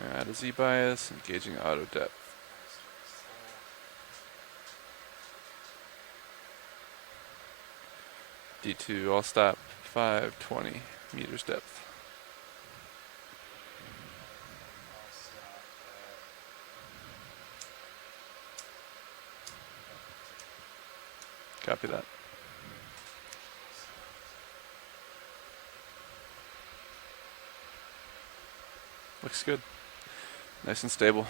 I'm gonna add a Z bias, engaging auto depth. D2, I'll stop 520 meters depth. Copy that. Looks good. Nice and stable.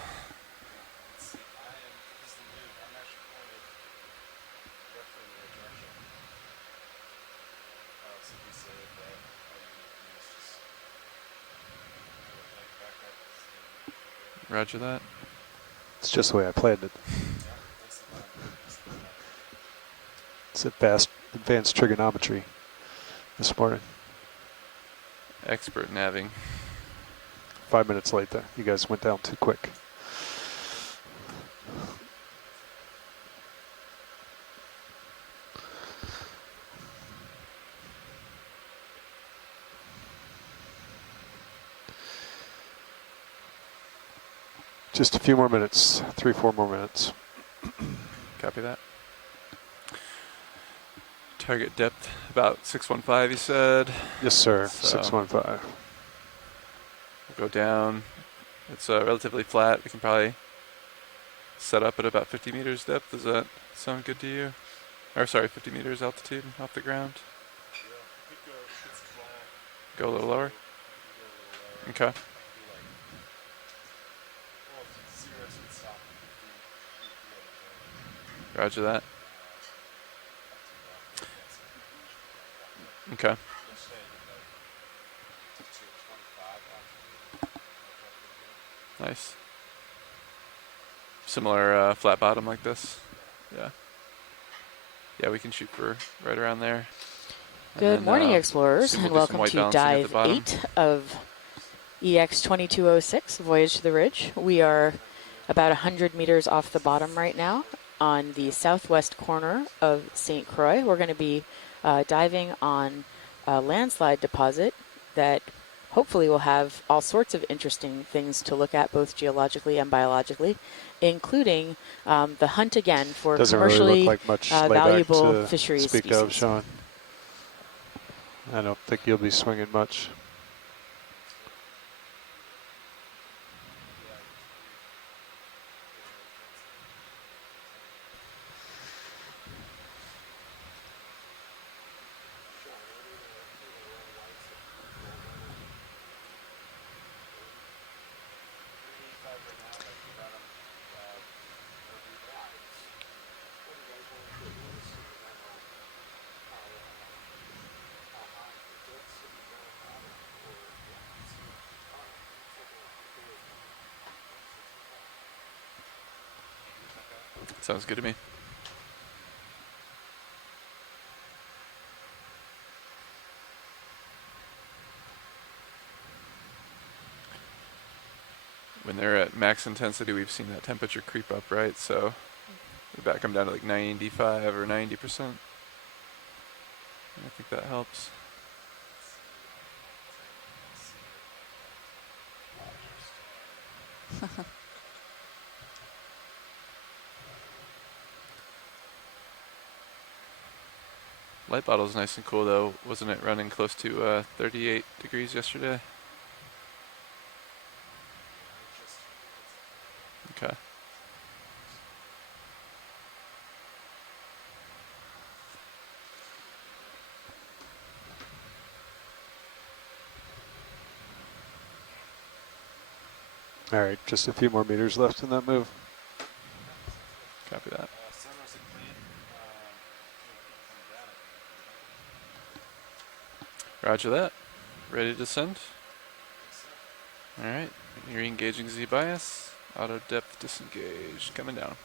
Roger that. It's just the way I planned it. It's advanced trigonometry this morning. Expert navving. 5 minutes late there. You guys went down too quick. Just a few more minutes, 3-4 more minutes. Copy that. Target depth about 615, you said. Yes, sir. So 615. We'll go down. It's relatively flat. We can probably set up at about 50 meters depth. Does that sound good to you? Or sorry, 50 meters altitude off the ground. Go a little lower. Okay. Roger that. Okay. Nice. Similar flat bottom like this. Yeah. Yeah, we can shoot for right around there. Good morning, explorers, and welcome to dive 8 of EX2206, Voyage to the Ridge. We are about 100 meters off the bottom right now on the southwest corner of St. Croix. We're going to be diving on a landslide deposit that hopefully will have all sorts of interesting things to look at, both geologically and biologically, including the hunt again for commercially really look like much valuable to fisheries speak species. of, Sean. I don't think you'll be swinging much. Sounds good to me. When they're at max intensity, we've seen that temperature creep up, right? So we back them down to like 95 or 90%. I think that helps. Light bottle's nice and cool though. Wasn't it running close to 38 degrees yesterday? Okay. All right, just a few more meters left in that move. Copy that. Roger that. Ready to descend? All right. You're engaging Z bias. Auto depth disengaged. Coming down.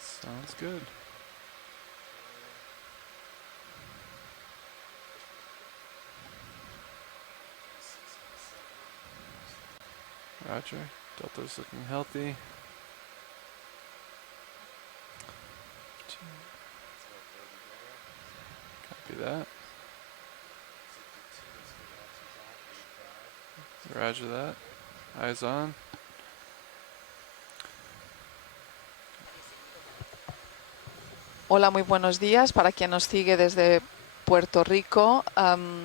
Sounds good. Roger. Delta's looking healthy. Copy that. Roger that. Eyes on. Hola, muy buenos días. Para quien nos sigue desde Puerto Rico,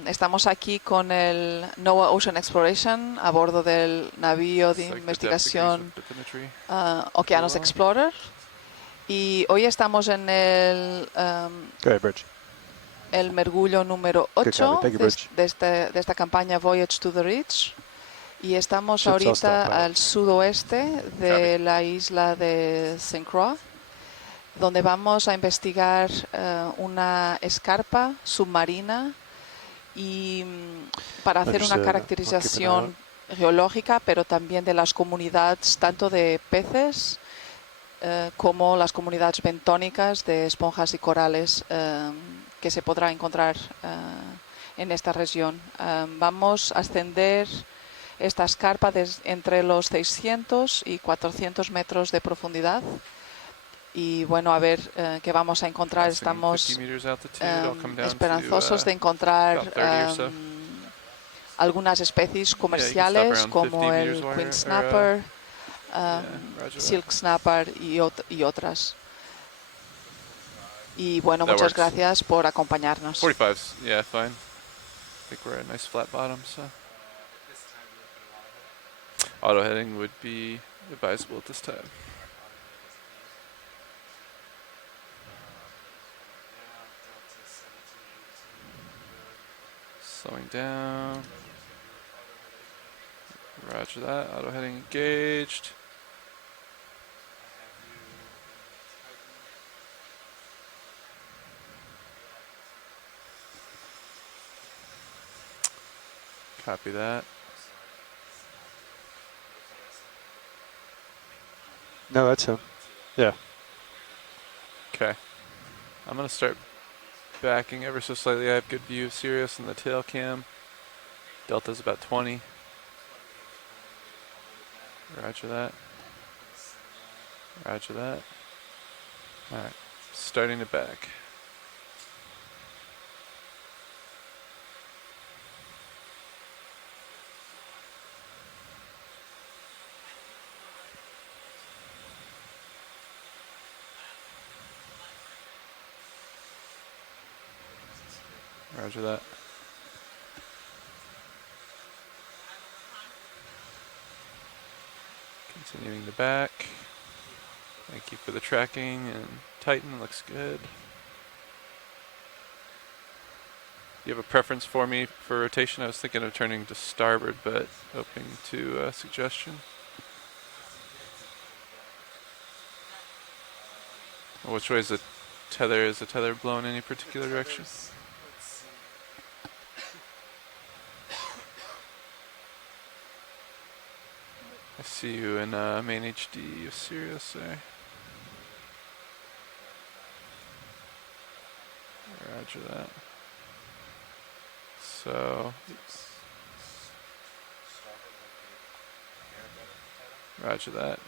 estamos aquí con el NOAA Ocean Exploration a bordo del navío de It's like the depth degrees investigación of bathymetry. Okeanos Cool. Explorer. Y hoy estamos en el Go ahead, Bridge. el mergullo número Good 8 copy. Thank you, Bridge. de esta campaña Voyage to the Reach. Y estamos Ship's all ahorita stop, al sudoeste de Copy. la isla de St. Croix, donde vamos a investigar una escarpa submarina y para hacer una Understood. I'll keep an eye caracterización geológica, pero también de las comunidades, tanto de peces como las comunidades bentónicas de esponjas y corales que se podrá encontrar en esta región. Vamos a ascender esta escarpa entre los 600 y 400 metros de profundidad. Y bueno, a ver qué vamos a encontrar. Passing 50 Estamos meters altitude, I'll come down esperanzosos to de encontrar about 30 or so. algunas especies stop comerciales around como 50 el meters wire, Queen or, Snapper, roger that. Silk Snapper y otras. Y bueno, That muchas works. gracias por acompañarnos. 45's, yeah, fine. I think we're at a nice flat bottom, so. Auto heading would be advisable at this time. Slowing down. Roger that. Auto heading engaged. Copy that. No, that's him. Yeah. Okay. I'm going to start backing ever so slightly. I have good view of Sirius and the tail cam. Delta's about 20. Roger that. Roger that. Alright. Starting to back. Roger that. Continuing to back. Thank you for the tracking, and Titan looks good. You have a preference for me for rotation? I was thinking of turning to starboard, but open to suggestion. Which way is the tether? Is the tether blown in any particular direction? I see you in main HD of Sirius there. Roger that. So, roger that.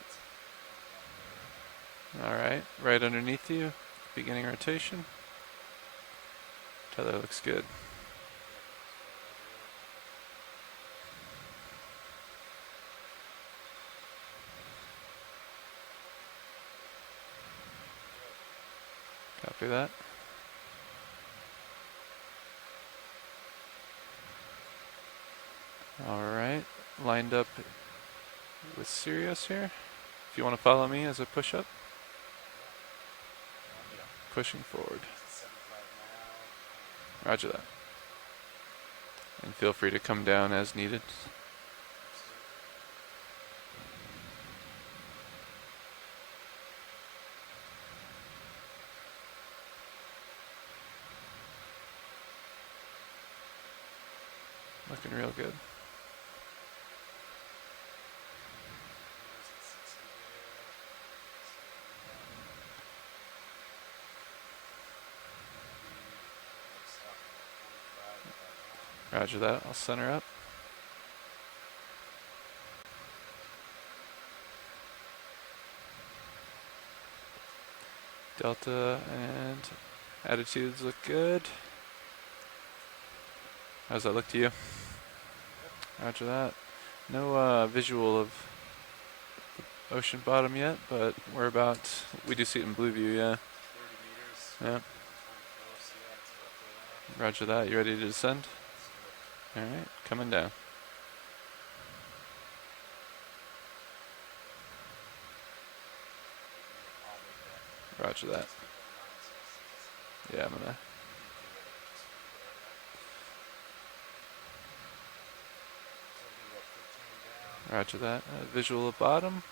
Alright, right underneath you, beginning rotation. Tether looks good. Copy that. Alright, lined up with Sirius here. If you want to follow me as I push up. Pushing forward. Roger that. And feel free to come down as needed. Looking real good. Roger that, I'll center up. Delta and attitudes look good. How does that look to you? Roger that. No visual of ocean bottom yet, but we're about, we do see it in blue view, yeah. 30 meters. Yeah. Roger that. You ready to descend? Alright, coming down. Roger that. Yeah, I'm gonna. Roger that. Visual of bottom.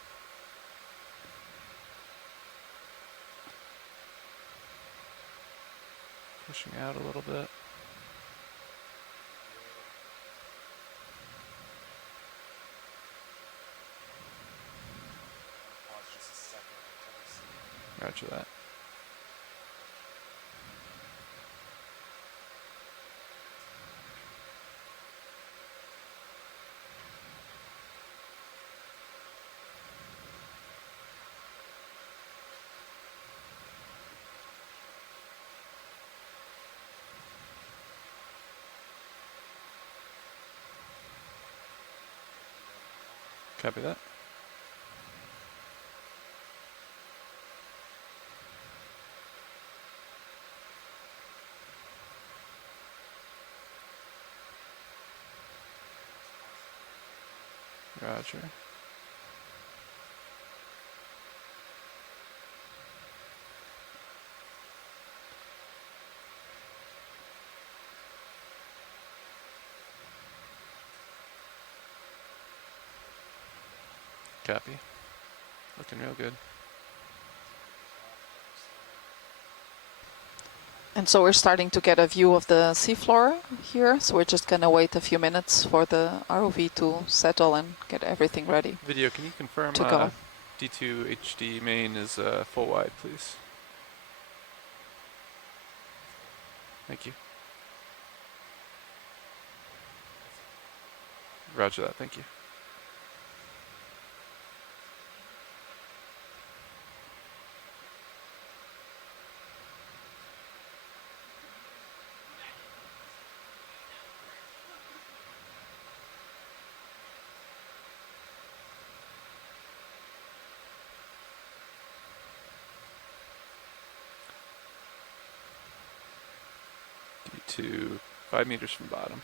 Pushing out a little bit. Roger that. Copy that. Roger. Copy. Looking real good. And so we're starting to get a view of the seafloor here. So we're just going to wait a few minutes for the ROV to settle and get everything ready Video, can you confirm to go. D2 HD main is full wide, please? Thank you. Roger that, thank you. D2, 5 meters from bottom.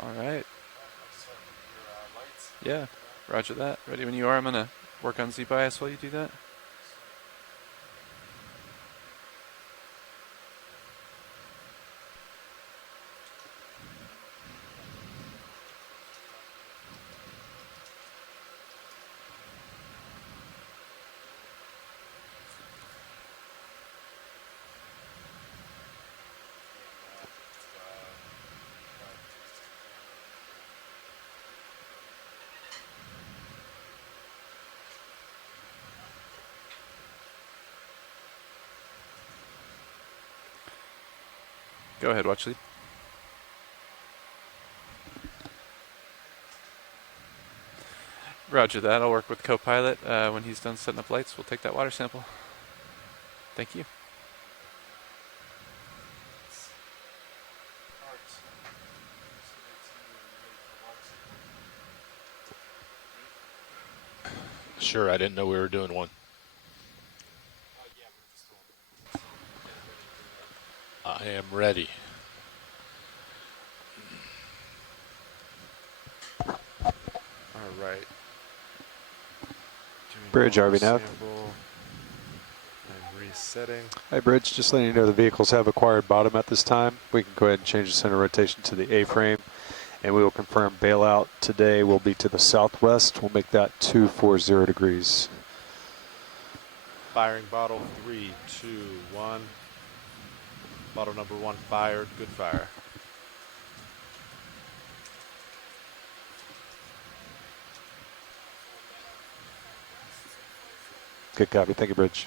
All right. Yeah, roger that. Ready when you are. I'm gonna work on Z-bias while you do that. Go ahead, watch lead. Roger that. I'll work with co-pilot. When he's done setting up lights, we'll take that water sample. Thank you. Sure, I didn't know we were doing one. I am ready. All right. Doing Bridge, water RV nav. sample and resetting. Hi, Bridge. Just letting you know the vehicles have acquired bottom at this time. We can go ahead and change the center rotation to the A-frame, and we will confirm bailout today will be to the southwest. We'll make that 240 degrees. Firing bottle 3, 2, 1. Bottle number 1 fired. Good fire. Good copy. Thank you, Bridge.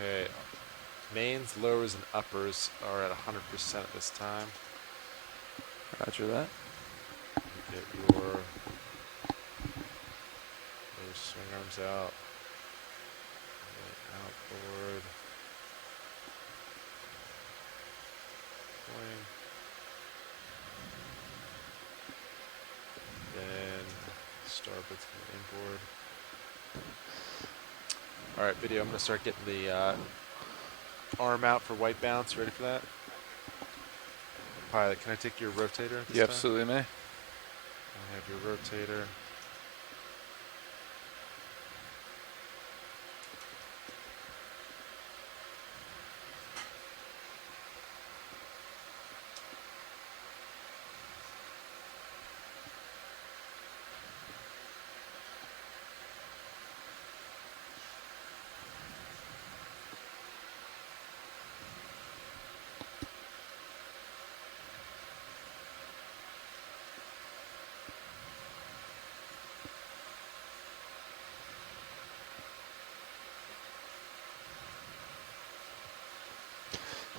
Okay. Mains, lowers, and uppers are at 100% at this time. Roger that. Get your swing arms out. Outboard. Swing. Then starboard's going inboard. Alright, video, I'm going to start getting the arm out for white bounce. Ready for that? Pilot, can I take your rotator this You time? absolutely may. I have your rotator.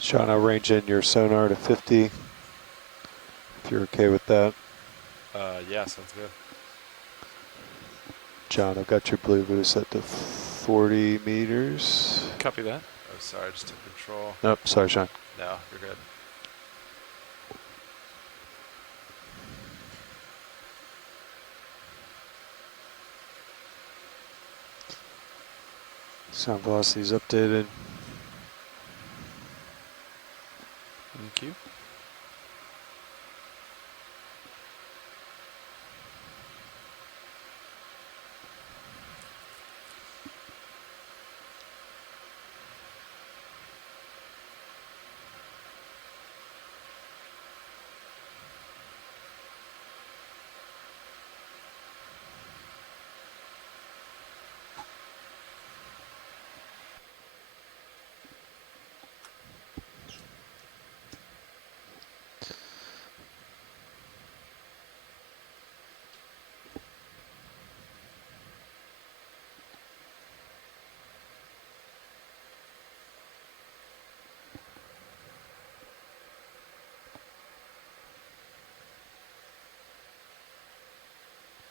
Sean, I'll range in your sonar to 50, if you're okay with that. Yeah, sounds good. John, I've got your blue blue set to 40 meters. Copy that. Oh, sorry, I just took control. Nope, sorry, Sean. No, you're good. Sound velocity's updated. Thank you.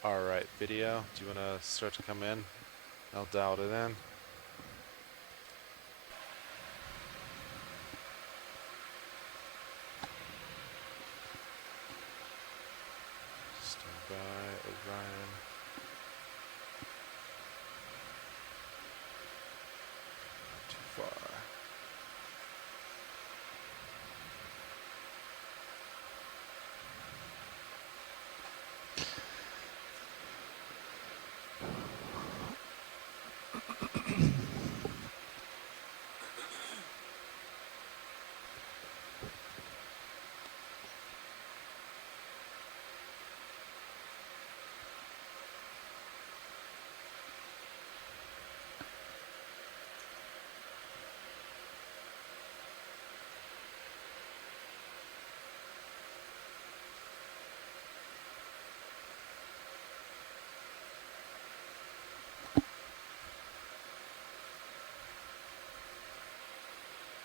Alright, video, do you want to start to come in? I'll dial it in. Stand by, Orion. Not too far.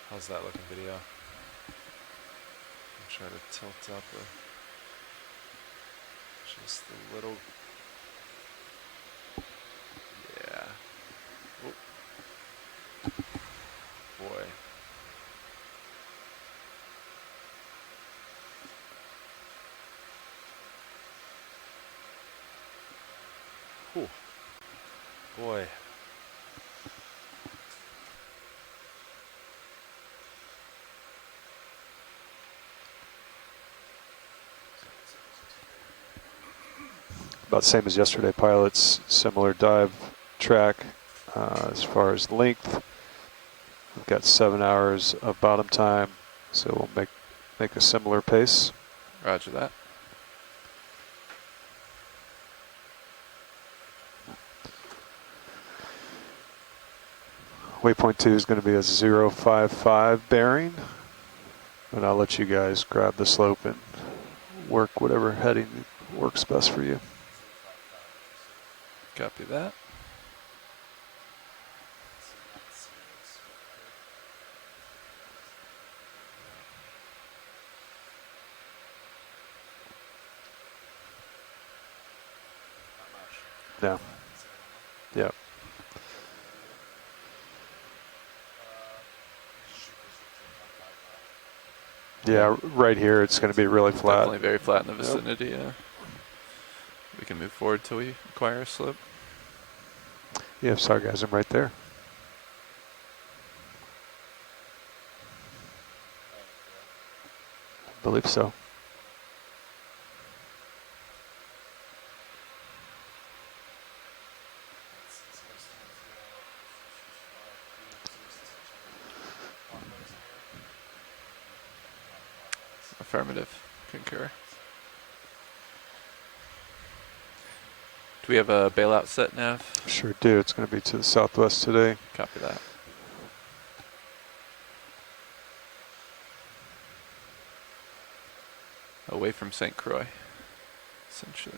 How's that looking, video? I'll try to tilt up just a little. Yeah. Oh. Boy. Whew. Boy. about the same as yesterday. Pilots, similar dive track. As far as length, we've got 7 hours of bottom time, so we'll make a similar pace. Roger that. Waypoint 2 is going to be a 055 bearing, but I'll let you guys grab the slope and work whatever heading works best for you. Copy that. No. Yep. Yeah, right here it's going to be really flat. Definitely very flat in the vicinity. Yeah. We can move forward till we acquire a slope. You have sargassum right there. I believe so. Affirmative. Concur. Do we have a bailout set, Nav? Sure do. It's going to be to the southwest today. Copy that. Away from St. Croix, essentially.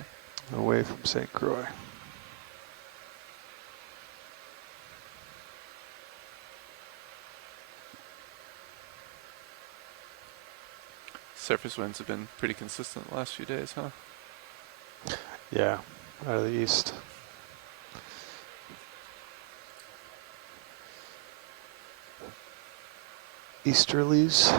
Away from St. Croix. Surface winds have been pretty consistent the last few days, huh? Yeah, out of the east. Easterlies.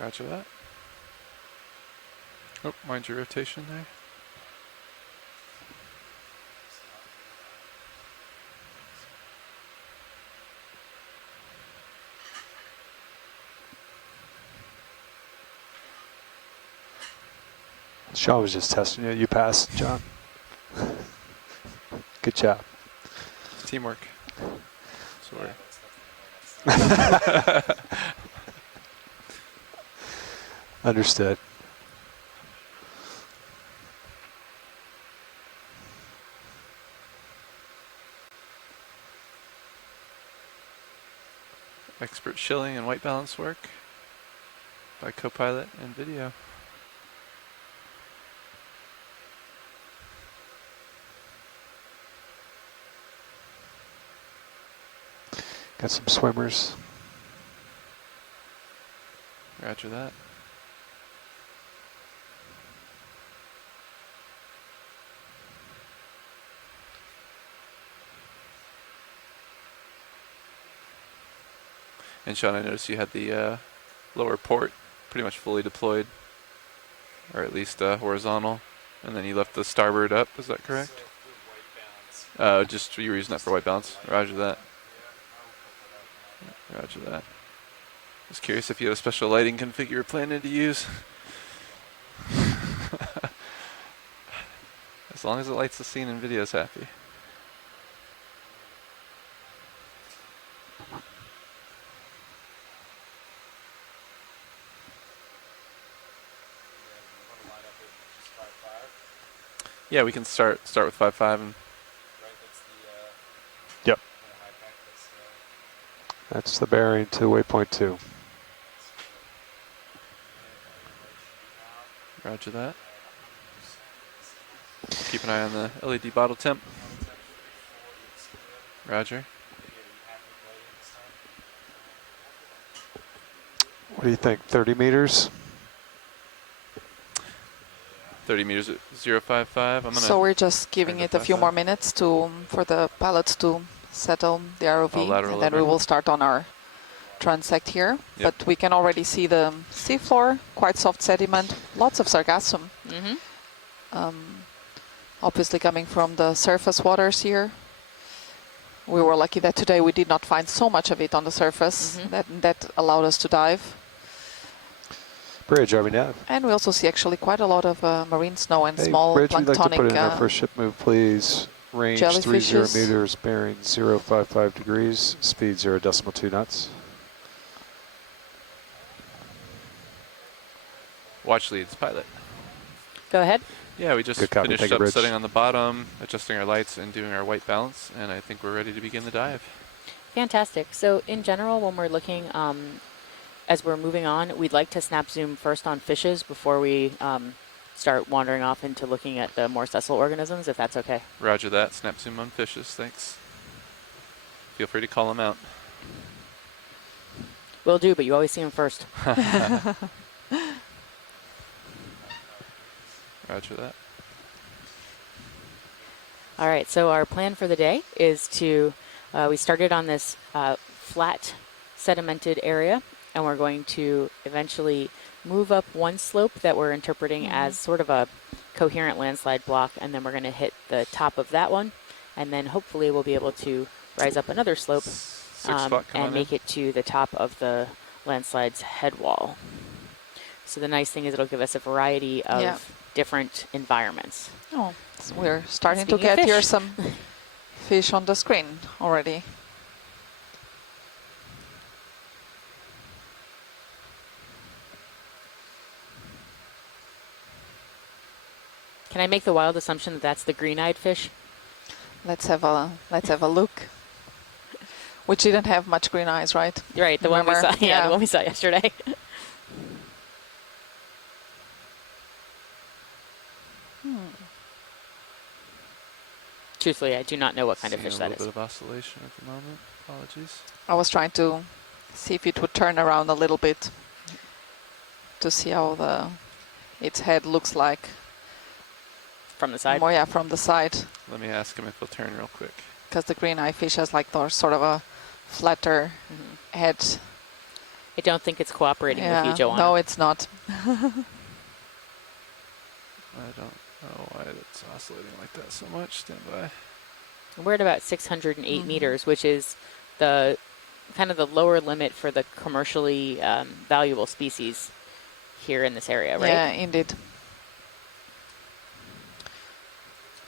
Roger that. Oh, mind your rotation there. Sean was just testing you. You passed, John. Good job. Teamwork. Sorry. Understood. Expert shilling and white balance work by Copilot and video. Got some swimmers. Roger that. And Sean, I noticed you had the lower port pretty much fully deployed, or at least horizontal, and then you left the starboard up. Is that correct? Just you were using that for white balance. Roger that. Roger that. Just curious if you had a special lighting config you were planning to use. As long as it lights the scene and video's happy. Yeah, we can start with 5.5 and Yep. That's the bearing to waypoint 2. roger that. Keep an eye on the LED bottle temp. Roger. What do you think, 30 meters? 30 meters at 0.55. I'm gonna. So we're just giving turn it to a few 5.5. more minutes for the pilots to settle the ROV, lateral and then we over. will start on our transect here. Yep. But we can already see the seafloor, quite soft sediment, lots of sargassum. Obviously coming from the surface waters here. We were lucky that today we did not find so much of it on the surface that allowed us to dive. Bridge, are we nav? And we also see actually quite a lot of marine snow and Hey, small Bridge, we'd like to put planktonic in our first ship move, please. Range 30 jellyfishes. meters, bearing 0.55 degrees, speed 0.2 knots. Watch leads, pilot. Go ahead. Yeah, we just Good copy. finished Thank you, up Bridge. setting on the bottom, adjusting our lights, and doing our white balance, and I think we're ready to begin the dive. Fantastic. So in general, when we're looking, as we're moving on, we'd like to snap zoom first on fishes before we start wandering off into looking at the more sessile organisms, if that's okay. Roger that. Snap zoom on fishes. Thanks. Feel free to call them out. Will do, but you always see them first. Roger that. All right, so our plan for the day is to, we started on this flat sedimented area, and we're going to eventually move up one slope that we're interpreting as sort of a coherent landslide block, and then we're going to hit the top of that one, and then hopefully we'll be able to rise up another slope 6 o'clock, come and on make in. it to the top of the landslide's head wall. So the nice thing is it'll give us a variety of different environments. Oh, so we're starting to Speaking of get here fish. some fish on the screen already. Can I make the wild assumption that that's the green-eyed fish? Let's have a look. Which didn't have much green eyes, right? Right, the one we Remember? saw. Yeah, Yeah. the one we saw yesterday. Truthfully, I do not know what kind of Seeing fish a that little is. bit of oscillation at the moment. Apologies. I was trying to see if it would turn around a little bit to see how its head looks like. From the side? More, yeah, from the side. Let me ask him if he'll turn real quick. Because the green eye fish has like sort of a flatter head. I don't think it's cooperating with you, Joanna. No, it's not. I don't know why it's oscillating like that so much. Stand by. We're at about 608 meters, which is the kind of the lower limit for the commercially valuable species here in this area, right? Yeah, indeed.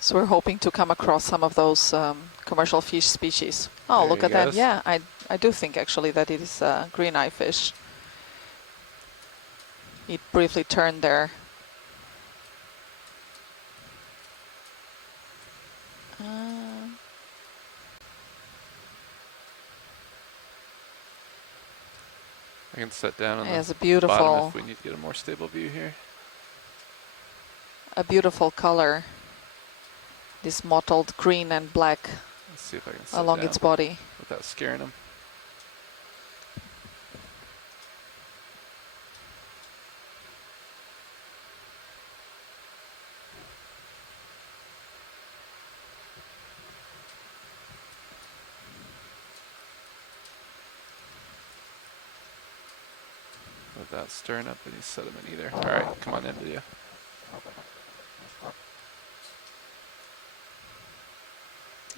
So we're hoping to come across some of those commercial fish species. Oh, There look you at that. goes. Yeah, I do think actually that it is a green eye fish. It briefly turned there. I can set down on It has the a beautiful, bottom if we need to get a more stable view here. a beautiful color. This mottled green and black Let's see if I can set along down its body. without scaring them. without stirring up any sediment either. All right, come on in, video.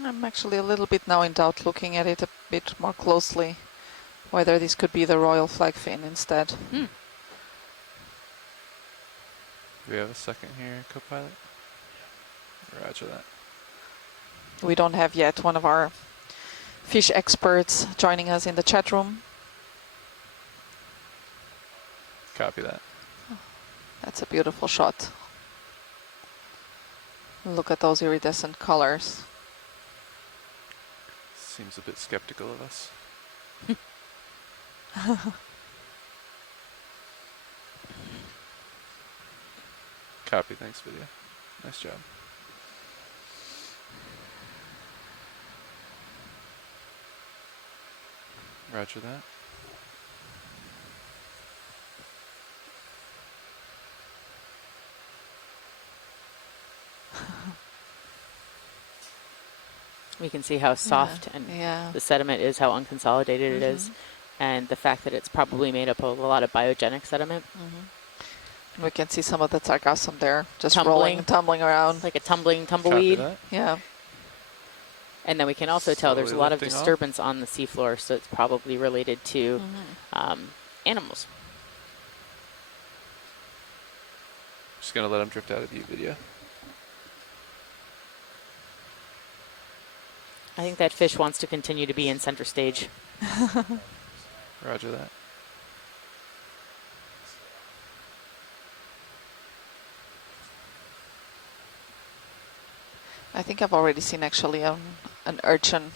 I'm actually a little bit now in doubt, looking at it a bit more closely, whether this could be the royal flagfin instead. Hmm. Do we have a second here, co-pilot? Roger that. We don't have yet one of our fish experts joining us in the chat room. Copy that. That's a beautiful shot. Look at those iridescent colors. Seems a bit skeptical of us. Copy, thanks video. Nice job. Roger that. We can see how soft and Yeah. the sediment is, how unconsolidated it is, and the fact that it's probably made up of a lot of biogenic sediment. We can see some of the sargassum there, just Tumbling. rolling and tumbling around. Like a tumbling Copy tumbleweed. that. Yeah. And then we can also tell there's a Slowly lot of lifting off. disturbance on the seafloor, so it's probably related to animals. Just gonna let him drift out of view video. I think that fish wants to continue to be in center stage. Roger that. I think I've already seen actually an urchin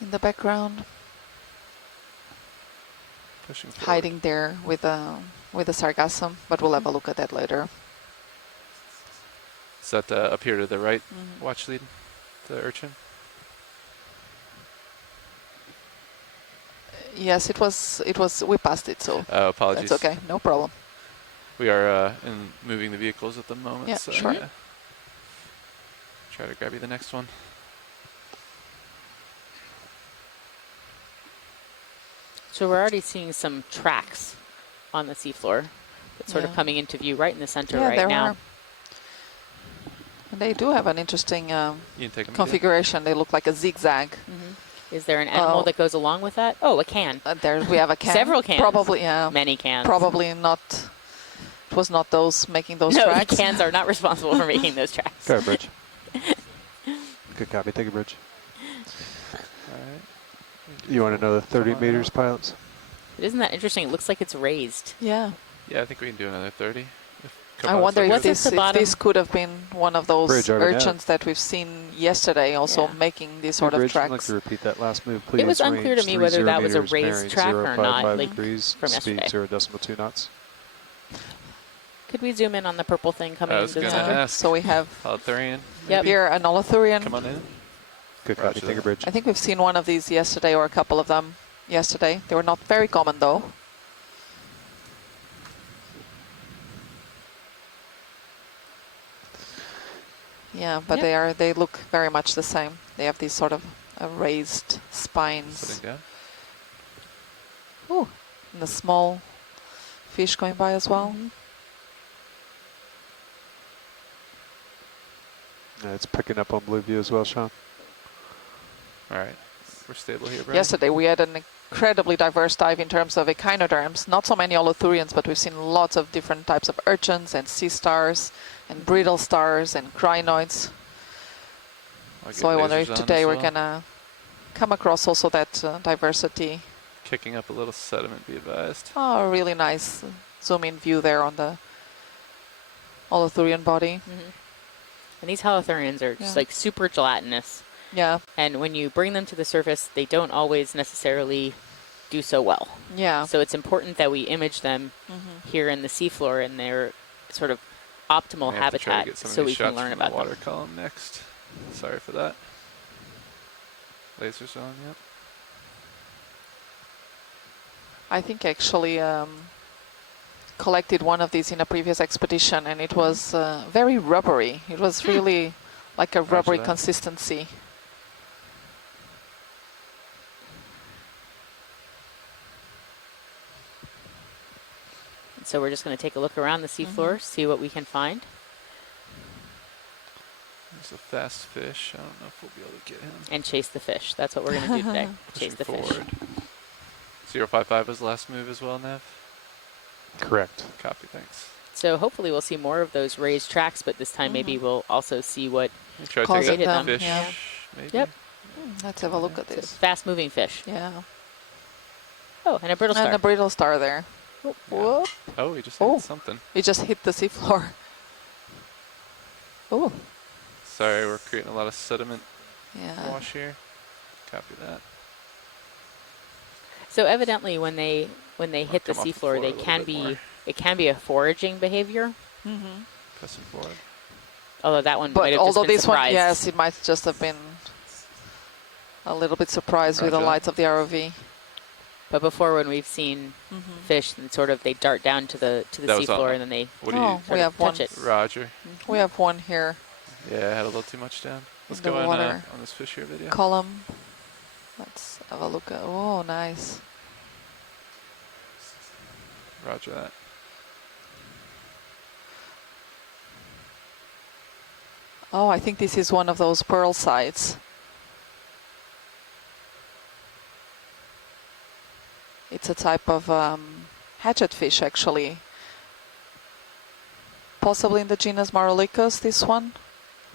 in the background, Pushing forward. hiding there with the sargassum, but we'll have a look at that later. Is that up here to the right watch lead? The urchin? Yes, it was. We passed it, so Oh, apologies. that's okay. No problem. We are moving the vehicles at the moment. Yeah, so sure. yeah. Try to grab you the next one. So we're already seeing some tracks on the seafloor that's sort of Yeah. coming into view right in the center Yeah, right there now. are. And they do have an interesting You can take them. configuration. They look like a zigzag. Is there an animal Oh. that goes along with that? Oh, a can. There we have a can. Several cans. Probably, yeah. Many cans. Probably not. It was not those making those No, tracks. the cans are not responsible for making those tracks. Go ahead, Bridge. Good copy. Take a bridge. All right. You want another 30 Come on meters, out. pilots? Isn't that interesting? It looks like it's raised. Yeah. Yeah, I think we can do another 30. I wonder What's if at the bottom? this could have been one of those Bridge over now. urchins that we've seen yesterday, also Yeah. making these sort of Bridge, I'd like tracks. to repeat that last move, please. It was unclear to Range me whether 30 that was a meters, raised bearing track or not, 055 like, degrees, from speed yesterday. 0.2 knots. Could we zoom in on the purple thing coming I was into the gonna center? ask. So we have Holothurian. Yep. here an Olathurian. Come on in. Good Roger copy. Take a that. bridge. I think we've seen one of these yesterday, or a couple of them yesterday. They were not very common though. Yeah, but Yep. they look very much the same. They have these sort of raised spines. Sitting down. Ooh, and the small fish going by as well. Yeah, it's picking up on blue view as well, Sean. All right. We're stable here, Brian. Yesterday we had an incredibly diverse dive in terms of echinoderms. Not so many Olathurians, but we've seen lots of different types of urchins and sea stars and brittle stars and crinoids. I'll get So I wonder lasers if on today as we're well. gonna come across also that diversity. Kicking up a little sediment, be advised. Oh, really nice zoom in view there on the Olathurian body. And these holothurians are just Yeah. like super gelatinous. Yeah, And when you bring them to the surface, they don't always necessarily do so well. yeah. So it's important that we image them here in the seafloor in their sort of optimal I have to try to habitat get some of so these we can shots learn from the about water them. column next. Sorry for that. Lasers on, yep. I think actually collected one of these in a previous expedition, and it was very rubbery. It was really like a rubbery that. consistency. So we're just going to take a look around the seafloor, see what we can find. There's a fast fish. I don't know if we'll be able to get him. And chase the fish. That's what we're going to do today. Chase Pushing the fish. forward. 055 was the last move as well, Nev. Correct. Copy, thanks. So hopefully we'll see more of those raised tracks, but this time maybe we'll also see what Let me try to Cause take created that them. fish, Yeah. maybe. Yep. Let's have a look at It's a this. fast-moving fish. Yeah. Oh, and a brittle star. And a brittle star there. Whoop, Yeah. whoop. Oh, he just Oh. hit something. It just hit the seafloor. Oh, Sorry, we're creating a lot of sediment yeah. wash here. Copy that. So evidently, when they hit the come off the seafloor, floor a they little can bit be more. it can be a foraging behavior. Mm-hmm. Pressing forward. Although that one might But have just although been this one, surprised. yes, it might just have been a little bit surprised with the Roger. lights of the ROV. But before, when we've seen fish, and sort of they dart down to the That was seafloor, on- and then they What do Oh, you, sort we of have one. touch it. Roger? We have one here. Yeah, I had a little too much down. Let's In the go in water. on this fish here video. Column. Let's have a look at. Oh, nice. Roger that. Oh, I think this is one of those pearl sites. It's a type of hatchet fish, actually. Possibly in the genus Marolicus, this one.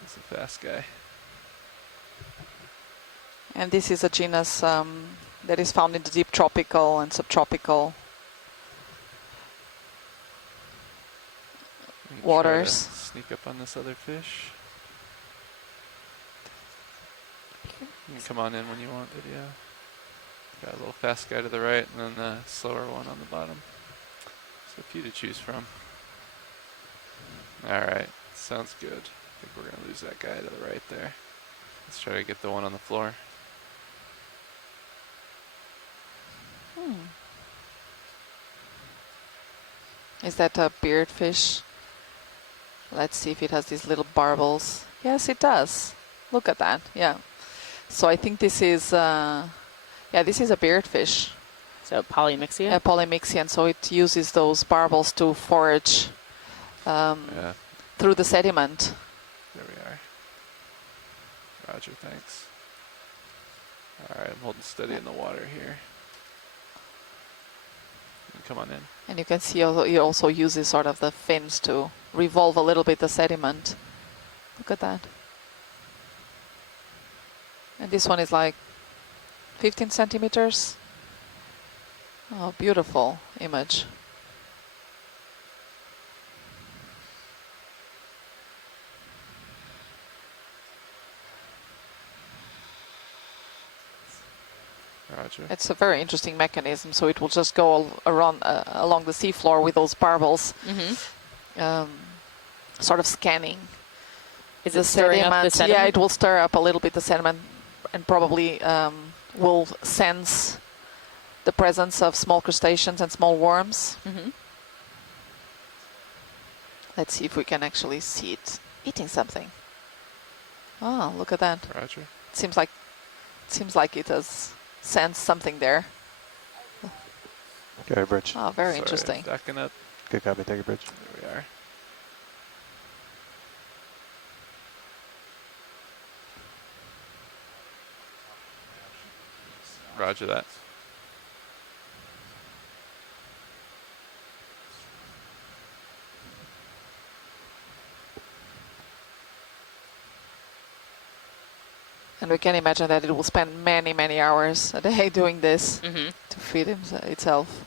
He's a fast guy. And this is a genus that is found in the deep tropical and subtropical Let me try to waters. Sneak up on this other fish. You can come on in when you want, video. Got a little fast guy to the right, and then a slower one on the bottom. So a few to choose from. Alright, sounds good. I think we're going to lose that guy to the right there. Let's try to get the one on the floor. Is that a beardfish? Let's see if it has these little barbels. Yes, it does. Look at that. Yeah. So I think this is, this is a beardfish, So polymyxia. a polymyxian. So it uses those barbels to forage Yeah, through the sediment. there we are. Roger, thanks. Alright, I'm holding steady in the water here. You can come on in. And you can see it also uses sort of the fins to revolve a little bit the sediment. Look at that. And this one is like 15 centimeters. Oh, beautiful image. Roger. It's a very interesting mechanism. So it will just go around along the seafloor with those barbels, sort of scanning Is the it stirring up the sediment. sediment? Yeah, it will stir up a little bit the sediment and probably will sense the presence of small crustaceans and small worms. Let's see if we can actually see it eating something. Oh, look at that. Roger. Seems like it has sensed something there. Okay, Bridge. Oh, very Sorry, interesting. Backing up. Good copy. Thank you, Bridge. There we are. Roger that. And we can imagine that it will spend many, many hours a day doing this Mm-hmm. to feed itself.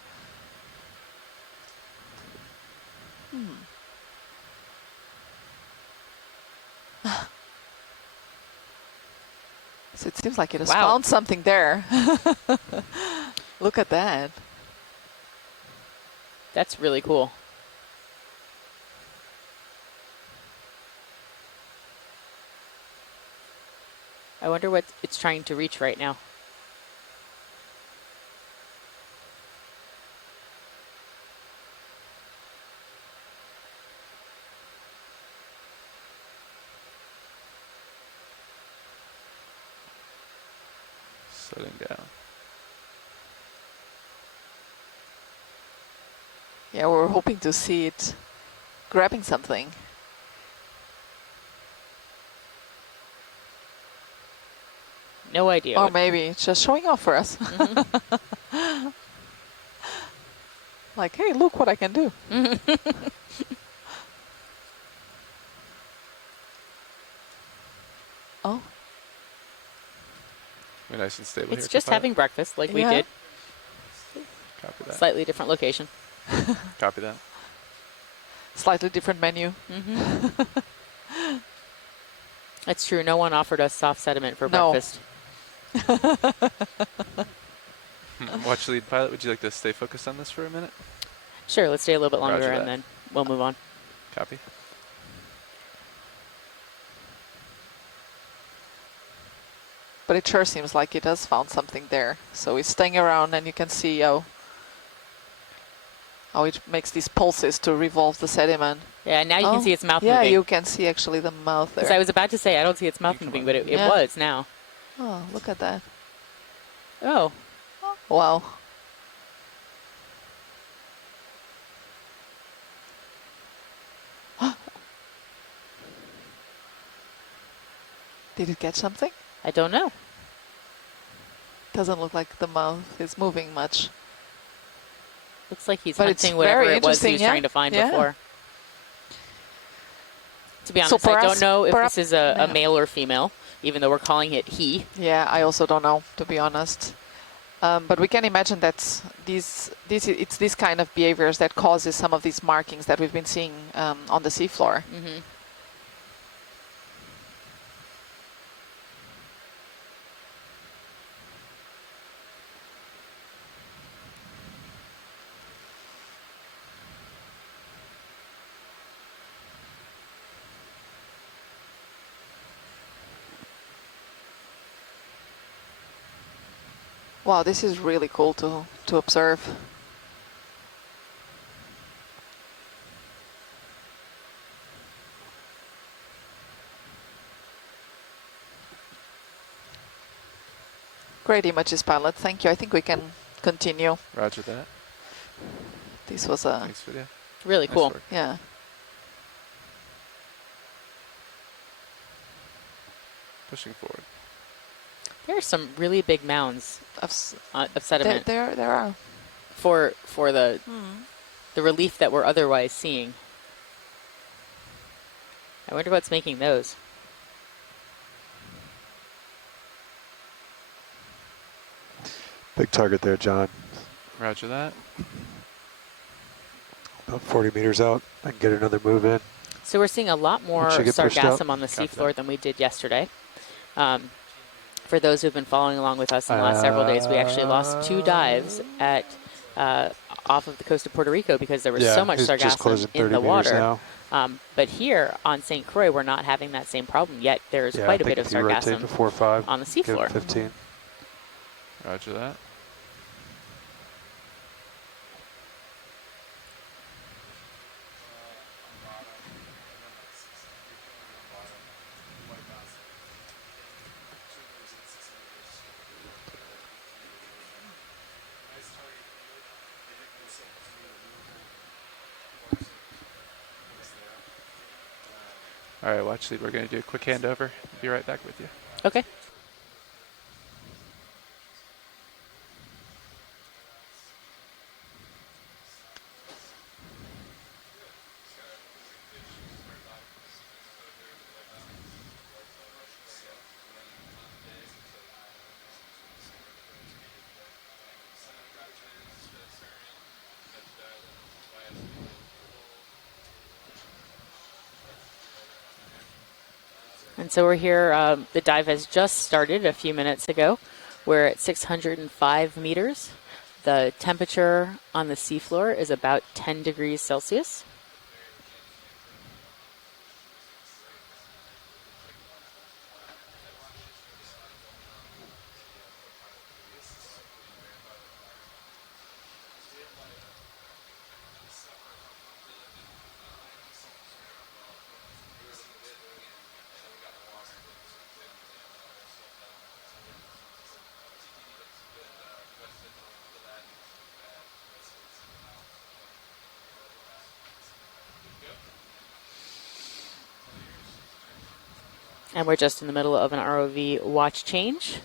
So it seems like it has Wow. found something there. Look at that. That's really cool. I wonder what it's trying to reach right now. Setting down. Yeah, we're hoping to see it grabbing something. No idea. Or what- maybe it's just showing off for us. Mhm. Like, hey, look what I can do. Oh, We're nice and stable here. It's just co-pilot. having breakfast like we Yeah. did. Copy that. Slightly different location. Copy that. slightly different menu. That's true. No one offered us soft sediment for No. breakfast. Watch lead pilot. Would you like to stay focused on this for a minute? Sure, let's stay a little bit longer Roger and that. then we'll move on. Copy. But it sure seems like it has found something there. So it's staying around, and you can see how it makes these pulses to revolve the sediment. Yeah, now you can see its mouth yeah, moving. you can see actually the mouth Because there. I was about to say, I don't see its mouth Come moving, on. but it Yeah. was now. Oh, look at that. Oh, Wow. Did it catch something? I don't know. Doesn't look like the mouth is moving much. Looks like he's But it's hunting whatever very it was he interesting, was yeah. trying to find Yeah. before. To be So honest, I don't perhaps- know if perhaps- this is a yeah. male or female, even though we're calling it he. Yeah, I also don't know, to be honest. But we can imagine that it's this kind of behaviors that causes some of these markings that we've been seeing on the seafloor. Wow, this is really cool to observe. Great images, pilot. Thank you. I think we can continue. Roger that. This was a, Thanks, video. Really Nice cool. work. yeah. Pushing forward. There are some really big mounds Of s- of sediment there are. for the relief that we're otherwise seeing. I wonder what's making those. Big target there, John. Roger that. About 40 meters out. I can get another move in. So we're seeing a lot more Once you get pushed out, sargassum on the copy seafloor that. than we did yesterday. For those who've been following along with us in the last several days, we actually lost 2 dives at off of the coast of Puerto Rico because there was so much he's just sargassum closing 30 in the meters water. now. But here on St. Croix, we're not having that same problem yet. There's Yeah, quite I a bit think of if you rotate sargassum to 4 or 5, on the give it seafloor. 15. Roger that. All right, watch lead. We're going to do a quick handover. Be right back with you. Okay. And so we're here. The dive has just started a few minutes ago. We're at 605 meters. The temperature on the seafloor is about 10 degrees Celsius. And we're just in the middle of an ROV watch change.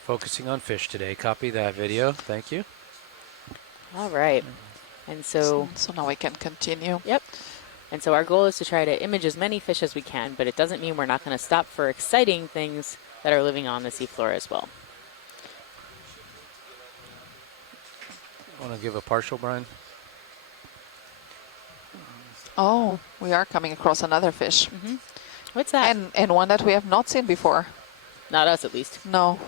Focusing on fish today. Copy that video. Thank you. All right. And so, So now we can continue. yep. And so our goal is to try to image as many fish as we can, but it doesn't mean we're not going to stop for exciting things that are living on the seafloor as well. Want to give a partial, Brian? Oh, we are coming across another fish. What's that? And one that we have not seen before. Not us, at least. No.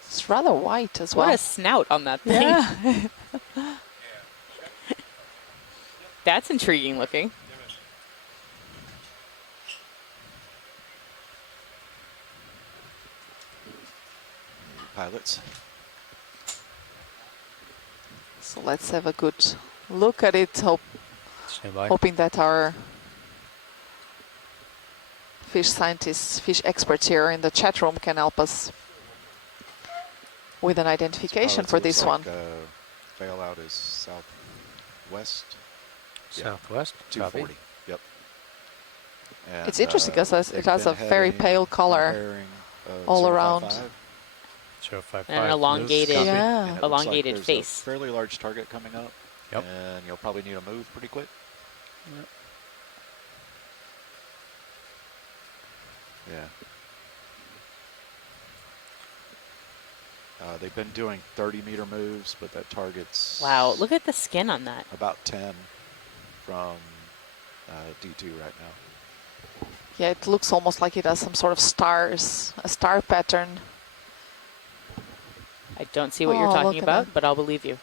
It's rather white as What well. a snout on that thing. Yeah. That's intriguing looking. Pilots. So let's have a good look at it, Stand by. hoping that our fish scientists, fish experts here in the chat room can help us with an identification Pilots, for it looks this like, one. bailout is southwest. Yeah. Southwest. Copy. 240. Yep. And, It's interesting because they've it has been a very heading pale a color bearing of all 055, around. 055. And an elongated, Copy. Yeah. And it looks like elongated there's face. a fairly large target coming up. Yep. And you'll probably need to move pretty quick. Yeah. They've been doing 30-meter moves, but that target's Wow, look at the skin on that. about 10 from D2 right now. Yeah, it looks almost like it has some sort of stars, a star pattern. I don't see what you're Oh, talking look at about, that. but I'll believe you.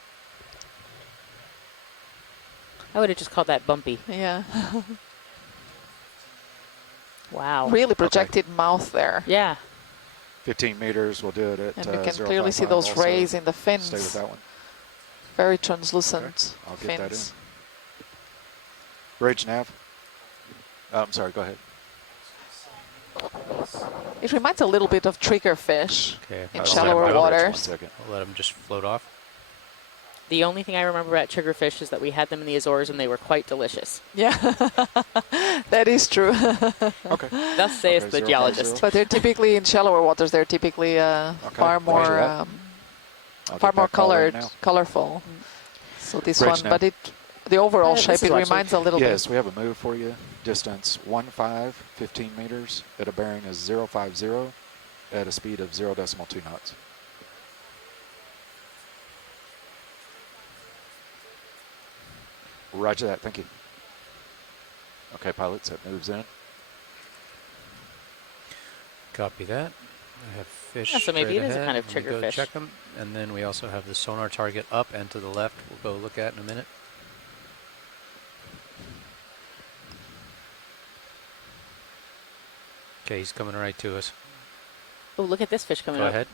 I would have just called that bumpy. Yeah. Wow. Really projected mouth there. Yeah. 15 meters, we'll do it at And you can clearly see 055 those also. rays in the Stay with fins. that one. Very translucent Okay, I'll get that in. fins. Bridge nav. I'm sorry, go ahead. It reminds a little bit of triggerfish Okay. in I'll shallower let 'em- waters. 1 second. I'll let them just float off. The only thing I remember about triggerfish is that we had them in the Azores and they were quite delicious. Yeah, that is true. Okay. Thus saith Okay, the 050. geologist. But they're typically in shallower waters. They're typically far roger more that. um, I'll far get more that call right colored, now. colorful. So this Bridge one, now. but the overall This shape, is it watching. reminds a little Yes, bit. we have a move for you. Distance 15 meters at a bearing of 050 at a speed of 0.2 knots. Roger that, thank you. Okay, pilots, that moves in. Copy that. I have fish. Yeah, so maybe straight it is a ahead. kind of Let me go triggerfish. check them, and then we also have the sonar target up and to the left. We'll go look at in a minute. Okay, he's coming right to us. Oh, look at this fish coming Go up. ahead.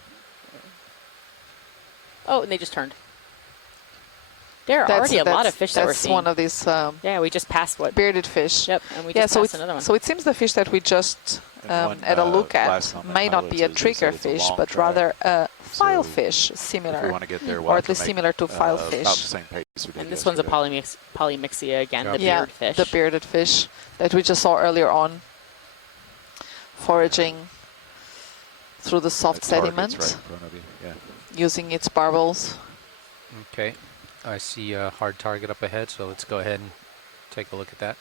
Oh, and they just turned. There are already a lot of fish that we're That's seeing. one of these Yeah, we just passed what? bearded fish. Yep, and we Yeah, just so passed it's another one. so it seems the fish that we just And one, had a look last at comment, may not be a pilots, is they said it's a triggerfish, long but track. rather a file So fish, If we similar. want to get there, or we'll at have to least make, similar to file about fish. the same pace we did And this one's a yesterday. polymixia again, the Yeah, beard fish. the bearded fish that we just saw earlier on, foraging through the soft That target's sediment, right in front of you, yeah. using its barbels. Okay, I see a hard target up ahead, so let's go ahead and take a look at that.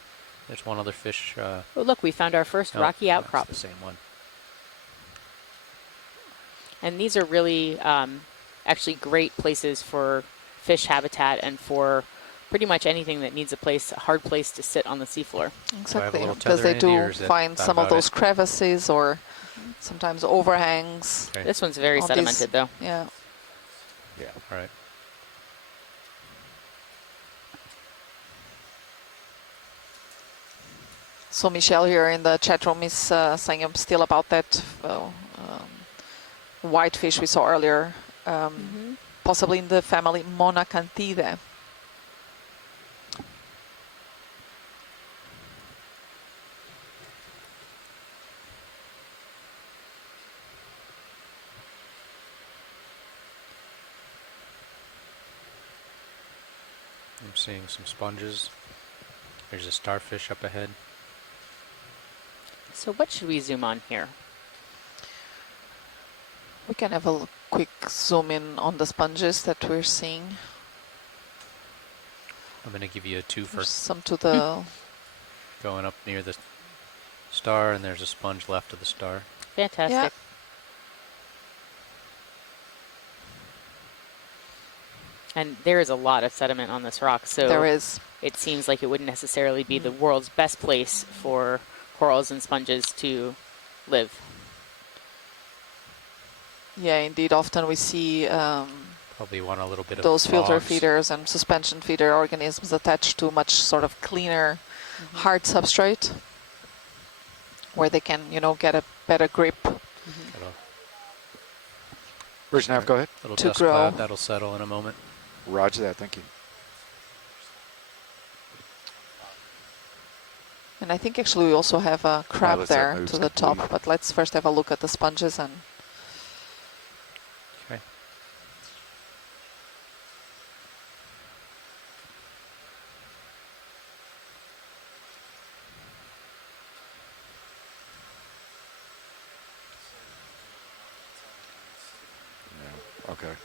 There's one other fish. Oh, look, we found our first Nope, rocky that's outcrop. the same one. And these are really actually great places for fish habitat and for pretty much anything that needs a hard place to sit on the seafloor. Exactly, little because tether they handy, or do is that find about some of about those it? crevices or sometimes overhangs. Okay. This one's very On these- sedimented, though. Yeah, Yeah. All right. So Michelle here in the chat room is saying still about that whitefish we saw earlier, possibly in the family Monacanthidae. I'm seeing some sponges. There's a starfish up ahead. So what should we zoom on here? We can have a quick zoom in on the sponges that we're seeing. I'm going to give you a twofer. There's some to the Going up near the star, and there's a sponge left of the star. Fantastic. Yeah. And there is a lot of sediment on this rock, so there is. it seems like it wouldn't necessarily be the world's best place for corals and sponges to live. Yeah, indeed. Often we see Probably want a little bit those of filter logs. feeders and suspension feeder organisms attached to much sort of cleaner, hard substrate, where they can, you know, get a better grip. Got Bridge nav, go ahead. a little To dust grow. cloud. That'll settle in a moment. Roger that. Thank you. And I think actually we also have a crab let's have there moves to the top, complete. but let's first have a look at the sponges and Okay. Yeah. Okay.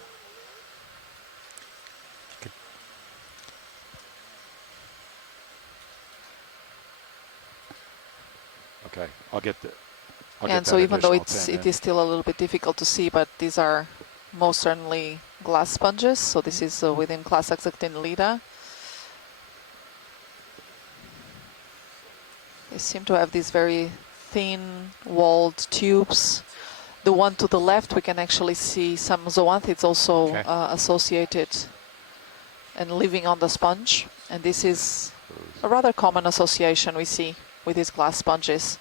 Okay. I'll get the. I'll get and so that even though additional 10 it is still a little bit difficult to see, but these are most certainly glass sponges. So this is within class Exactinellida. They seem to have these very thin walled tubes. The one to the left, we can actually see some zoanthids also Okay. associated and living on the sponge. And this is a rather common association we see with these glass sponges,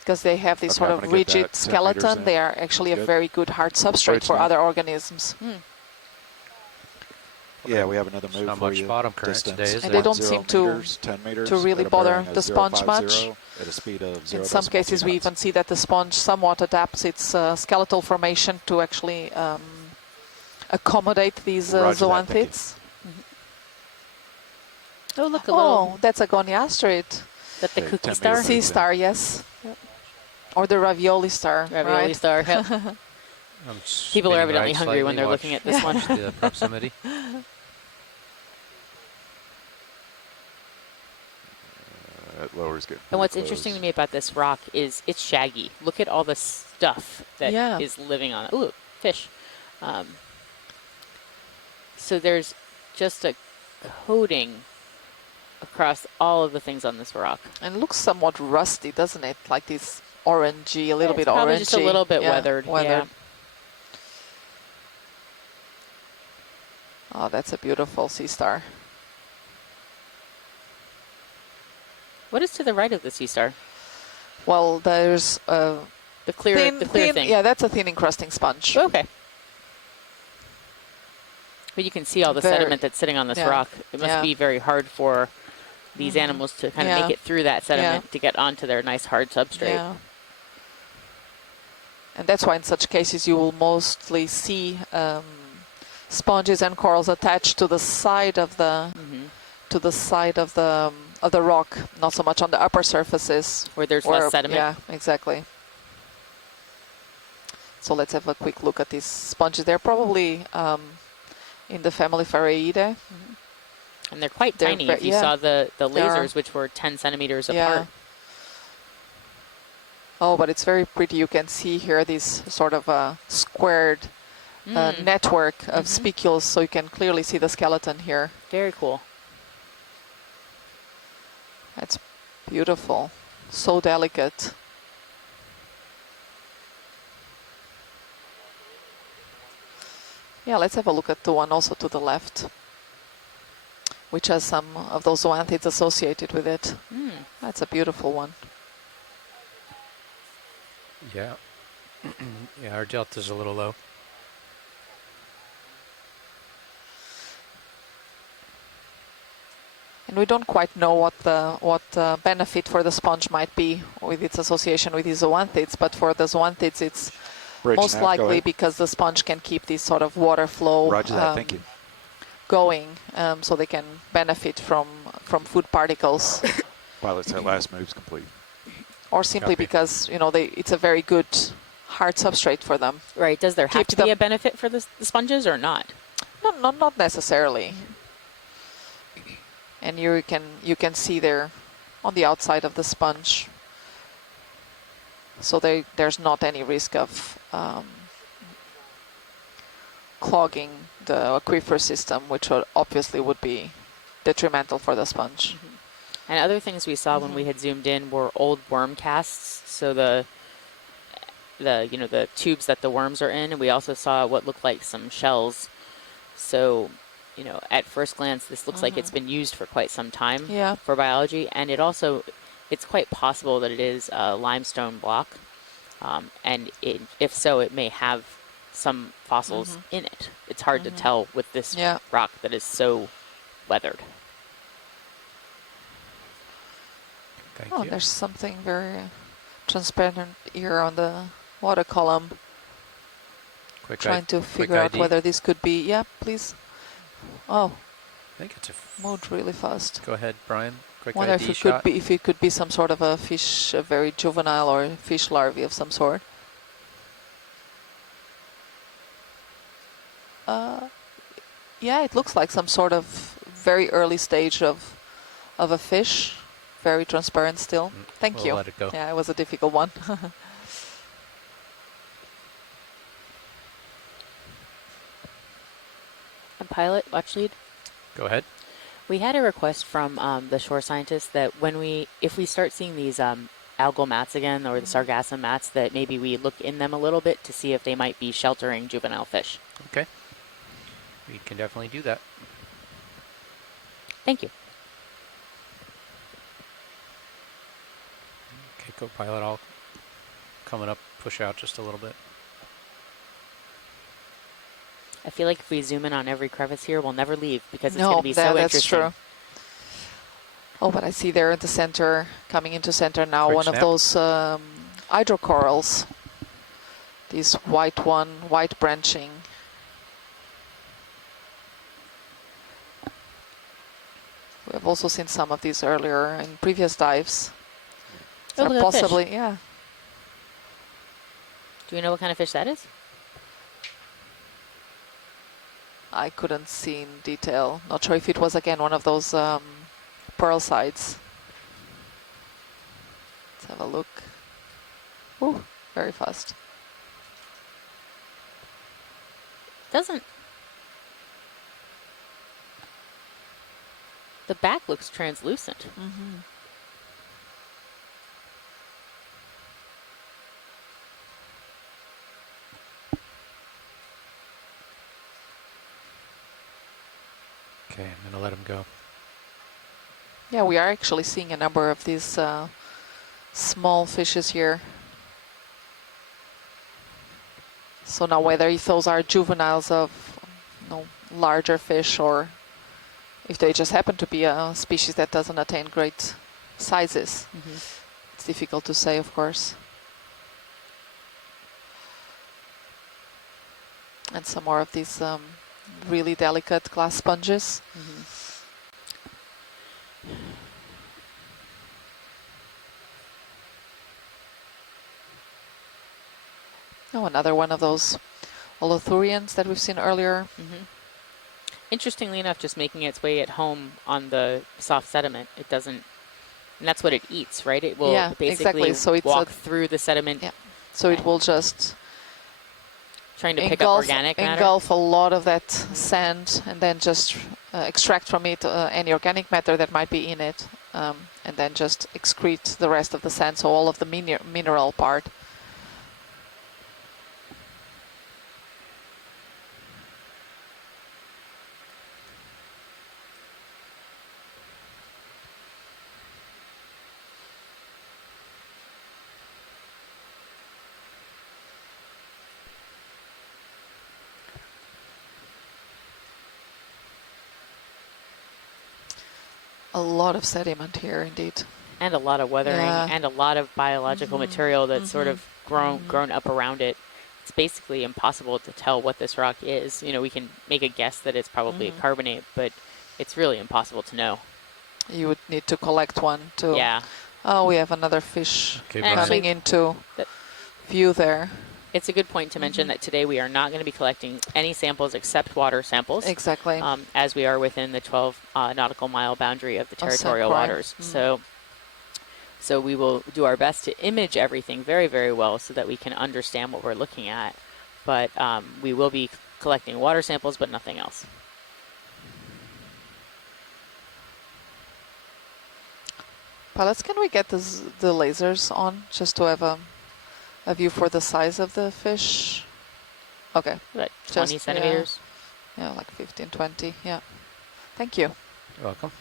because they have this Okay, sort I'm of gonna get rigid that 10 meters skeleton. in. They are actually a Good. very good hard substrate Bridge for nav. other organisms. Yeah, we have another There's move not for much you. bottom current Distance today, is And they there? don't 10 seem to- meters, 10 meters to really at a bother bearing of the sponge 050 much. At a speed of 0. In some cases, we even see that the sponge somewhat adapts its skeletal formation to actually accommodate these Roger that, thank you. zoanthids. Oh, look, a little. Oh, that's a goniasterid. Is that the Okay, cookie 10 star? meters. Sea star, yes. Or the ravioli star, Ravioli right? star. Yep. I'm People are spinning evidently right hungry when slightly. they're Watch- looking at this one. watch the proximity. That lowers good. And what's interesting to me about this rock is it's shaggy. Look at all the stuff that is Yeah. living on it. Ooh, fish. So there's just a coating across all of the things on this rock. And it looks somewhat rusty, doesn't it? Like this orangey, a little It's bit orangey. probably just a little bit Yeah, weathered. Yeah. Oh, that's a beautiful sea star. What is to the right of the sea star? Well, there's a The clear, the clear thing. Yeah, that's a thin encrusting sponge. Okay. But you can see all the Very- sediment that's sitting on this yeah, rock. It must yeah. be very hard for these animals to kind of Yeah. make it through that sediment Yeah. to get onto their nice hard substrate. Yeah. And that's why in such cases you will mostly see sponges and corals attached to the side of the of the rock, not so much on the upper surfaces. Where there's Or- less sediment. Yeah, exactly. So let's have a quick look at these sponges. They're probably in the family Phareidae. And they're quite They're tiny ve- if you yeah. saw the They are. lasers, which were 10 centimeters apart. Oh, but it's very pretty. You can see here this sort of squared network of spicules, so you can clearly see the skeleton here. Very cool. That's beautiful. So delicate. Yeah, let's have a look at the one also to the left, which has some of those zoanthids associated with it. Mm. That's a beautiful one. Yeah. Yeah, our delta's a little low. And we don't quite know what the benefit for the sponge might be with its association with these zoanthids, but for the zoanthids it's Bridge most nav, go likely ahead. because the sponge can keep this sort of water flow Roger that, thank you. going, so they can benefit from food particles, Pilots, that last move's complete. or simply Copy. because it's a very good hard substrate for them. Right. Does there have Keeps to be them- a benefit for the sponges or not? Not necessarily. And you can see there on the outside of the sponge. So there's not any risk of clogging the aquifer system, which obviously would be detrimental for the sponge. And other things we saw when we had zoomed in were old worm casts. So the tubes that the worms are in, and we also saw what looked like some shells. So, at first glance, this looks like it's been used for quite some time Yeah. for biology, and it's quite possible that it is a limestone block, and if so, it may have some fossils in it. It's hard to tell with this Yeah. rock that is so weathered. Thank Oh, you. there's something very transparent here on the water column. Quick Trying to quick figure out ID. whether this could be. Yeah, please. Oh, I think it's a. moved really fast. Go ahead, Brian. Quick Wonder ID if it shot. could be some sort of a fish, a very juvenile or fish larvae of some sort. Yeah, it looks like some sort of very early stage of a fish. Very transparent still. Thank We'll you. let it go. Yeah, it was a difficult one. And pilot, watch lead. Go ahead. We had a request from the shore scientists that if we start seeing these algal mats again, or the sargassum mats, that maybe we look in them a little bit to see if they might be sheltering juvenile fish. Okay. We can definitely do that. Thank you. Okay, co-pilot, I'll coming up, push out just a little bit. I feel like if we zoom in on every crevice here, we'll never leave because it's No, going to be so that's interesting. true. Oh, but I see there at the center, coming into center now, Quick one snap. of those hydrocorals. This white branching. We have also seen some of these earlier in previous dives. Oh, They're look at that fish. possibly, yeah. Do we know what kind of fish that is? I couldn't see in detail. Not sure if it was again one of those pearl sides. Let's have a look. Ooh, very fast. Doesn't. The back looks translucent. Okay, I'm going to let him go. Yeah, we are actually seeing a number of these small fishes here. So now whether if those are juveniles of larger fish, or if they just happen to be a species that doesn't attain great sizes. It's difficult to say, of course. And some more of these really delicate glass sponges. Oh, another one of those holothurians that we've seen earlier. Interestingly enough, just making its way at home on the soft sediment, it doesn't, and that's what it eats, right? It will Yeah, basically exactly. So it's walk through the sediment, Yeah. So it will just trying to pick up organic matter. engulf a lot of that sand, and then just extract from it any organic matter that might be in it, and then just excrete the rest of the sand, so all of the mineral part. A lot of sediment here, indeed. And a lot of weathering Yeah. and a lot of biological material that's sort of grown up around it. It's basically impossible to tell what this rock is. You know, we can make a guess that it's probably a carbonate, but it's really impossible to know. You would need to collect one to. Yeah. Oh, we have another fish Okay, And Brian. coming into that- view there. It's a good point to mention that today we are not going to be collecting any samples except water samples. Exactly. As we are within the 12 nautical mile boundary of the Of St. territorial Croix. waters. So we will do our best to image everything very, very well so that we can understand what we're looking at. But we will be collecting water samples, but nothing else. Pilots, can we get the lasers on just to have a view for the size of the fish? Okay. About 20 Just- centimeters. Yeah, like 15, 20. Yeah. Thank you. You're welcome.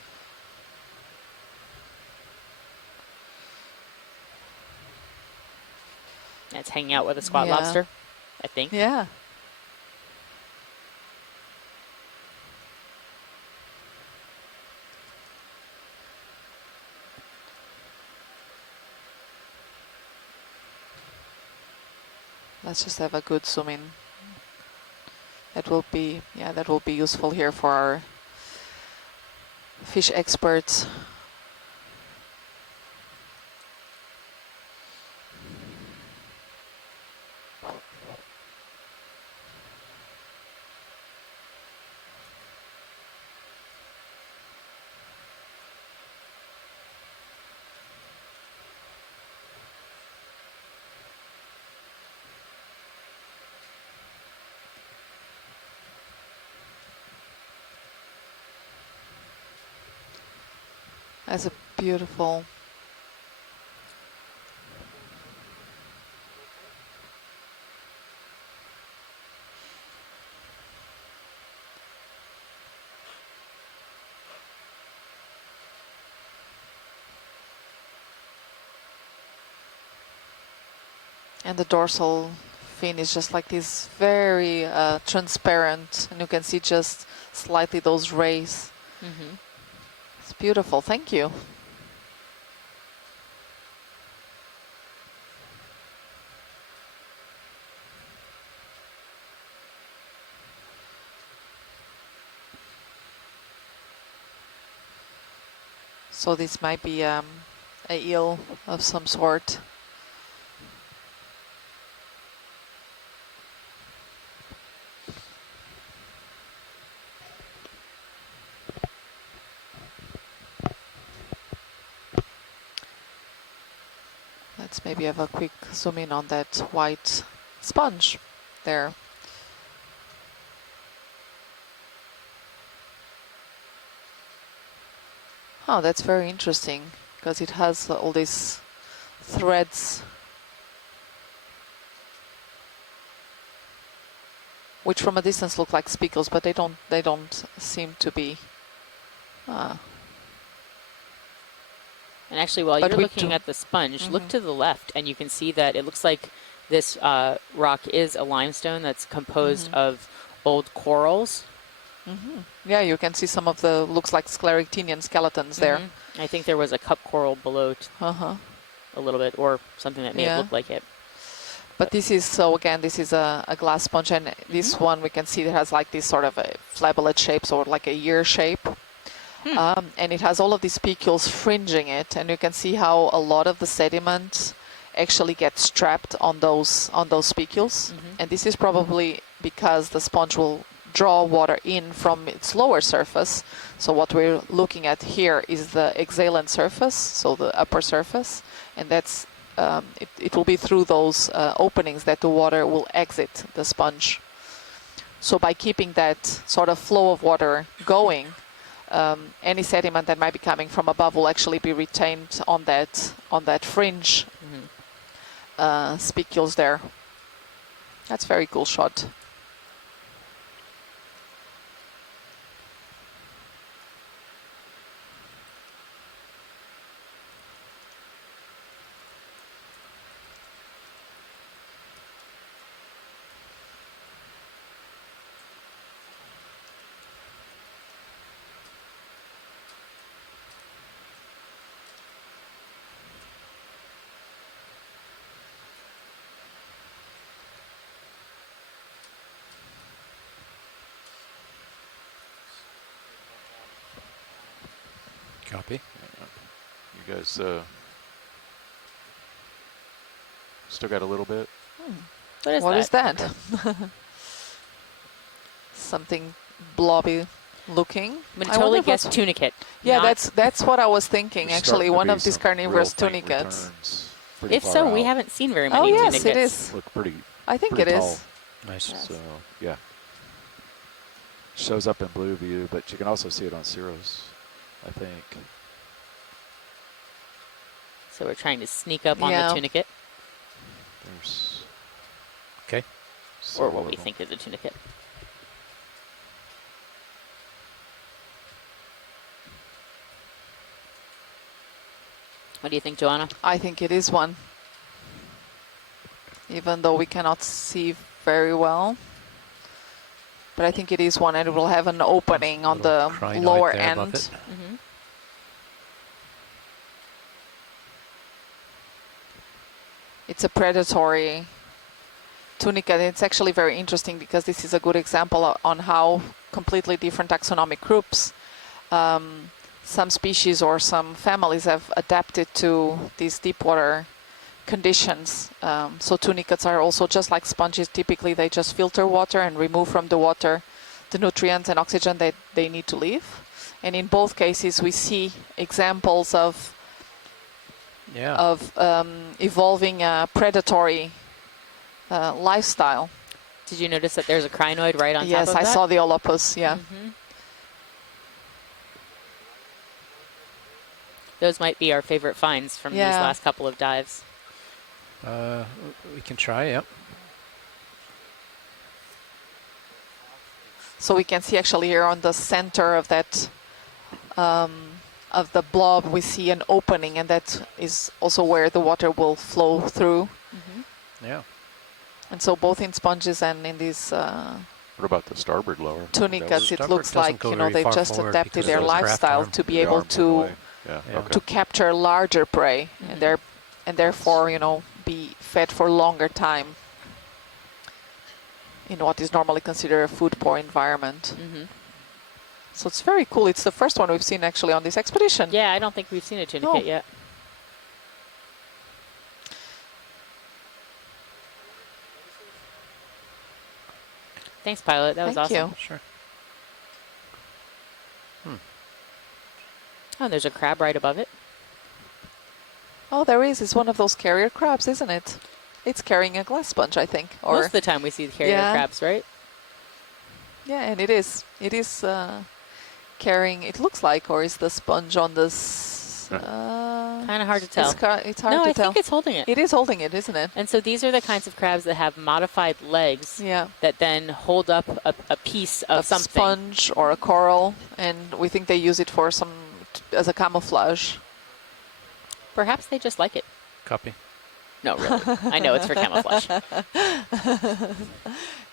And it's hanging out with a squat Yeah. lobster, I think. Yeah. Let's just have a good zoom in. That will be useful here for our fish experts. That's a beautiful. And the dorsal fin is just like this very transparent, and you can see just slightly those rays. Mm-hmm. It's beautiful. Thank you. So this might be a eel of some sort. Let's maybe have a quick zoom in on that white sponge there. Oh, that's very interesting because it has all these threads, which from a distance look like speckles, but they don't seem to be. And actually, while But you're we looking do- at the sponge, look to the left, and you can see that it looks like this rock is a limestone that's composed of old corals. Yeah, you can see some of the, looks like scleractinian skeletons there. I think there was a cup coral below Uh-huh. a little bit, or something that may Yeah. have looked like it. But this is, so again, this is a glass sponge, and this one we can see it has like this sort of a flabellate shape, or like a ear shape. And it has all of these spicules fringing it, and you can see how a lot of the sediment actually gets trapped on those spicules. And this is probably because the sponge will draw water in from its lower surface. So what we're looking at here is the exhalant surface, so the upper surface, and that's it will be through those openings that the water will exit the sponge. So by keeping that sort of flow of water going, any sediment that might be coming from above will actually be retained on that fringe spicules there. That's a very cool shot. Copy. You guys still got a little bit? What is that? What is that? Something blobby looking. I'm going to I totally wonder if guess it's- tunicate. Yeah, not- that's what I was thinking. There's Actually, starting to one be of these some carnivorous real faint tunicates. returns pretty If far so, we out. haven't seen very Oh many yes, tunicates. it is. Look pretty. I think pretty it tall. is. Nice. Yes. So yeah, shows up in blue view, but you can also see it on Cirrus, I think. So we're trying to sneak up on Yeah. the tunicate, There's Okay. or several what we of them. think is a tunicate. What do you think, Joanna? I think it is one. Even though we cannot see very well. But I think it is one, and it will have an opening on Little the crinoid lower there above end. it. Mm-hmm. It's a predatory tunica. It's actually very interesting because this is a good example on how completely different taxonomic groups, some species or some families have adapted to these deep water conditions. So tunicates are also just like sponges. Typically, they just filter water and remove from the water the nutrients and oxygen that they need to live. And in both cases, we see examples of Yeah. evolving a predatory lifestyle. Did you notice that there's a crinoid right on top Yes, of I that? saw the Olopus, yeah. Mhm. Those might be our favorite finds from these Yeah. last couple of dives. We can try. Yep. So we can see actually here on the center of that, of the blob, we see an opening, and that is also where the water will flow through. Mm-hmm. Yeah. And so both in sponges and in these What about the starboard lower? tunicates, it Starboard looks doesn't like, go you know, very they've far just forward adapted because their of the craft lifestyle arm. to be able to Yeah. Yeah. Okay. to capture larger prey, Mhm. and therefore, you know, be fed for longer time in what is normally considered a food poor environment. Mm-hmm. So it's very cool. It's the first one we've seen actually on this expedition. Yeah, I don't think we've seen a tunicate yet. Thanks, Pilot. That was Thank awesome. you. Sure. Oh, and there's a crab right above it. Oh, there is. It's one of those carrier crabs, isn't it? It's carrying a glass sponge, I think. Or Most of the time we see the carrier Yeah. crabs, right? yeah, and it is. It is carrying. It looks like, or is the sponge on this? Kind of hard to tell. It's hard No, to I tell. think it's holding it. It is holding it, isn't it? And so these are the kinds of crabs that have modified legs Yeah. that then hold up a piece of A something. sponge or a coral, and we think they use it for some as a camouflage. Perhaps they just like it. Copy. No, really. I know it's for camouflage.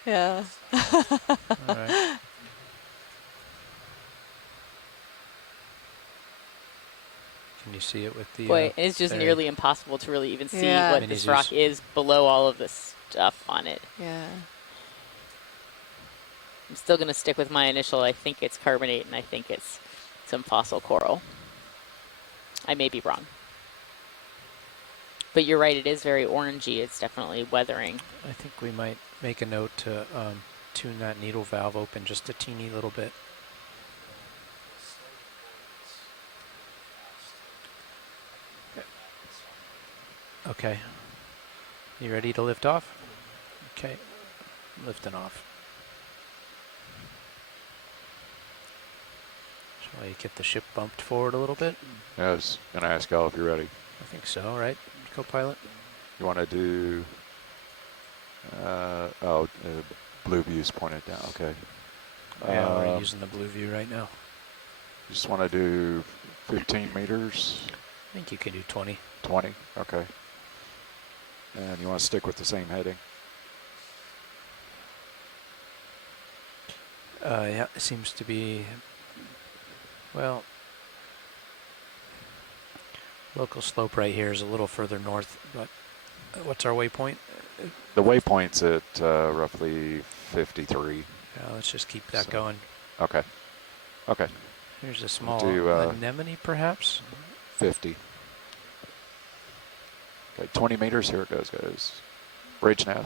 Yeah. All right. Can you see it with the? Boy, it's just there. nearly impossible to really even see Yeah. what Mini this zoos. rock is below all of this stuff on it. Yeah. I'm still going to stick with my initial. I think it's carbonate, and I think it's some fossil coral. I may be wrong. But you're right, it is very orangey. It's definitely weathering. I think we might make a note to tune that needle valve open just a teeny little bit. Okay. You ready to lift off? Okay. Lifting off. Shall I get the ship bumped forward a little bit? Yeah, I was gonna ask Al if you're ready. I think so, right, co-pilot? You want to do? Blue view's pointed down. Okay. Yeah, we're using the blue view right now. You just want to do 15 meters, I think you can do 20. 20. Okay. And you want to stick with the same heading. Yeah, it seems to be, well, local slope right here is a little further north, but what's our waypoint? The waypoint's at roughly 53. Let's just keep that So- going. Okay. Okay. Here's a small do, anemone, perhaps. 50. Okay, 20 meters. Here it goes, guys. Bridge nav.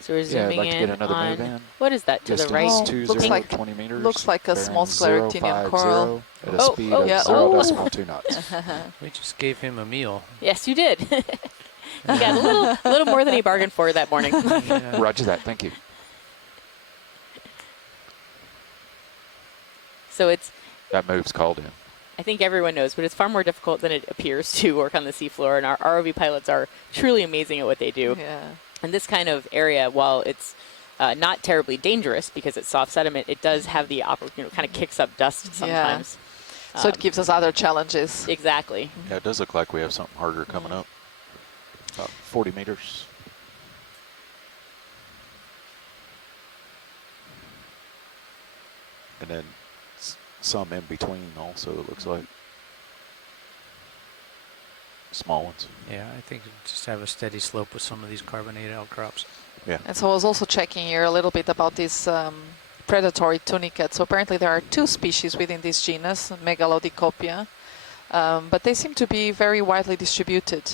So we're Yeah, I'd zooming like to get in another on, move in. what is that to the Distance right? Oh, 20, looks like- 20 meters. looks like a small bearing scleractinian 050 coral. at a Oh, speed oh, of yeah, 0.2 knots. We just gave him a meal. Yes, you did. He got a little more than he bargained for that morning. Yeah. Roger that. Thank you. So it's, That move's called in. I think everyone knows, but it's far more difficult than it appears to work on the seafloor, and our ROV pilots are truly amazing at what they do. Yeah. And this kind of area, while it's not terribly dangerous because it's soft sediment, it does have the kind of kicks up dust sometimes. So it gives us other challenges. Exactly. Yeah, it does look like we have something harder coming up. About 40 meters. And then some in between also, it looks like. Small ones. Yeah, I think just have a steady slope with some of these carbonated outcrops. Yeah. And so I was also checking here a little bit about this predatory tunicate. So apparently there are 2 species within this genus, Megalodicopia, but they seem to be very widely distributed.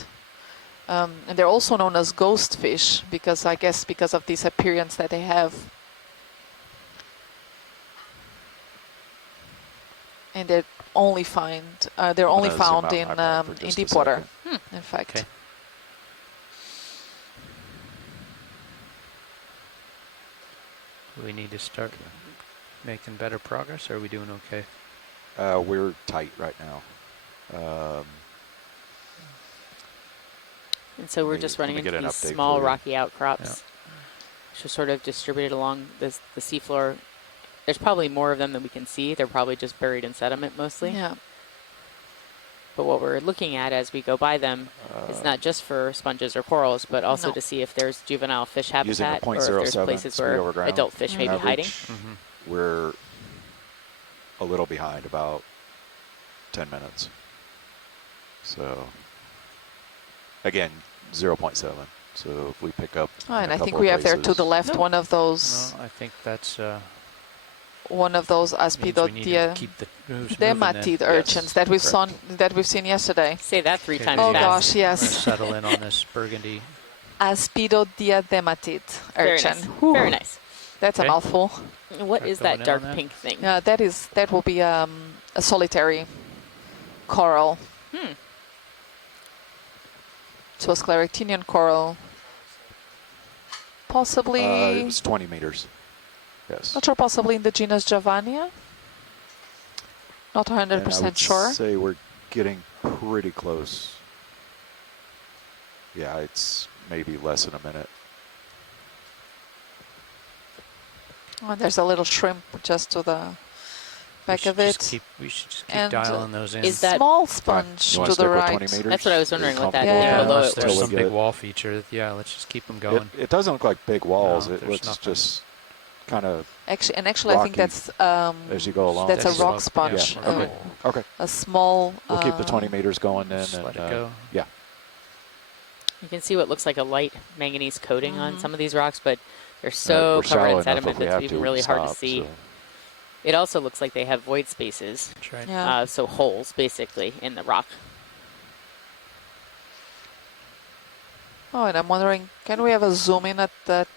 And they're also known as ghost fish because I guess because of this appearance that they have. And they're only found gonna zoom found out in my map for just a deep water. second. In fact. Okay. Do we need to start making better progress, or are we doing okay? We're tight right now. And so we're Let me- just let running me into get an these update small for you. rocky outcrops, just sort of distributed along the seafloor. There's probably more of them than we can see. They're probably just buried in sediment mostly. Yeah. But what we're looking at as we go by them is not just for sponges or corals, but also No. to see if there's juvenile fish Using a habitat or if there's .07 places speed where over ground adult fish may be average. hiding. Mm-hmm. We're a little behind, about 10 minutes. So, again, 0.7. So if we pick up, Oh, in and a I think couple we of have there to places- the left No. one of those No, I think that's means we need to Aspidodia keep the moves moving. dematid Yes, urchins that we've seen yesterday. Say that 3 Okay, times Oh yeah. fast. gosh, yes. We're gonna settle in on this burgundy. Aspidodia dematid Very urchin. nice. Whew, Very nice. That's a Okay. mouthful. What Start is going that in dark on that. pink thing? Yeah, that will be a solitary coral. Hmm. So a scleractinian coral. Possibly, it was 20 meters. Yes. not sure, possibly in the genus Javania. Not And I 100% would sure. say we're getting pretty close. Yeah, it's maybe less than a minute. Oh, there's a little shrimp just to the back of it. We should just keep And, dialing those in. is that- Small Fine. sponge You wanna to stick the with right. 20 meters? That's what I was Are you wondering with that. comfortable Yeah. with below unless it there's Till some we big get- wall feature. Yeah, let's just keep them going. It doesn't look like big walls. No, it there's looks nothing. just kind of Actually, I think rocky that's as you go along. that's a That's rock slope, yeah. sponge. Yeah, okay. Okay. A small. We'll keep the 20 meters going then. Just and, let it go. Yeah. You can see what looks like a light manganese coating on Mhm. some of these rocks, but they're so we're covered shallow in enough sediment if we that have it's to, even we really can hard to stop, see. so. It also looks like they have void spaces, That's right. Yeah. so holes basically in the rock. Oh, and I'm wondering, can we have a zoom in at that?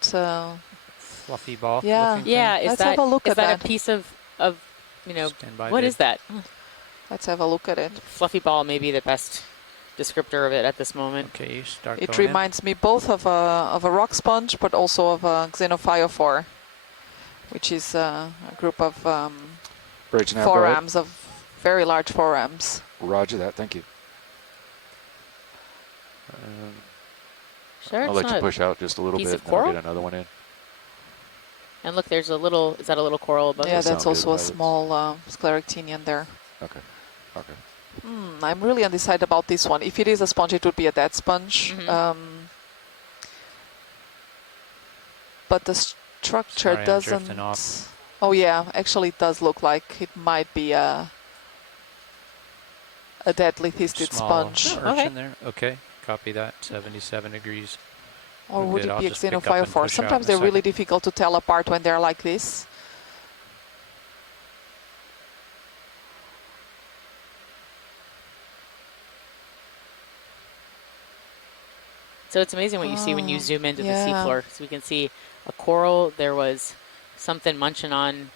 Fluffy ball. Yeah. looking thing. Yeah, is Let's that have a look is at that that. a piece of Stand by what bid. is that? Let's have a look at it. Fluffy ball may be the best descriptor of it at this moment. Okay, you start It going reminds me both of a rock sponge, but also of a xenophyophore, which is a group of Bridge now, go ahead. forams, of very large forams. Roger that. Thank you. Sure, I'll it's let you not. push out just a little piece bit, of and then I'll coral? get another one in. And look, there's a little. Is that a little coral above Yeah, it? That that's sounds good, also a pilots. small scleractinian there. Okay. Okay. I'm really undecided about this one. If it is a sponge, it would be a dead sponge. Mhm. But the structure Sorry, I'm doesn't. drifting off. Oh yeah, actually it does look like it might be a deadly thisted Small sponge. Oh, urchin okay. there. Okay, copy that. 77 degrees. Or We're would good. it I'll be a just pick up and xenophyophore? push out Sometimes in a they're really second. difficult to tell apart when they're like this. So it's amazing what you see when you zoom into the yeah. seafloor. So we can see a coral. There was something munching on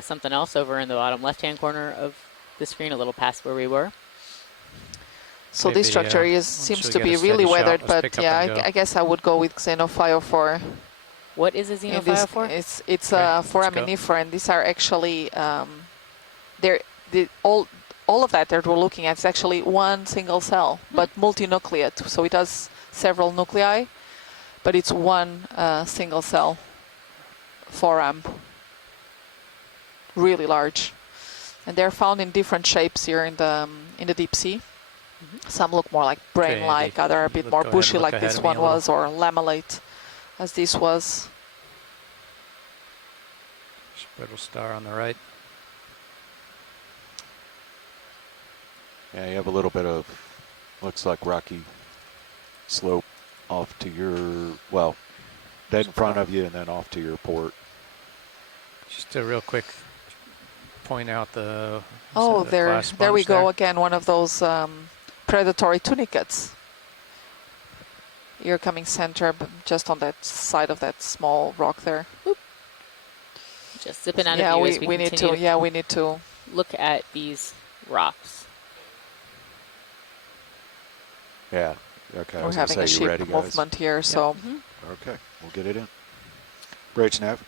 something else over in the bottom left-hand corner of the screen, a little past where we were. So Okay, this video. structure Once seems we to get be a really steady shot, weathered, let's but pick up yeah, and go. I guess I would go with xenophyre. What is a In this, xenophyre? it's Okay, foraminifera, and these are actually they're all of that we're looking at is actually one single cell, but multinucleate. So it has several nuclei, but it's one single cell foram, really large, and they're found in different shapes here in the deep sea. Some look more like brain-like, Andy, other are a bit go more ahead, bushy, look like ahead this of me a one little. was, or lamellate, as this was. Little star on the right. Yeah, you have a little bit of, looks like rocky slope off to your, well, dead in front of you and then off to your port. Just a real quick point out the. Oh, the there glass we sponge go there. again, one of those predatory tunicates. You're coming center, just on that side of that small rock there. Just zipping out Yeah, of view as we need continue to. Yeah, we need to. look at these rocks. Yeah. Okay, I We're was going having to a say, you ship ready, guys? movement here, so Okay, we'll get it in. Bridge nav.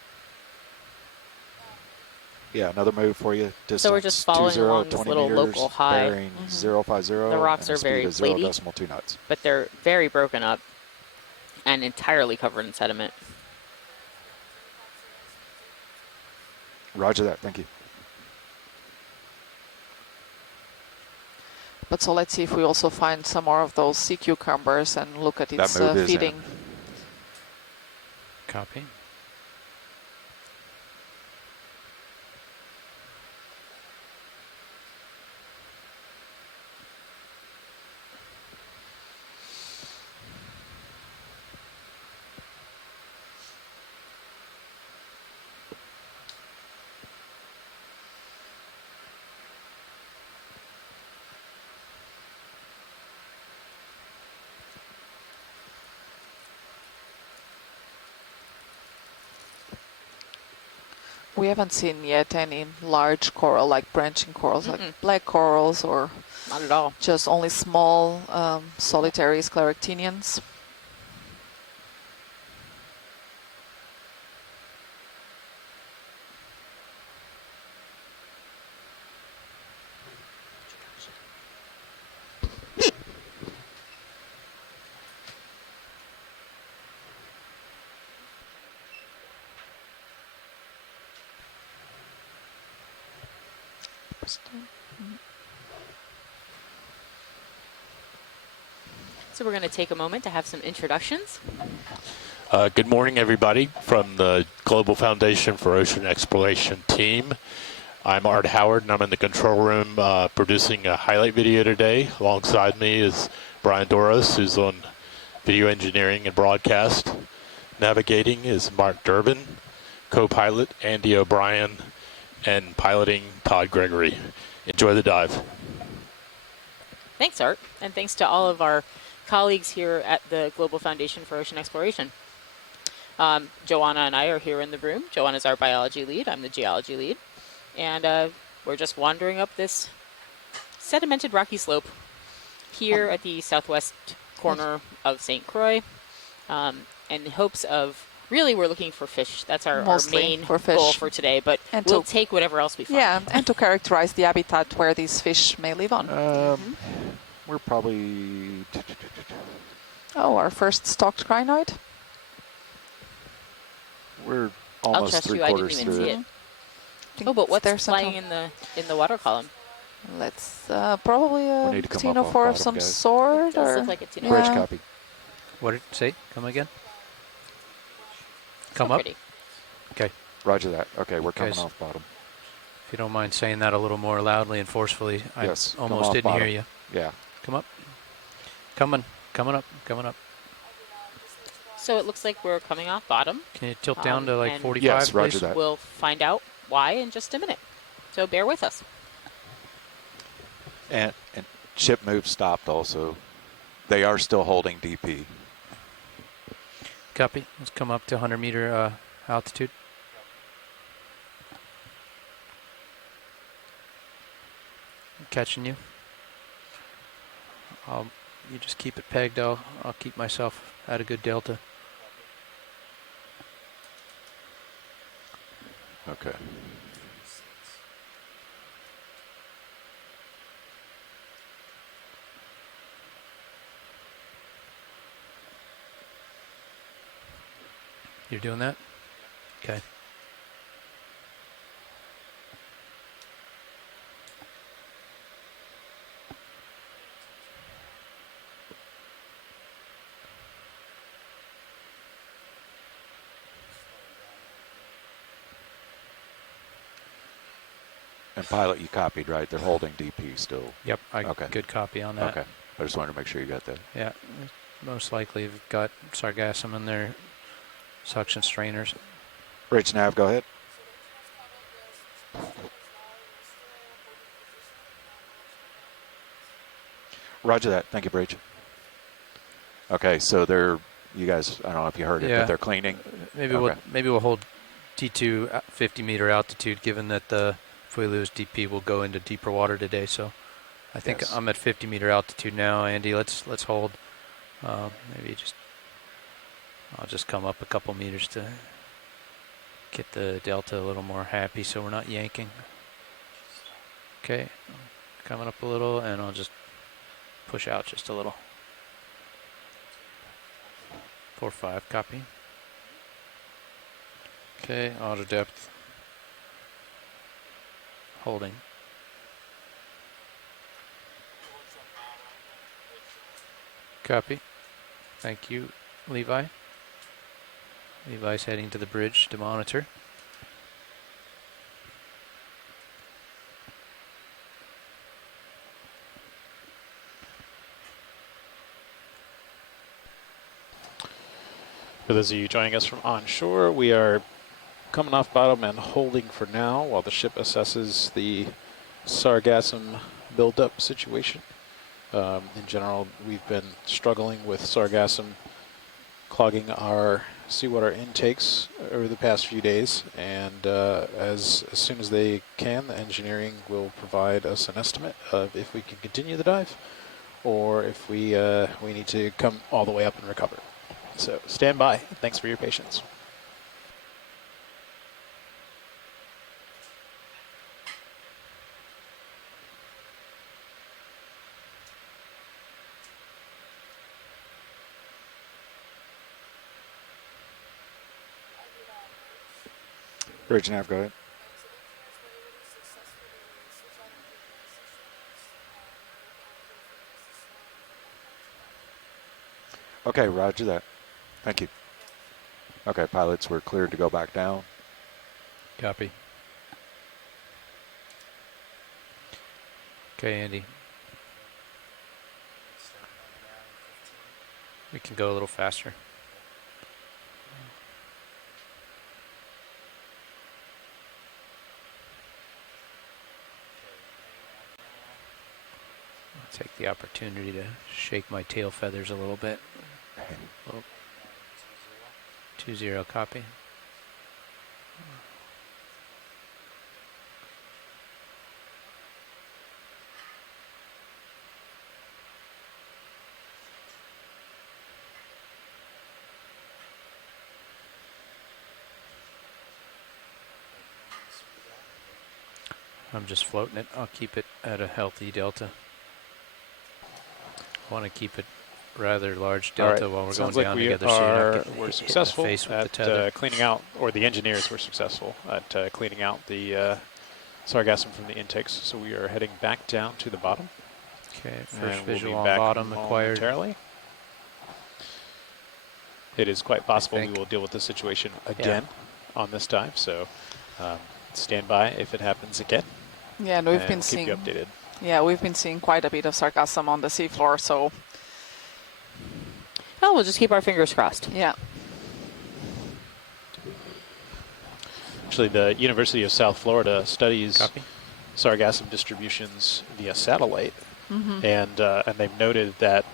Yeah, another move for you. Distance So we're just following 20, along this 20 little meters, local high. bearing 050. The rocks and are a speed very of 0 platey. decimal 2 knots. But they're very broken up and entirely covered in sediment. Roger that. Thank you. But so let's see if we also find some more of those sea cucumbers and look at its move is in. feeding. Copy. We haven't seen yet any large coral, like branching corals, like black corals, or Not at all. just only small solitary scleractinians. So we're going to take a moment to have some introductions. Good morning, everybody, from the Global Foundation for Ocean Exploration team. I'm Art Howard, and I'm in the control room producing a highlight video today. Alongside me is Brian Doros, who's on video engineering and broadcast. Navigating is Mark Durbin, co-pilot Andy O'Brien, and piloting Todd Gregory. Enjoy the dive. Thanks, Art, and thanks to all of our colleagues here at the Global Foundation for Ocean Exploration. Joanna and I are here in the room. Joanna's our biology lead. I'm the geology lead. And we're just wandering up this sedimented rocky slope here at the southwest corner of St. Croix in hopes of, really, we're looking for fish. That's our main for fish. goal for today, but And we'll to- take whatever else we find. Yeah, and to characterize the habitat where these fish may live on. We're probably Oh, our first stalked crinoid? we're I'll almost trust three you. I didn't quarters even through see it. it. Oh, but what's there flying somehow? in the water column? Let's probably We a need to come up off xenophore of bottom, some guys. sort. It does or look like it's, Bridge Yeah. copy. What did it say? Come again? Come so up? pretty. Okay. Roger that. Okay, we're coming Guys. off bottom. If you don't mind saying that a little more loudly and forcefully. Yes, I come almost off didn't hear bottom. you. Yeah. Come up. Coming up. So it looks like we're coming off bottom. Can you tilt down to like and 45, Yes, roger please? that. We'll find out why in just a minute. So bear with us. And ship move stopped also. They are still holding DP. Copy. Let's come up to 100-meter altitude. I'm catching you. You just keep it pegged. I'll keep myself at a good delta. Okay. You're doing that? Okay. And pilot, you copied, right? They're holding DP still. Yep. Okay. Good copy on that. Okay. I just wanted to make sure you got that. Yeah. Most likely have got sargassum in their suction strainers. Bridge nav, go ahead. Roger that. Thank you, Bridge. Okay, so you guys, I don't know if you heard it, Yeah. but they're cleaning. Maybe Okay. we'll hold T2 at 50-meter altitude, given that if we lose DP, we'll go into deeper water today. So I think Yes. I'm at 50-meter altitude now, Andy. Let's hold. Maybe I'll just come up a couple meters to get the delta a little more happy, so we're not yanking. Okay, coming up a little, and I'll just push out just a little. 4-5, copy. Okay, auto depth. Holding. Copy. Thank you, Levi. Levi's heading to the bridge to monitor. For those of you joining us from onshore, we are coming off bottom and holding for now while the ship assesses the sargassum buildup situation. In general, we've been struggling with sargassum clogging our seawater intakes over the past few days, and as soon as they can, the engineering will provide us an estimate of if we can continue the dive or if we need to come all the way up and recover. So stand by. Thanks for your patience. Bridge nav, go ahead. Okay, roger that. Thank you. Okay, pilots, we're cleared to go back down. Copy. Okay, Andy. We can go a little faster. I'll take the opportunity to shake my tail feathers a little bit. 2-0, copy. I'm just floating it. I'll keep it at a healthy delta. I want to keep it rather large delta while we're Sounds going like down we together, so you're not we're hit successful the face with the at tether. cleaning out, or the engineers were successful at cleaning out the sargassum from the intakes. So we are heading back down to the bottom. Okay, And first we'll visual be on back bottom acquired. momentarily. It is quite possible we think. will deal with this situation again on this dive. So stand by if it happens again. Yeah, and we've and been we'll seeing. keep you updated. Yeah, we've been seeing quite a bit of sargassum on the seafloor. So Oh, we'll just keep our fingers crossed. yeah. Actually, the University of South Florida studies Copy. sargassum distributions via satellite. and they've noted that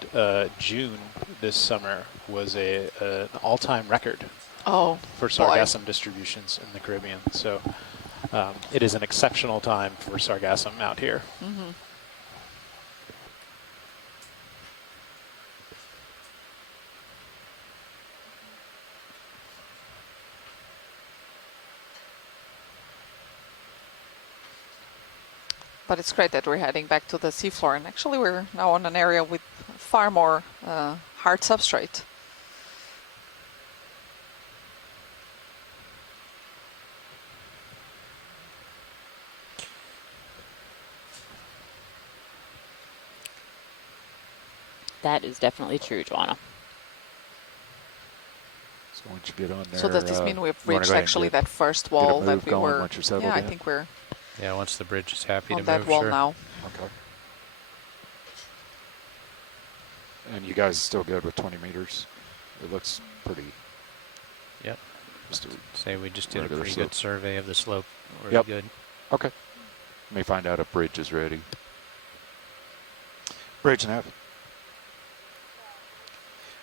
June this summer was an all-time record Oh, for sargassum distributions in the Caribbean. So it is an exceptional time for sargassum out here. But it's great that we're heading back to the seafloor, and actually we're now on an area with far more hard substrate. That is definitely true, Joanna. So once you get on there, So does this mean we've you wanna reached go ahead and actually get that first a wall move that we going were? once you're settled Yeah, I in? think we're Yeah, once the bridge is happy on to that move, wall sure. now. Okay. And you guys still good with 20 meters? It looks pretty. Yep. Just a, Say we just did a regular pretty slope. good survey of the slope. We're Yep. good. okay. Let me find out if bridge is ready. Bridge nav.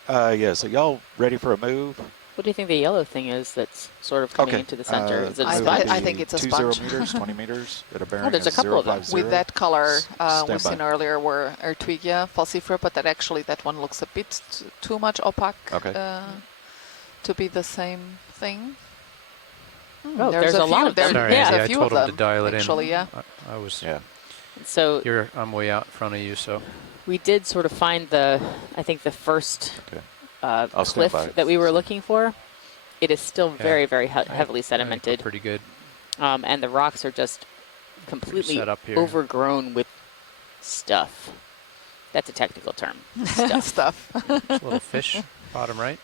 Yeah, so y'all ready for a move? What do you think the yellow thing is that's sort of coming Okay. into the center? Is it a I- sponge? I think it's a 20 sponge. meters, 20 meters at a bearing there's a of couple of them. 050. With that color Stand we've seen by. earlier were Ertwigia falcifera, but that actually that one looks a bit too much opaque Okay. to be the same thing. Oh, there's a lot of them. Sorry, Yeah. Andy, a I few told of him them, to dial it actually, in. yeah. I was. Yeah. So I'm way out in front of you, so. we did sort of find I think the first Okay. I'll stand cliff by. that we were looking for. It is still Yeah. very, very I heavily think we're sedimented. pretty good. And the rocks are just completely set up here. overgrown with stuff. That's a technical term. Stuff. Stuff. There's a little fish, bottom right.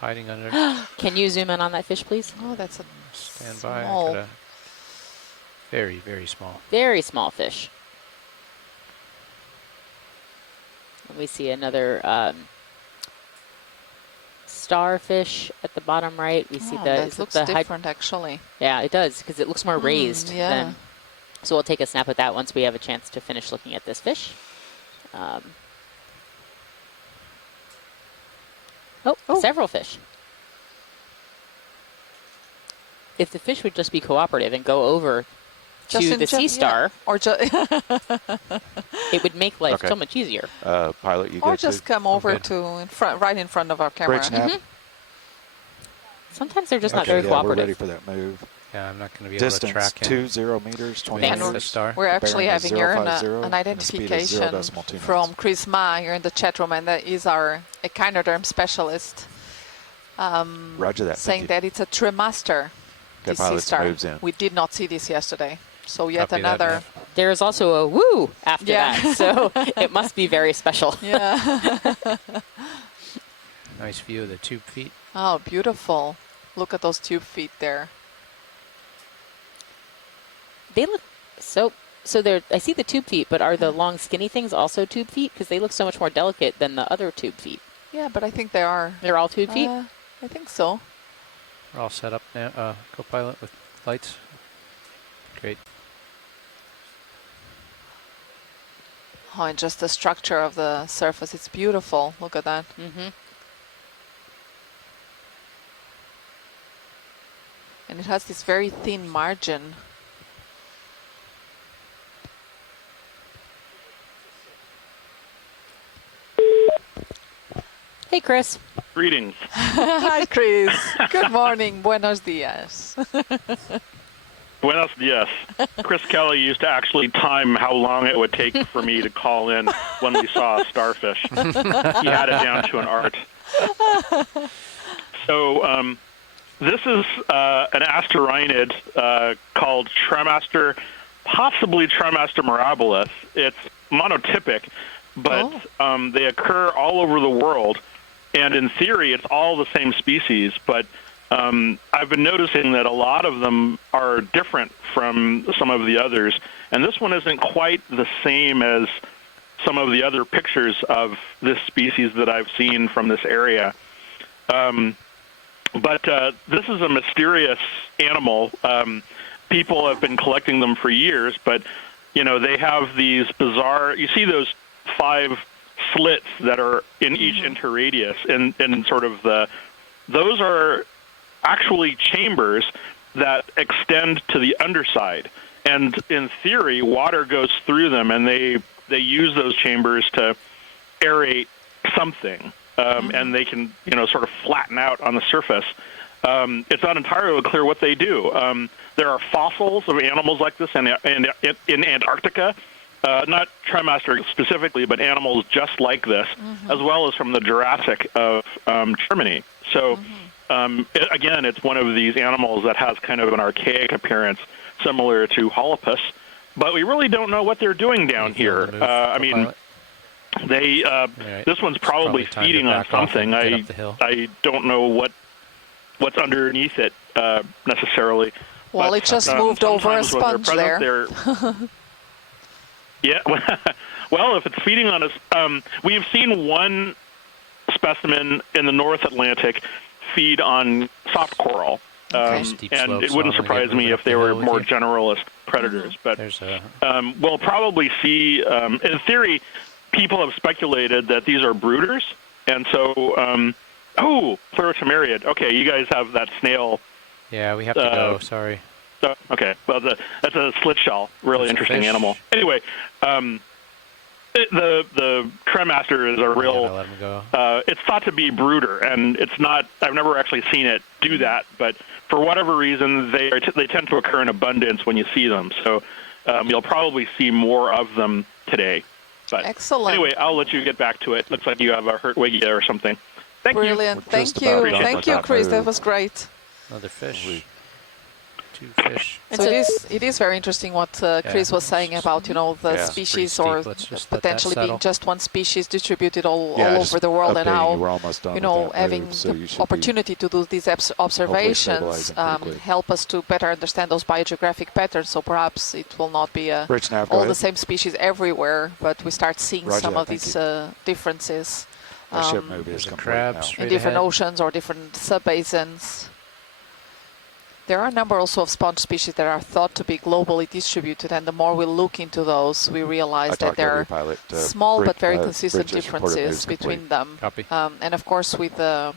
Hiding under. Can you zoom in on that fish, please? Oh, that's a Stand by. I small. gotta. Very, very small. Very small fish. And we see another starfish at the bottom right. We see that is it looks the different actually. yeah, it does because it looks more raised. yeah. Than, so we'll take a snap at that once we have a chance to finish looking at this fish. Several fish. If the fish would just be cooperative and go over to the sea star, or just it would make life Okay. so much easier. Pilot, you or good just too? come over good. to in front, right in front of our camera. Bridge nav. Sometimes they're just not Okay, very yeah, we're cooperative. ready for that move. Yeah, I'm not going to be able to Distance track him. 20 meters, 20 Thanks. The meters. star. We're actually bearing is having here 050, an and the speed is identification 0.2 from knots. Chris Ma here in the chat room, and that is our echinoderm specialist. Roger that. Saying thank that it's a tremaster Okay, DC pilots star. moves in. We did not see this yesterday, so yet Copy that, another. Matt. There is also a woo after Yeah. that, so it must be very special. Yeah. Nice view of the tube feet. Oh, beautiful! Look at those tube feet there. They look so. They're. I see the tube feet, but are the long, skinny things also tube feet? Because they look so much more delicate than the other tube feet. Yeah, but I think they are. They're all tube feet. I think so. We're all set up now. Co-pilot with lights. Great. Oh, and just the structure of the surface, it's beautiful. Look at that. Mm-hmm. And it has this very thin margin. Hey, Chris. Greetings. Hi, Chris. Good morning. Buenos dias. Buenos dias. Chris Kelly used to actually time how long it would take for me to call in when we saw a starfish. He had it down to an art. So this is an asteroid called Tremaster, possibly Tremaster mirabilis. It's monotypic, but they occur all over the world. And in theory, it's all the same species, but I've been noticing that a lot of them are different from some of the others. And this one isn't quite the same as some of the other pictures of this species that I've seen from this area. But this is a mysterious animal. People have been collecting them for years, but they have these bizarre. You see those 5 slits that are in each interradius, and sort of those are actually chambers that extend to the underside. And in theory, water goes through them, and they use those chambers to aerate something, and they can sort of flatten out on the surface. It's not entirely clear what they do. There are fossils of animals like this in Antarctica, not Tremaster specifically, but animals just like this, as well as from the Jurassic of Germany. So, again, it's one of these animals that has kind of an archaic appearance, similar to Holopus, but we really don't know what they're doing down here. I mean, this one's probably feeding on something. I don't know what's underneath it necessarily. Well, but, it just moved over a sometimes when sponge they're present, there. Yeah, well, if it's feeding on us, we've seen one specimen in the North Atlantic feed on soft coral. Steep And slopes, it so wouldn't I'm gonna surprise get me moving if up they the were hill with more you. generalist predators. But There's a we'll probably see, in theory, people have speculated that these are brooders. And so, Pleurotomeriid. Okay, you guys have that snail. yeah. We have to go. Sorry. Okay, well, that's a slit shell. Really There's a interesting fish. animal. Anyway, the Tremaster is a real. Let him go. It's thought to be brooder, and it's not. I've never actually seen it do that, but for whatever reason, they tend to occur in abundance when you see them. So you'll probably see more of them today. But Excellent. anyway, I'll let you get back to it. Looks like you have a hurt wiggy there or something. Thank you. Brilliant. We're Thank just you. about done Thank with you, that Chris. That move. was great. Another fish. We- 2 fish. And So so- it is very interesting what Chris was saying about the Yeah. species Pretty or steep. Let's just let that potentially being settle. just one species distributed all Yeah, over just the world, and updating how you. We're almost done with that having move, so the you should be opportunity to do these observations stabilizing quickly. help us to better understand those biogeographic patterns. So perhaps it will not be Rich, now go all the ahead. same species everywhere, but we start seeing Roger some that, of thank these differences Our ship move is There's a complete crab now. straight in different ahead. oceans or different subbasins. There are a number also of sponge species that are thought to be globally distributed, and the more we look into those, we I realize that talked to there every are pilot. small but very Bridge consistent just reported differences moves complete. between them. Copy. And of course, with the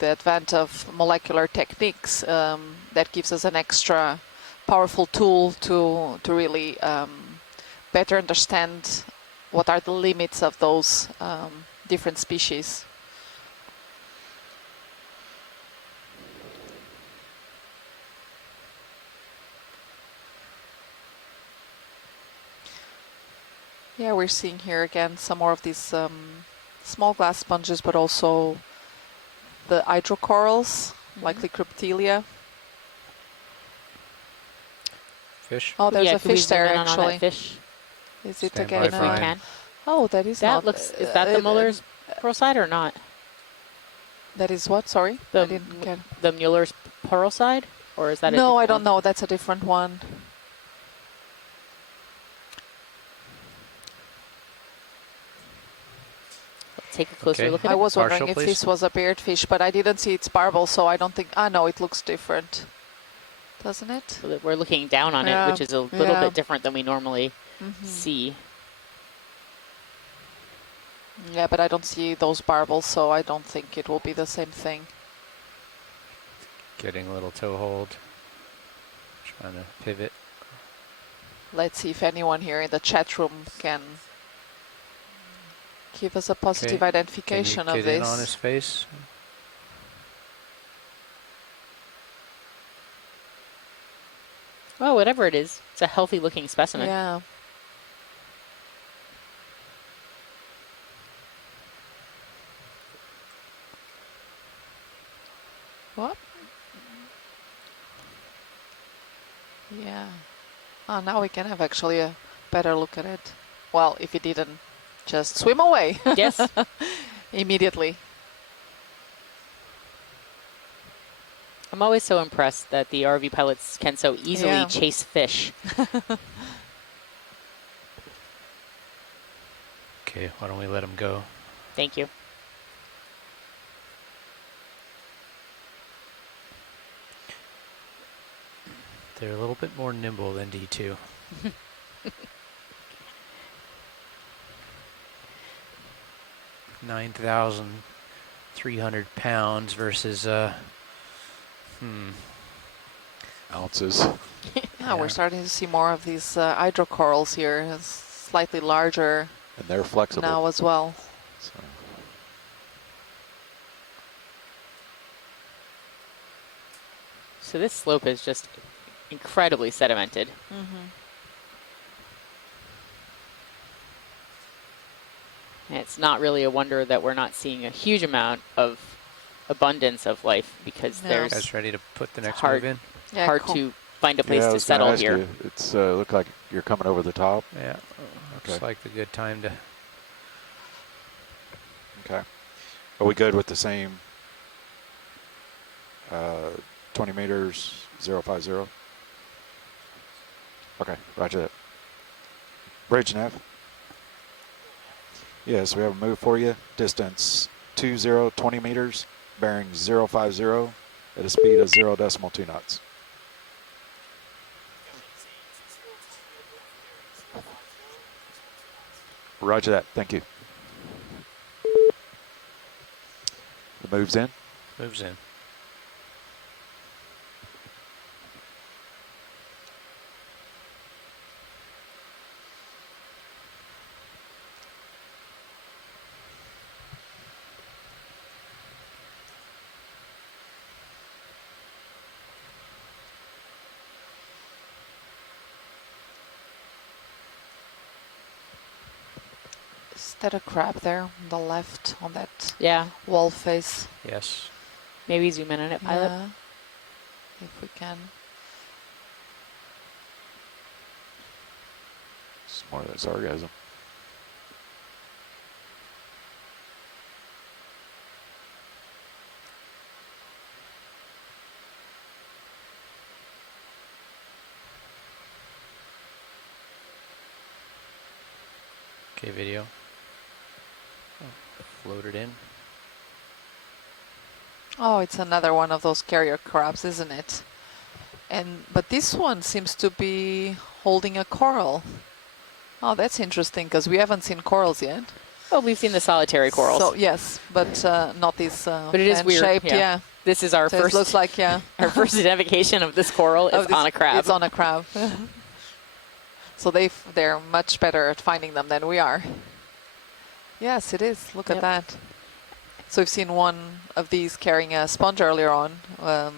advent of molecular techniques, that gives us an extra powerful tool to really better understand what are the limits of those different species. Yeah, we're seeing here again some more of these small glass sponges, but also the hydrocorals, likely cryptelia. Fish. Oh, there's Yeah, a can we fish zoom there in on actually. that fish Is it Stand by again? if we fine. can? Oh, that is That not. looks. Is that the Muller's pearl side or not? That is what? Sorry, The I didn't get. The Mueller's pearl side, or is that? No, I don't know. That's a different one. Take a closer Okay. look at I it. was wondering Partial, if please. this was a beardfish, but I didn't see its barbel, so I don't think. Ah, no, it looks different, doesn't it? So that we're looking down on Yeah, it, which is a little yeah. bit different than we normally Mhm. see. Yeah, but I don't see those barbels, so I don't think it will be the same thing. Getting a little toe hold. Trying to pivot. Let's see if anyone here in the chat room can give us a positive Okay. identification Can you of get this. in on his face? Well, whatever it is, it's a healthy looking specimen. Yeah. What? Yeah. Oh, now we can have actually a better look at it. Well, if it didn't just swim away. Yes. Immediately. I'm always so impressed that the RV pilots can so easily Yeah. chase fish. Okay, why don't we let him go? Thank you. They're a little bit more nimble than D2. £9,300 versus Ounces. Yeah, we're starting to see more of these hydrocorals here. It's slightly larger And they're flexible. now as well. So. So this slope is just incredibly sedimented. And it's not really a wonder that we're not seeing a huge amount of abundance of life, because No. there's guys ready to put the next hard- move in? Yeah, hard cool. to find a place Yeah, I to was gonna settle ask here. you, it's look like you're coming over the top. Yeah, looks Okay. like the good time to. Okay. Are we good with the same 20 meters, 050? Okay, roger that. Bridge nav. Yes, we have a move for you. Distance 20 meters, bearing 050 at a speed of 0.2 knots. Roger that. Thank you. The move's in. Moves in. Is that a crab there on the left on that Yeah, wall face? Yes. maybe zoom in on it, pilot. Yeah, if we can. It's more than sargasm. Okay, video. Oh, floated in. Oh, it's another one of those carrier crabs, isn't it? But this one seems to be holding a coral. Oh, that's interesting, because we haven't seen corals yet. Oh, we've seen the solitary corals. So yes, but not these. But it is weird, fan-shaped, yeah. yeah. This is our So it first looks like our first identification of this coral is this- on a crab. It's on a crab. So they're much better at finding them than we are. Yes, it is. Look at Yep. that. So we've seen one of these carrying a sponge earlier on, a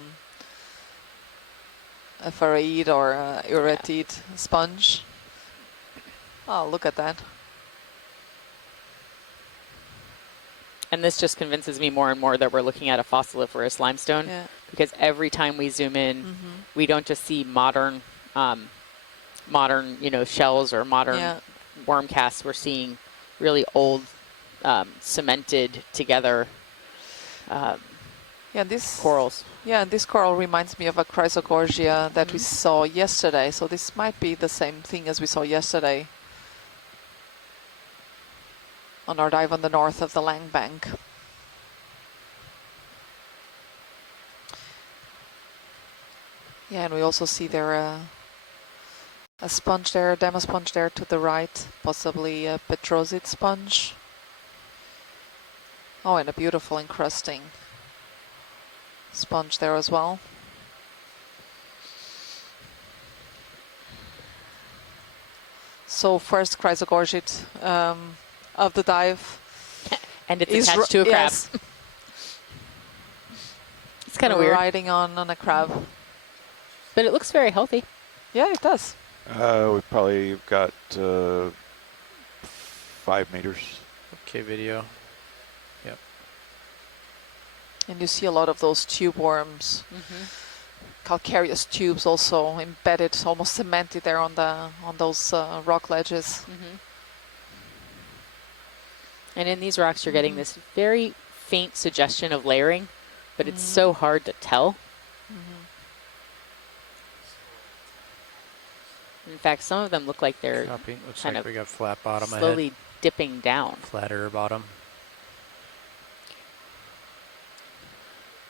farreid or a uretid sponge. Oh, look at that. And this just convinces me more and more that we're looking at a fossiliferous limestone, Yeah. because every time we zoom in, we don't just see modern, shells or modern Yeah. worm casts. We're seeing really old, cemented together Yeah, this corals. Yeah, this coral reminds me of a chrysogorgia that we saw yesterday. So this might be the same thing as we saw yesterday on our dive on the north of the Lang Bank. Yeah, and we also see there a sponge there, a demo sponge there to the right, possibly a petrosid sponge. Oh, and a beautiful encrusting sponge there as well. So first chrysogorgid of the dive. And it's is attached to a crab. yes, It's kind of weird, riding on a crab. but it looks very healthy. Yeah, it does. We probably got 5 meters. Okay, video. And you see a lot of those tube worms, calcareous tubes also embedded, almost cemented there on those rock ledges. And in these rocks, you're getting this very faint suggestion of layering, but it's so hard to tell. In fact, some of them look like they're Copy. Looks kind like of we got flat bottom slowly ahead. dipping down. Flatter bottom.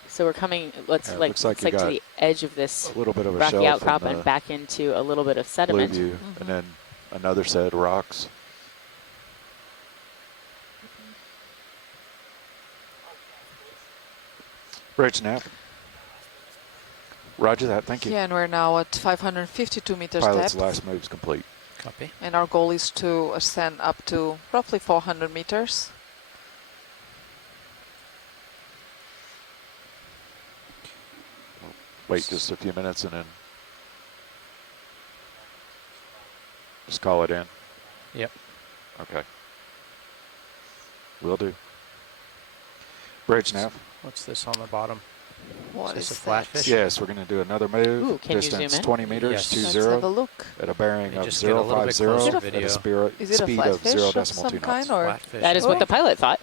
So we're coming, Looks like it's you like to got the edge of this A little bit of a rocky shelf outcrop in and the back into a little bit of blue sediment. view, and then Another set of rocks. Bridge nav. Roger that, thank you. Yeah, and we're now at 552 meters Pilot's depth. last move's complete. Copy. And our goal is to ascend up to roughly 400 meters. Wait just a few minutes and then just call it in. Yep. Okay. Will do. Bridge nav. What's this on the bottom? What Is this is a that? flatfish? Yes, we're going to do another move. Ooh, can you Distance zoom in? 20 meters, Yes. 20 Let's have a look. at a bearing Let me of just get a little bit 050 closer at video. a spirit Is it a speed of flatfish 0 of decimal some 2 kind, knots. or Flatfish. That is what the pilot thought.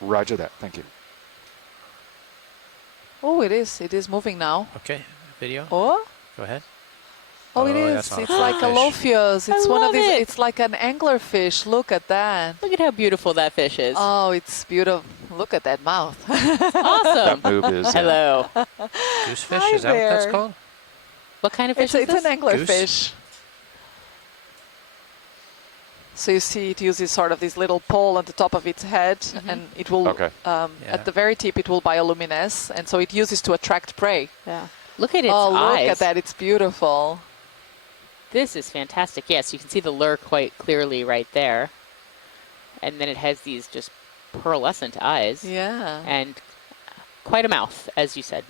Roger that, thank you. oh, it is. It is moving now. Okay, video. Oh, Go ahead. oh, it Oh, is. that's not a It's like a flatfish. Lophios. It's I one of love these. it. It's like an anglerfish. Look at that. Look at how beautiful that fish is. Oh, it's beautiful. Look at that mouth. Awesome. That move is Hello. Goosefish, Hi is that what that's there. called? What kind of fish It's is this? an anglerfish. So you see it uses sort of this little pole on the top of its head, and it will, Okay. Yeah. at the very tip, it will bioluminesce, and so it uses to attract prey. Yeah. Look at its Oh, eyes. look at that. It's beautiful. This is fantastic. Yes, you can see the lure quite clearly right there. And then it has these just pearlescent eyes. Yeah. And quite a mouth, as you said.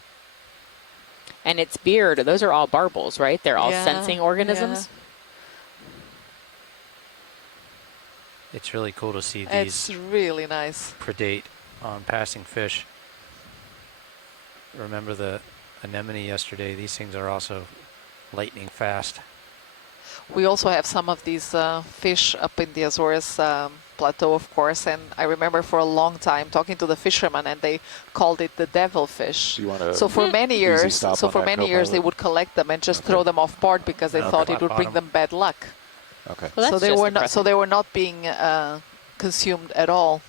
And its beard, those are all barbels, right? They're all Yeah, sensing organisms. It's really cool to see It's these really nice. predate on passing fish. Remember the anemone yesterday? These things are also lightning fast. We also have some of these fish up in the Azores plateau, of course, and I remember for a long time talking to the fishermen, and they called it the devilfish. Do you want to So for many easy years, stop on that, they co-pilot? would collect them and just Okay. throw them off board because they Okay. thought it would bring Bottom. them bad luck. Okay. Well, So that's they just were not. So impressive. they were not being consumed at all.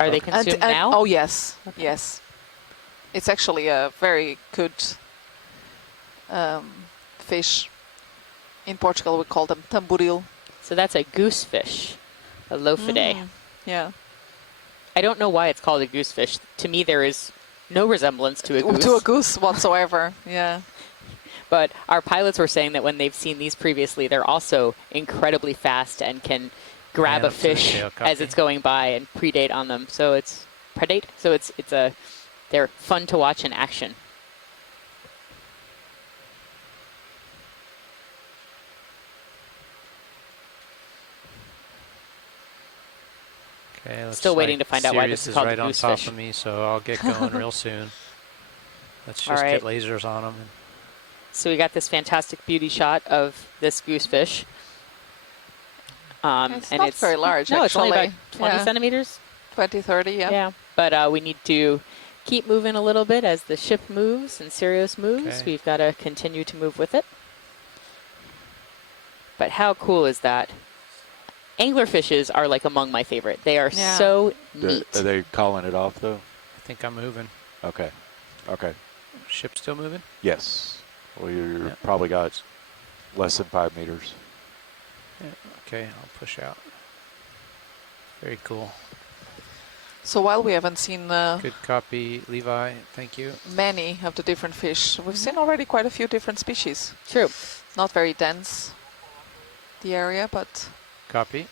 Are they Okay. consumed And- now? Oh yes, yes. It's actually a very good fish. In Portugal, we call them tamboril. So that's a goosefish, a lophidae. Yeah. I don't know why it's called a goosefish. To me, there is no resemblance to a goose. To a goose whatsoever. Yeah. But our pilots were saying that when they've seen these previously, they're also incredibly fast and can grab Man a up to the fish tail, as copy. it's going by and predate on them. So it's predate. So they're fun to watch in action. Okay, looks Still waiting like to find out why Sirius this is is called right a on top goosefish. of me, so I'll get going real soon. Let's All just right. get lasers on them. So we got this fantastic beauty shot of this goosefish. It's not very large, No, it's only about actually. 20 Yeah. centimeters. 20, 30, yeah. Yeah, but we need to keep moving a little bit as the ship moves and Sirius moves. Okay. We've got to continue to move with it. But how cool is that? Anglerfishes are like among my favorite. They are Yeah. so neat. Are they calling it off though? I think I'm moving. Okay. Okay. Ship still moving? Yes. Well, you're Yeah. probably got less than 5 meters. Yeah. Okay, I'll push out. Very cool. So while we haven't seen Good copy, Levi. Thank you. many of the different fish, we've seen already quite a few different species. True. Not very dense, the area, but Copy.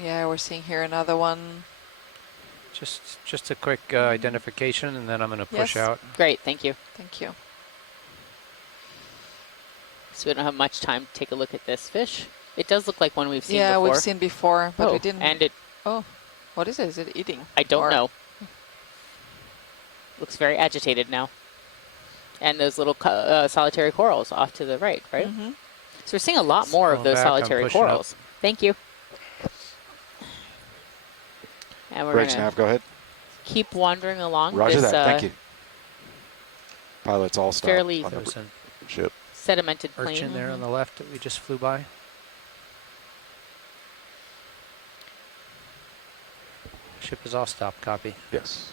yeah, we're seeing here another one. Just a quick identification, and then I'm going to push Yes. out. Great, thank you. Thank you. So we don't have much time to take a look at this fish. It does look like one we've seen Yeah, before. we've seen before, but we didn't. And it, Oh, what is it? Is it eating? I don't Or- know. Looks very agitated now. And those little solitary corals off to the right, right? Mm-hmm. So we're seeing a lot more of Scrolling those back, I'm solitary pushing up. corals. Thank you. And we're Bridge going nav, to go ahead. keep wandering along Roger this that. Thank you. Pilots all stop fairly on the There's an ship. sedimented plain. urchin there on the left that we just flew by. Ship is all stop. Copy. Yes.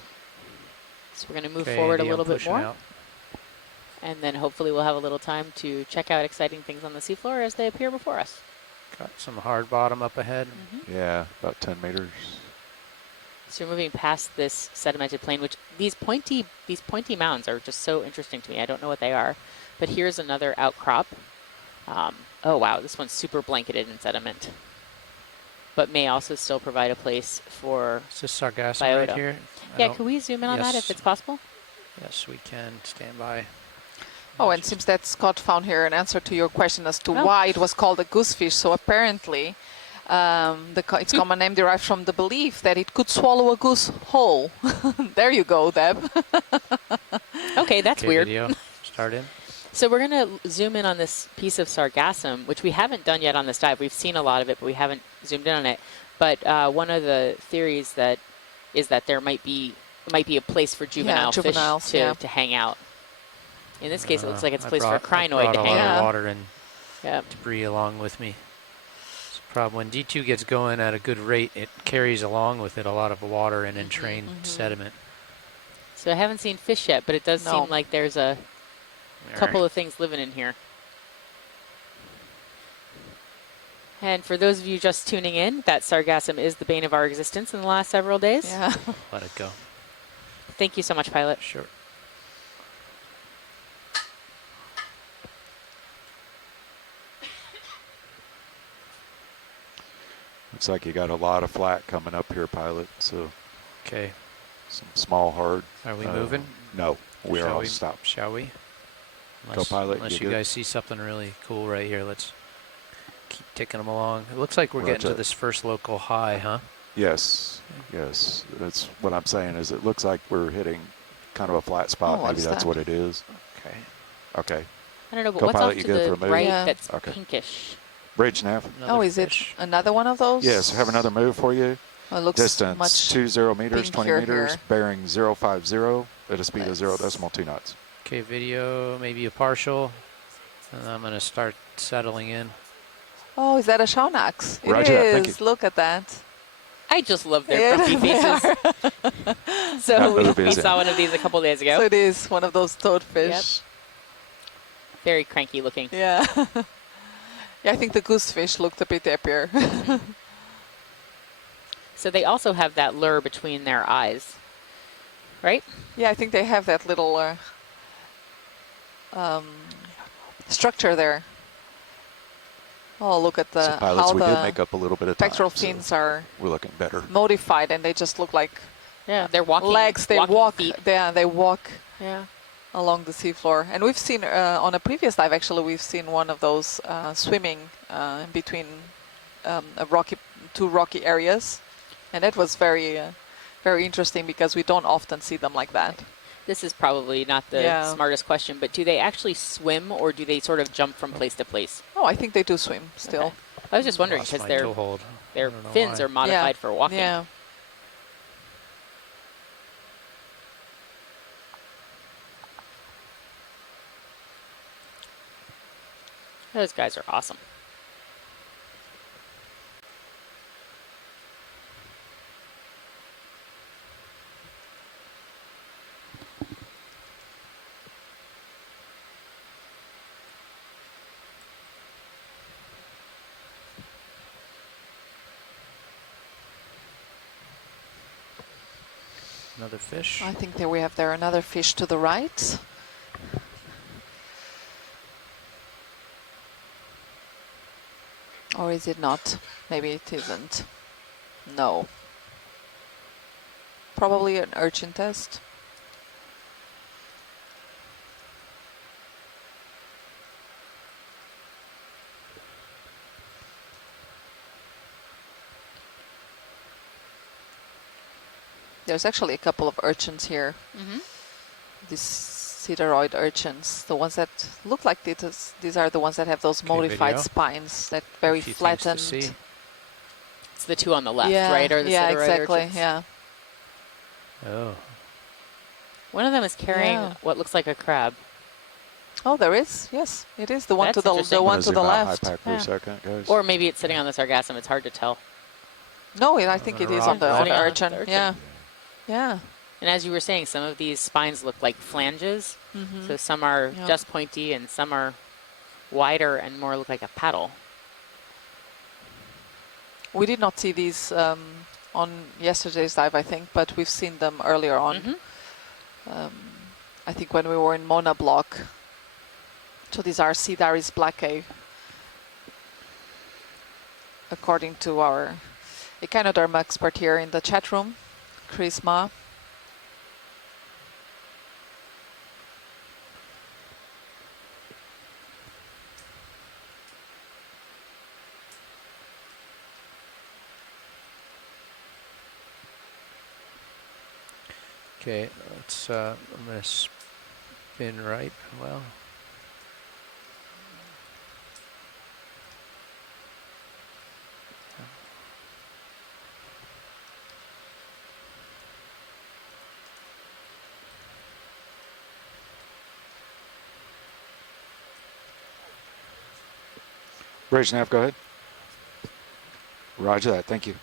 So we're going to move Okay, forward Andy, a I'm little bit pushing more. out. And then hopefully we'll have a little time to check out exciting things on the seafloor as they appear before us. Got some hard bottom up ahead. Yeah, about 10 meters. So we're moving past this sedimented plain, which these pointy mounds are just so interesting to me. I don't know what they are, but here's another outcrop. Oh wow, this one's super blanketed in sediment, but may also still provide a place for Is this sargassum biota. right here? Yeah, can we zoom in on that if it's possible? Yes, we can. Stand by. Oh, and seems that Scott found here an answer to your question as to Oh. why it was called a goosefish. So apparently, its common name derived from the belief that it could swallow a goose whole. There you go, Deb. Okay, that's Okay, weird. Video. Start in. So we're going to zoom in on this piece of sargassum, which we haven't done yet on this dive. We've seen a lot of it, but we haven't zoomed in on it. But one of the theories that is that there might be a place for juvenile juveniles, fish yeah. to hang out. In this case, it looks like it's a I place for a brought- I crinoid brought to a hang lot out. of water and Yep. debris along with me. It's a problem. When D2 gets going at a good rate, it carries along with it a lot of water and entrained sediment. So I haven't seen fish yet, but it does No. seem like there's a couple of things living in here. And for those of you just tuning in, that sargassum is the bane of our existence in the last several days. Yeah. Let it go. Thank you so much, pilot. Sure. Looks like you got a lot of flat coming up here, pilot. So Okay. some small hard. Are we moving? No, we are Shall all we? stopped. Shall we? Co-pilot, Unless you you good? guys see something really cool right here, let's keep ticking them along. It looks like we're getting to Roger. this first local high, huh? Yes, yes. That's what I'm saying. Is it looks like we're hitting kind of a flat spot. Oh, Maybe what's that's that? what it is. Okay. Okay. I don't know, but what's Co-pilot, off you to good the for a move? right Yeah. that's Okay. pinkish? Bridge nav. Another Oh, is fish. it another one of those? Yes, I have another move for you. Oh, it looks Distance much 20 meters, 20 pinkier meters, here. bearing 050 at a speed of Let's- 0.2 knots. Okay, video, maybe a partial. And I'm going to start settling in. Oh, is that a Shaunax? It Roger that, thank is. you. Look at that. I just love their Yeah, grumpy they faces. So That we move is saw in. one of these a couple days ago. So it is one of those toadfish. Very cranky looking. Yeah. Yeah, I think the goosefish looked a bit happier. So they also have that lure between their eyes, right? Yeah, I think they have that little structure there. Oh, look at So the pilots, how we did the make up a little bit of time. pectoral so fins are we're looking better. modified, and they just look like Yeah, they're walking legs. They walking walk. feet. They walk Yeah. along the seafloor. And we've seen on a previous dive, actually, we've seen one of those swimming in between two rocky areas, and that was very interesting because we don't often see them like that. This is probably not the Yeah. smartest question, but do they actually swim or do they sort of jump from place to place? Oh, I think they do swim still. Okay. I was just wondering Lost because my their toe hold. their I don't know fins why. are modified for walking. Yeah. Those guys are awesome. Another fish. I think there we have another fish to the right. Or is it not? Maybe it isn't. No. Probably an urchin test. There's actually a couple of urchins here. Mm-hmm. These cedaroid urchins, the ones that look like these are the ones that have those Okay, modified video. spines, that very A few things to flattened. see. It's the two on the left, yeah, right? Or the yeah, Cedaroid exactly. urchins? Yeah. Oh, One of them is carrying Yeah. what looks like a crab. Oh, there is. Yes, it is the one That's to the interesting. the I'm one gonna to the zoom out left. high pack for Yeah. a second, guys. Or maybe it's sitting on the sargassum. It's hard to tell. No, I think On it a is on the, rock on the ledge. urchin. The urchin. Yeah. Yeah. And as you were saying, some of these spines look like flanges. So some are Yeah. just pointy and some are wider and more look like a paddle. We did not see these on yesterday's dive, I think, but we've seen them earlier on. I think when we were in Mona Block. So these are Sea Diaries Black Cave. According to our echinoderm expert here in the chat room, Chris Ma. Okay, let's. I'm gonna spin right. Well. Bridge nav, go ahead. Roger that, thank you.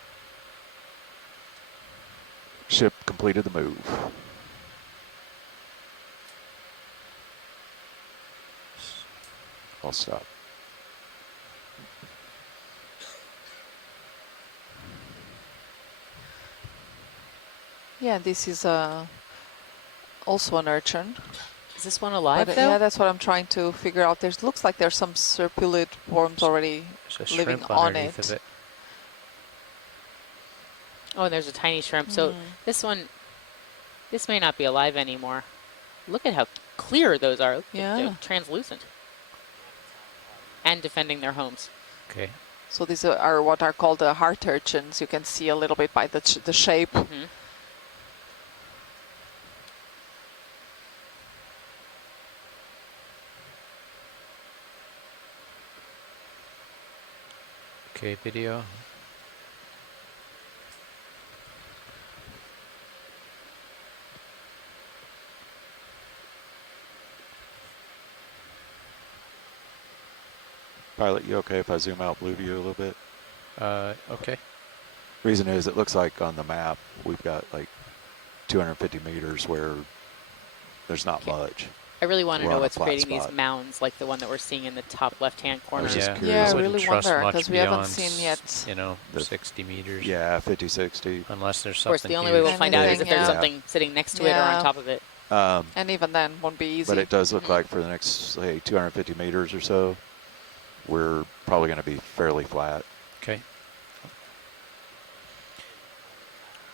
Ship completed the move. I'll stop. Yeah, this is also an urchin. Is this one alive But, though? yeah, that's what I'm trying to figure out. There's looks like there's some serpulid worms already There's a living shrimp on underneath it. of it. Oh, and there's a tiny shrimp. So this one, this may not be alive anymore. Look at how clear those are. They're Yeah. translucent. And defending their homes. Okay. So these are what are called the heart urchins. You can see a little bit by the shape. Okay, video. Pilot, you okay if I zoom out blue view a little bit? Okay. Reason is it looks like on the map we've got like 250 meters where there's not much. I really want to We're know on a what's flat creating these spot. mounds like the one that we're seeing in the top left-hand corner. just Yeah, curious. Yeah, I wouldn't really trust wonder much because we haven't beyond seen yet. You know, The- 60 meters. Yeah, 50, 60. Unless there's Of course, something the only way we'll huge. find out is if Anything, there's yeah. something sitting next to it or Yeah. on top of it. And even then, won't be easy. But it does look like for the next, say, 250 meters or so, we're probably going to be fairly flat. Okay.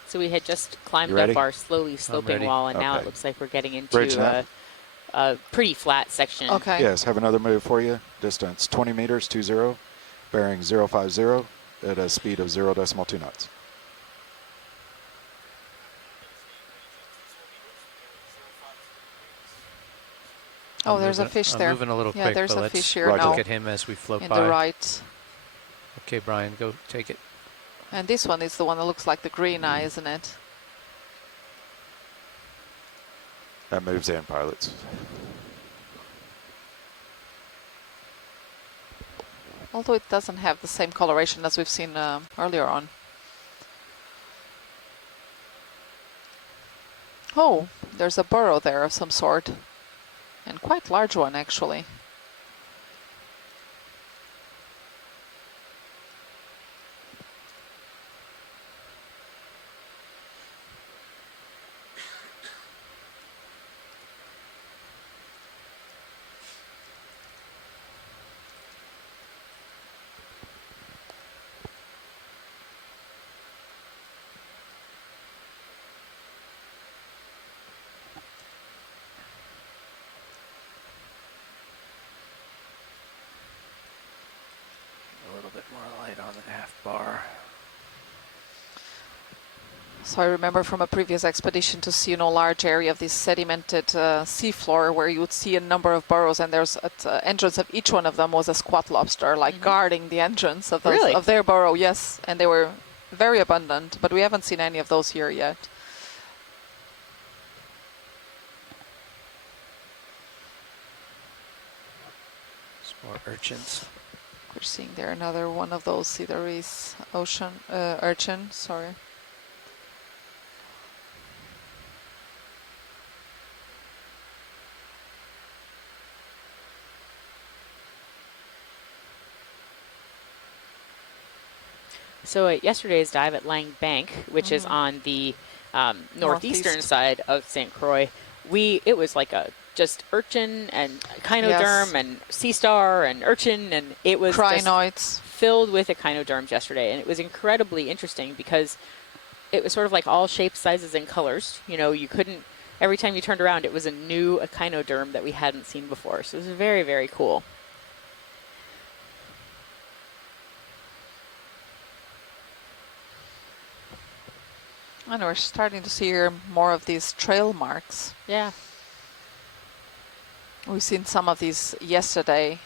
So we had just climbed You ready? up our slowly sloping ready. wall, and now it Okay. looks like we're getting Bridge into nav. a pretty flat section. Okay. Yes, have another move for you. Distance 20 meters, 20, bearing 050 at a speed of 0.2 knots. Oh, I'm there's a moving- fish I'm there. moving a little Yeah, quick, there's but a let's fish here Roger. now look at him as we float in by. the right. Okay, Brian, go take it. And this one is the one that looks like the green eye, isn't it? That moves in, pilots. Although it doesn't have the same coloration as we've seen earlier on. Oh, there's a burrow there of some sort. And quite large one, actually. A little bit more light on the aft bar. So I remember from a previous expedition to see, a large area of this sedimented seafloor where you would see a number of burrows, and there's at the entrance of each one of them was a squat lobster, like guarding the entrance of those, Really? of their burrow. Yes, and they were very abundant, but we haven't seen any of those here yet. Some more urchins. seeing there another one of those sea urchin. Sorry. So at yesterday's dive at Lang Bank, which is on the northeastern Northeast. side of St. Croix, it was like a just urchin and echinoderm and sea star and urchin, and it was just Crinoids. filled with echinoderms yesterday, and it was incredibly interesting because it was sort of like all shapes, sizes, and colors. You know, you couldn't, every time you turned around, it was a new echinoderm that we hadn't seen before. So it was very, very cool. And we're starting to see here more of these trail marks. Yeah. We've seen some of these yesterday.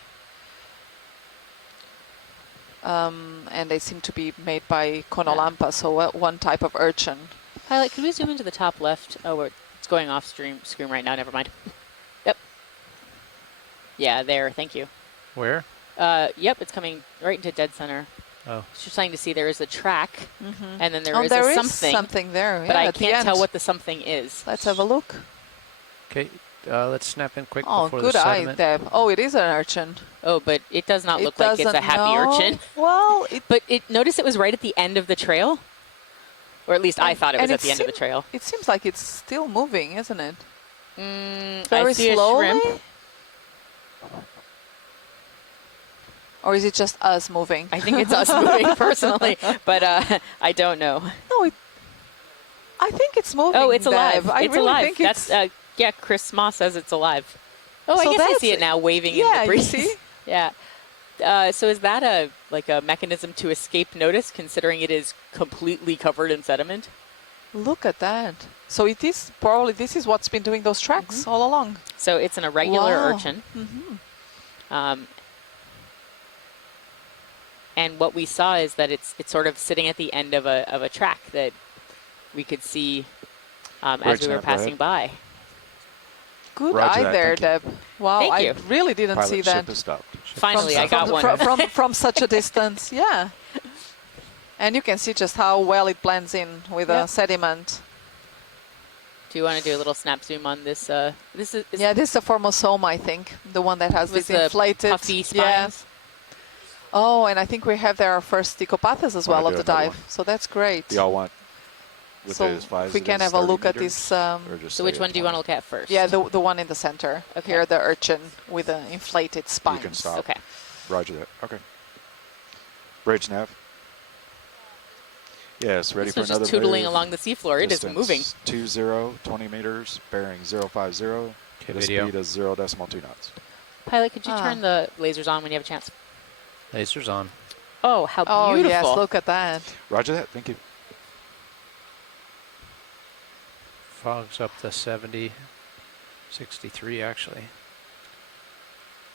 And they seem to be made by Conolampa, so one type of urchin. Pilot, could we zoom into the top left? Oh, it's going off screen right now. Never mind. Yep. Yeah, there. Thank you. Where? Yep, it's coming right into dead center. Oh. It's just starting to see there is a track, and then there is there a is something. something there, But yeah, I at the can't tell end. what the something is. Let's have a look. Okay, let's snap in quick Oh, before good the eye, sediment. Deb. Oh, it is an urchin. Oh, but it does not look like it's a doesn't happy know. urchin. Well, But notice it was right at the end of the trail, or at least I thought it was and at the end of the trail. it seems like it's still moving, isn't it? I Very see slowly. a shrimp. Or is it just us moving? I think it's us moving personally, but I don't know. No, I think it's moving. Oh, it's alive. Deb. I It's really alive. think it's. That's yeah. Chris Ma says it's alive. Oh, So I guess I that's see it now, waving in yeah, the you breeze. see? Yeah. So is that a mechanism to escape notice, considering it is completely covered in sediment? Look at that. So it is probably this is what's been doing those tracks all along. So it's an irregular Wow. urchin. And what we saw is that it's sort of sitting at the end of a track that we could see as Great we were snap, go passing by. Good Roger eye that, there, thank Deb. Wow, Thank I you. really didn't Pilot see ship that. has stopped. Finally, I got one. From such a distance, yeah. And you can see just how well it blends in with the Yep. sediment. Do you want to do a little snap zoom on this? This is Yeah, this is a Formosoma, I think, the one that has with these the inflated puffy yeah. spines. Oh, and I think we have there our first Dicopathus as well Wanna of do the another dive. So that's great. Do y'all want with So those fives? if we it can is have a 30 look at meters, this. or just So stay which at one do you want to 20? look at first? Yeah, the one in the center. Okay. Here, the urchin with the inflated spines. You can stop. Okay. Roger that. Okay. Bridge nav. Yes, ready This for was another just tootling move. along the seafloor. It is Distance moving. 20 meters, bearing 050. Okay, The video. speed is 0.2 knots. Pilot, could you Ah. turn the lasers on when you have a chance? Lasers on. Oh, how Oh, beautiful. yes, look at that. Roger that. Thank you. Fog's up to 70, 63 actually.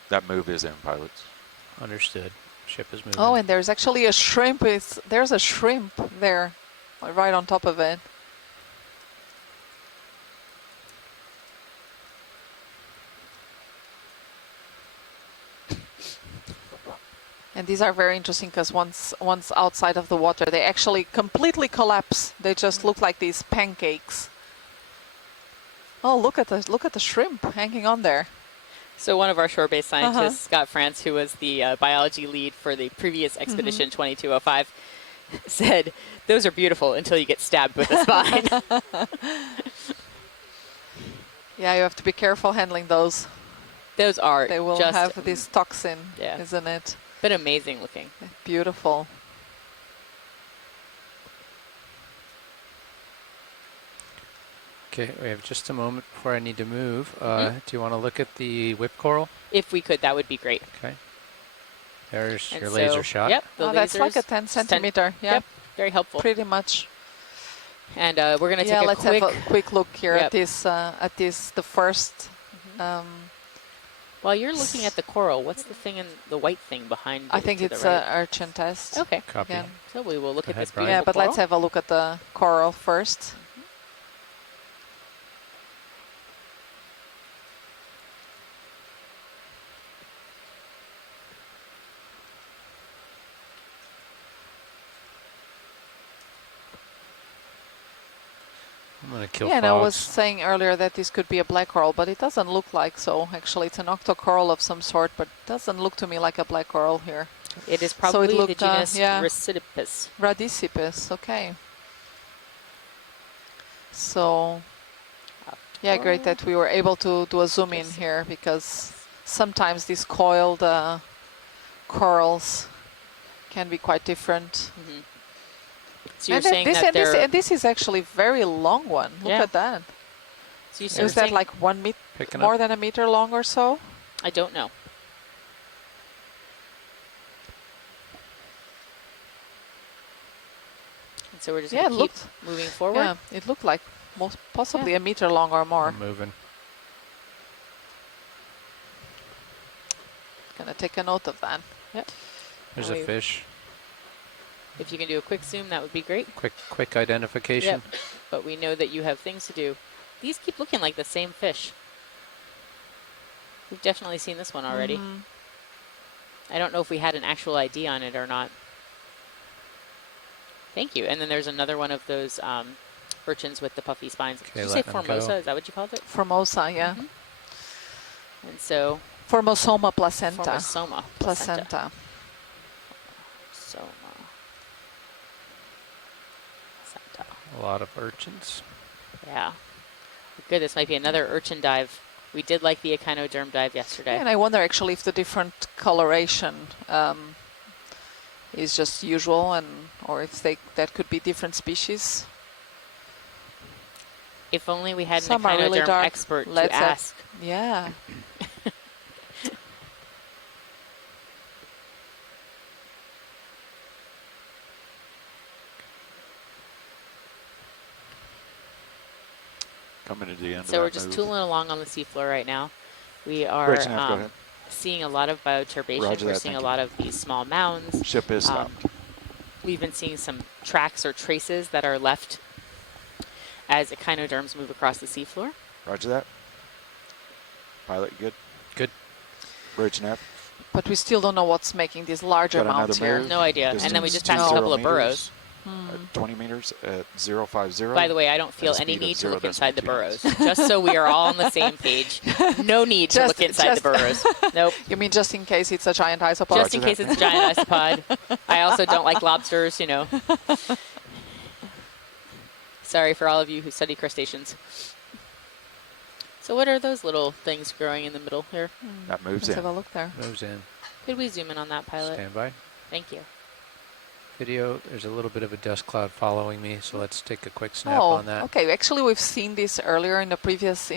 That move is in, pilots. Understood. Ship is moving. Oh, and there's actually a shrimp. There's a shrimp there, right on top of it. And these are very interesting because once outside of the water, they actually completely collapse. They just look like these pancakes. Oh, look at the shrimp hanging on there. So one of our shore-based scientists, Scott France, who was the biology lead for the previous expedition 2205, said, "Those are beautiful until you get stabbed with a spine." Yeah, you have to be careful handling those. Those are They will just have this toxin, yeah. isn't it? but amazing looking. Beautiful. Okay, we have just a moment before I need to move. Do you want to look at the whip coral? If we could, that would be great. Okay. There's And your so- laser shot. Yep, the That's like a lasers. 10 It's 10 centimeter. Yeah, Yep, very helpful. pretty much. And we're going to take Yeah, a let's quick. have a quick look here Yep. at this, the first. While you're looking at the coral, what's the thing in the white thing behind? I it think to the it's right? an urchin test. Okay. Copy. Again. So we will look Go at ahead, this Brian. beautiful Yeah, but let's coral. have a look at the coral first. gonna kill Yeah, and I was frogs. saying earlier that this could be a black coral, but it doesn't look like so. Actually, it's an octocoral of some sort, but it doesn't look to me like a black coral here. It is So it probably the looked, genus yeah. Rhizopus. Radicipes, okay. So, yeah, great that we were able to do a zoom in here, because sometimes these coiled corals can be quite different. Mm-hmm. So you're saying this, that they're... and this is actually a very long one. Look Yeah. at that. So Is that like 1 meter, Picking more up. than a meter long or so? I don't know. And so we're just Yeah, going it to keep looked, moving forward. yeah, it looked like most possibly a meter long or more. I'm moving. Gonna take a note of that. Yep. There's And a fish. If you can do a quick zoom, that would be great. Quick identification. Yep. But we know that you have things to do. These keep looking like the same fish. We've definitely seen this one already. Mhm. I don't know if we had an actual ID on it or not. Thank you. And then there's another one of those urchins with the puffy spines. Okay, Did you say letting 'em go. Formosa? Is that what you called it? Formosa, yeah. Mhm. And so Formosoma placenta. Formosoma Placenta. Soma. Placenta. A lot of urchins. Yeah. Good. This might be another urchin dive. We did like the echinoderm dive yesterday. And I wonder actually if the different coloration is just usual, or if that could be different species. If only we had Some an are really echinoderm dark. expert Let's to ask. Yeah. Coming to the end So of we're that just move. tooling along on the seafloor right now. We are Great, Jeanette, go ahead. seeing a lot of bioturbation. Roger We're that, seeing thank a you. lot of these small mounds. Ship is stopped. We've been seeing some tracks or traces that are left as echinoderms move across the seafloor. Roger that. Pilot, you good? Good. Bridge nav. But we still don't know what's making these larger Got mounts another here. move. No idea. And then we Distance just passed a 20 couple of meters, burrows. 20 meters at 050. By the way, I don't feel at a any speed of need to look inside the 0.2 burrows. knots. Just so we are all on the same page. No need to look inside the burrows. Nope. You mean just in case it's a giant isopod? Just in case it's a giant isopod. I also don't like lobsters, you know. Sorry for all of you who study crustaceans. So what are those little things growing in the middle here? That moves Let's in. have a look there. Moves in. Could we zoom in on that, pilot? Stand by. Thank you. Video. There's a little bit of a dust cloud following me, so let's take a quick snap Oh, on that. okay. Actually, we've seen this earlier in a previous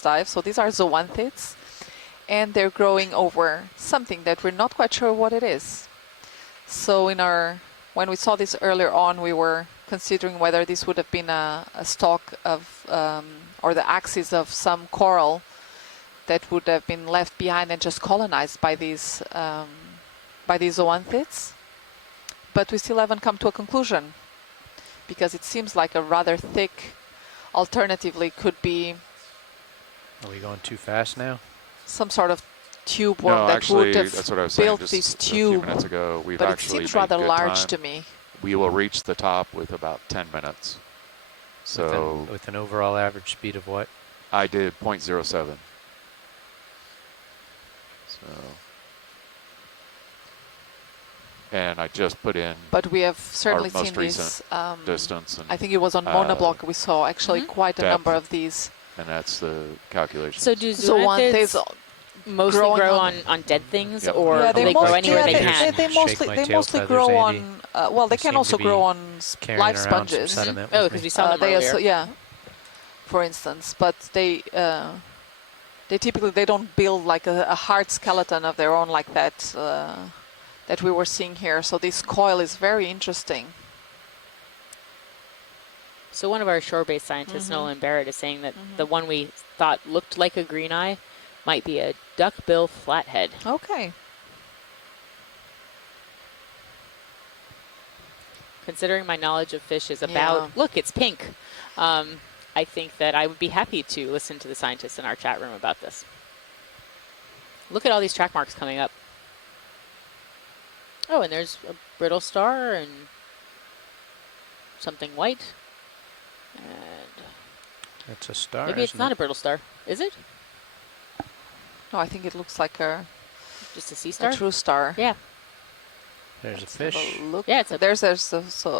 dive. So these are zoanthids, and they're growing over something that we're not quite sure what it is. So when we saw this earlier on, we were considering whether this would have been a stalk of or the axis of some coral that would have been left behind and just colonized by these zoanthids. But we still haven't come to a conclusion, because it seems like a rather thick, alternatively could be Are we going too fast now? some sort of tube worm No, that actually, would have that's what I was saying built just this a few tube. minutes ago. We've But it actually seems made rather good large time. to me. We will reach the top with about 10 minutes. So With an overall average speed of what? I did 0.07. So, and I just put in But we have certainly most seen recent this. distance, and I think it was on monoblock. We saw actually quite a depth. number of these. and that's the calculation. So do Zoanthids zoanthids mostly growing grow on- on dead things, Yep. or Yeah, do they most- grow anywhere yeah, they can? They Shake mostly my they tail mostly feathers, grow Andy. on. Well, they They can seem also to grow be on Carrying live around some sponges. sediment Oh, with because me. we saw them They earlier. also, yeah, for instance, but they typically they don't build like a hard skeleton of their own like that that we were seeing here. So this coil is very interesting. So one of our shore-based scientists, Nolan Barrett, is saying that the one we thought looked like a green eye might be a duckbill flathead. Okay. Considering my knowledge of fish is about, look, it's pink. I think that I would be happy to listen to the scientists in our chat room about this. Look at all these track marks coming up. Oh, and there's a brittle star and something white. And It's a star. Maybe it's isn't not it? a brittle star. Is it? No, I think it looks like Just a sea star? a true star. Yeah. There's Let's a have fish. look. Yeah, there's a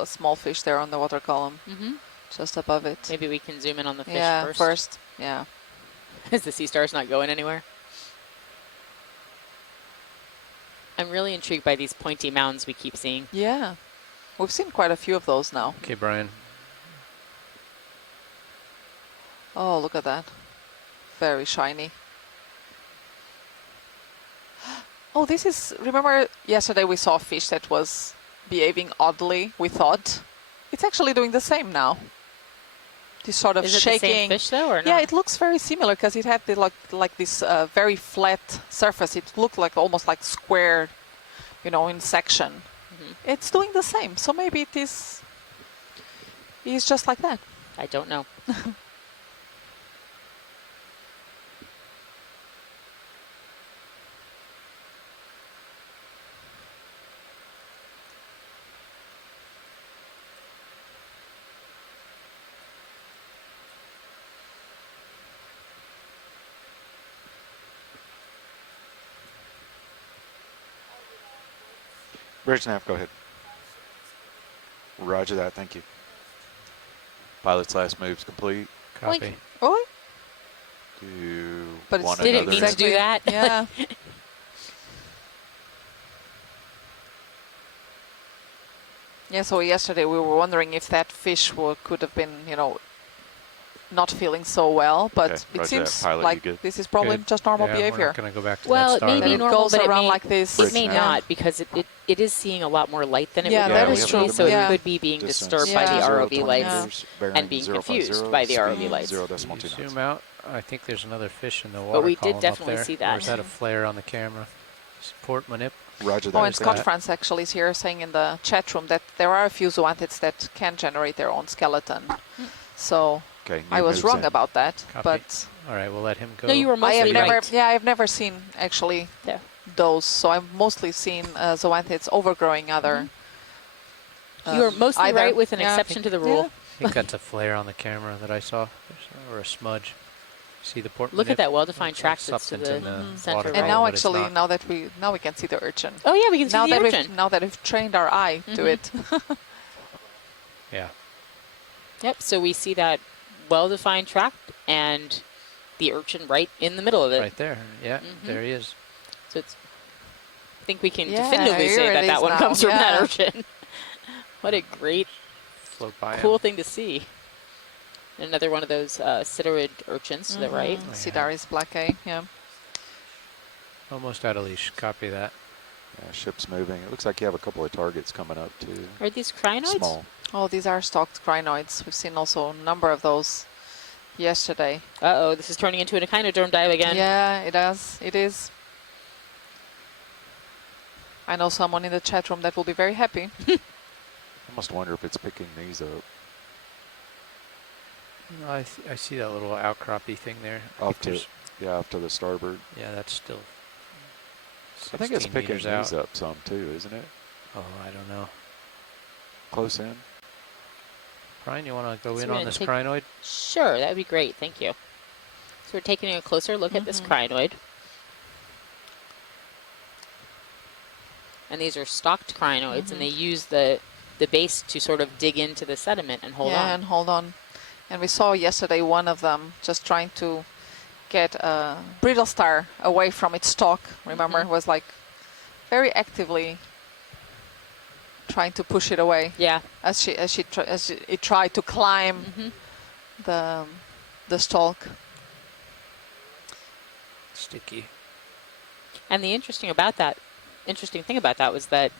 small fish there on the water column, Mm-hmm. just above it. Maybe we can zoom in on the fish Yeah, first. Yeah. Is the sea star's not going anywhere? I'm really intrigued by these pointy mounds we keep seeing. Yeah. We've seen quite a few of those now. Okay, Brian. Oh, look at that. Very shiny. Oh, this is, remember yesterday we saw a fish that was behaving oddly, we thought. It's actually doing the same now. This sort of Is it shaking. the same fish though, or not? Yeah, it looks very similar because it had the, like this very flat surface. It looked like almost like square, you know, in section. Mm-hmm. It's doing the same, so maybe it is just like that. I don't know. Bridge nav, go ahead. Roger that, thank you. Pilot's last move's complete. Copy. Oh, Do you but want Did it another? mean to do that? yeah. Yeah, so yesterday we were wondering if that fish could have been, you know, not feeling so well, but Okay, it roger seems that. Pilot, you like good? this is probably Good. just normal Yeah, behavior. We're not going to go back to Well, that it star. may That be it normal, goes but it around may, like this. it may Yeah. not, because it is seeing a lot more light than it Yeah, would that normally is true. see, so Yeah. it could be being Distance disturbed by the 0, ROV 20 lights. meters, bearing and being 050, confused by the speed ROV lights. 0.2 You knots. zoom out. I think there's another fish in the water But we column did definitely up there. see Or that. is that a flare on the camera? Support manip. Roger that. Oh, and Scott that. France actually is here saying in the chat room that there are a few zoanthids that can generate their own skeleton. So Okay, I new was moves wrong in. about that, Copy. but All right, we'll let him go. No, you were I mostly have never, right. yeah, I've never seen actually Yeah. those. So I've mostly seen zoanthids overgrowing other. You were mostly either. right with an Yeah. exception to the rule. I think that's a flare on the camera that I saw, or a smudge. See the port Look manip? at that well-defined Looks track like that's to substance the in the center water right. And column, now but it's actually, not. now we can see the urchin. Oh yeah, we can see Now the that urchin. now that we've trained our eye to it. Yeah. Yep, so we see that well-defined track and the urchin right in the middle of it. Right there. Yeah, there he is. So it's, I think we can Yeah, definitively here say it that that is one now. comes from that Yeah. urchin. What a great, Float by cool him. thing to see. Another one of those Siderid urchins to the right. Oh, yeah. Sidaris Blackeye, yeah. Almost out of leash. Copy that. Yeah, ship's moving. It looks like you have a couple of targets coming up too. Are these crinoids? Small. Oh, these are stalked crinoids. We've seen also a number of those yesterday. Uh-oh, this is turning into an echinoderm dive again. Yeah, it does. It is. I know someone in the chat room that will be very happy. I must wonder if it's picking these up. No, I see that little outcroppy thing there. Off to, there's- yeah, off to the starboard. Yeah, that's still. I think it's 16 picking meters these out. up some too, isn't it? Oh, I don't know. Close in. Brian, you want to go So in we're on gonna this take- crinoid? Sure, that would be great. Thank you. So we're taking a closer look at this crinoid. And these are stocked crinoids, and they use the base to sort of dig into the sediment and hold yeah, on. and hold on. And we saw yesterday one of them just trying to get a brittle star away from its stalk. Remember, it was like very actively trying to push it away Yeah. as it tried to climb the stalk. Sticky. And the interesting thing about that was that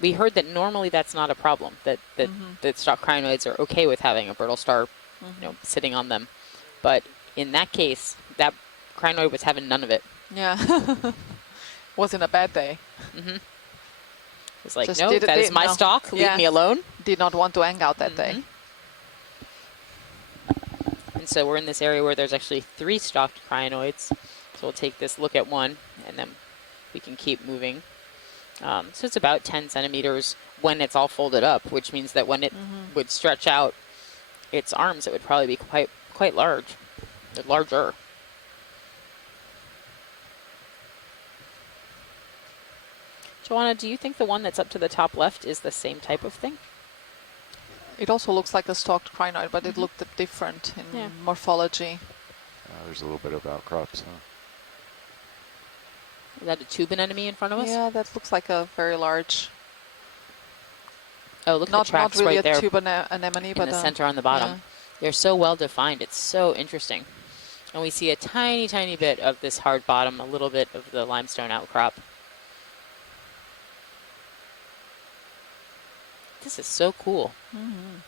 we heard that normally that's not a problem, that stock crinoids are okay with having a brittle star sitting on them. But in that case, that crinoid was having none of it. Yeah. Wasn't a bad day. It's like, Just no, did- that is did- my no. stock. Leave Yeah. me alone. Did not want to hang out that day. And so we're in this area where there's actually 3 stocked crinoids. So we'll take this look at one, and then we can keep moving. So it's about 10 centimeters when it's all folded up, which means that when it would stretch out its arms, it would probably be quite large, larger. Joanna, do you think the one that's up to the top left is the same type of thing? It also looks like a stalked crinoid, but it looked different in morphology. There's a little bit of outcrops, huh? Is that a tube anemone in front of us? Yeah, that looks like a very large. Oh, look at the tracks not really right there a tube anemone, in but the center on the bottom. yeah. They're so well defined. It's so interesting. And we see a tiny, tiny bit of this hard bottom, a little bit of the limestone outcrop. This is so cool. Mm-hmm.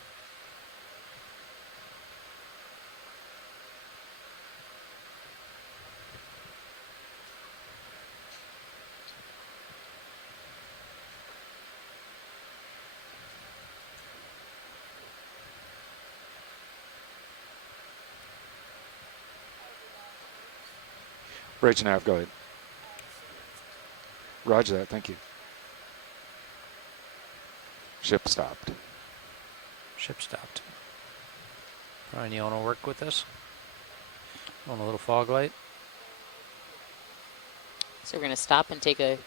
Rage nav, go ahead. Roger that, thank you. Ship stopped. Ship stopped. Brian, you want to work with this? On a little fog light? So we're going to stop and take a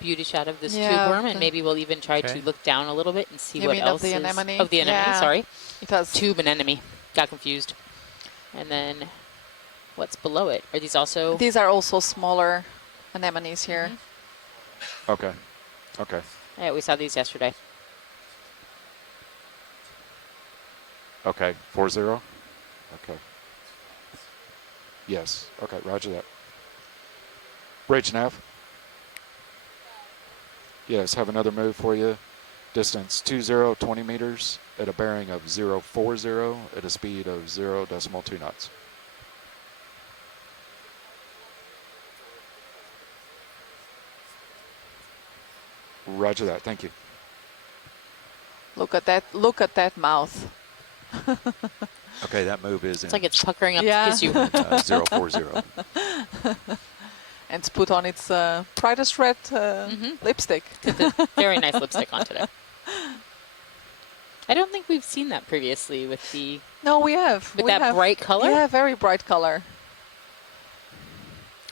beauty shot of this Yeah, tube worm, and maybe we'll even try Okay. to look down a little bit and see You what mean else of the is. anemone? Of the anemone, Yeah. sorry. It has Tube anemone. Got confused. And then what's below it? Are these also? These are also smaller anemones here. Okay. Okay. Yeah, we saw these yesterday. Okay. 40. Okay. Yes. Okay. Roger that. Rage nav. Yes. Have another move for you. Distance 20 meters at a bearing of 040 at a speed of 0.2 knots. Roger that. Thank you. Look at that! Look at that mouth. Okay, that move is It's like it's puckering up Yeah. to kiss you. 040. And it's put on its brightest red lipstick. Very nice lipstick on today. I don't think we've seen that previously with the No, we have. with we that have. bright color. Yeah, very bright color.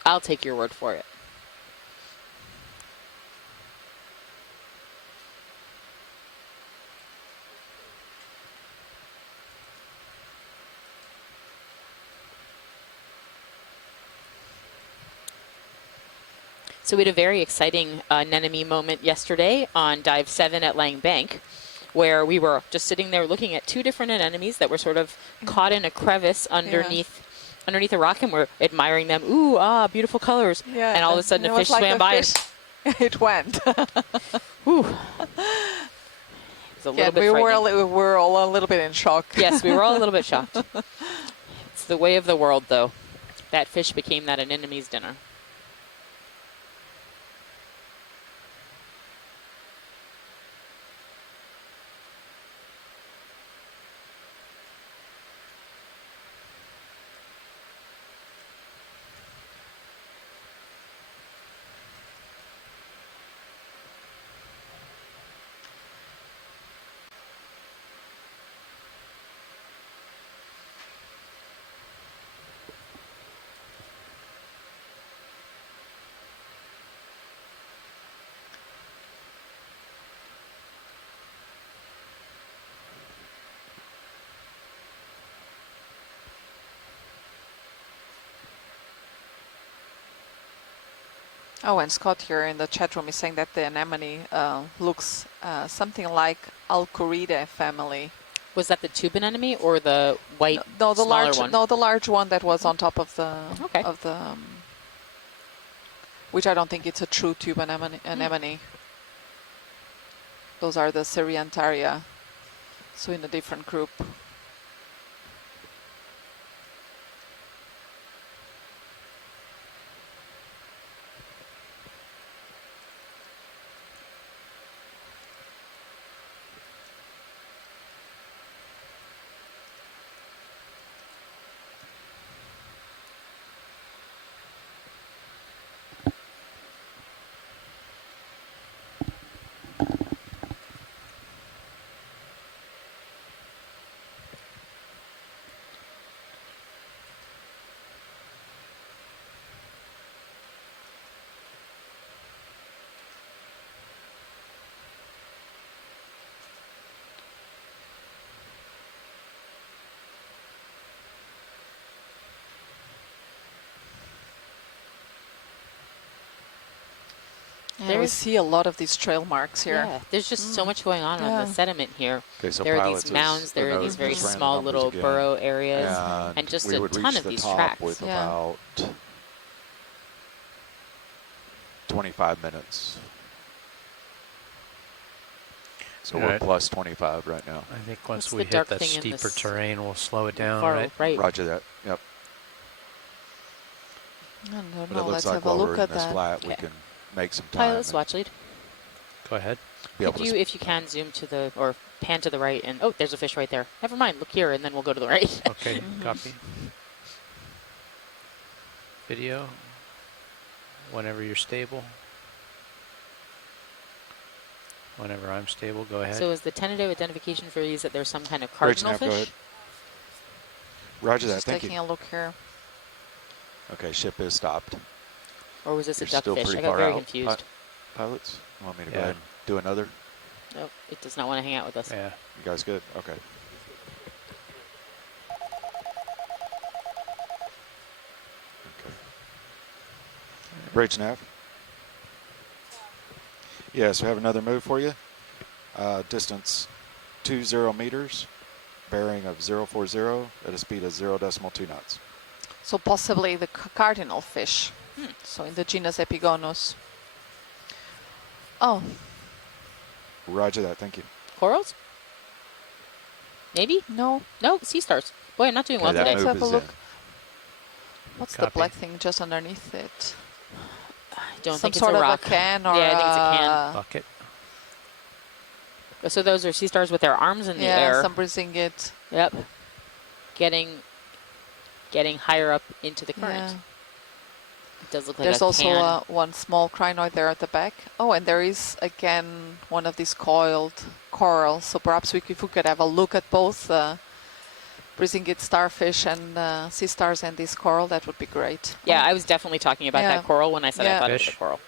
I'll take your word for it. So we had a very exciting anemone moment yesterday on dive 7 at Lang Bank, where we were just sitting there looking at two different anemones that were sort of caught in a crevice underneath a rock, and we're admiring them. Ooh, beautiful colors. Yeah. And all of a sudden it a was fish like swam a by fish. us. It went. Ooh. It was a little bit we frightening. were all a little bit in shock. Yes, we were all a little bit shocked. It's the way of the world, though. That fish became that anemone's dinner. Oh, and Scott here in the chat room is saying that the anemone looks something like Alcoridae family. Was that the tube anemone or the white No, the smaller large one? No, the large one that was on top of the Okay. which I don't think it's a true tube anemone. Those are the Seriantaria, so in a different group. And we There's- see a lot of these trail marks here. Yeah, there's just so much going on Yeah. the sediment here. Okay, so There are pilots these mounds, is there are the these note, very just ran the small numbers little again. burrow areas, And and just we a would ton reach of the these top tracks. with Yeah. about 25 minutes. So we're Alright. plus 25 right now. I think once What's we the hit dark that thing in steeper this terrain, we'll slow it down, Far right? right. Roger that. Yep. I don't But know. it looks Let's like have a while we're look in at this that. flat, we Okay. can make some time. Pilots, and watch lead. Go ahead. be able Could to you, if you can, zoom to the, or pan to the right and, oh, there's a fish right there. Never mind, look here and then we'll go to the right. Okay, copy. Video. Whenever you're stable. Whenever I'm stable, go ahead. So is the tentative identification for these that there's some kind of Bridge cardinal nav, go fish? ahead. Roger that. Just Thank taking you. a look here. Okay, ship is stopped. Or was this You're a duck still fish? pretty I got far very out. confused. Pilots, you want me to go Yeah. ahead and do another? Nope, it does not want to hang out with us. Yeah. You guys good? Okay. Okay. Bridge nav. Yes, we have another move for you. Distance 20 meters, bearing of 040 at a speed of 0.2 knots. So possibly the cardinal fish. So in the genus Epigonus. Oh, Roger that. Thank you. Corals? Maybe? no. No, sea stars. Boy, I'm not doing Okay, well that today. Let's move have a is look. in. What's the Copy. black thing just underneath it? I don't Some think it's sort a of rock. a can or Yeah, I think it's a can. Bucket. So those are sea stars with their arms in the yeah, air. some brisingate. Yep. Getting higher up into the current. Yeah. It does look like There's a also can. one small crinoid there at the back. Oh, and there is again one of these coiled corals. So perhaps if we could have a look at both brisingate starfish and sea stars and this coral, that would be great. Yeah, I was definitely talking about Yeah. that coral when I said I Yeah. thought it was a Fish. coral.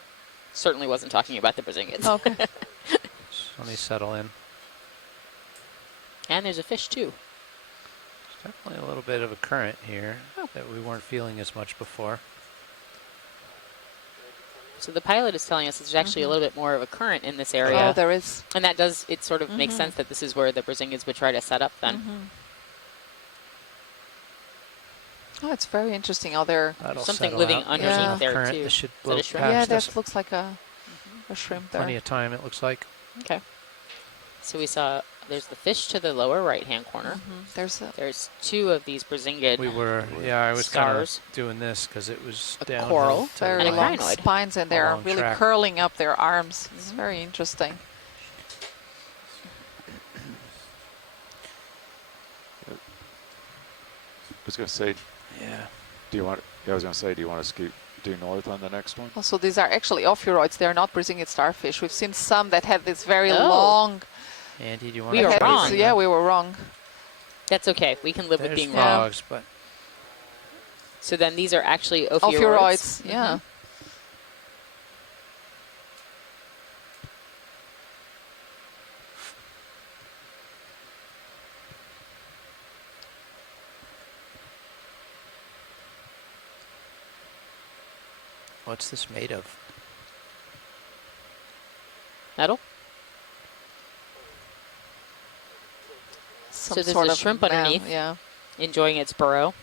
Certainly wasn't talking about the brisingates. Okay. Just let me settle in. And there's a fish too. There's definitely a little bit of a current here that we weren't feeling as much before. So the pilot is telling us there's actually a little bit more of a current in this area. Oh, there is. And that does, it sort of makes sense that this is where the brisingates would try to set up then. Oh, it's very interesting how they're. That'll Something settle living out. underneath There's enough there, current. too. This should that blow a shrimp? Yeah, past us. that looks like a shrimp there. Plenty of time, it looks like. Okay. So we saw, there's the fish to the lower right-hand corner. There's a There's two of these brisingate. We were, yeah, I was kind of Stars. doing this because it was A downhill coral. to very And a the long crinoid. spines, and they're long really track. curling up their arms. It's very interesting. I was going to say, Yeah. do you want? Yeah, I was going to say, do you want to scoot due north on the next one? Also, these are actually ophiuroids. They're not brisingate starfish. We've seen some that had this very Oh. long. Andy, do you want We to are head. wrong. Yeah, we were wrong. That's okay. We can live with There's being wrong. frogs, but So then these are actually ophiuroids. Ophiuroids, yeah. what's this made of? Metal. Some there's sort a of shrimp man, underneath. Yeah. Enjoying its burrow.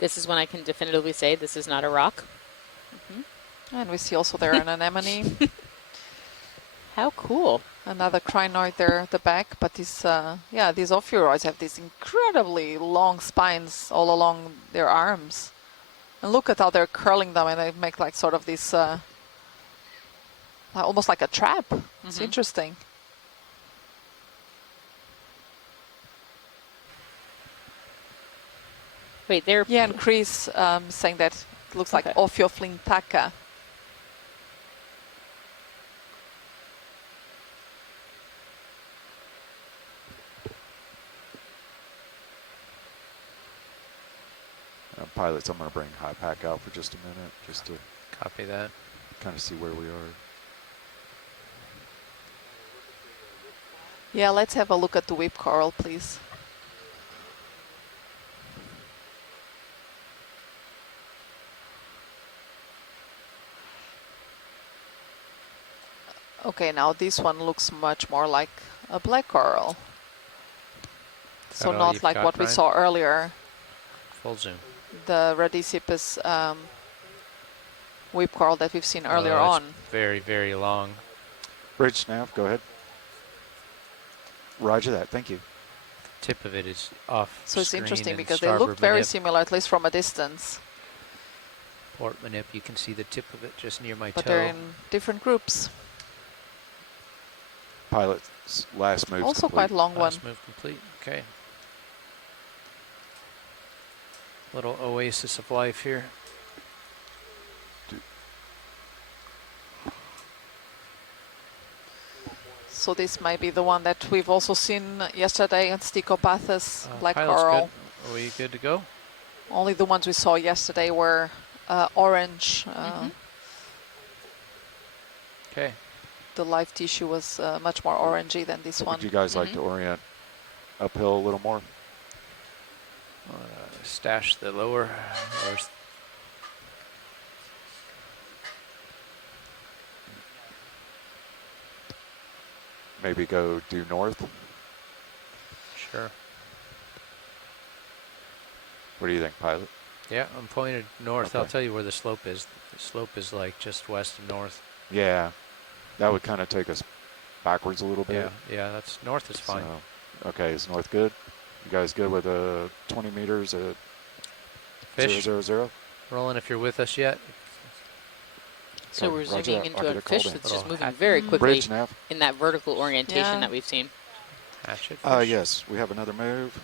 This is when I can definitively say this is not a rock. And we see also there an anemone. How cool. Another crinoid there at the back, but these, yeah, these ophiuroids have these incredibly long spines all along their arms. And look at how they're curling them, and they make like sort of this, almost like a trap. It's interesting. Wait, they're Yeah, and Chris saying that it looks like Okay. Ophioflintaka. Pilots, I'm going to bring high pack out for just a minute, just to Copy that. kind of see where we are. Yeah, let's have a look at the whip coral, please. Okay, now this one looks much more like a black coral. Is So that all not you've like got, what we Brian? saw earlier, Full zoom. the Radicipus whip coral that we've seen earlier Oh, it's on. very, very long. Bridge nav, go ahead. Roger that, thank you. Tip of it is off So it's screen interesting and because they starboard look very manip. similar, at least from a distance, Port manip, you can see the tip of it just near my but toe. they're in different groups. Pilot's last move's Also complete. quite long one. Last move complete. Okay. Little oasis of life here. So this might be the one that we've also seen yesterday in Stichopathus black Pilot's coral. good. Are we good to go? Only the ones we saw yesterday were orange. Okay. The live tissue was much more orangey than this one. Would you guys like to orient uphill a little more? Stash the lower. Maybe go due north? Sure. What do you think, pilot? Yeah, I'm pointed north. Okay. I'll tell you where the slope is. The slope is like just west of north. Yeah, that would kind of take us backwards a little bit. Yeah, that's north is fine. So, okay, is north good? You guys good with 20 meters at Fish. 000? Rolling if you're with us yet. So we're Roger zooming that. into I'll a get a call fish then. that's just Little moving hat- very quickly Bridge nav. in that vertical orientation Yeah. that we've seen. Hatchet. Yes, we have another move.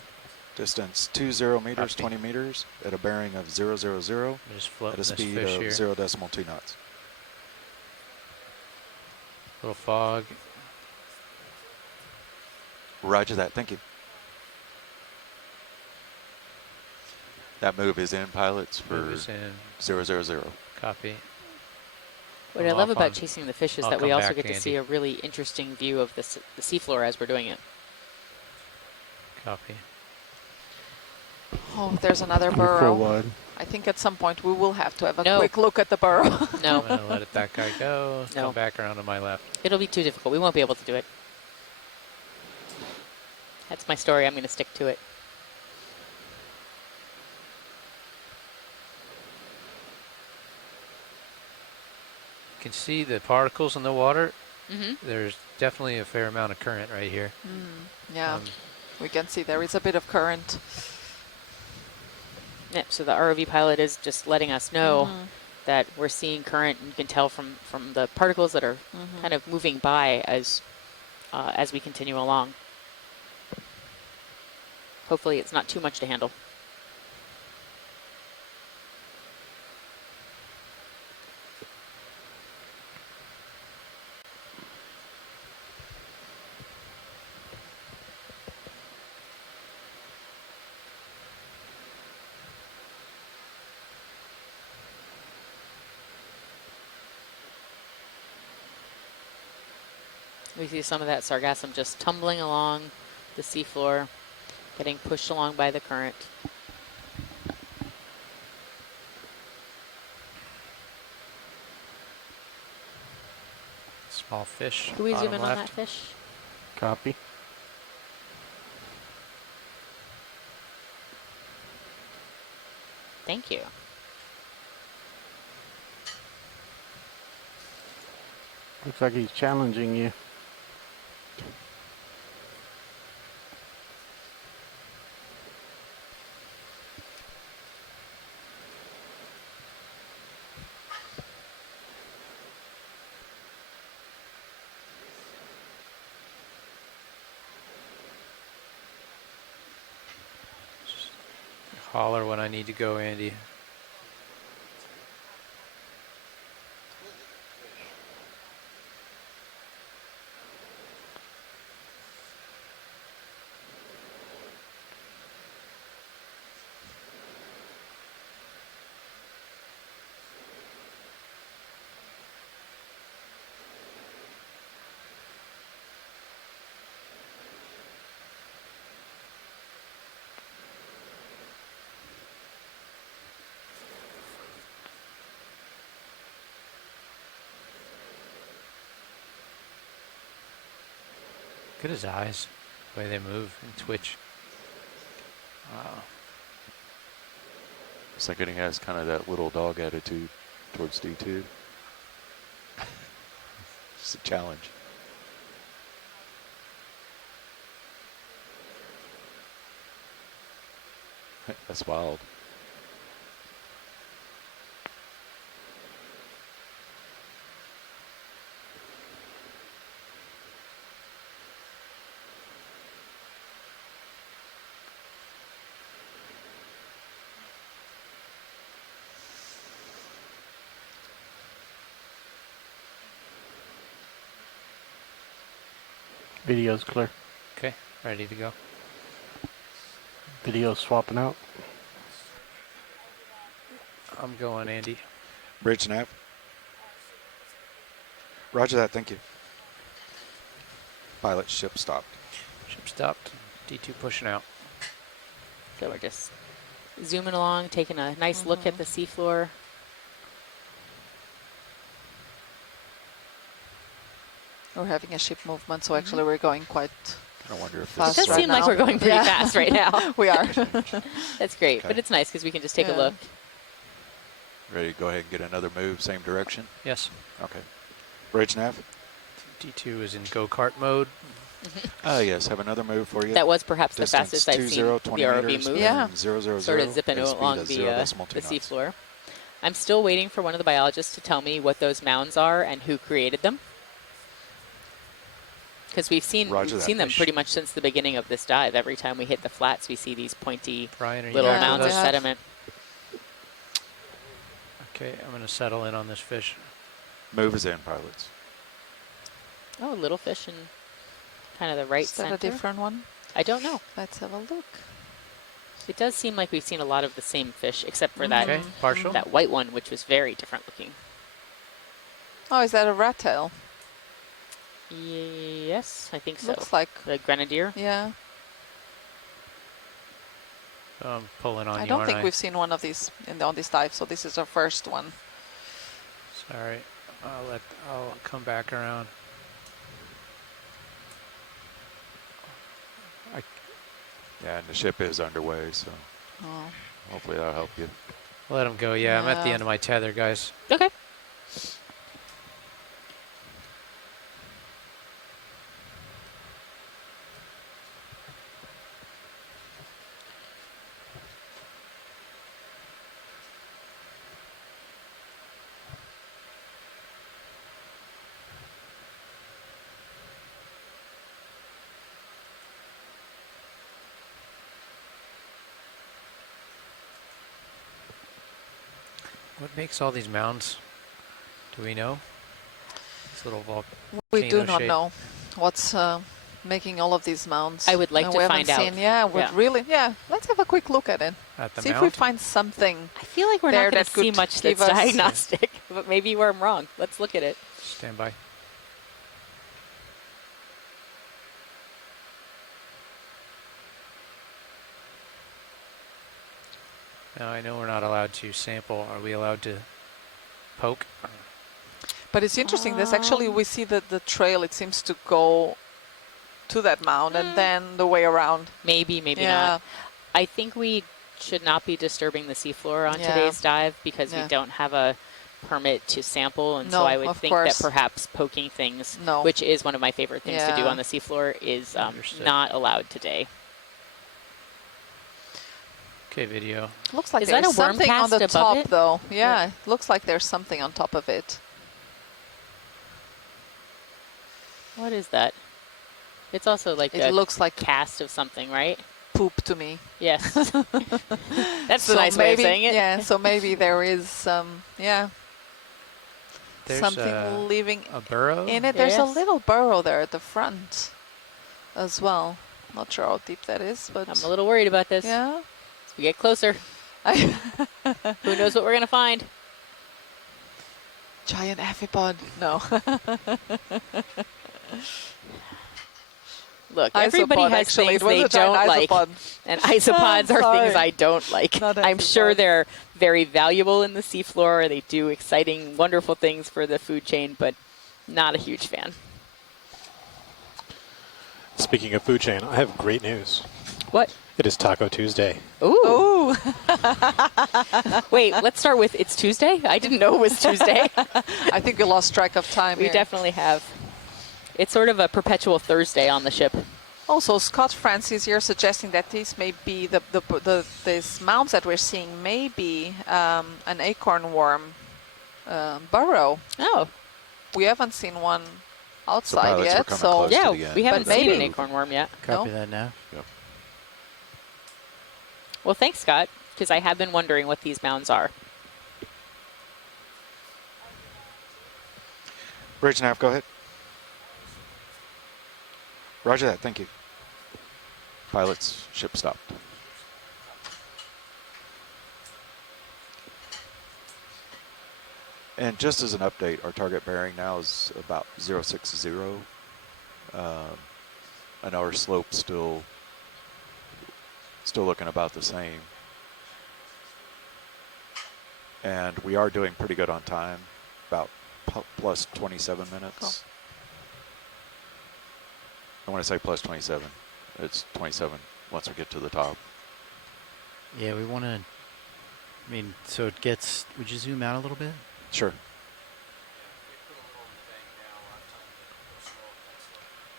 Distance 20 meters, Copy. 20 meters at a bearing of 000 Just at floating a this speed fish of here. 0.2 knots. Little fog. Roger that. Thank you. That move is in, pilots, for Move is in. 000. Copy. What I'm I love off about on- chasing the fish is I'll that we come also back, get to see Andy. a really interesting view of the seafloor as we're doing it. Copy. Oh, there's another burrow. I think at some point we will have to have a No. quick look at the burrow. No, I'm gonna let that guy go. No. Come back around to my left. it'll be too difficult. We won't be able to do it. That's my story. I'm going to stick to it. You can see the particles in the water. Hmm. There's definitely a fair amount of current right here. Yeah, Um, we can see there is a bit of current. Yep, so the ROV pilot is just letting us know Mhm. that we're seeing current. And you can tell from the particles that are kind of moving by as we continue along. Hopefully it's not too much to handle. We see some of that sargassum just tumbling along the seafloor, getting pushed along by the current. Small fish. Can we zoom bottom in on that left. fish? Copy. Thank you. Looks like he's challenging you. Holler when I need to go, Andy. Look at his eyes, the way they move and twitch. Wow. It's like he has kind of that little dog attitude towards D2. It's a challenge. That's wild. Video's clear. Okay, ready to go. Video swapping out. I'm going, Andy. Bridge nav. Roger that, thank you. Pilot ship stopped. Ship stopped. D2 pushing out. So we're just zooming along, taking a nice look at the seafloor. We're having a ship movement, so actually we're going quite I wonder if fast. It does right seem like now. we're going pretty fast right now. We are. That's great, Okay. but it's nice because we can just take a Yeah. look. ready to go ahead and get another move, same direction? Yes. Okay. Bridge nav. D2 is in go-kart mode. Yes, have another move for you. That was perhaps the Distance fastest I've seen 20, the 20 ROV meters, move. Yeah. 000, Sort of zipping airspeed along of the 0.2 knots. seafloor. I'm still waiting for one of the biologists to tell me what those mounds are and who created them. Because we've seen Roger that. them pretty much since the beginning of this dive. Every time we hit the flats, we see these pointy Brian, are you little back with mounds of us? Yeah. sediment. Okay, I'm going to settle in on this fish. Move is in, pilots. Oh, little fish in kind of the right Is that center. a different one? I don't know. Let's have a look. It does seem like we've seen a lot of the same fish, except for that Okay, partial. that white one, which was very different looking. Oh, is that a rat tail? Yes, I think so. Looks like, The grenadier. yeah. So I'm pulling on I you, don't aren't think I? we've seen one of these on this dive, so this is our first one. Sorry, I'll come back around. Yeah, and the ship is underway, so Oh. hopefully that'll help you. Let him go. Yeah, I'm at the Yeah. end of my tether, guys. Okay. What makes all these mounds? Do we know? This little volcano We do not shape. know what's making all of these mounds. I would like And to we find haven't out. seen, yeah, would Yeah. really, yeah. Let's have a quick look at it. At the See if mount? we find something. I feel like we're There not going that to see could much give that's us- diagnostic, but maybe where I'm wrong. Let's look at it. Stand by. Now I know we're not allowed to sample. Are we allowed to poke? But it's interesting. There's actually, we see that the trail, it seems to go to that mound and then the way around. Maybe, maybe Yeah. not. I think we should not be disturbing the seafloor on Yeah. today's dive because Yeah. we don't have a permit to sample, and so No, I would of think course. that perhaps poking things, No. which is one of my favorite things to do Yeah. on the seafloor, is Understood. not allowed today. Okay, video. Looks like Is that there's a worm something on cast the above top, it? though. Yeah, looks like there's something on top of it. What is that? It's also like It a looks like cast of something, right? poop to me. Yes. That's the So nice way of maybe- saying it. Yeah, so maybe there is some, There's something living a burrow. in it. There's a Yes. little burrow there at the front as well. Not sure how deep that is, but I'm a little worried about this. yeah. As we get closer, who knows what we're going to find? Giant amphipod. No. Look, everybody Isopod, has actually. things It was they a giant don't like. isopod. And isopods are things Sorry. I don't like. Not I'm sure amphipod. they're very valuable in the seafloor. They do exciting, wonderful things for the food chain, but not a huge fan. Speaking of food chain, I have great news. What? It is Taco Tuesday. Ooh. Wait, let's start with it's Tuesday? I didn't know it was Tuesday. I think we lost track of time We here. definitely have. It's sort of a perpetual Thursday on the ship. Also, Scott Francis here suggesting that these may be these mounds that we're seeing may be an acorn worm burrow. Oh. We haven't seen one outside pilots, we're yet, coming so close to Yeah, the end. we haven't But seen an maybe. acorn worm yet. Copy No. that now. Yep. Well, thanks, Scott, because I have been wondering what these mounds are. Bridge nav, go ahead. Roger that, thank you. Pilots, ship stopped. And just as an update, our target bearing now is about 060. And our slope still looking about the same. And we are doing pretty good on time, about plus 27 minutes. I want to say plus 27. It's 27 once we get to the top. Yeah, we want to. I mean, so it gets. Would you zoom out a little bit? Sure.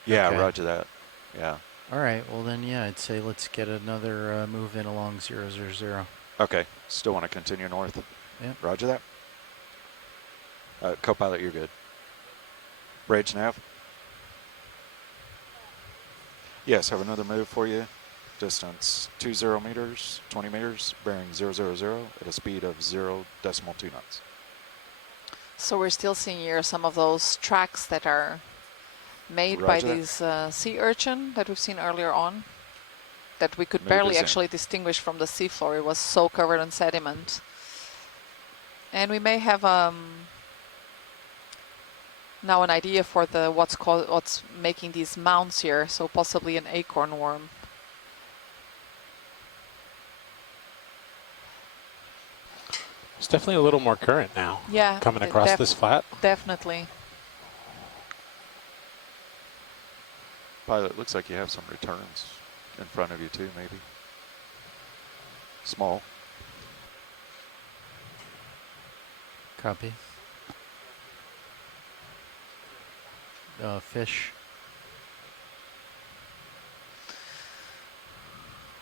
Yeah, Okay. roger that. Yeah. All right. Well, then, yeah, I'd say let's get another move in along 000. Okay. Still want to continue north? Yeah. Roger that. Co-pilot, you're good. Bridge nav? Yes, have another move for you. Distance 20 meters, 20 meters, bearing 000 at a speed of 0.2 knots. So we're still seeing here some of those tracks that are made by Roger that. these sea urchin that we've seen earlier on, that we could Move barely is in. actually distinguish from the seafloor. It was so covered in sediment. And we may have now an idea for what's making these mounds here, so possibly an acorn worm. It's definitely a little more current now. Yeah, Coming across this flat. Definitely. Pilot, looks like you have some returns in front of you too, maybe. Small. Copy. Fish.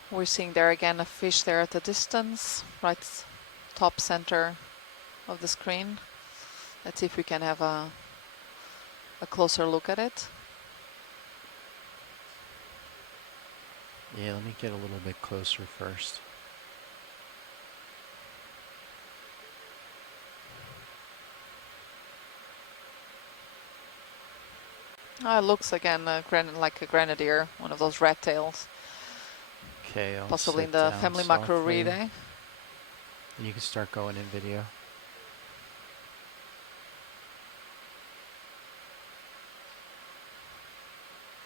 We're seeing there again a fish there at a distance, right top center of the screen. Let's see if we can have a closer look at it. Yeah, let me get a little bit closer first. It looks again like a grenadier, one of those rat tails. Okay, I'll Possibly sit in the down family macro softly. relay. And you can start going in video.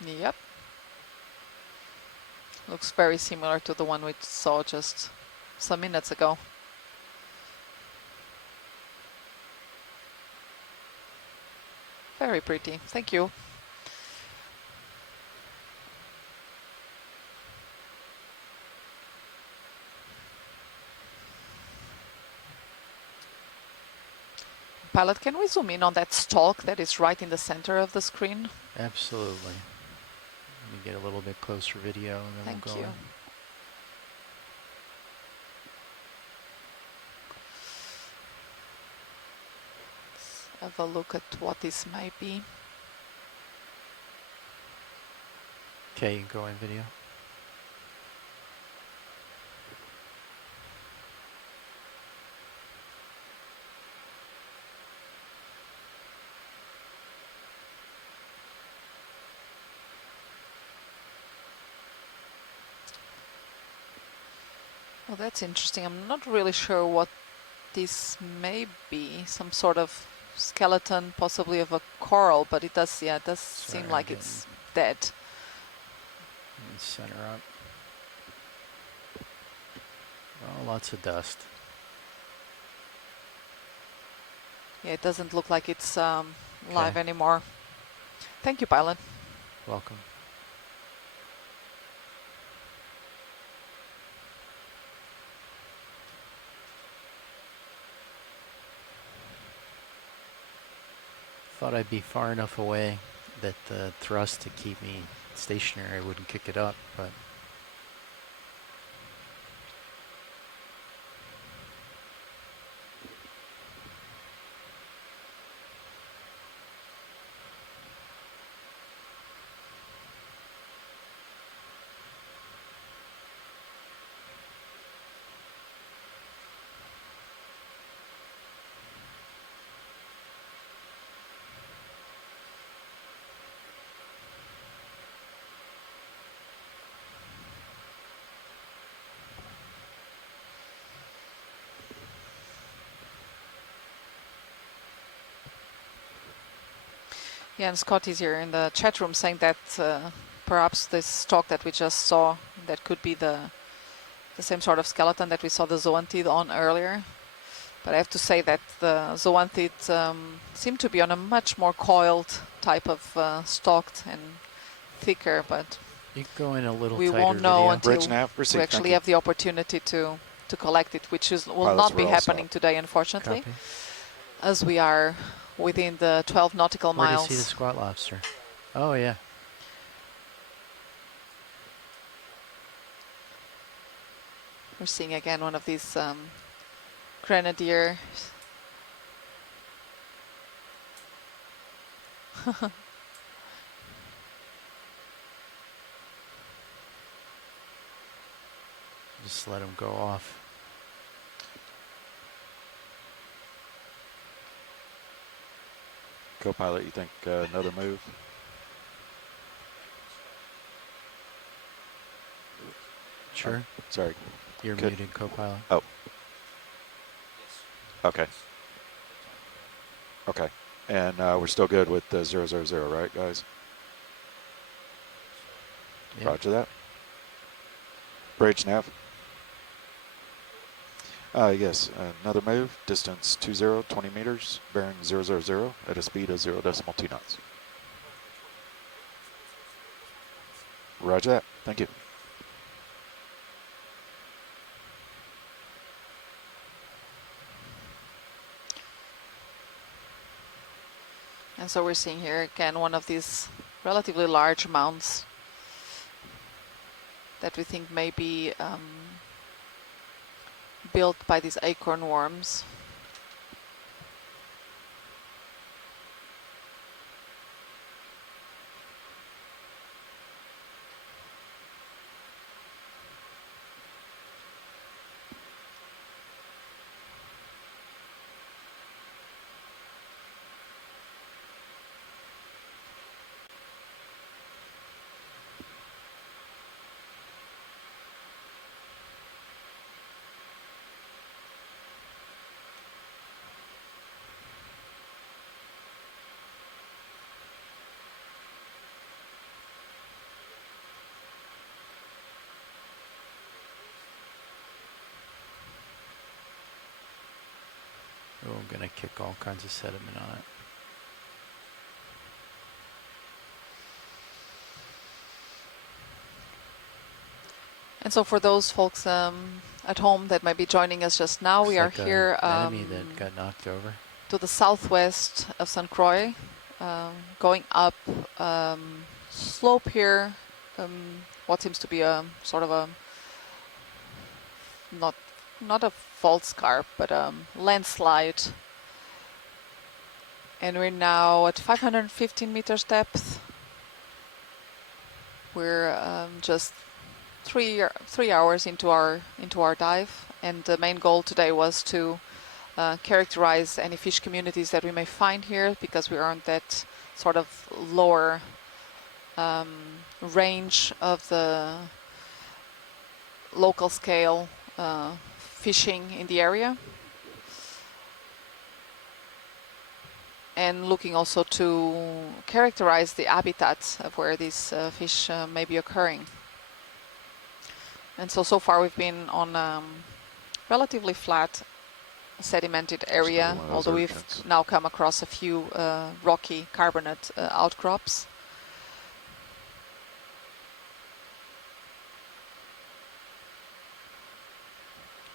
Yep. Looks very similar to the one we saw just some minutes ago. Very pretty. Thank you. Pilot, can we zoom in on that stalk that is right in the center of the screen? Absolutely. Let me get a little bit closer video and then Thank we'll go you. in. Have a look at what this might be. Okay, you can go in video. Well, that's interesting. I'm not really sure what this may be. Some sort of skeleton, possibly of a coral, but it does, yeah, it does seem Sorry, like I'm it's dead. Let me center up. Oh, lots of dust. Yeah, it doesn't look like it's live Okay. anymore. Thank you, pilot. Welcome. thought I'd be far enough away that the thrust to keep me stationary wouldn't kick it up, but Yeah, and Scott is here in the chat room saying that perhaps this stock that we just saw, that could be the same sort of skeleton that we saw the zoanthid on earlier. But I have to say that the zoanthid seem to be on a much more coiled type of stalk and thicker, but you can go in a little we tighter won't know video. until Bridge nav, we received, actually thank have the opportunity to collect it, which is, will Pilots, not be we're all happening set. today, unfortunately, Copy. as we are within the 12 nautical Where do you miles. see the squat lobster? Oh, yeah. We're seeing again one of these grenadier. Just let him go off. Co-pilot, you think another move? Sure. Sorry. You're Could- muted, co-pilot. Oh. Okay. Okay. And we're still good with the 000, right, guys? Yeah. Roger that. Bridge nav. Yes, another move, distance 20 meters, bearing 000 at a speed of 0.2 knots. Roger that. Thank you. And so we're seeing here again one of these relatively large mounds that we think may be built by these acorn worms. Oh, I'm going to kick all kinds of sediment on it. And so for those folks at home that might be joining us just now, we are Looks like here an enemy that got knocked over. to the southwest of St. Croix, going up slope here, what seems to be a sort of a not a fault scarp, but a landslide. And we're now at 515 meters depth. We're just three hours into our dive, and the main goal today was to characterize any fish communities that we may find here, because we are on that sort of lower range of the local scale fishing in the area, and looking also to characterize the habitats of where these fish may be occurring. And so far we've been on relatively flat sedimented area, although we've now come across a few rocky carbonate outcrops.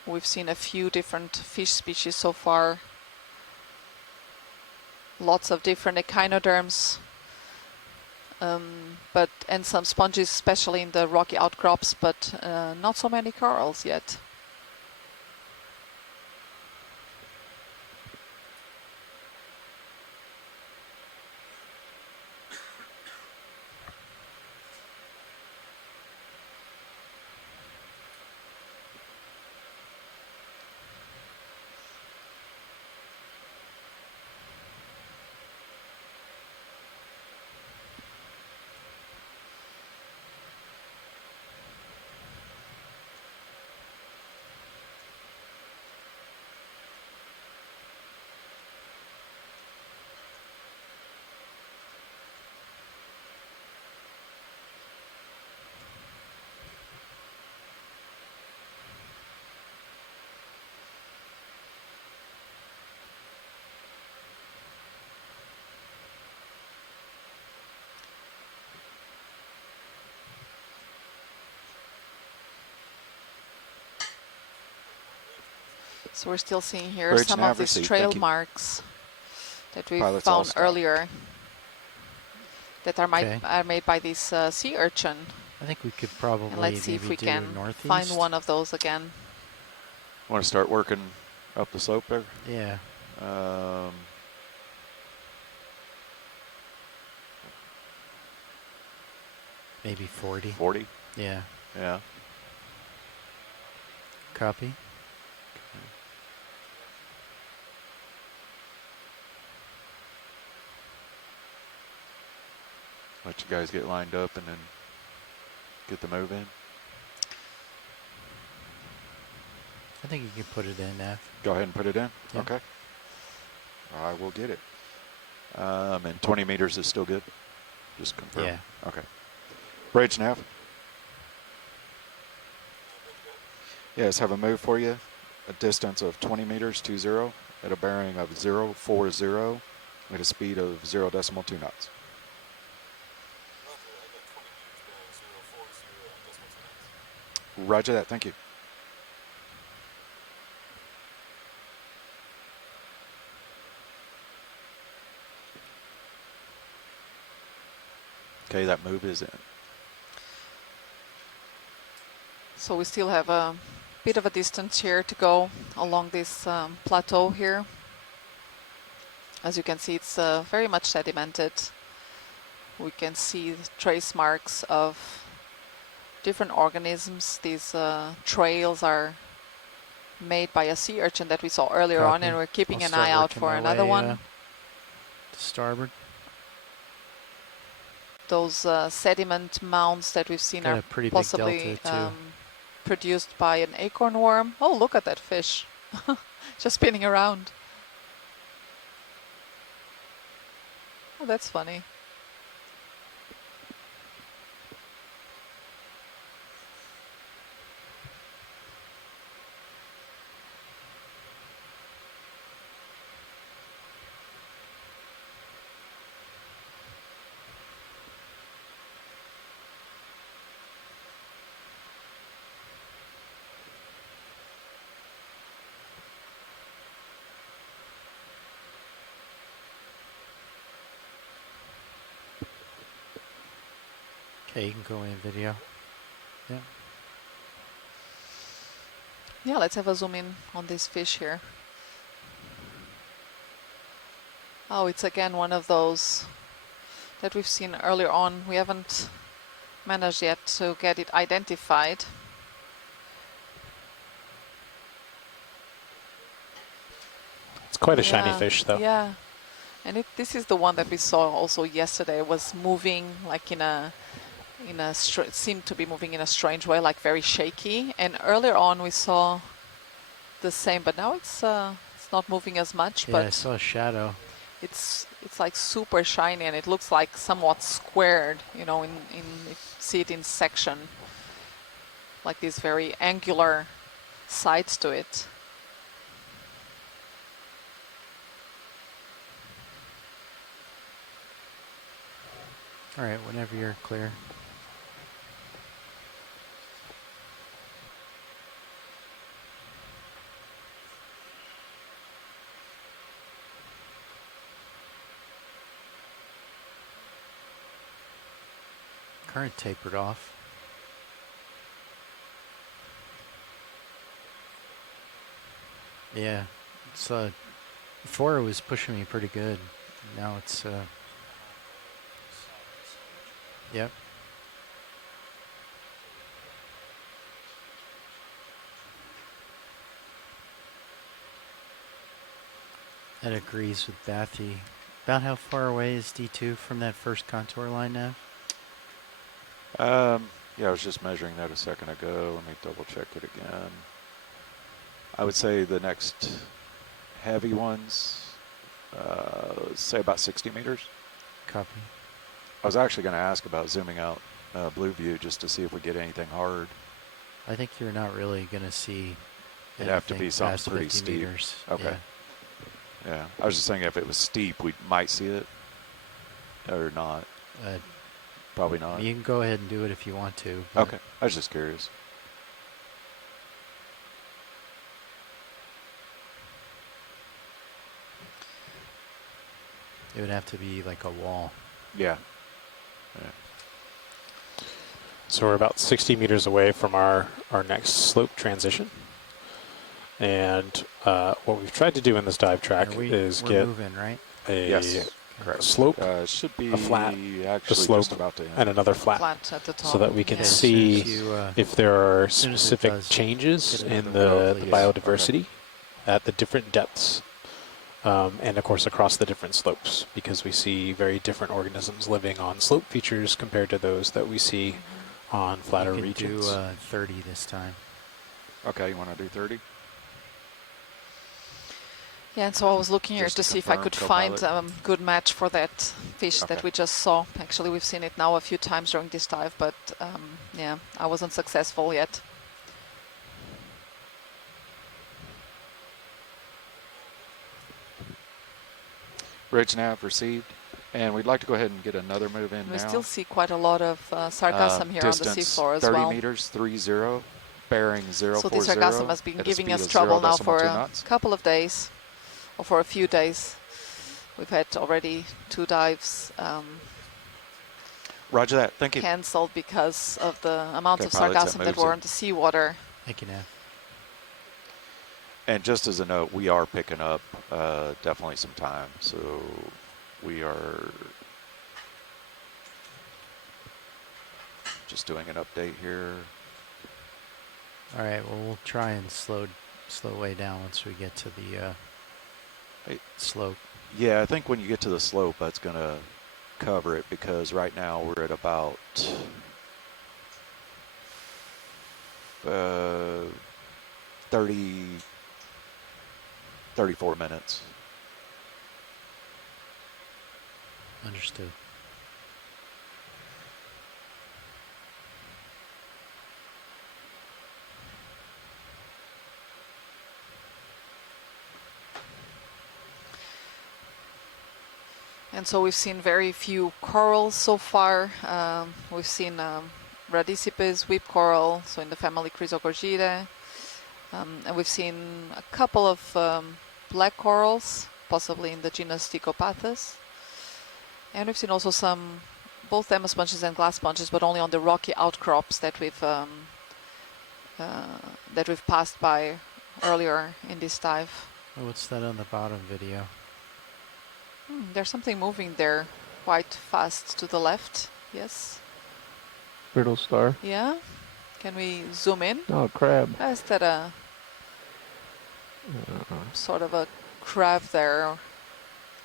We've seen a few different fish species so far. Lots of different echinoderms, and some sponges, especially in the rocky outcrops, but not so many corals yet. So we're still seeing here Bridge some nav of these received. trail Thank you. marks that we Pilots all found stop. earlier that are, Okay. are made by this sea urchin. I think we could probably And let's see if maybe we do can northeast. find one of those again. Want to start working up the slope there? Yeah. Maybe 40. 40? Yeah. Yeah. Copy. Let you guys get lined up and then get the move in. I think you can put it in now. Go ahead and put it in? Yeah. Okay. I will get it. And 20 meters is still good? Just confirm. Yeah. Okay. Bridge nav. Yes, have a move for you. A distance of 20 meters, 20, at a bearing of 040, at a speed of 0.2 knots. Roger that, thank you. Okay, that move is in. So we still have a bit of a distance here to go along this plateau here. As you can see, it's very much sedimented. We can see the trace marks of different organisms. These trails are made by a sea urchin that we saw earlier on, and we're keeping an eye out for another one. To starboard. Those sediment mounds that we've seen Got are a pretty big possibly delta, too. produced by an acorn worm. Oh, look at that fish. Just spinning around. Oh, that's funny. Okay, you can go in video. Yeah. Yeah, let's have a zoom in on this fish here. Oh, it's again one of those that we've seen earlier on. We haven't managed yet to get it identified. It's quite a shiny fish, though. Yeah, and this is the one that we saw also yesterday. It was moving like seemed to be moving in a strange way, like very shaky. And earlier on we saw the same, but now it's not moving as much. Yeah, but I saw a shadow. it's like super shiny, and it looks like somewhat squared. You know, if you see it in section, like these very angular sides to it. All right, whenever you're clear. Current tapered off. Yeah, it's before it was pushing me pretty good. Now it's yep. That agrees with Bathy. About how far away is D2 from that first contour line now? Yeah, I was just measuring that a second ago. Let me double check it again. I would say the next heavy ones, say about 60 meters. Copy. I was actually going to ask about zooming out blue view just to see if we get anything hard. I think you're not really going to see. It'd have to be something past pretty 50 steep. meters. Okay. Yeah, I was just thinking if it was steep, we might see it, or not. Probably not. You can go ahead and do it if you want to. Okay, I was just curious. It would have to be like a wall. Yeah. Yeah. So we're about 60 meters away from our next slope transition. And what we've tried to do in this dive track is get moving, right? Yes. slope, should be a flat, actually a slope, just about to end. and another flat, Flat at the top. so that we can Yeah. see if there are soon as it specific does, changes get it in the the please. biodiversity at the different depths, and of course across the different slopes, because we see very different organisms living on slope features compared to those that we see on flatter you can regions. do 30 this time. Okay, you want to do 30? Yeah, and so I was looking here Just to to see if I confirm, could find co-pilot. a good match for that fish that Okay. we just saw. Actually, we've seen it now a few times during this dive, but yeah, I wasn't successful yet. Bridge nav received. And we'd like to go ahead and get another move in We now. still see quite a lot of sargassum here on the Distance seafloor as 30 well. meters, 30, bearing 040. So the sargassum has been at a giving speed us of trouble now 0.2 for a knots. couple of days, or for a few days. We've had already 2 dives Roger that. Thank you. cancelled because of the amount Okay, of pilots, that sargassum that moves were in. in the seawater. Thank you, Nav. And just as a note, we are picking up definitely some time. So we are just doing an update here. All right. Well, we'll try and slow way down once we get to the slope. Yeah, I think when you get to the slope, that's going to cover it, because right now we're at about 34 minutes. Understood. And so we've seen very few corals so far. We've seen Radicipes, whip coral, so in the family Chrysogorgidae. And we've seen a couple of black corals, possibly in the genus Stichopathus. And we've seen also some, both demo sponges and glass sponges, but only on the rocky outcrops that we've passed by earlier in this dive. Oh, what's that on the bottom video? There's something moving there quite fast to the left. Yes. Brittle star. Yeah. Can we zoom in? Oh, crab. Is that a sort of a crab there?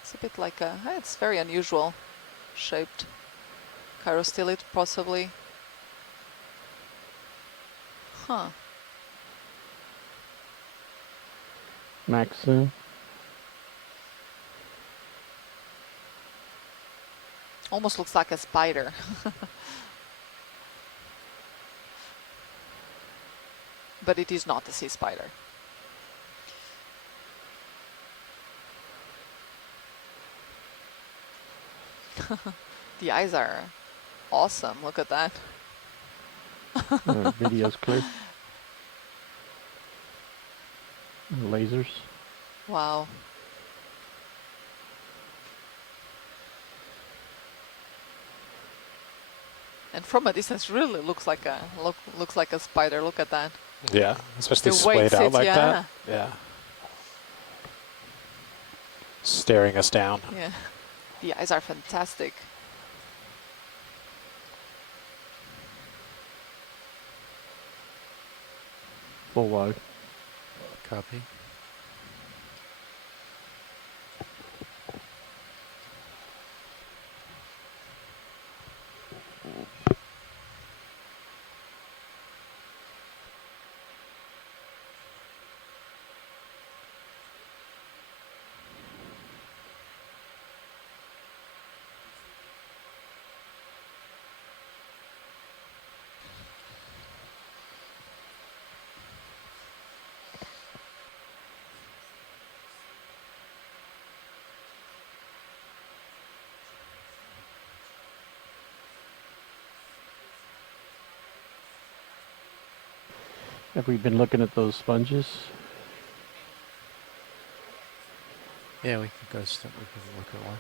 It's a bit like a, it's very unusual shaped. Chirostylid possibly. Huh. Maxim. Almost looks like a spider. But it is not a sea spider. The eyes are awesome. Look at that. Video's clear. Lasers. Wow. And from a distance, really looks like a looks like a spider. Look at that. Yeah, especially The way it splayed out sits, like yeah. that. Yeah. Staring us down. Yeah, the eyes are fantastic. Full wide. Copy. Have we been looking at those sponges? Yeah, we can go. We can look at one.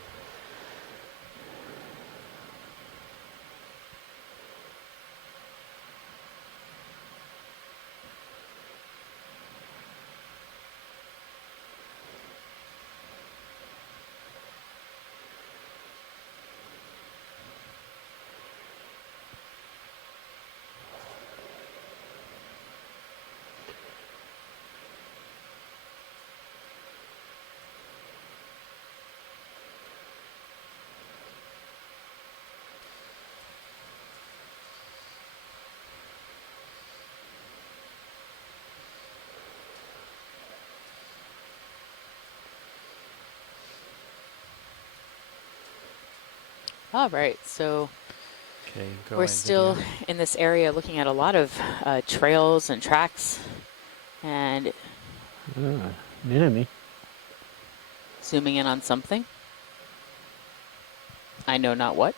All right, so Okay, go we're in still video. in this area looking at a lot of trails and tracks and An enemy. zooming in on something. I know not what.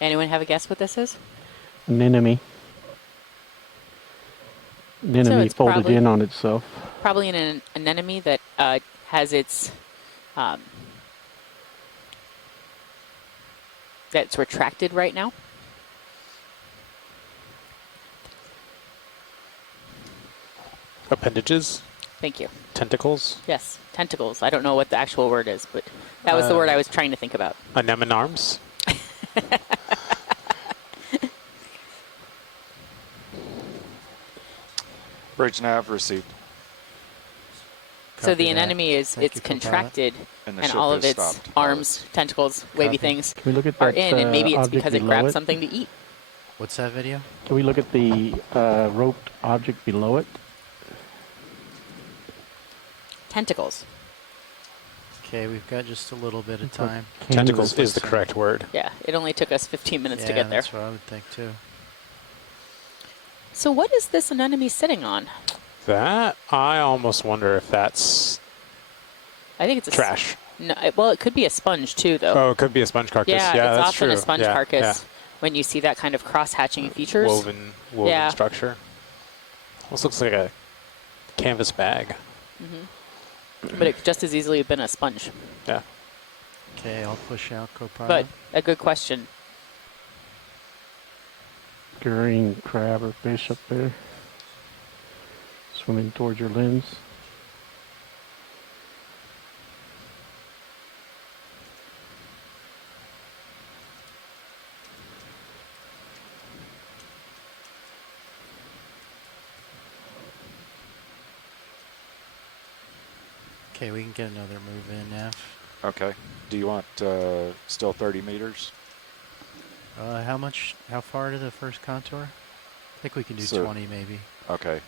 Anyone have a guess what this is? An enemy. An enemy it's folded probably- in on itself. Probably an anemone that has its that's retracted right now. Appendages? Thank you. Tentacles? Yes, tentacles. I don't know what the actual word is, but that was the word I was trying to think about. Anemone arms? Bridge nav received. So Copy the that. anemone is Thank it's you, co-pilot. contracted, And the and ship all of is its stopped. arms, tentacles, wavy Copy. things Can we look at are that in, and maybe it's object because it below grabbed it? something to eat. What's that video? Can we look at the roped object below it? Tentacles. Okay, we've got just a little bit of Looks like time. canvas. Tentacles is the correct word. Yeah, it only took us 15 minutes Yeah, to get there. that's what I would think too. So what is this anemone sitting on? That, I almost wonder if that's I think it's a trash. No, well, it could be a sponge too, though. Oh, it could be a sponge carcass. Yeah, Yeah, it's that's often true. a sponge Yeah, carcass when you see that kind of cross-hatching features. Woven Yeah. structure. Almost looks like a canvas bag. But it could just as easily have been a sponge. Yeah. Okay, I'll push out co-pilot. But a good question. Green crab or fish up there. Swimming towards your lens. Okay, we can get another move in now. Okay. Do you want still 30 meters? How far to the first contour? I think we can do So- 20 maybe. Okay.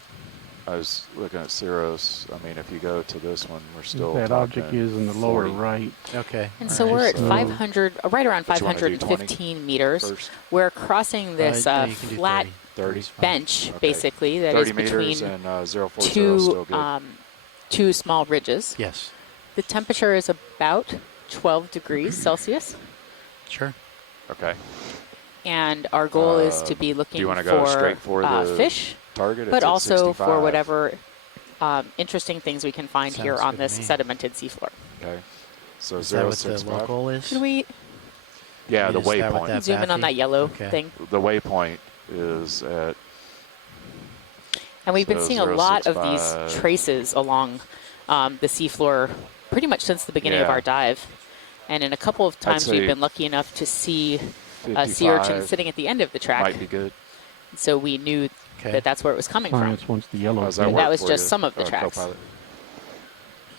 I was looking at Cirrus. I mean, if you go to this one, we're still That object talking is in the lower 40 right. Okay. And all so right. we're at so- 500, right around But you wanna do 515 meters. first. We're crossing this no, you can do flat 30. 30. bench, Okay. basically, that 30 is meters between and 040 still two, good. two small ridges. Yes. The temperature is about 12 degrees Celsius. Sure. Okay. And our goal is to be Do looking you want to go for, straight for the fish, target? but It's at also 65. for whatever interesting things we can find here Sounds on good this to me. sedimented seafloor. Okay. So Is that what the 065. local is? Could we? Yeah, the Is that what waypoint. that Zoom in on bathy? that yellow Okay. thing. The waypoint is at And we've been So seeing a lot of 065. these traces along the seafloor pretty much since the beginning of Yeah. our dive. And in a couple of times we've say been lucky enough to see sea 55 urchins sitting at the end of the track. might be good. So we knew Okay. that that's where it was coming from. Science wants the yellow. How's But that that work was for just you, some of the tracks. co-pilot?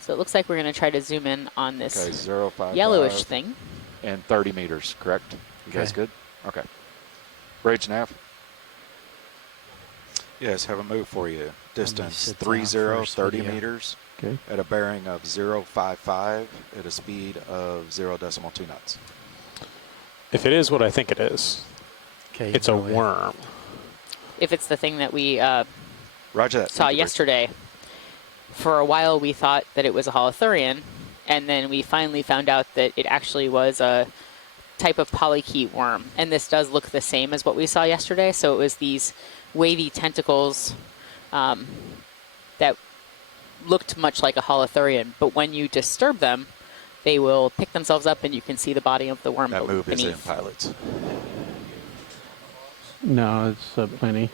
So it looks like we're going to try to zoom in on this Okay, 055 yellowish thing. and 30 meters, correct? You guys Okay. good? Okay. Bridge nav. Yes, have a move for you. Distance sit down 30, first 30 video. meters Okay. at a bearing of 055 at a speed of 0.2 knots. If it is what I think it is, Okay. it's a go ahead. worm. If it's the thing that we Roger that. saw Thank you, Bridge. yesterday, for a while we thought that it was a holothurian, and then we finally found out that it actually was a type of polychaete worm. And this does look the same as what we saw yesterday. So it was these wavy tentacles that looked much like a holothurian, but when you disturb them, they will pick themselves up and you can see the body of the worm That move is in beneath. pilots. No, it's plenty.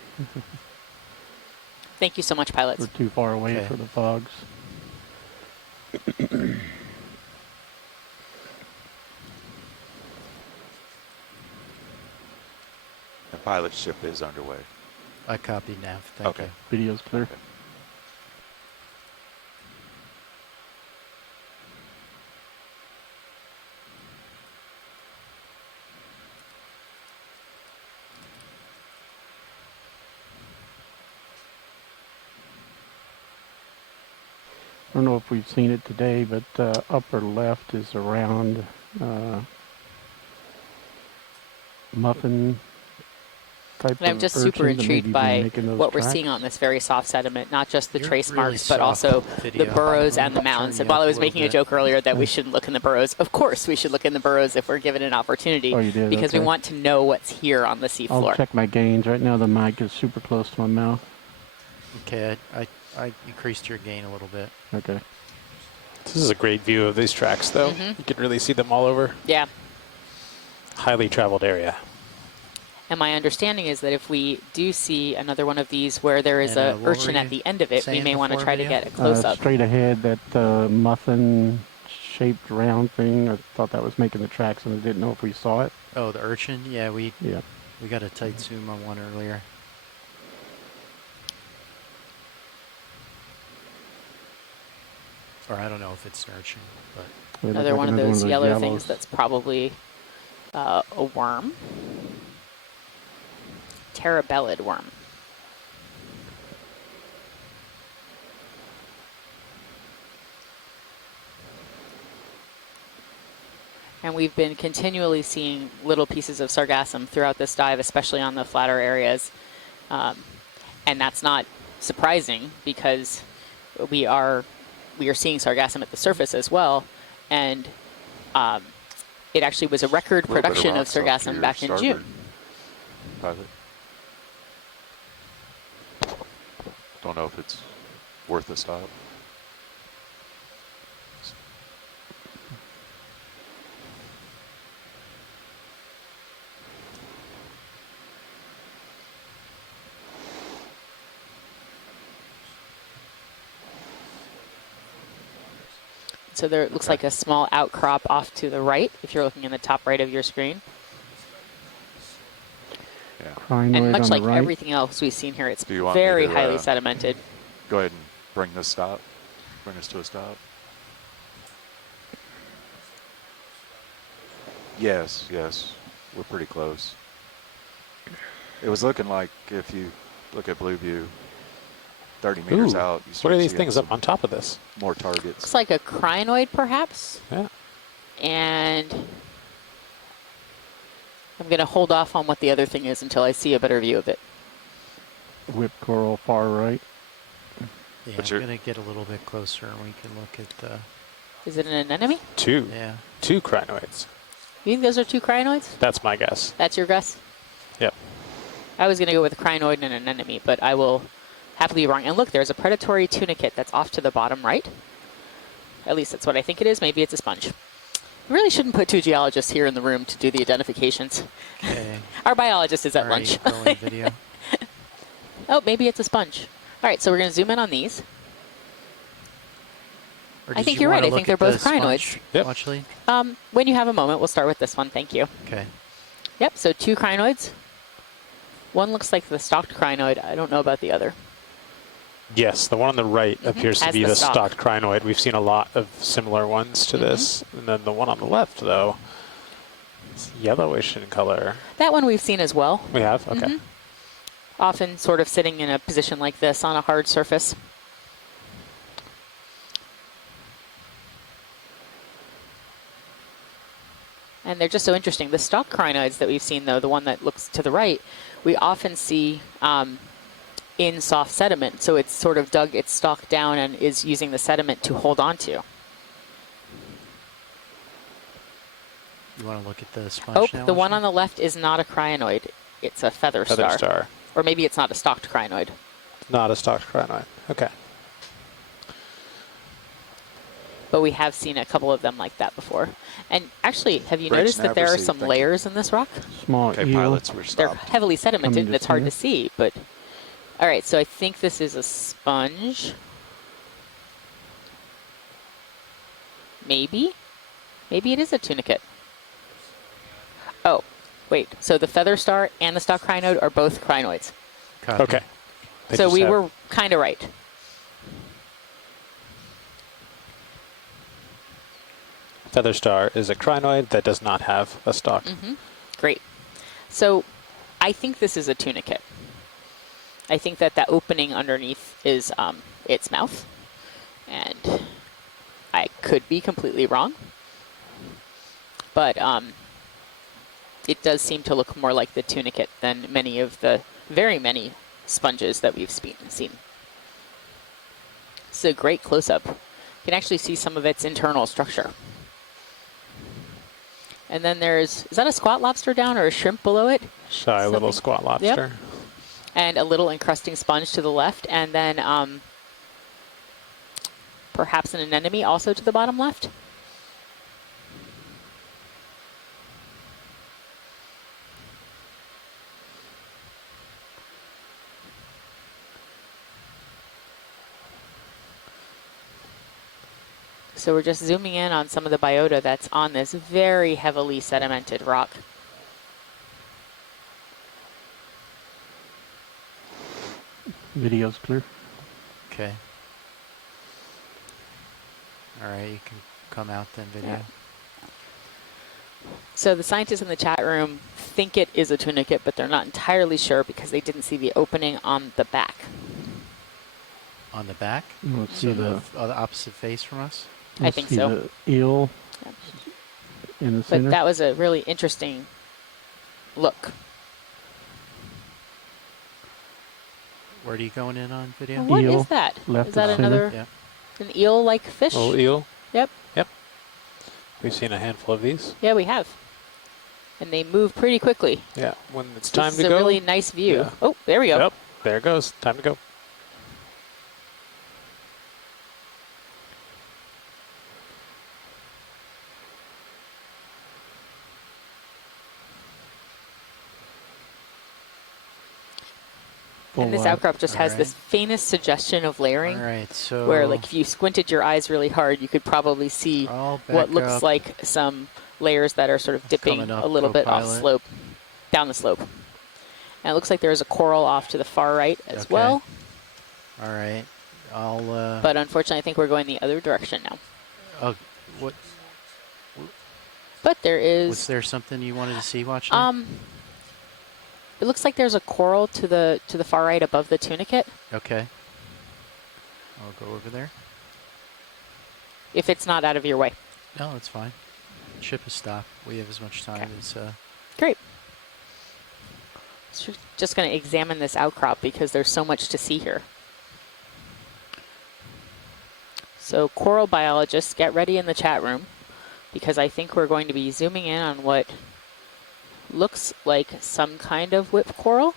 Thank you so much, pilots. We're too far away Okay. for the fogs. The pilot ship is underway. I copied nav. Thank Okay. you. Video's clear. Okay. I don't know if we've seen it today, but upper left is around muffin type And I'm of just super urchins that may intrigued be by making those what we're tracks. seeing on this very soft sediment, not just the You're trace really marks, but soft also video. the burrows and the Turn mounds. you And while up I a was little making a bit. joke earlier that we shouldn't look in the burrows, of course we should look in the burrows if we're given an opportunity, Oh, you did? because we Okay. want to know what's here on the I'll seafloor. check my gains. Right now the mic is super close to my mouth. Okay. I increased your gain a little bit. Okay. This is a great view of these tracks, though. Mhm. You can really see them all over. Yeah. Highly traveled area. And my understanding is that if we do see another one of these where there is And, a what were urchin you at the end of it, we saying may want to before try to video? get a close-up. Straight ahead, that muffin-shaped round thing. I thought that was making the tracks, and I didn't know if we saw it. Oh, the urchin? Yeah, we got a tight zoom on one earlier. Or I don't know if it's an urchin, but It looked Another like one of those yellow yellows. things that's probably a worm. Terabellid worm. And we've been continually seeing little pieces of sargassum throughout this dive, especially on the flatter areas. And that's not surprising because we are seeing sargassum at the surface as well. And it actually was a record Little bit production of rocks off to sargassum your back in starboard, June. Pilot. Don't know if it's worth a stop. So there looks like a small outcrop off to the right if you're looking in the top right of your screen. Crinoid And much on like the right. everything else we've seen here, it's Do you want me very to, highly sedimented. Go ahead and bring this stop. Bring us to a stop. Yes, yes. We're pretty close. It was looking like if you look at Blue View, 30 meters Ooh, out, you what start are these seeing things up some on top of this? more targets. Looks like a crinoid, perhaps. Yeah. And I'm going to hold off on what the other thing is until I see a better view of it. Whip coral far right. yeah, But I'm you're- going to get a little bit closer and we can look at the, Is it an anemone? Two. yeah. Two crinoids. You think those are two crinoids? That's my guess. That's your guess? Yep. I was going to go with a crinoid and an anemone, but I will happily be wrong. And look, there's a predatory tunicate that's off to the bottom right. At least that's what I think it is. Maybe it's a sponge. We really shouldn't put two geologists here in the room to do the identifications. Okay. Our biologist is at All lunch. right, rolling video. Oh, maybe it's a sponge. All right, so we're going to zoom in on these. Or I did think you you're right. wanna I think look they're at the both crinoids. sponge, Yep. Watchley? When you have a moment, we'll start with this one. Thank you. Okay. Yep, so two crinoids. One looks like the stalked crinoid. I don't know about the other. Yes, the one on the right appears to Has be the the stalk. stalked crinoid. We've seen a lot of similar ones to this. And then the one on the left, though, is yellowish in color. That one we've seen as well. We have? Okay. Often sort of sitting in a position like this on a hard surface. And they're just so interesting. The stalked crinoids that we've seen, though, the one that looks to the right, we often see in soft sediment. So it's sort of dug its stalk down and is using the sediment to hold on to. You want to look at the sponge Oh, now, the one Watchley? on the left is not a crinoid. It's a feather star. Or maybe it's not a stalked crinoid. Not a stalked crinoid. Okay. But we have seen a couple of them like that before. And actually, have you Bridge noticed that there are received, some thank you. layers in this rock? Small Okay, eel. pilots, we're They're stopped. heavily sedimented Coming and to it's hard see to it. see, but all right, so I think this is a sponge. Maybe it is a tunicate. Oh, wait, so the feather star and the stalked crinoid are both crinoids. Copy. Okay. They So just we have- were kind of right. Feather star is a crinoid that does not have a stalk. Great. So I think this is a tunicate. I think that that opening underneath is its mouth. And I could be completely wrong. But it does seem to look more like the tunicate than many of the very many sponges that we've seen. It's a great close-up. You can actually see some of its internal structure. And then is that a squat lobster down or a shrimp below it? Shy little Something- squat lobster. And a little encrusting sponge to the left, and then perhaps an anemone also to the bottom left. So we're just zooming in on some of the biota that's on this very heavily sedimented rock. Video's clear. Okay. All right, you can come out then, video. Yeah. So the scientists in the chat room think it is a tunicate, but they're not entirely sure because they didn't see the opening on the back. On the back? Let's So see the opposite face from us? I think so. The eel in the But center. that was a really interesting look. Where are you going in on video? What is Eel, that? left Is that of center. another Yeah. an eel-like fish? Little eel. Yep. Yep. We've seen a handful of these. Yeah, we have. And they move pretty quickly. Yeah. When it's This time is to a go. really nice view. Yeah. Oh, there we go. Yep. There it goes. Time to go. And this Full outcrop just has Alright. this faintest suggestion of layering. All right, so Where, like, if you squinted your eyes really hard, you could probably see I'll what back looks up. like some layers that are sort of dipping Coming up, a little bit off co-pilot. slope, down the slope. And it looks like there's a coral off to the far right as Okay. well. All right, I'll. But unfortunately, I think we're going the other direction now. What But there was is, there something you wanted to see, Watchley? it looks like there's a coral to the far right above the tunicate. Okay. I'll go over there. If it's not out of your way. No, it's fine. Ship is stopped. We have as much time as. Great. So we're just going to examine this outcrop because there's so much to see here. So coral biologists, get ready in the chat room because I think we're going to be zooming in on what looks like some kind of whip coral.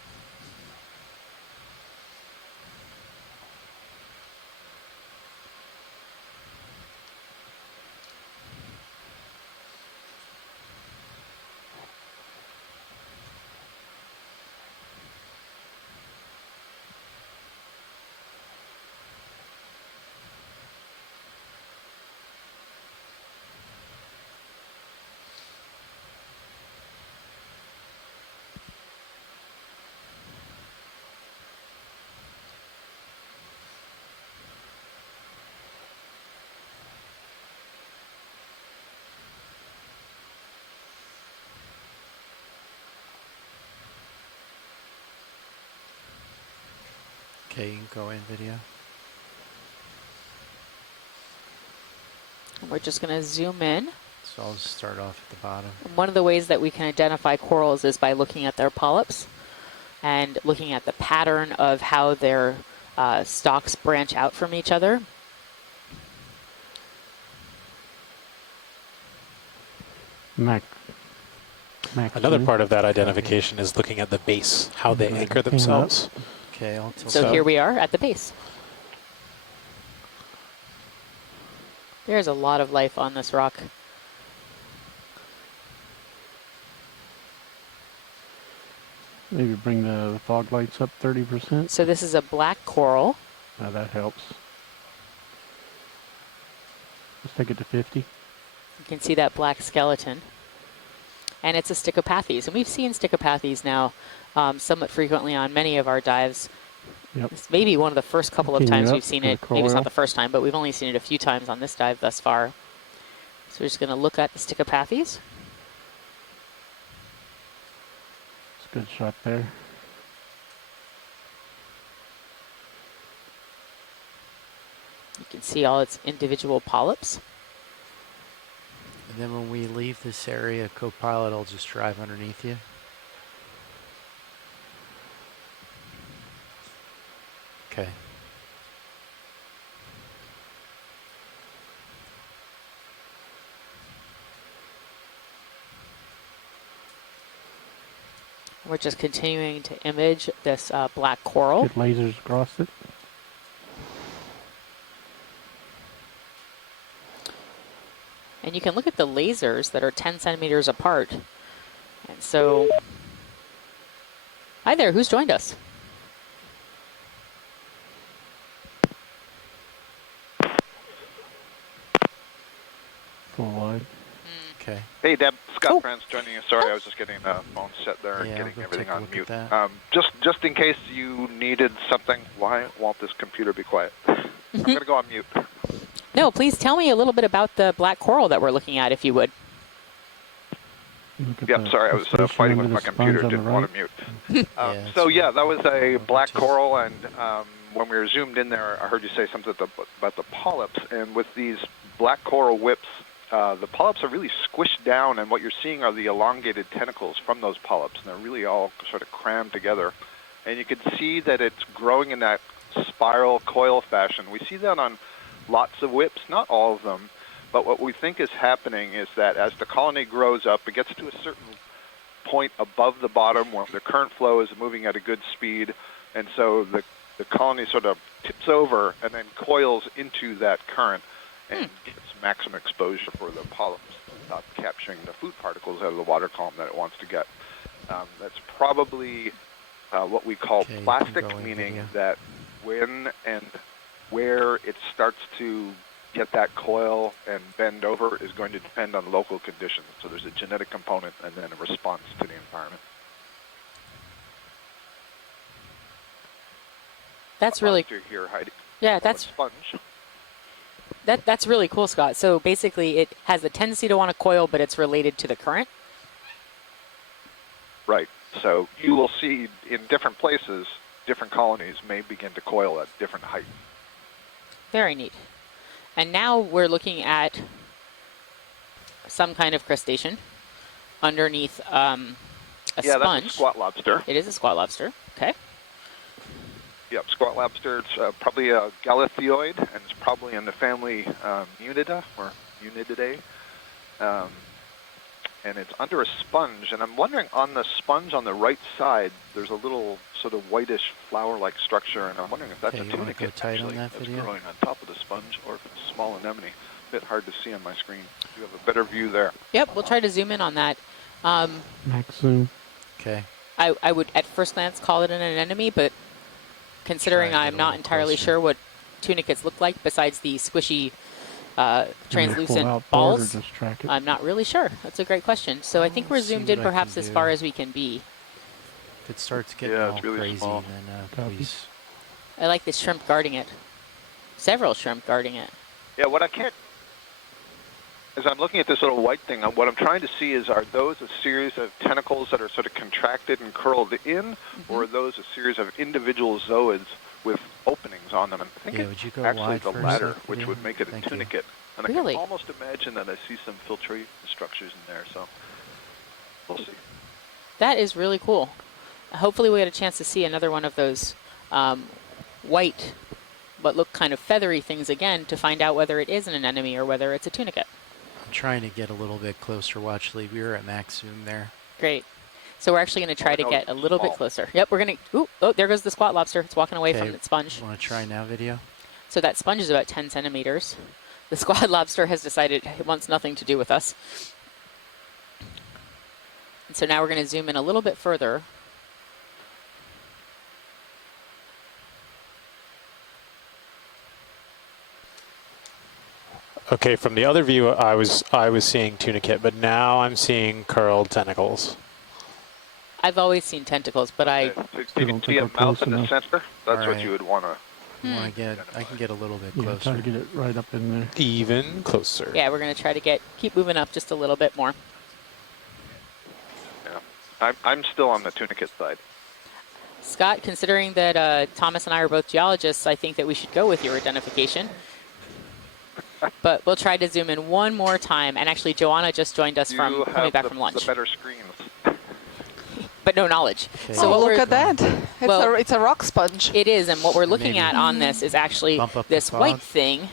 Okay, you can go in video. And we're just going to zoom in. So I'll just start off at the bottom. And one of the ways that we can identify corals is by looking at their polyps and looking at the pattern of how their stalks branch out from each other. Another part of that identification is looking at the base, how they anchor themselves. Okay, I'll tilt So here we are at the base. There's a lot of life on this rock. Maybe bring the fog lights up 30%. So this is a black coral. Now that helps. Let's take it to 50. You can see that black skeleton. And it's a Stichopathes. And we've seen Stichopathes now somewhat frequently on many of our dives. Yep. It's maybe one of the first couple of Continue times up we've seen to the it. Maybe it's coral. not the first time, but we've only seen it a few times on this dive thus far. So we're just going to look at the Stichopathes. It's a good shot there. You can see all its individual polyps. And then when we leave this area, Copilot will just drive underneath you. Okay. We're just continuing to image this black coral. Get lasers across it. And you can look at the lasers that are 10 centimeters apart. And so, hi there, who's joined us? Full wide. Okay. Hey, Deb. Scott Oh. France joining you. Sorry, I was just getting the phone set there and Yeah, getting we'll everything take a on look mute. at that. Just in case you needed something, why won't this computer be quiet? I'm going to go on mute. No, please tell me a little bit about the black coral that we're looking at, if you would. Look at Yep, the sorry, I was station fighting with under my the sponge computer, on the didn't want to right. mute. Yeah, So it's yeah, that was a one, black two. coral, and when we were zoomed in there, I heard you say something about the polyps, and with these black coral whips, the polyps are really squished down, and what you're seeing are the elongated tentacles from those polyps, and they're really all sort of crammed together. And you can see that it's growing in that spiral coil fashion. We see that on lots of whips, not all of them, but what we think is happening is that as the colony grows up, it gets to a certain point above the bottom where the current flow is moving at a good speed, and so the colony sort of tips over and then coils into that current and gets maximum exposure for the polyps, capturing the food particles out of the water column that it wants to get. That's probably what we call Okay, you can plastic, go in meaning video. that when and where it starts to get that coil and bend over is going to depend on local conditions. So there's a genetic component and then a response to the environment. That's really, Lobster here, Heidi. yeah, A that's sponge. that's really cool, Scott. So basically, it has a tendency to want to coil, but it's related to the current. Right. So you will see in different places, different colonies may begin to coil at different heights. Very neat. And now we're looking at some kind of crustacean underneath a Yeah, sponge. that's a squat lobster. It is a squat lobster. Okay. Yep, squat lobster. It's probably a galathioid, and it's probably in the family Unida or Unididae. And it's under a sponge. And I'm wondering, on the sponge on the right side, there's a little sort of whitish flower-like structure, and I'm wondering if that's Okay, a you wanna go tunicate tight on actually that that's video? growing on top of the sponge, or if it's a small anemone. A bit hard to see on my screen. You have a better view there. Yep, we'll try to zoom in on that. Max zoom. Okay. I would, at first glance, call it an anemone, but considering Try and get I'm a not little entirely closer. sure what tunicates look like besides the squishy, Pull out translucent forward or balls, just track it. I'm not really sure. That's a great question. So I think I'll we're see zoomed what in I perhaps can as do. far as we can be. If it starts getting Yeah, all it's really crazy, small. then Copy. please. I like this shrimp guarding it. Several shrimp guarding it. Yeah, what I can't, as I'm looking at this little white thing, what I'm trying to see is, are those a series of tentacles that are sort of contracted and curled in, or are those a series of individual zooids with markings on them. And I think Yeah, would you go actually wide the for a latter, sec, which Lydia? would make it a Thank you. tunicate. And Really? I can almost imagine that I see some filtration structures in there, so we'll see. That is really cool. Hopefully we get a chance to see another one of those white but look kind of feathery things again to find out whether it is an anemone or whether it's a tunicate. I'm trying to get a little bit closer. Watch, Lee. We were at max zoom there. Great. So we're actually going to try to no, get a little bit small. closer. Yep, we're going to... Oh, there goes the squat lobster. It's walking away from Okay. its sponge. Want to try now, video? So that sponge is about 10 centimeters. The squat lobster has decided it wants nothing to do with us. And so now we're going to zoom in a little bit further. Okay, from the other view, I was seeing tunicate, but now I'm seeing curled tentacles. I've always seen tentacles, but I... So you can see a mouth in the center. That's what Alright. you would want to. I can get a little bit Yeah, try closer. to get it right up in there. Even closer. Yeah, we're going to try to keep moving up just a little bit more. Yeah, I'm still on the tunicate side. Scott, considering that Thomas and I are both geologists, I think that we should go with your identification. But we'll try to zoom in one more time. And actually, Joanna just joined us from coming back from lunch. The better screens. But no knowledge. Okay. So Oh, what look we're- at that. It's a rock sponge. It is, and what we're looking Maybe at on this is actually bump up the this fog. white thing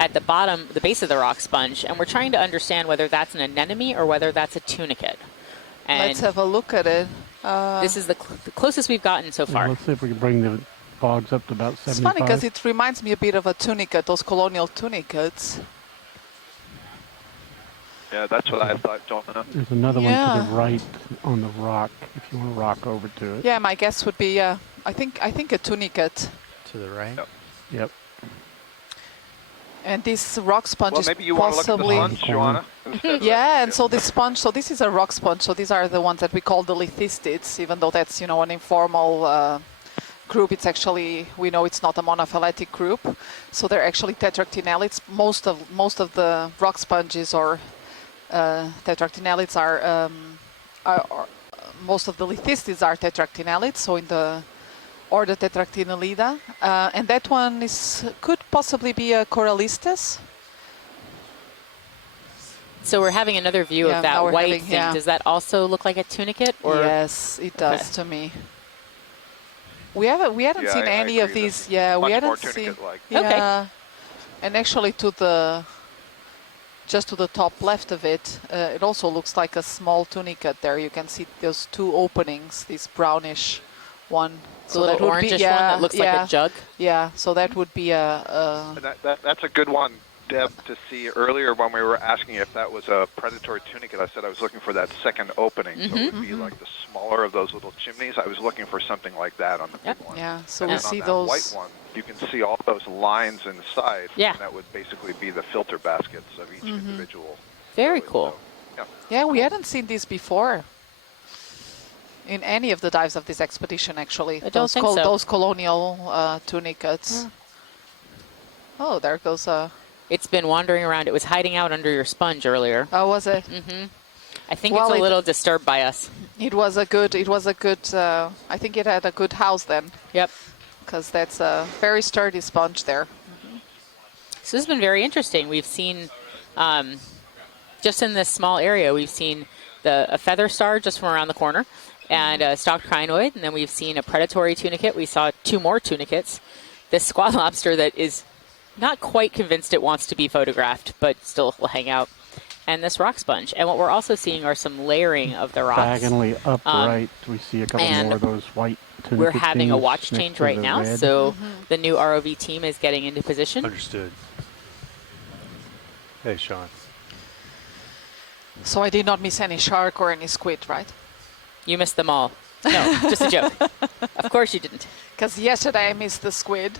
at the bottom, the base of the rock sponge, and we're trying to understand whether that's an anemone or whether that's a tunicate. And Let's have a look at it. this is the closest we've gotten so Yeah, far. let's see if we can bring the bogs up to about It's 75. funny because it reminds me a bit of a tunicate, those colonial tunicates. Yeah, that's what I thought, Jonah. There's another one Yeah. to the right on the rock, if you want to rock over to it. Yeah, my guess would be, I think a tunicate. To the right. Yep. Yep. And this rock sponge Well, is maybe you want to look at the possibly... sponge, Joanna. instead. Yeah, and so this sponge, so this is a rock sponge, so these are the ones that we call the lithistids, even though that's, an informal group. It's actually, we know it's not a monophyletic group, so they're actually tetractinelids. Most of the rock sponges or tetractinelids are most of the lithistids are tetractinelids, so in the order Tetractinellida, and that one could possibly be a Corallistes. So we're having another view Yeah, of now that we're white having- thing. yeah. Does that also look like a tunicate? Or Yes, it does Okay. to me. We hadn't Yeah, seen I any of agree. these. Yeah, we Much hadn't more seen. tunicate-like. Yeah, Okay. and actually just to the top left of it, it also looks like a small tunicate. There you can see those two openings, this brownish one. the little that would orangish be, one that looks like a jug? Yeah, so that would be a And that's a good one, Deb, to see. Earlier when we were asking if that was a predatory tunicate, I said I was looking for that second opening. So it would be like the smaller of those little chimneys. I was looking for something like that on the big one. yeah. So And we then on see that those. white one, you can see all those lines inside. Yeah. And that would basically be the filter baskets of each individual. Very node. cool. So, Yeah, we hadn't seen these before in any of the dives of this expedition, actually. I don't think so. Those colonial tunicates. Oh, there goes a... It's been wandering around. It was hiding out under your sponge earlier. Oh, was it? I think Well, it's a it- little disturbed by us. It was a good, I think it had a good house then, Yep. because that's a very sturdy sponge there. So this has been very interesting. We've seen, just in this small area, we've seen a feather star just from around the corner and a stalked crinoid, and then we've seen a predatory tunicate. We saw 2 more tunicates. This squat lobster that is not quite convinced it wants to be photographed, but still will hang out. And this rock sponge. And what we're also seeing are some layering of the rocks. Diagonally upright, we see a couple and more of those white tunicate We're having a things watch next change to right the now, red. so the new ROV team is getting into position. Understood. Hey, Sean. So I did not miss any shark or any squid, right? You missed them all. No, just a joke. Of course you didn't. Because yesterday I missed the squid.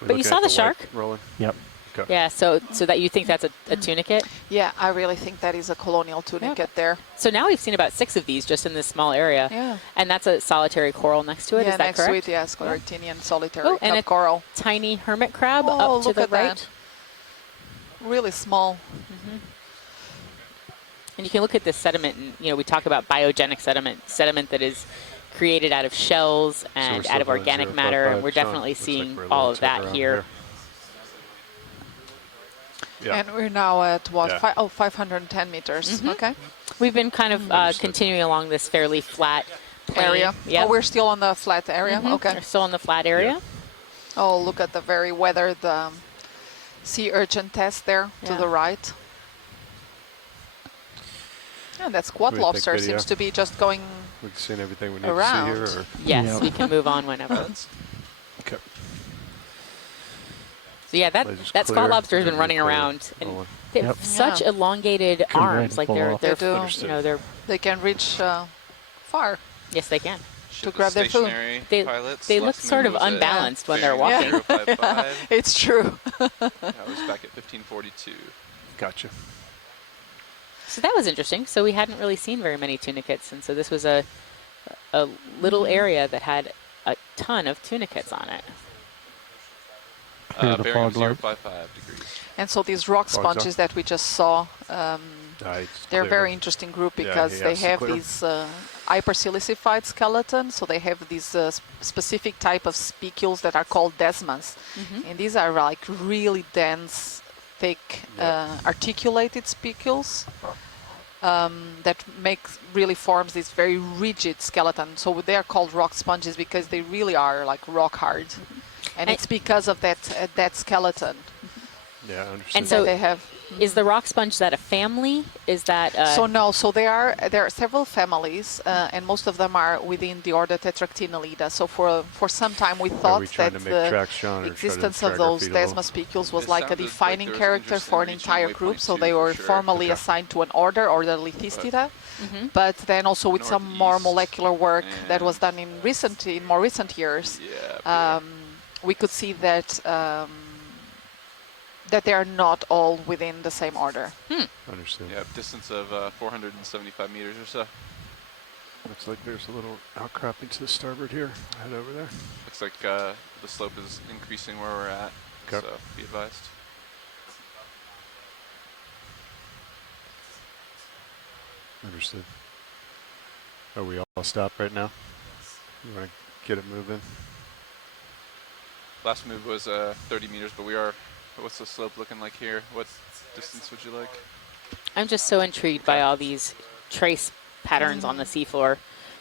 But you saw the shark? Rolling. Yep. Okay. Yeah, so that you think that's a tunicate? Yeah, I really think that is a colonial tunicate there. So now we've seen about 6 of these just in this small area. Yeah. And that's a solitary coral next to it, Yeah, is that next correct? to it, yes, Sclerotinian solitary Oh, and cup a coral. tiny hermit crab Oh, up to look the at right. that. Really small. And you can look at this sediment, and we talk about biogenic sediment that is created out of shells and we're still out of going organic matter, and 0.55, we're Sean. definitely Looks like seeing we're a all little of that tip around here. Yeah. And we're now at what? Yeah. 510 meters. Mhm. Okay. We've been kind of continuing along this fairly flat plain. Area. Yep. Oh, we're still on the flat area. Mhm. Okay. We're still in the flat area. Oh, look at the very weathered sea urchin test there to Yeah. the right. And that squat What do you think, lobster video? seems to be just going We've seen everything we need around. to see here? Or? Yes, Yeah. we can move on whenever. Okay. So yeah, that Lasers that clear. squat lobster has been They're running clear. around, and Rolling. they have Yep. such Yeah. elongated Couldn't wait arms. to Like pull they're off. they're They do. you know they're They can reach far. yes they can. To grab their food. Stationary They pilots. they look Last sort of move was at unbalanced when they're bearing walking. 055. It's true. That was back at 1542. Gotcha. So that was interesting. So we hadn't really seen very many tunicates, and so this was a little area that had a ton of tunicates on it. Clear the Bearing of fog lights. 055 degrees. And so these rock Fog's sponges that we just saw, they're a very interesting group Yeah, because he they has to have clear 'em. these hypersilicified skeleton. So they have these specific type of spicules that are called desmas. Mhm. And these are like really dense, thick, articulated spicules that really forms this very rigid skeleton. So they are called rock sponges because they really are like rock hard. And it's because of that skeleton Yeah, I understand. And so that they have. is the rock sponge, is that a family? Is that So there are several families, and most of them are within the order Tetractinellida. So for some time we thought we trying that to make the tracks, Sean, or try to existence drag of our those feet a little? desmospicules was It like a sounded like defining there was character interest for in an reaching entire waypoint group. So 2 they for were sure. formally Okay. assigned to an order Lithistida. Mhm. But then also with some more Northeast molecular work that was and- done in more recent years, Yeah. we could see that that they are not all within the same order. Understood. Yeah, distance of 475 meters or so. Looks like there's a little outcropping to the starboard here. Head over there. Looks like the slope is increasing where we're at. Okay. So be advised. Understood. Are we all stopped right now? You want to get it moving? Last move was 30 meters, but we are. What's the slope looking like here? What distance would you like? I'm just so intrigued by all these trace patterns on the seafloor,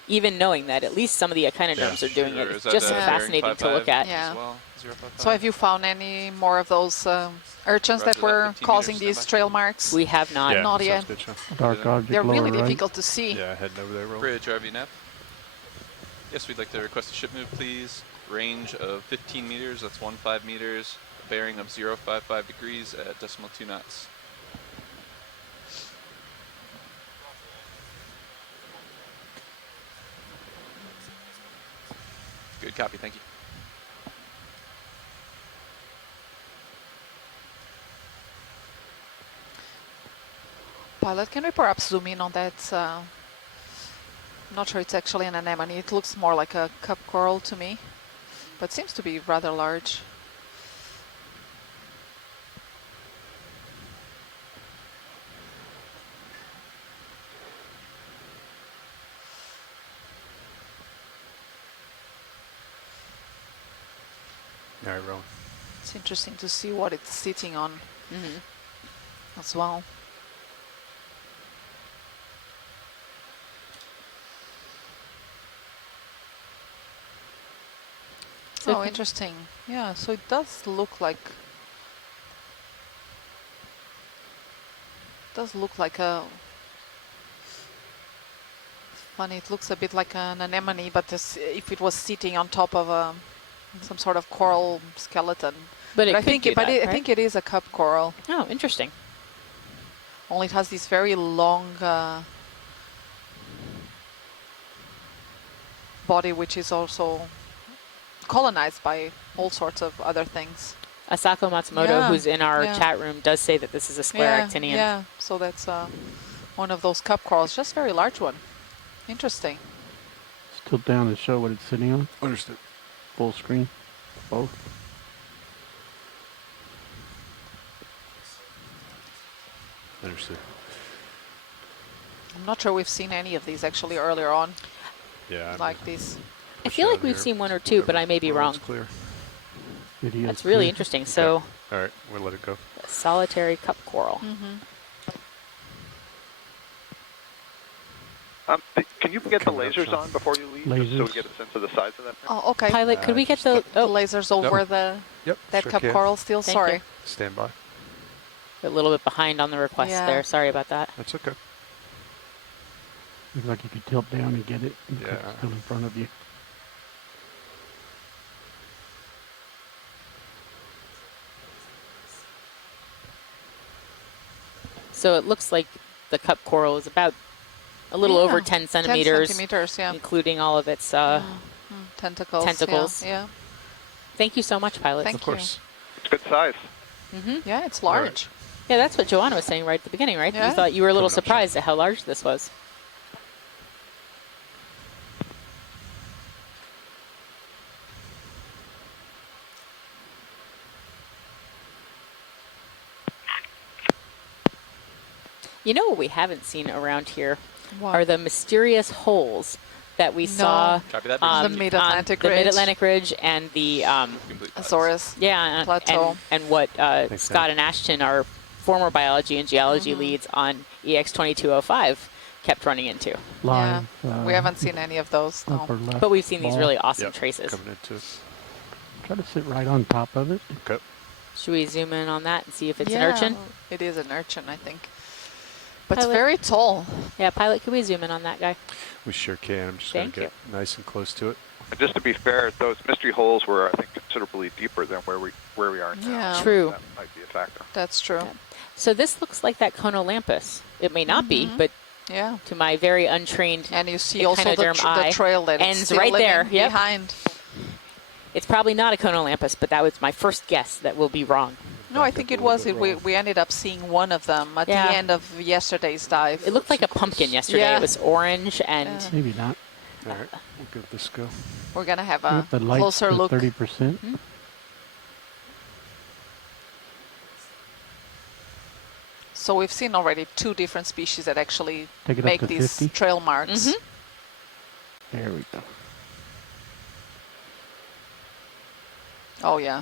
even knowing that at least some of the echinoderms are doing it. Is It's that just bearing fascinating to look 55 at. Yeah. as well? 055? So have you found any more of those urchins Roger that that, were 15 causing meters, these stand by. trail marks? We have not. Yeah, Not sounds yet. good, Sean. Dark object They're lower really right. difficult to see. Yeah, heading over there, roll. Bridge RV nav. Yes, we'd like to request a ship move, please. Range of 15 meters, that's 15 meters. Bearing of 055 degrees at decimal 2 knots. Good copy, thank you. Pilot, can we perhaps zoom in on that? I'm not sure it's actually an anemone. It looks more like a cup coral to me, but seems to be rather large. All right, roll. It's interesting to see what it's sitting on Mhm. as well. So Oh, interesting. Yeah, so it does look like a funny. It looks a bit like an anemone, but if it was sitting on top of some sort of coral skeleton. But it I could think do that, I right? think it is a cup coral. Oh, interesting. Only it has this very long body, which is also colonized by all sorts of other things. Asako Matsumoto, Yeah, who's in our yeah. chat room, does say that this is a square actinian. Yeah, so that's one of those cup corals, just very large one. Interesting. Tilt down and show what it's sitting on. Understood. Full screen. Both. Understood. I'm not sure we've seen any of these actually earlier on. Yeah. like this. I feel like we've seen one or two, but I may be wrong. Clear. It is That's really clear. interesting. So, All right, we'll let it go. solitary cup coral. Can you get the Coming up, lasers Sean. on before you leave, just so we Lasers. get a sense of the size of that? Oh, okay. Pilot, could we get the lasers over Yep, that sure cup can. coral still? Thank Sorry. you. Stand by. a little bit behind on the request Yeah. there. Sorry about that. That's okay. Looks like you could tilt down and get it. The Yeah. cup's still in front of you. So it looks like the cup coral is about a little over 10 centimeters, 10 centimeters, yeah. including all of its Tentacles. tentacles. Yeah. Thank you so much, Pilot. Thank Of course. It's good size. Yeah, it's large. Yeah, that's what Joanna was saying right at the beginning, right? Yeah. You thought you were a little Coming up, surprised at how large this was. You know what we haven't seen around here What? are the mysterious holes that we saw Copy that. The on Mid-Atlantic the Ridge. Mid-Atlantic Ridge and the Azores. yeah Plateau. and what Thanks, Scott Sam. and Ashton, our former biology and geology leads on EX2205, kept running into. Live. We haven't seen any of those. No. Upper left But we've seen these ball. really awesome Yep, traces. coming into. Try to sit right on top of it. Okay. Should we zoom in on that and see if it's an Yeah, urchin? It is an urchin, I think. But it's Pilot. very tall. Yeah, Pilot, could we zoom in on that guy? We sure can. I'm just going Thank to get nice and close to it. And just to be fair, those mystery holes were, I think, considerably deeper than where we are now. Yeah. True. That might be a factor. That's true. So this looks like that Conolampus. It may not be, but Yeah. to my very untrained And you see also the, echinoderm eye, the trail that ends it's still right living there. Yep. behind. It's probably not a Conolampus, but that was my first guess that will be wrong. No, I think it was. We ended up seeing one of them at Yeah. the end of yesterday's dive. It looked like a pumpkin yesterday. Yeah. It was orange and Yeah. Maybe not. All right, we'll give this a go. We're going to have We a got the lights closer to look. 30%. So we've seen already 2 different species that actually Take it up make to these 50. trail marks. Mhm. There we go. Oh, yeah.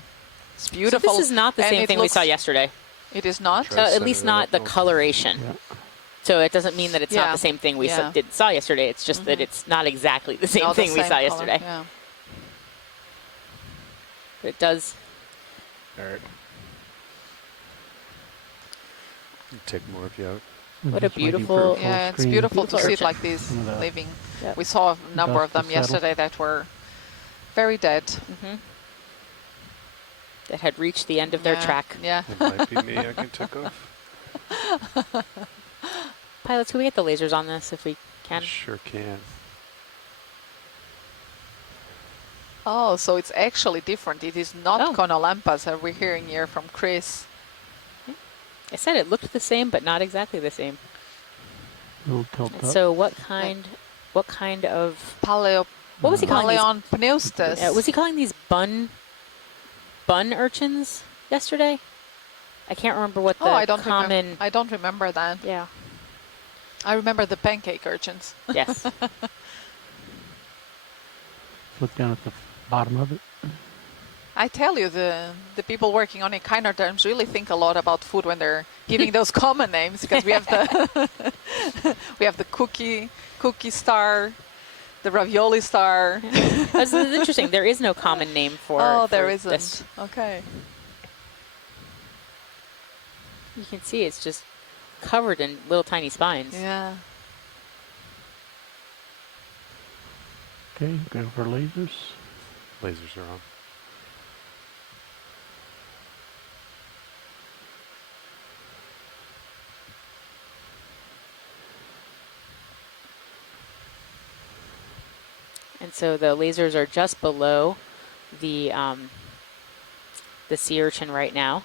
It's so beautiful. this is not the And same it thing we looks- saw yesterday. It is not? Try to At center least it not up the more. coloration. Yeah. So it doesn't mean that it's not Yeah. the same thing we Yeah. saw yesterday. It's just that it's not exactly the same No, the thing we same saw color, yesterday. Yeah. But it does. All right. Take more of you out. I'm What a just waiting for beautiful- full Yeah, it's screen. beautiful to Beautiful see it urchin. like this Some of the living. Yep. We saw a number of dust to them settle. yesterday that were very dead. That had reached the end of their Yeah, track. Yeah. It might be me. I can take off. Pilots, can we get the lasers on this if we can? Sure can. Oh, so it's actually different. It is not Oh. Conolampus, as we're hearing here from Chris. I said it looked the same, but not exactly the same. Little tilt And up. so what kind of, Paleo. what was he calling these? Paleon pneustes. Was he calling these bun urchins yesterday? I can't remember what the I don't common. remember. I don't remember that. Yeah. I remember the pancake urchins. Yes. Look down at the bottom of it. I tell you, the people working on echinoderms really think a lot about food when they're giving those common names, because we have the we have the cookie star, the ravioli star. This is interesting. There is no common name for. There for isn't. this. Okay. You can see it's just covered in little tiny spines. Yeah. Okay, go for lasers. Lasers are on. And so the lasers are just below the sea urchin right now.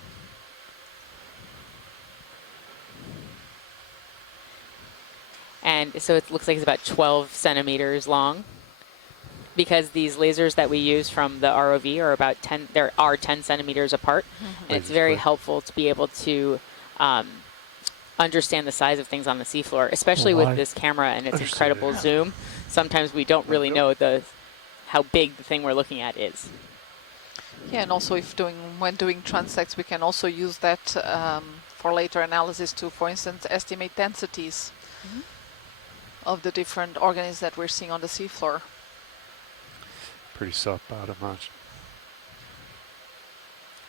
And so it looks like it's about 12 centimeters long, because these lasers that we use from the ROV are about 10 centimeters apart. And it's very helpful to be able to understand the size of things on the seafloor, especially with this camera and its incredible zoom. sometimes we don't really know how big the thing we're looking at is. Yeah, and also when doing transects, we can also use that for later analysis to, for instance, estimate densities of the different organisms that we're seeing on the seafloor. Pretty soft bottom, huh?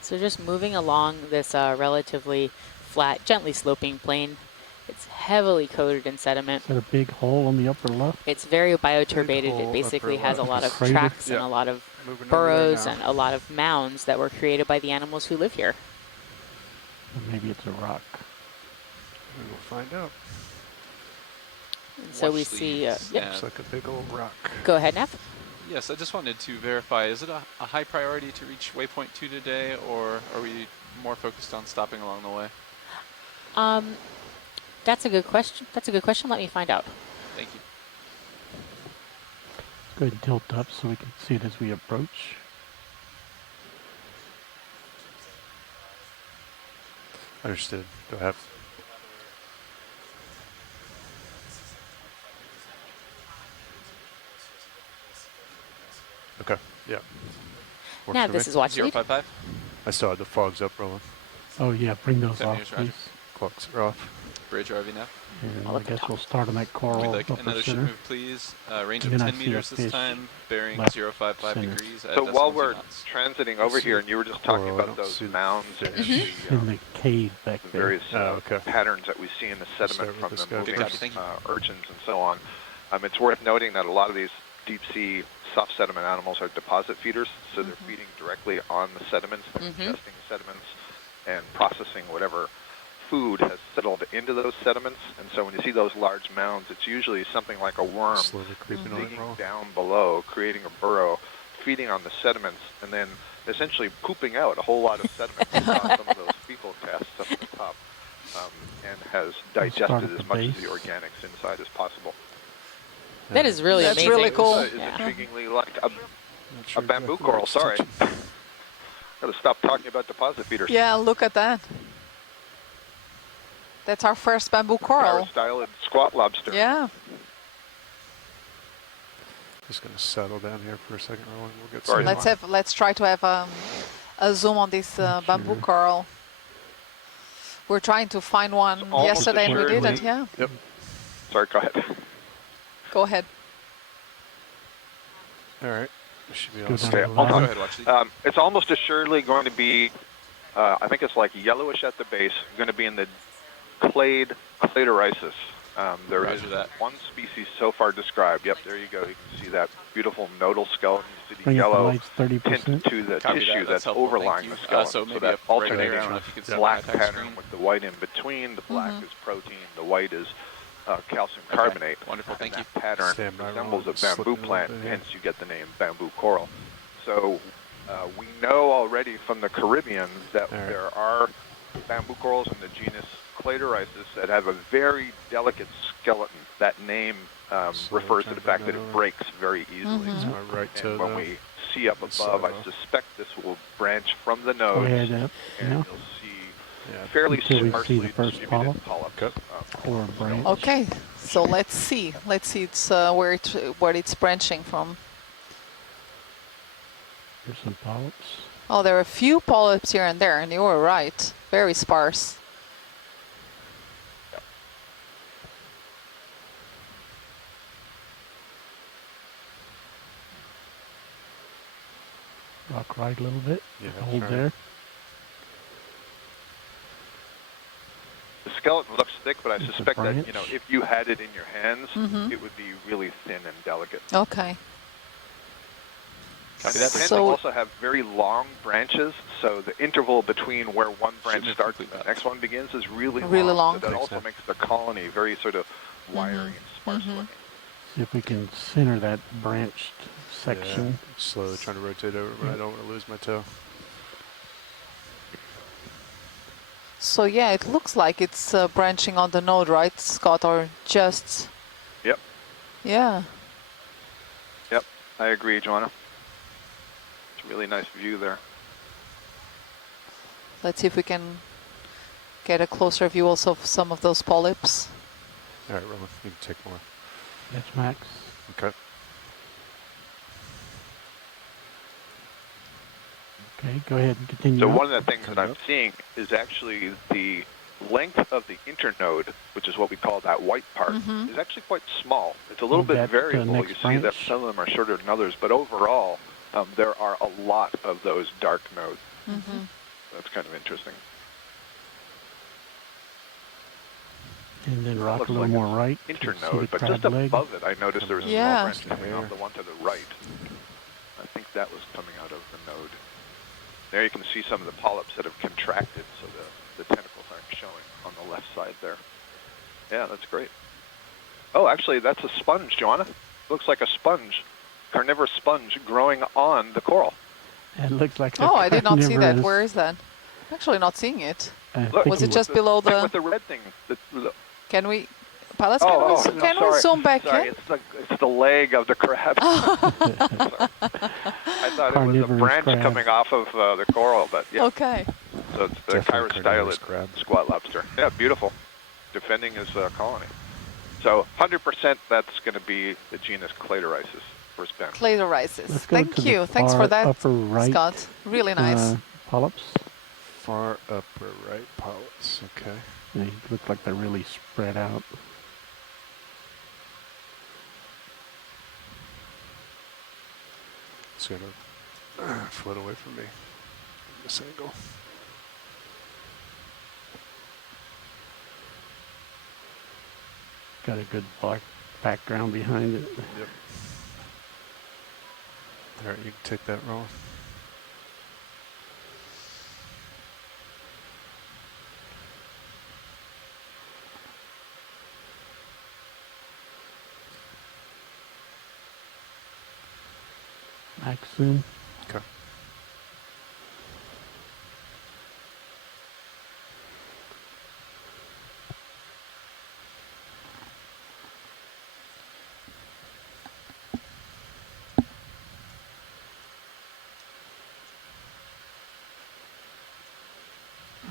So just moving along this relatively flat, gently sloping plain. It's heavily coated in sediment. Is that a big hole on the upper left? It's very bioturbated. hole It basically upper has a left. lot of Crater? tracks and Yeah. a lot of Moving over there burrows now. and a lot of mounds that were created by the animals who live here. Or maybe it's a rock. We will find out. And so we Watch see, these. yep. Looks like a big old rock. Go ahead, Neff. Yes, I just wanted to verify, is it a high priority to reach waypoint 2 today, or are we more focused on stopping along the way? That's a good question. Let me find out. Thank you. Let's go ahead and tilt up so we can see it as we approach. Understood. Do I have... Okay, yeah. Works Now for this me. is watch lead. 055? I still had the fogs up rolling. Oh yeah, bring those 10 off, meters, Roger. please. Clocks are off. Bridge RV now. And I'll I at the guess top. we'll start on that coral We'd like upper another ship center. move, please. Range And of then I 10 see a meters this fish time, bearing left 055 center. degrees. At So while decimal we're knots. transiting over here, and you were just talking Coral, I about don't those see the mounds and fish. In the cave back the there. various okay. patterns that we see in the sediment Start with from this the guy moving first. Thank you. urchins and so on. It's worth noting that a lot of these deep sea soft sediment animals are deposit feeders, so they're feeding directly on the sediments, they're ingesting sediments and processing whatever food has settled into those sediments. And so when you see those large mounds, it's usually something like a worm Slowly creeping on it, digging roll. down below, creating a burrow, feeding on the sediments, and then essentially pooping out a whole lot of sediment across some of those fecal casts up at the top, and has digested as much of the organics inside as possible. That is really That's amazing. really cool. It's Yeah. intriguingly like a Sure bamboo exactly coral, what it's sorry. touching. Gotta stop talking about deposit feeders. Yeah, look at that. That's our first bamboo coral. Style squat lobster. Yeah. Just gonna settle down here for a second, rolling. We'll get Sorry. started. Let's try to have a zoom on this bamboo Sure. coral. We're trying to find one It's almost yesterday and we assuredly- didn't. Yeah. Yep. Sorry, go ahead. Go ahead. All right. We should be Go on down stable. to the Go bottom. ahead, watch lead. It's almost assuredly going to be, I think it's like yellowish at the base, going to be in the clade Cladorisis. There is Roger that. one species so far described. Yep, there you go. You can see that beautiful nodal skeleton. You see the Bring up the yellow lights tint 30%. to the Copy that. tissue That's that's helpful. Thank overlying you. the skeleton. So maybe that up right there. I alternating don't know if you can see black my text pattern screen. with the white in between. The black is protein. The white is calcium carbonate. Wonderful. And Thank you. that pattern Stand by, resembles a Ron. bamboo Slipping a little plant, bit here. hence you get the name bamboo coral. So we know already from the Caribbean that All right. there are bamboo corals in the genus Cladorisis that have a very delicate skeleton. That name refers to the fact that it breaks very easily. It's my right toe, And when though. we see up This above, side I off. suspect this will branch from the Go nose, ahead up. and Yeah. you'll see Yeah. fairly Until we see sparsely the first distributed polyps. Okay. Or a branch. Okay. So let's see. Let's see it's where it's branching from. Here's some polyps. Oh, there are a few polyps here and there, and you were right. Very sparse. Rock right a little bit. Yeah, Hold sure. there. The skeleton looks thick, but I It's a suspect that, branch. if you had it in your hands, Mhm. it would be really thin and delicate. Okay. And Copy they that. tend to So- also have very long branches, so the interval between where one branch Shouldn't have starts and complete the that. next one begins is really, Really long. So that Makes also sense. makes the colony very sort of wiry and sparse looking. See if we can center that branched section. Yeah. Slowly trying to rotate over, but I don't want to lose my toe. So yeah, it looks like it's branching on the node, right, Scott? Or just... Yep. Yeah. Yep, I agree, Joanna. It's a really nice view there. Let's see if we can get a closer view also of some of those polyps. All right, Roland, you can take more. That's Max. Okay. Okay, go ahead and continue. So up. one of the things that I'm seeing is actually the length of the internode, which is what we call that white part, is actually quite small. It's a little bit that, variable. next You see that branch. some of them are shorter than others, but overall, there are a lot of those dark nodes. That's kind of interesting. And then rock looks a little like more right. to see the Internode, but crab just leg. above it, I noticed there was a small Yeah. branch coming off the one to the right. I think that was coming out of the node. There you can see some of the polyps that have contracted, so the tentacles aren't showing on the left side there. Yeah, that's great. Oh, actually, that's a sponge, Joanna. Looks like a sponge, carnivorous sponge growing on the coral. It looks like. Oh, I did not see that. carnivorous. Where is that? I'm actually not seeing it. Look, Was it just below thing the? with the red thing? Can we? Palas, Oh, can sorry. we zoom back Sorry, in? it's the leg of the crab. I thought it was a Carnivorous branch crab. coming off of the coral, but yeah. Okay. So it's the Definitely carnivorous Chirostylid crab. squat lobster. Yeah, beautiful. Defending his colony. So 100% that's going to be the genus Cladorisis, first band. Cladorisis. Let's go Thank to the you. Thanks for far that, upper right, Scott. Really nice. Polyps. Far upper right polyps. Okay. They look like they're really spread out. It's gonna float away from me from this angle. Got a good black background behind it. Yep. All right, you can take that roll. Back soon. Okay.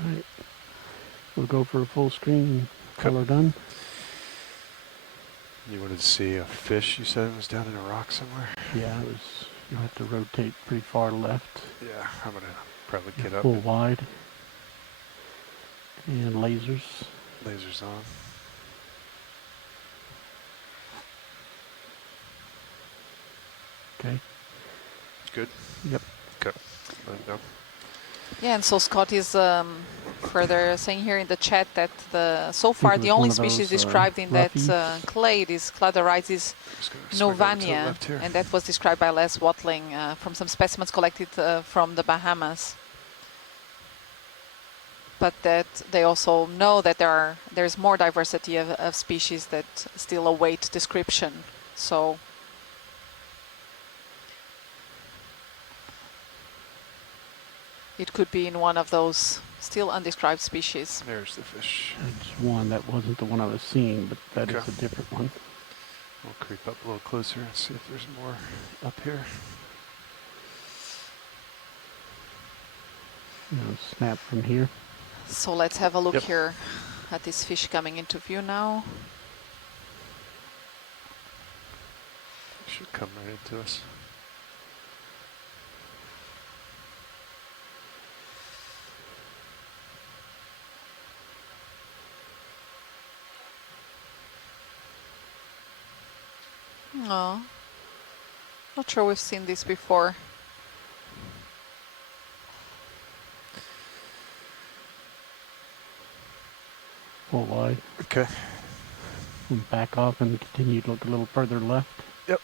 All right. We'll go for a full screen. Color done. You wanted to see a fish, you said it was down in a rock somewhere? Yeah, it was. You'll have to rotate pretty far left. Yeah, I'm gonna probably get up. Full wide. And lasers. Lasers on. Okay. Good? Yep. Okay. Let it go. Yeah, and so Scott is further saying here in the chat that so far it the was only one of species those, described in that roughies. clade is Cladorisis Just gonna swing over to the novania, left here. and that was described by Les Watling from some specimens collected from the Bahamas. But that they also know that there's more diversity of species that still await description. So it could be in one of those still undescribed species. There's the fish. It's one that wasn't the one I was seeing, but that is Okay. a different one. We'll creep up a little closer and see if there's more up here. Snap from here. So let's have a look Yep. here at this fish coming into view now. Should come right into us. No, not sure we've seen this before. Full wide. Okay. And back off and continue to look a little further left. Yep.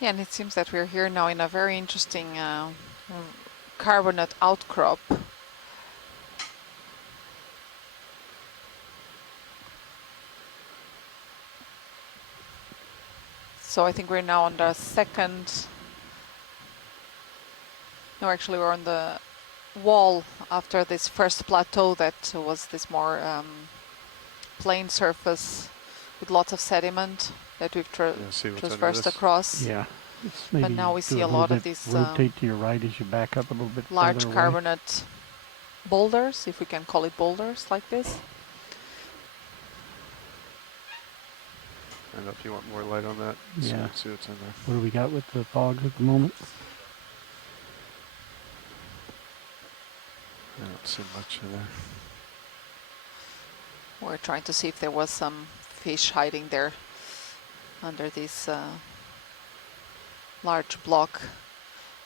Yeah, and it seems that we're here now in a very interesting carbonate outcrop. So I think we're now on the second. No, actually we're on the wall after this first plateau that was this more plain surface with lots of sediment that we've See what's under traversed this? across. Yeah. Let's maybe now we do see a little lot of bit, these rotate to your right as you back up a little bit large further away. carbonate boulders, if we can call it boulders like this. I don't know if you want more light on that. Yeah. See what's in there. What do we got with the fog at the moment? I don't see much in there. We're trying to see if there was some fish hiding there under this large block.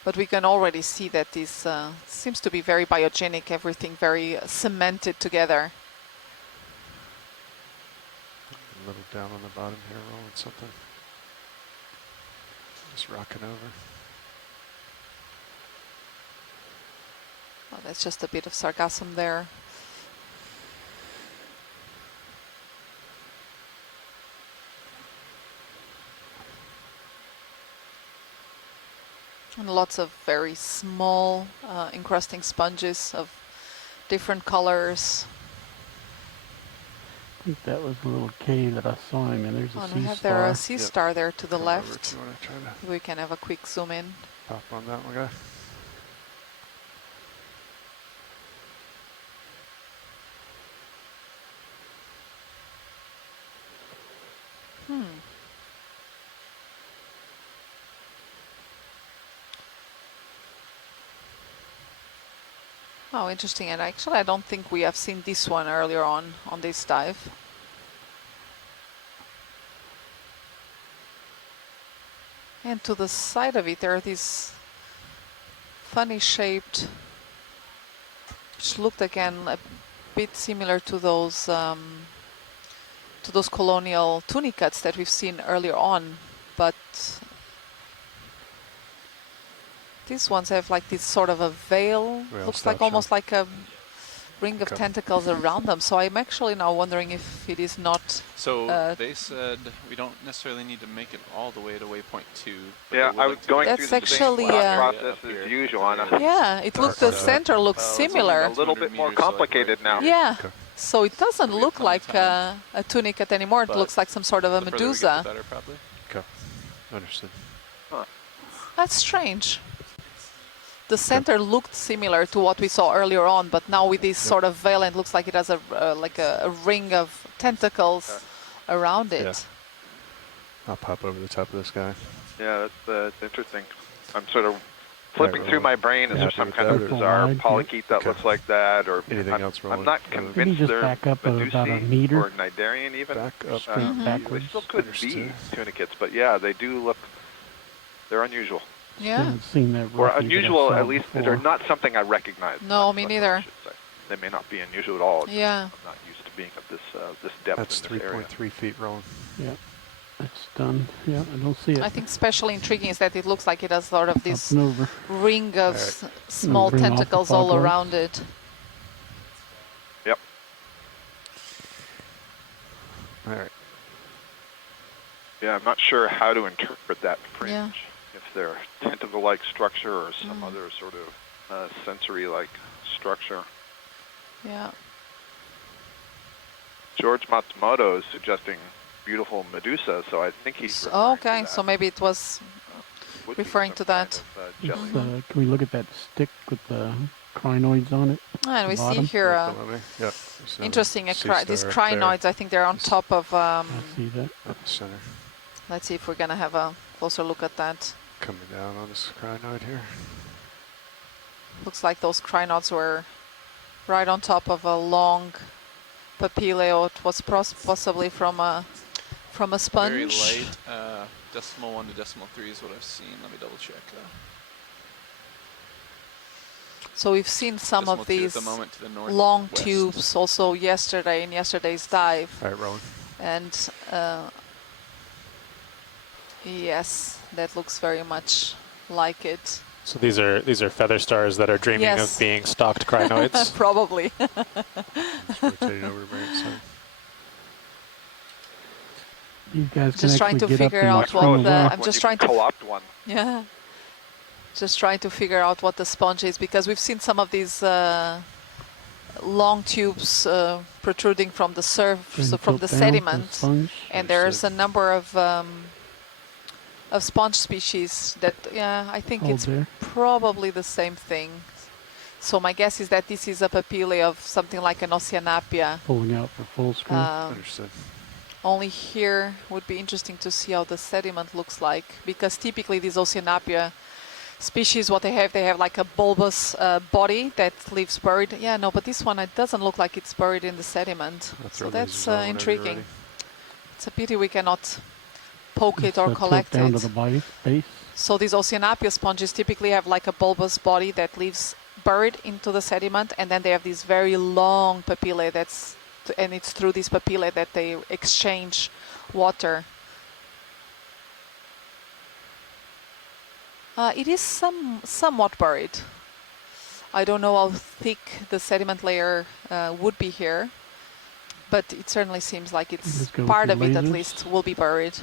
But we can already see that this seems to be very biogenic, everything very cemented together. A little down on the bottom here, rolling something. Just rocking over. Well, that's just a bit of sargassum there. And lots of very small encrusting sponges of different colors. I think that was a little cave that I saw him in. There's a And sea we have star. there a sea star there to the Come over left. if you want to try to We can have a quick zoom in. pop on that one, guy. Oh, interesting. And actually, I don't think we have seen this one earlier on this dive. And to the side of it, there are these funny shaped, which looked again a bit similar to those colonial tunicates that we've seen earlier on, but these ones have like this sort of a veil, Veil looks like structure. almost like a ring of Okay. tentacles around them. So I'm actually now wondering if it is not. So they said we don't necessarily need to make it all the way to waypoint 2. but Yeah, they would I like was to going get That's through the actually, same uh, process up here. as usual. On a, Yeah, it looks, the center looks similar. a little bit more 200 meters, so, like, complicated right now. here. Yeah, Okay. so it doesn't We have look plenty like of time. a tunicate anymore. It But looks like some sort of a The further we get, medusa. the better, probably. Okay. Understood. That's strange. The center looked similar to what we saw earlier on, but now with this sort of veil, it looks like it has a like a ring of tentacles around it. Yeah. I'll pop over the top of this guy. Yeah, that's interesting. I'm sort of flipping Right, through roll. my brain. Is You there happy some with kind that, of or- bizarre Wide, polychaete that Okay. looks like that? Or Anything I'm, else I'm rolling? not Can you convinced just they're back up about a Medusae meter? or Cnidarian even. Back up. Straight Mhm. They backwards. still could Understood. be tunicates, but yeah, they do look. They're unusual. Yeah. Haven't seen that Or roughy that I unusual, saw at least. before. They're not something I recognize. No, That's me what I neither. should say. They may not be unusual at all. It's just Yeah. I'm not used to being at this this depth That's in this area. 3.3 feet rolling. Yeah, it's done. Yeah, I don't see it. I think especially intriguing is that it looks like it has sort of Up this and over. ring of Alright. small Bring off the tentacles fog all lights. around it. Yep. All right. Yeah, I'm not sure how to interpret that fringe. Yeah. If they're tentacle-like structure or some Mm. other sort of sensory-like structure. Yeah. George Matsumoto is suggesting beautiful Medusa, so I think he's So, referring to okay, that. so maybe it was Would be referring some to kind that. of, It's, jelly. can we look at that stick with the crinoids on it? And we see Bottom. here Right below me. Yep. So interesting, sea these star up there. crinoids, I think they're on top of, I see that. Up the center. let's see if we're going to have a closer look at that. Coming down on this crinoid here. Looks like those crinoids were right on top of a long papilio. It was possibly from a sponge. Very light. Decimal 1 to decimal 3 is what I've seen. Let me double check. So we've seen some Decimal of 2 at these the moment to the long northwest. tubes also yesterday in yesterday's dive. All right, rolling. And yes, that looks very much like it. So these are feather stars that are dreaming Yes. of being stalked crinoids. Probably. Just rotating over to right side. You guys can Just trying actually to get up figure and out swim what away. the- I'm When just you trying to co-opt one. Yeah. Just trying to figure out what the sponge is, because we've seen some of these long tubes protruding from the surface, so Bring from tilt the down, sediment. sponge. And there's a number of of sponge species that, yeah, I think Hold it's there. probably the same thing. So my guess is that this is a papillae of something like an Oceanapia. Pulling out for full screen. Understood. Only here would be interesting to see how the sediment looks like, because typically these Oceanapia species, what they have like a bulbous body that lives buried. Yeah, no, but this one, it doesn't look like it's buried in the sediment. So that's intriguing. It's a pity we cannot poke it or Tilt collect down it. to the base. So these Oceanapia sponges typically have like a bulbous body that lives buried into the sediment, and then they have these very long papillae and it's through these papillae that they exchange water. It is somewhat buried. I don't know how thick the sediment layer would be here, but it certainly seems like it's part of it at least will be buried.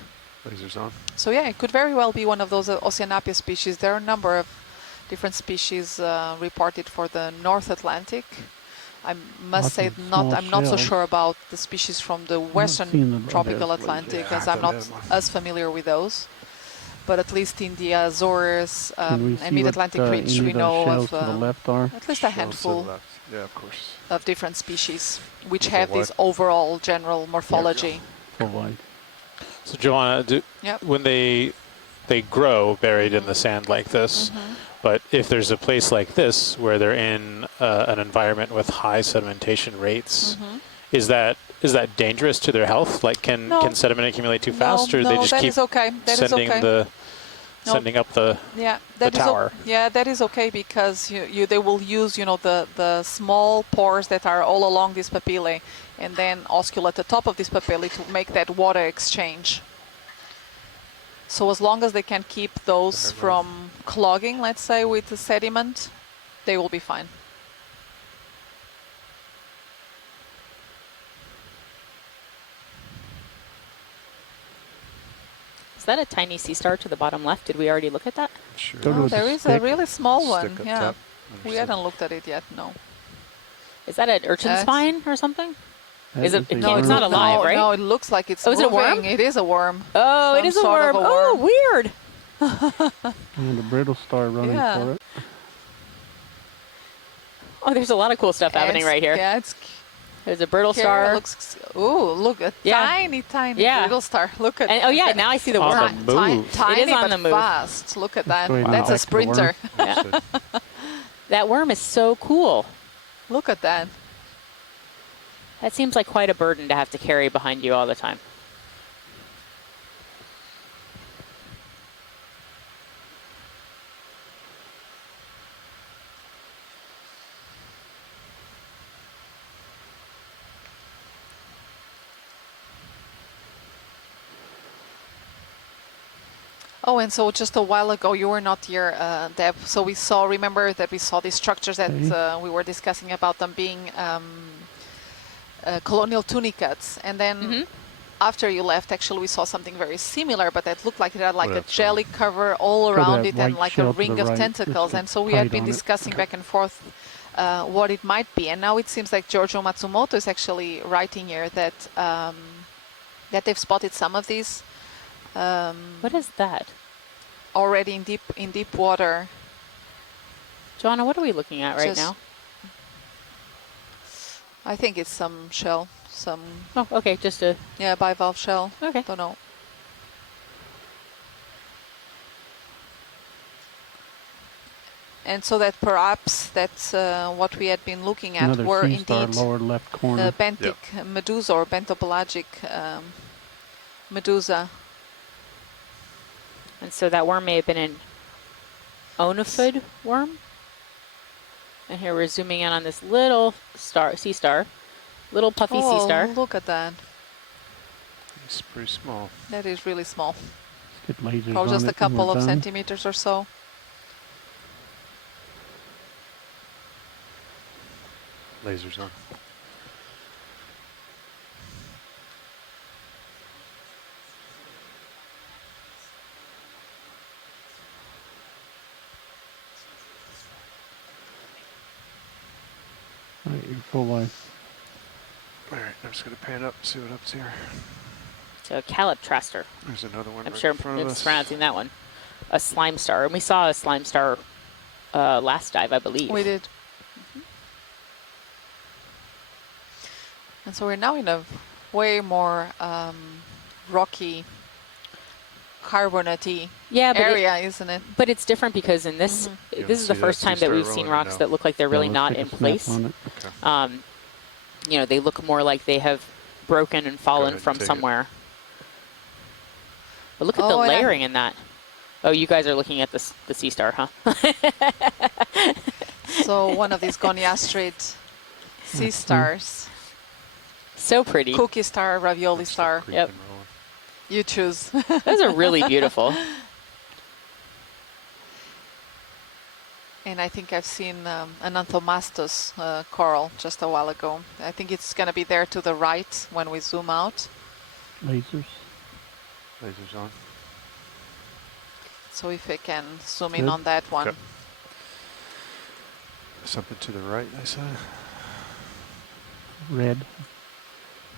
Lasers on. So yeah, it could very well be one of those Oceanapia species. There are a number of different species reported for the North Atlantic. I must say I'm not so sure about the species from the western tropical Atlantic, as I'm not as familiar with those. But at least in the Azores and Mid-Atlantic Ridge, we know of at least a handful of different species which have this overall general morphology. So Joanna, when they grow buried in the sand like this, but if there's a place like this where they're in an environment with high sedimentation rates, is that dangerous to their health? Like, can sediment accumulate too fast, or they just keep sending up the tower? Yeah, that is okay, because they will use the small pores that are all along this papillae, and then osculate the top of this papillae to make that water exchange. So as long as they can keep those from clogging, let's say, with the sediment, they will be fine. Is that a tiny sea star to the bottom left? Did we already look at that? Sure. No, there is a really small one. Stick up Yeah, top. we hadn't looked at it yet. No. Is that an urchin spine or something? Is it? No, it's not alive, right? No, it looks like it's moving. Is it a worm? It is a worm. Oh, it is a worm. Oh, weird. And the brittle star running for it. Oh, there's a lot of cool stuff happening right here. Yeah, there's a brittle star. Ooh, look, a tiny brittle star. Look at. Oh yeah, now I see the worm. Tiny, it is on the move. Fast. Look at that. That's a sprinter. Yeah. That worm is so cool. Look at that. That seems like quite a burden to have to carry behind you all the time. Oh, and so just a while ago, you were not here, Deb. So remember that we saw these structures that we were discussing about them being colonial tunicates. And then after you left, actually, we saw something very similar, but that looked like it had like a jelly cover all around it and like a ring of tentacles. And so we had been discussing back and forth what it might be. And now it seems like Giorgio Matsumoto is actually writing here that that they've spotted some of these. What is that? Already in deep water. Joanna, what are we looking at right now? I think it's some shell. Oh, okay, just a... Yeah, bivalve shell. Okay. Don't know. And so that perhaps that's what we had been looking at were indeed lower left corner. benthic medusa or bentopelagic medusa. And so that worm may have been an onophid worm. And here we're zooming in on this little sea star, little puffy sea star. Look at that. It's pretty small. That is really small. Get lasers Probably just on a it and couple we're of done. centimeters or so. Lasers on. All right, you're full line. All right, I'm just gonna pan up, see what up's here. So Caliptraster. There's another one I'm right sure in front of I'm us. pronouncing that one. A slime star. And we saw a slime star last dive, I believe. We did. And so we're now in a way more rocky, carbonate Yeah, but area, isn't it? But it's different because in this, this is the first time that we've seen rocks that look like they're really not in place. You know, they look more like they have broken and fallen from somewhere. But look at the layering in that. Oh, you guys are looking at the sea star, huh? So one of these goniastrate sea stars. So pretty. Cookie star, ravioli star. Yep. You choose. Those are really beautiful. And I think I've seen an Anthomastus coral just a while ago. I think it's going to be there to the right when we zoom out. Lasers. Lasers on. So if I can zoom in on that one. Okay. Something to the right, I said. Red.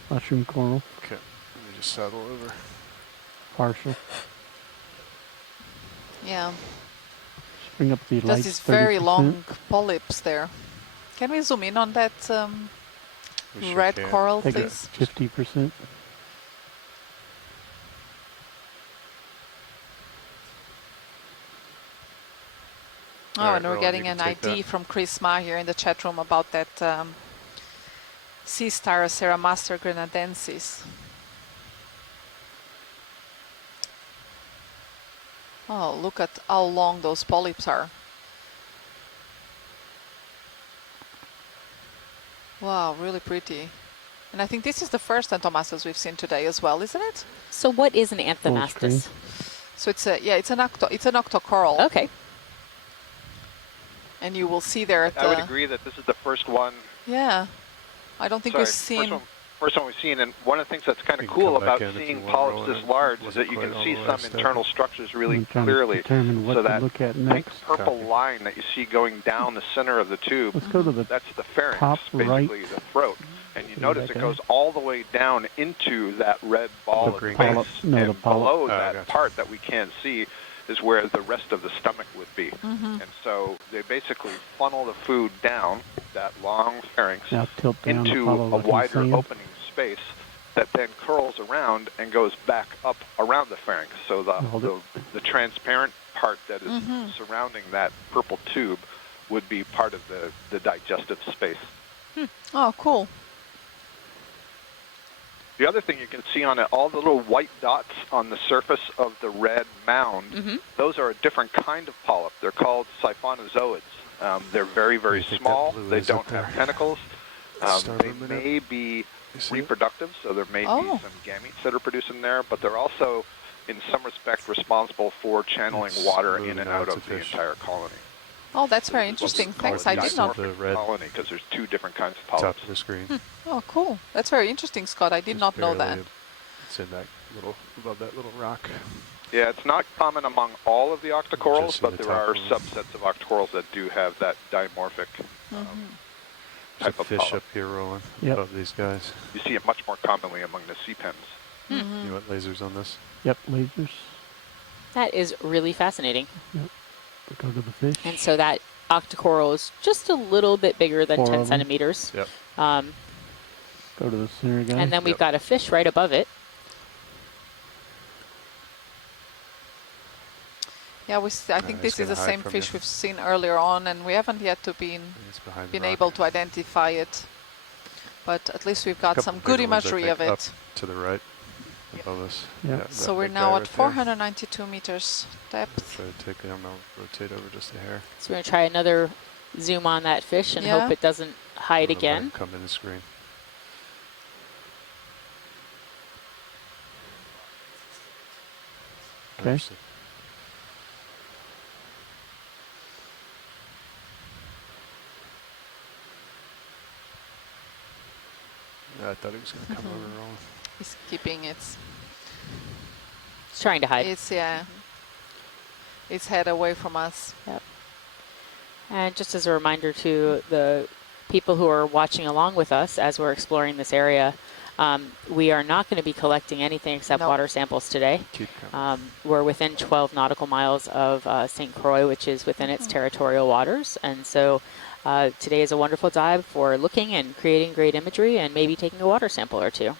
Mushroom coral. Okay. Let me just saddle over. Partial. Yeah. Bring up the There's lights. these very 30%. long polyps there. Can we zoom in on that red coral, Take please? 50%. Oh, and we're getting an ID from Chris Ma here in the chat room about that sea star Ceramaster grenadensis. Oh, look at how long those polyps are. Wow, really pretty. And I think this is the first Anthomastus we've seen today as well, isn't it? So what is an Anthomastus? So it's a it's an octocoral. Okay. And you will see there. I would agree that this is the first one. Yeah, I don't think we've seen. First one we've seen, and one of the things that's kind of cool about seeing polyps this large is that you can see some internal structures really clearly. So that big purple line that you see going down the center of the tube, that's the pharynx, basically the throat. And you notice it goes all the way down into that red ball of space, and below that part that we can't see is where the rest of the stomach would be. And so they basically funnel the food down that long pharynx into a wider opening space that then curls around and goes back up around the pharynx. So the transparent part that is surrounding that purple tube would be part of the digestive space. Oh, cool. The other thing you can see on it, all the little white dots on the surface of the red mound, those are a different kind of polyp. They're called siphonozoids. They're very, very small. They don't have tentacles. They may be reproductive, so there may be some gametes that are produced in there, but they're also, in some respect, responsible for channeling water in and out of the entire colony. Oh, that's very interesting. Thanks. I did not. The red colony, because there's two different kinds of polyps. Top of the screen. Oh, cool. That's very interesting, Scott. I did not know that. It's in that little, above that little rock. Yeah, it's not common among all of the octocorals, but there are subsets of octocorals that do have that dimorphic type of fish polyp. up here rolling above these guys. You see it much more commonly among the sea pens. You want lasers on this? Yep, lasers. That is really fascinating. Yep. Go to the fish. And so that octocoral is just a little bit bigger than 10 centimeters. Yep. Go to the center guy. And then we've got a fish right above it. Yeah, I think this is the same fish we've seen earlier on, and we haven't yet been able to identify it. But at least we've got some good imagery of it. Up to the right, above us. Yeah. So we're now at 492 meters depth. Try to take them, I'll rotate over just a hair. So we're going to try another zoom on that fish and hope it doesn't hide again. Come in the screen. Okay. I thought he was going to come over wrong. He's keeping its trying to hide. It's its head away from us. Yep. And just as a reminder to the people who are watching along with us as we're exploring this area, We are not going to be collecting anything except No. water samples today. Keep coming. We're within 12 nautical miles of St. Croix, which is within its territorial waters. And so today is a wonderful dive for looking and creating great imagery and maybe taking a water sample or two.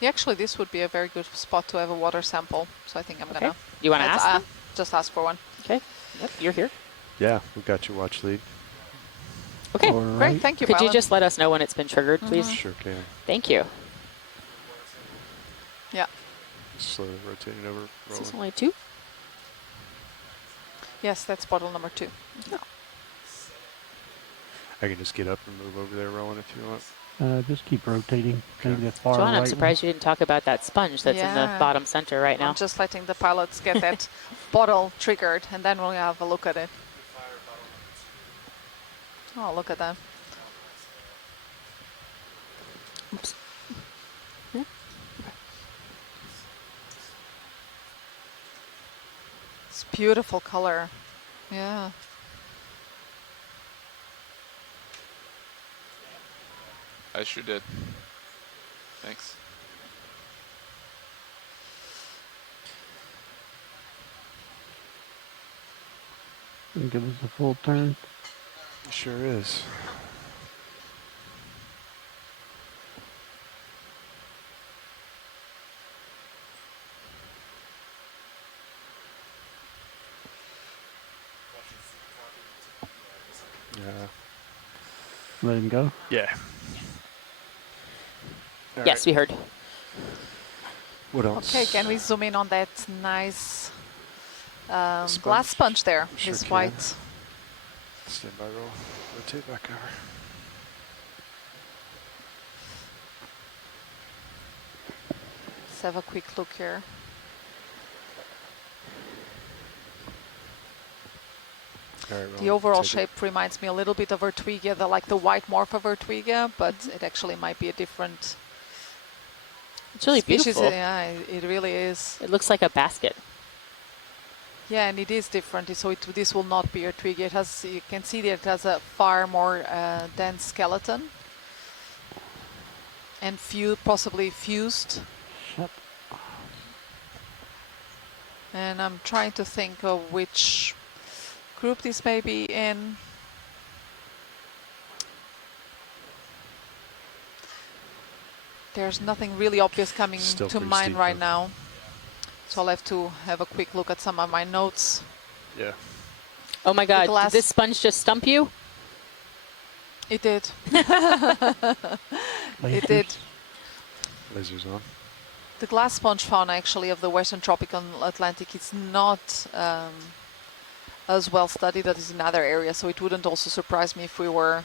Yeah, actually, this would be a very good spot to have a water sample. So I think I'm gonna. You want to let's, ask them? Just ask for one. Okay. Yep, you're here. Yeah, we got your watch lead. Okay. All Great, right. thank you, Could you Byron. just let us know when it's been triggered, please? Sure can. Thank you. Yeah. Slowly rotating over. Is this Rolling. only 2? Yes, that's bottle number 2. I can just get up and move over there, Rowan, if you want. Just keep rotating. Maybe that far John, right I'm one. surprised you didn't talk about that sponge that's in the Yeah. bottom center right now. I'm just letting the pilots get that bottle triggered, and then we'll have a look at it. Oh, look at that. Oops. Yeah. It's beautiful color. Yeah. I sure did. Thanks. And give us a full turn. Sure is. Yeah. Let him go. Yeah. All Yes, we heard. What else? Okay, can we zoom in on that nice glass Sponge. sponge there? Sure This can. white. Stand by, roll. Rotate back over. Let's have a quick look here. All right, The Rowan, overall take it. shape reminds me a little bit of Vertwiga, like the white morph of Vertwiga, but it actually might be a different It's really species. beautiful. Yeah, it really is. It looks like a basket. Yeah, and it is different. So this will not be Vertwiga. It has, you can see that it has a far more dense skeleton and possibly fused. Shut. And I'm trying to think of which group this may be in. There's nothing really obvious coming Still to pretty mind steep, right though. now. So I'll have to have a quick look at some of my notes. Yeah. Oh my God, glass- did this sponge just stump you? It did. It Lasers. did. Lasers on. The glass sponge fauna actually of the Western tropical Atlantic is not as well studied as in other areas, so it wouldn't also surprise me if we were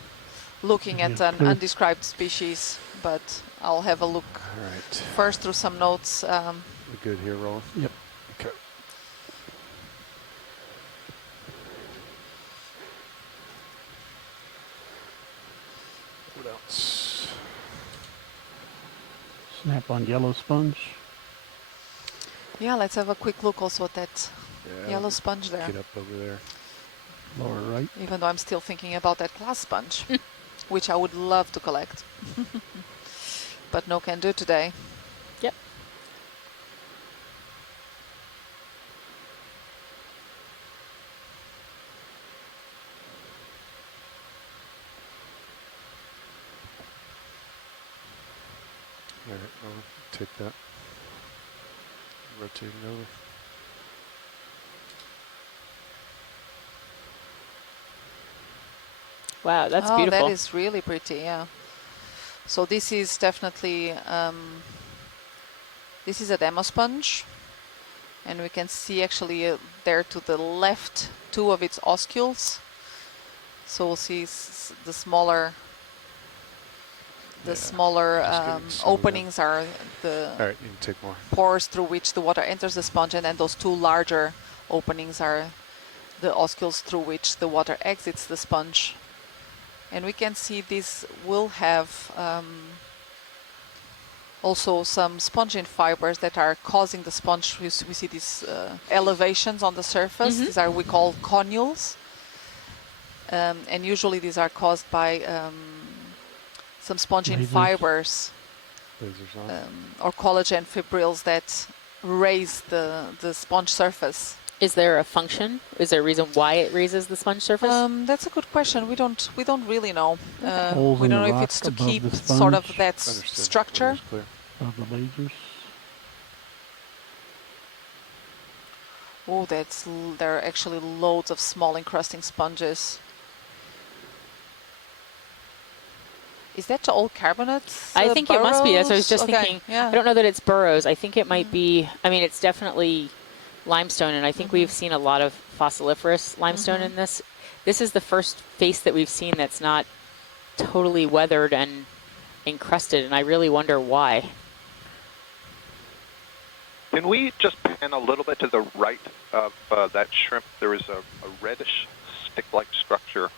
looking at an Yeah. undescribed species, but I'll have a look All right. first through some notes. We're good here, Rowan? Yep. Okay. What else? Snap on yellow sponge. Yeah, let's have a quick look also at that Yeah, yellow sponge there, get up over there. Lower right. even though I'm still thinking about that glass sponge, which I would love to collect. But no can do today. Yep. All right, Rowan, take that. Rotating over. Wow, that's oh, beautiful. that is really pretty, yeah. So this is definitely, this is a demo sponge. And we can see actually there to the left 2 of its oscules. So we'll see the smaller, Yeah, just getting some of All openings are the right, you can take more. pores through which the water enters the sponge, and then those 2 larger openings are the oscules through which the water exits the sponge. And we can see this will have also some spongin fibers that are causing the sponge. We see these elevations on the surface. These are we call conules. And usually these are caused by some spongin Lasers. fibers or collagen fibrils that raise the sponge surface. Is there a function? Is there a reason why it raises the sponge surface? That's a good question. We don't really know. Holes We in don't the know if rock it's to above keep the sort of sponge. that Understood. structure. Water's clear. Of the lasers. Oh, there are actually loads of small encrusting sponges. Is that all carbonates? I think it must be. That's what I was just burrows? thinking. Yeah. I don't know that it's burrows. I think it might be, I mean, it's definitely limestone, and I think we've seen a lot of fossiliferous limestone in this. This is the first face that we've seen that's not totally weathered and encrusted, and I really wonder why. Can we just pan a little bit to the right of that shrimp? There is a reddish stick-like structure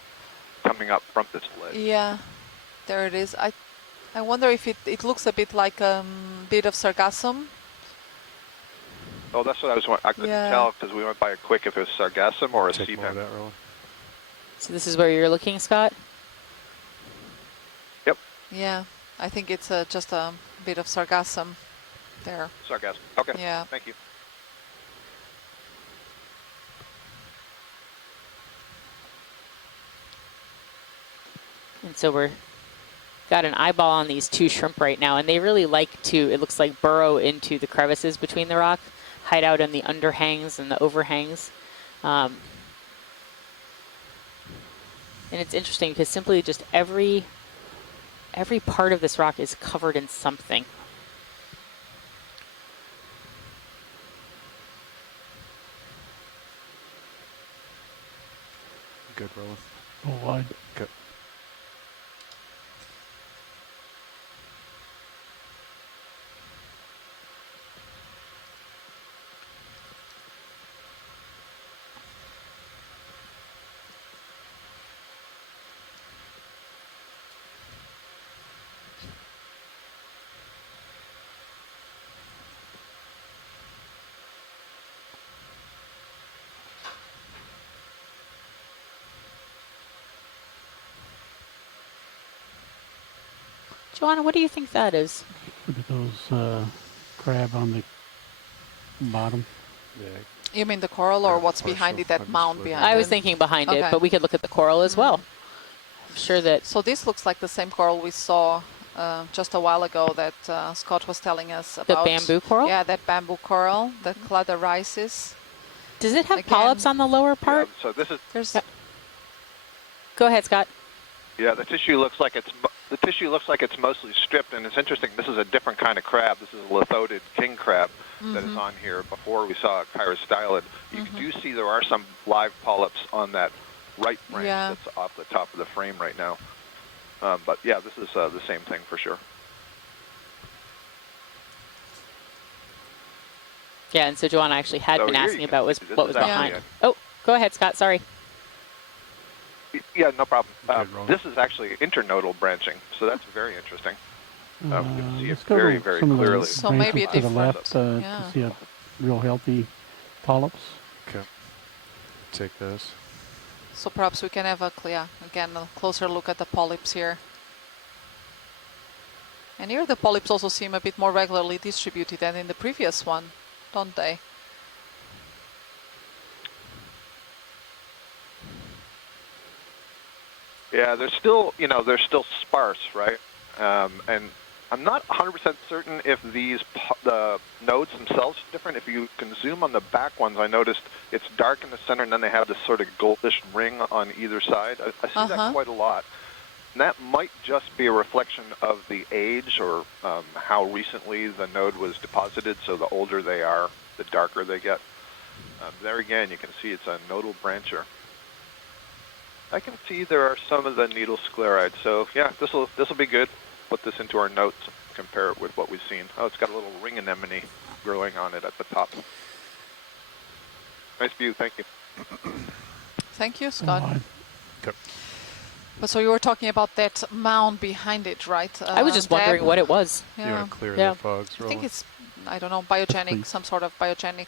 coming up from this ledge. Yeah, there it is. I wonder if it looks a bit like a bit of sargassum. Oh, that's what I was wondering. I couldn't tell because we went by it quick if it was sargassum or a Take more of seabed. that, Roland. So this is where you're looking, Scott? Yep, Yeah, I think it's just a bit of sargassum there. sargassum. Okay, Yeah. thank you. And so we're got an eyeball on these two shrimp right now, and they really like to, it looks like, burrow into the crevices between the rock, hide out in the underhangs and the overhangs. And it's interesting because simply just every part of this rock is covered in something. Good, Roland. Oh, wide. Okay. Joanna, what do you think that is? Look at those crab on the bottom. Yeah. You mean the coral or what's partial. behind it, that I'm mound just behind I it? was thinking behind it, Okay. but we could look at the coral as well. I'm sure that So this looks like the same coral we saw just a while ago that Scott was telling us the about. bamboo coral. Yeah, that bamboo coral, that cladarisis. Does it have Again- polyps on the lower part? Yeah, so this is There's Go ahead, Scott. the tissue looks like it's mostly stripped, and it's interesting. This is a different kind of crab. This is a lithodid king crab that is on here. Before we saw chirostylid. You do see there are some live polyps on that right branch Yeah. that's off the top of the frame right now. But yeah, this is the same thing for sure. Yeah, and so Joanna actually had So been here asking you about can was see this what is was actually behind. Oh, go ahead, Scott. Sorry. Yeah, no problem. Good, Roland. This is actually internodal branching, so that's very interesting. We can see it Let's go very, to very some of the clearly. So maybe branches a to the different- left yeah. to see a real healthy polyps. Okay. Take those. So perhaps we can have a closer look at the polyps here. And here the polyps also seem a bit more regularly distributed than in the previous one, don't they? Yeah, they're still sparse, right? And I'm not 100% certain if the nodes themselves are different. If you can zoom on the back ones, I noticed it's dark in the center, and then they have this sort of goldish ring on either side. I see that quite a lot. And that might just be a reflection of the age or how recently the node was deposited. So the older they are, the darker they get. There again, you can see it's a nodal brancher. I can see there are some of the needle sclerites. So yeah, this will be good. Put this into our notes, compare it with what we've seen. Oh, it's got a little ring anemone growing on it at the top. Nice view, thank you. Thank you, Scott. Wide. Okay. But so you were talking about that mound behind it, right? I was just wondering what it was. You Yeah. want to clear Yeah. the fogs, I Roland? think it's, I don't know, biogenic, some sort of biogenic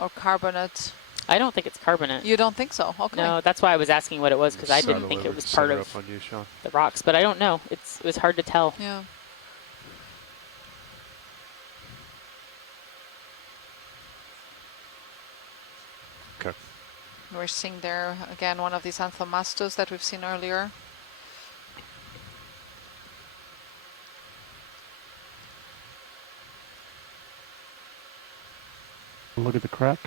or carbonate. I don't think it's carbonate. You don't think so? Okay. No, that's why I was asking what it was, because I Set didn't it think over- it was set part it of up on you, Sean. the rocks, but I don't know. It was hard to tell. Yeah. We're seeing there again one of these anthomastos that we've seen earlier. Look at the crack.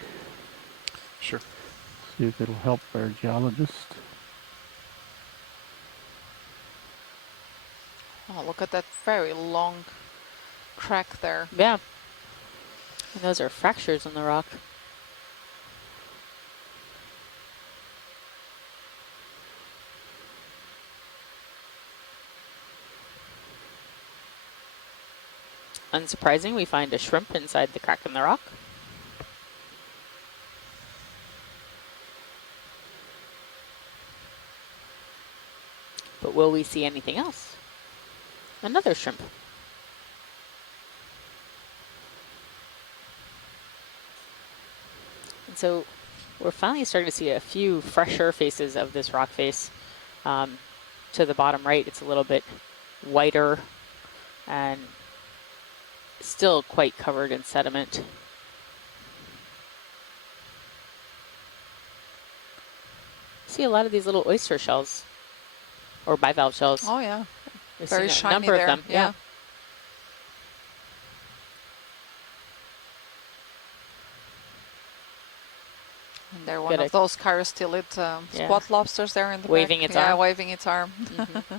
Sure. See if it'll help our geologist. Oh, look at that very long crack there. Yeah. And those are fractures in the rock. Unsurprising, we find a shrimp inside the crack in the rock. But will we see anything else? Another shrimp. And so we're finally starting to see a few fresher faces of this rock face. To the bottom right, it's a little bit whiter and still quite covered in sediment. See a lot of these little oyster shells or bivalve shells. Oh yeah, We've very seen a shiny number there. of them. Yeah. And they're one of those chirostellid squat lobsters there in the waving back. its arm. Yeah, waving its arm. Mm-hmm.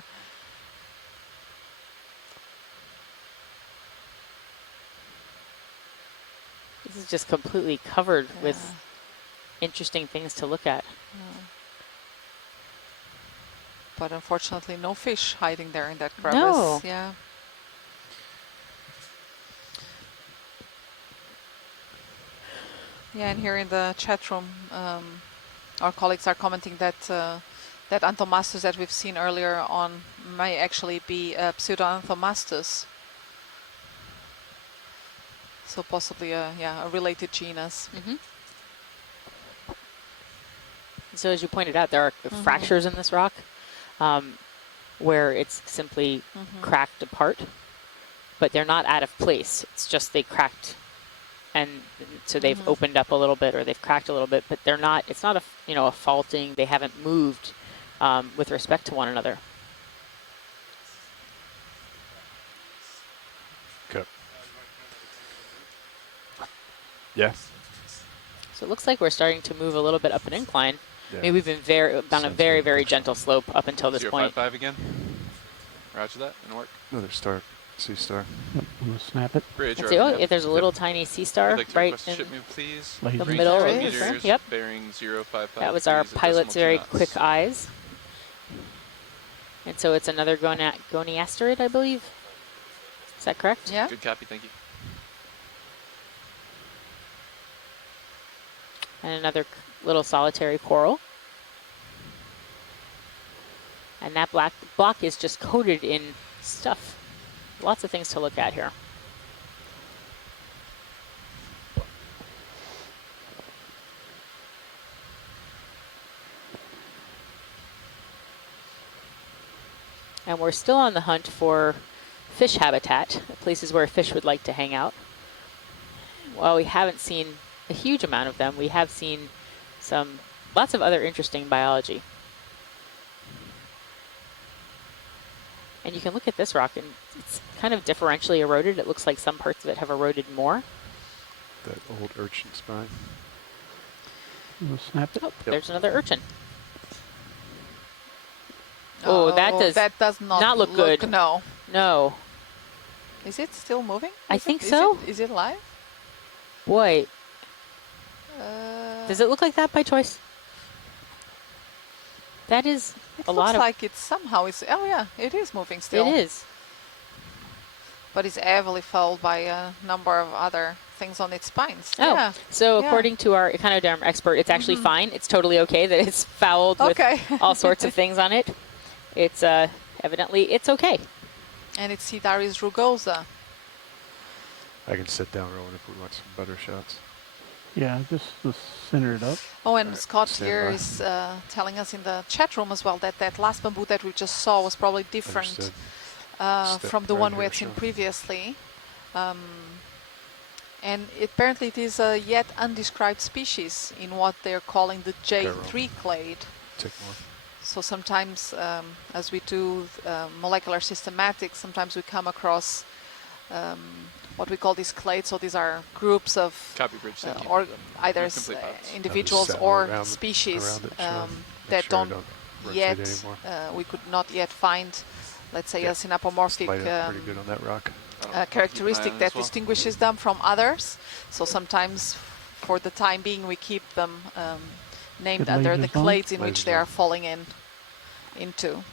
This is just completely covered with interesting things to look at. Yeah. But unfortunately, no fish hiding there in that crevice. No. Yeah. Yeah, and here in the chat room, our colleagues are commenting that that Anthomastus that we've seen earlier on may actually be Pseudoanthomastus. So possibly a related genus. Mm-hmm. So as you pointed out, there are fractures in this rock where it's simply cracked apart, but they're not out of place. It's just they cracked, and so they've opened up a little bit, or they've cracked a little bit, but they're not. It's not a faulting. They haven't moved with respect to one another. Okay. Yeah. So it looks like we're starting to move a little bit up an incline. Yeah. Maybe we've been on a very, very gentle slope up until this point. 055 again. Roger that. Gonna work. Another star. Sea star. Yep, I'm going to snap it. Bridge. Let's see, if there's a little tiny sea star I'd like to right request a in ship move, please. the Lazy. middle There of is. the frame. Meters, Yep. bearing 055. That was our please, at pilot's decimal very 2 knots. quick eyes. And so it's another goniasterid, I believe. Is that correct? Yeah. Good copy, thank you. And another little solitary coral. And that black block is just coated in stuff. Lots of things to look at here. And we're still on the hunt for fish habitat, places where fish would like to hang out. While we haven't seen a huge amount of them, we have seen lots of other interesting biology. And you can look at this rock, and it's kind of differentially eroded. It looks like some parts of it have eroded more. That old urchin spine. We'll snap it. Oh, there's another urchin. Oh, that does not look good. No. No. Is it still moving? I think so. Is it live? Boy. Does it look like that by choice? That is a lot of... It looks like it somehow is... Oh, yeah, it is moving still. It is. But it's heavily fouled by a number of other things on its spines. Oh, yeah. so according to our echinoderm expert, it's actually fine. It's totally okay that it's fouled with all sorts of things on it. It's evidently, it's okay. And it's Sidaris rugosa. I can sit down, Rowan, if we want some better shots. Yeah, just center it up. Oh, and Right, Scott stand here by. is telling us in the chat room as well that that last bamboo that we just saw was probably different Understood. from the right one we here, had seen sure. previously. And apparently it is a yet undescribed species in what they're calling the J3 clade. Take more. So sometimes, as we do molecular systematics, sometimes we come across what we call these clades. So these are groups of Copy bridge, thank you. or either Complete bots. individuals Just or around- species around it, sure. Make that sure I don't rotate yet, anymore. we could not yet find, let's say, Yeah. a synapomorphic Light up pretty good on that rock. characteristic Ion that as well. distinguishes them from others. So sometimes, for the time being, we keep them named Good under the lasers on? clades in which Lasers they on. are falling into.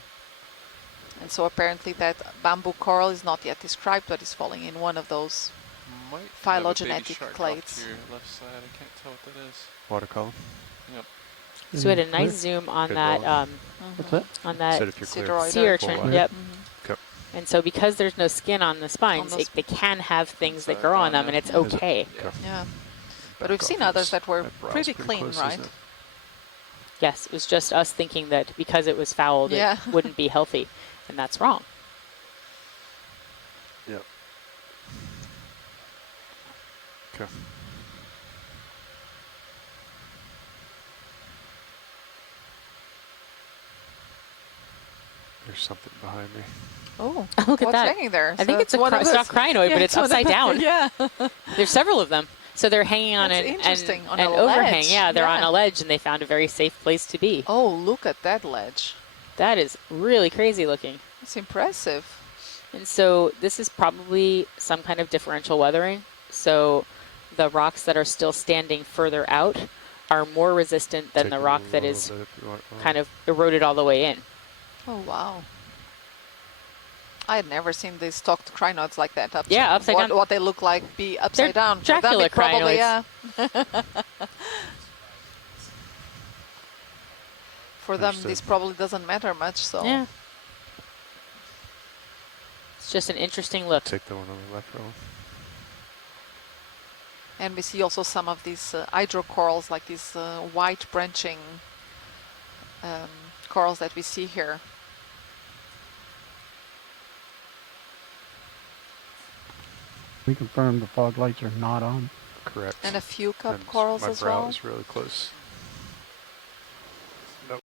And so apparently that bamboo coral is not yet described, but is falling in one of those. Might have a baby Phylogenetic shark off clades. to your left side. I can't tell what that is. Water column. Yep. So we had a Is it nice clear? zoom on Good that roll. What's that? on Said that if you're clear. Sideroid. sea urchin. Full eye. Yep. Mhm. Okay. And so because there's no skin on the spines, those- they can have things that It's, grow on gone them, now. and it's Is it? okay. Yeah. Yeah. But Back we've off seen of others this. that were That brow's pretty clean, close, right? isn't it? Yes, it was just us thinking that because it was fouled, Yeah. it wouldn't be healthy, and that's wrong. Yep. Okay. There's something behind me. Oh, Look at what's that. hanging there? I think So it's a one of those- stock crinoid, Yeah, but it's one of upside the- down. Yeah. There's several of them. So they're hanging on That's an interesting, on an a overhang. ledge. Yeah, they're on Yeah. a ledge, and they found a very safe place to be. Oh, look at that ledge. That is really crazy looking. It's impressive. And so this is probably some kind of differential weathering. So the rocks that are still standing further out are more resistant than Take the a rock that little is bit if you want. kind of eroded all the way in. Oh, wow. I had never seen these stalked crinoids like that. Yeah, upside down. What they look like be upside They're down. For them, Dracula it probably, yeah. crinoids. For them, Understood. this probably doesn't matter much. So Yeah. It's just an interesting look. Take the one on the left row. And we see also some of these hydrocorals, like these white branching corals that we see here. We confirmed the fog lights are not on. Correct. And a few cup And corals my as brow well. is really close. Nope.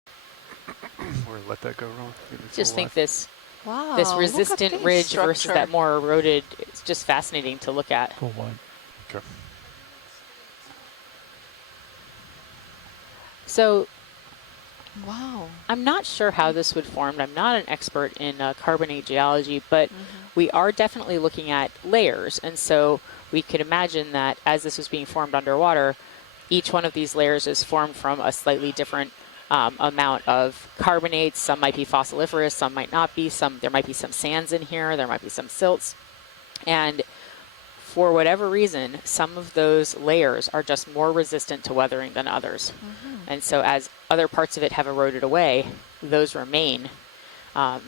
We're gonna let that go wrong. Give it Just full think life. this Wow. this look at resistant this ridge versus structure. that more eroded. It's just fascinating to look at. Full white. Okay. So Wow. I'm not sure how this would form. I'm not an expert in carbonate geology, but we are definitely looking at layers. And so we could imagine that as this was being formed underwater, each one of these layers is formed from a slightly different amount of carbonates. Some might be fossiliferous, some might not be. There might be some sands in here, there might be some silts. And for whatever reason, some of those layers are just more resistant to weathering than others. And so as other parts of it have eroded away, those remain, and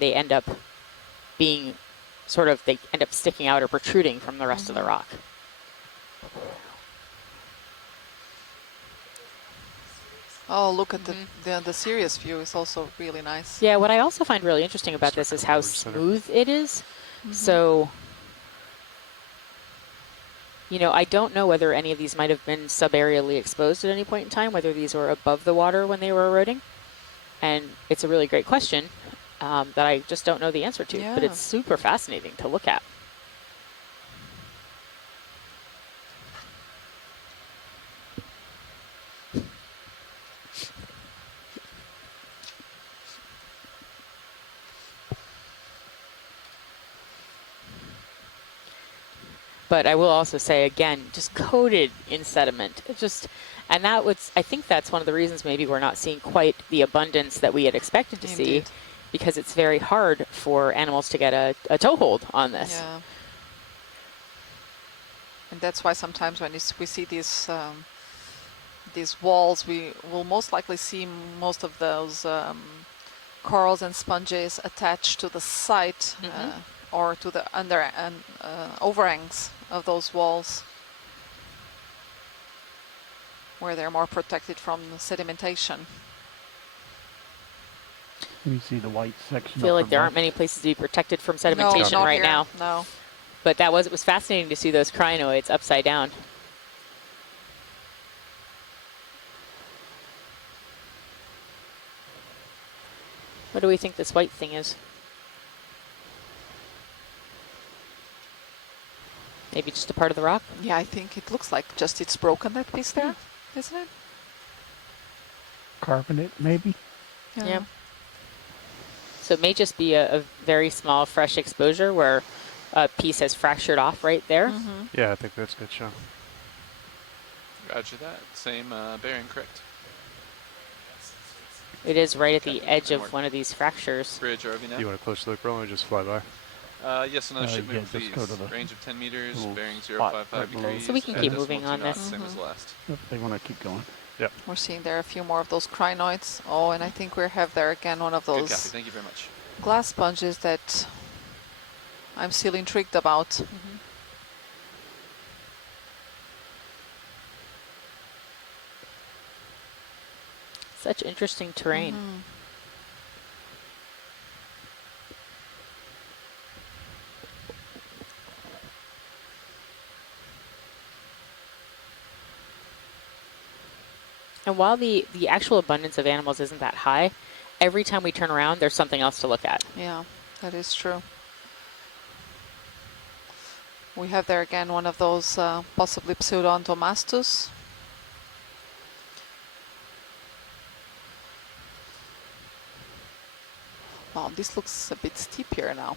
they end up being they end up sticking out or protruding from the rest of the rock. Oh, look at the serious view is also really nice. Yeah, what I also find really interesting about this is how smooth it is. So, you know, I don't know whether any of these might have been subaerially exposed at any point in time, whether these were above the water when they were eroding. And it's a really great question that I just don't know the answer to, but Yeah. it's super fascinating to look at. But I will also say, again, just coated in sediment. I think that's one of the reasons maybe we're not seeing quite the abundance that we had expected to see, because it's very hard for animals to get a toehold on this. Yeah. And that's why sometimes when we see these walls, we will most likely see most of those corals and sponges attached to the site or to the overhangs of those walls, where they're more protected from sedimentation. You see the white section. I feel like upper there left. aren't many places to be protected from sedimentation not right here. now. No. But it was fascinating to see those crinoids upside down. What do we think this white thing is? Maybe just a part of the rock? Yeah, I think it looks like just it's broken, that piece there, isn't it? Carbonate, maybe? Yeah. So it may just be a very small fresh exposure where a piece has fractured off right there. Yeah, I think that's good, Sean. Roger that. Same bearing, correct? It is right at the edge of one of these fractures. Bridge RV now. You want a close look, bro, or just fly by? Yes, another ship move, yeah, just please. go to the Range of 10 meters, little bearing spot 055 right below. degrees. So we can keep moving on this. Same as last. If they want to keep going. We're seeing there a few more of those crinoids. Oh, and I think we have there again one of Good those copy. Thank you very much. glass sponges that I'm still intrigued about. Such interesting terrain. And while the actual abundance of animals isn't that high, every time we turn around, there's something else to look at. Yeah, that is true. We have there again one of those possibly pseudo-ontomastus. Wow, this looks a bit steep here now.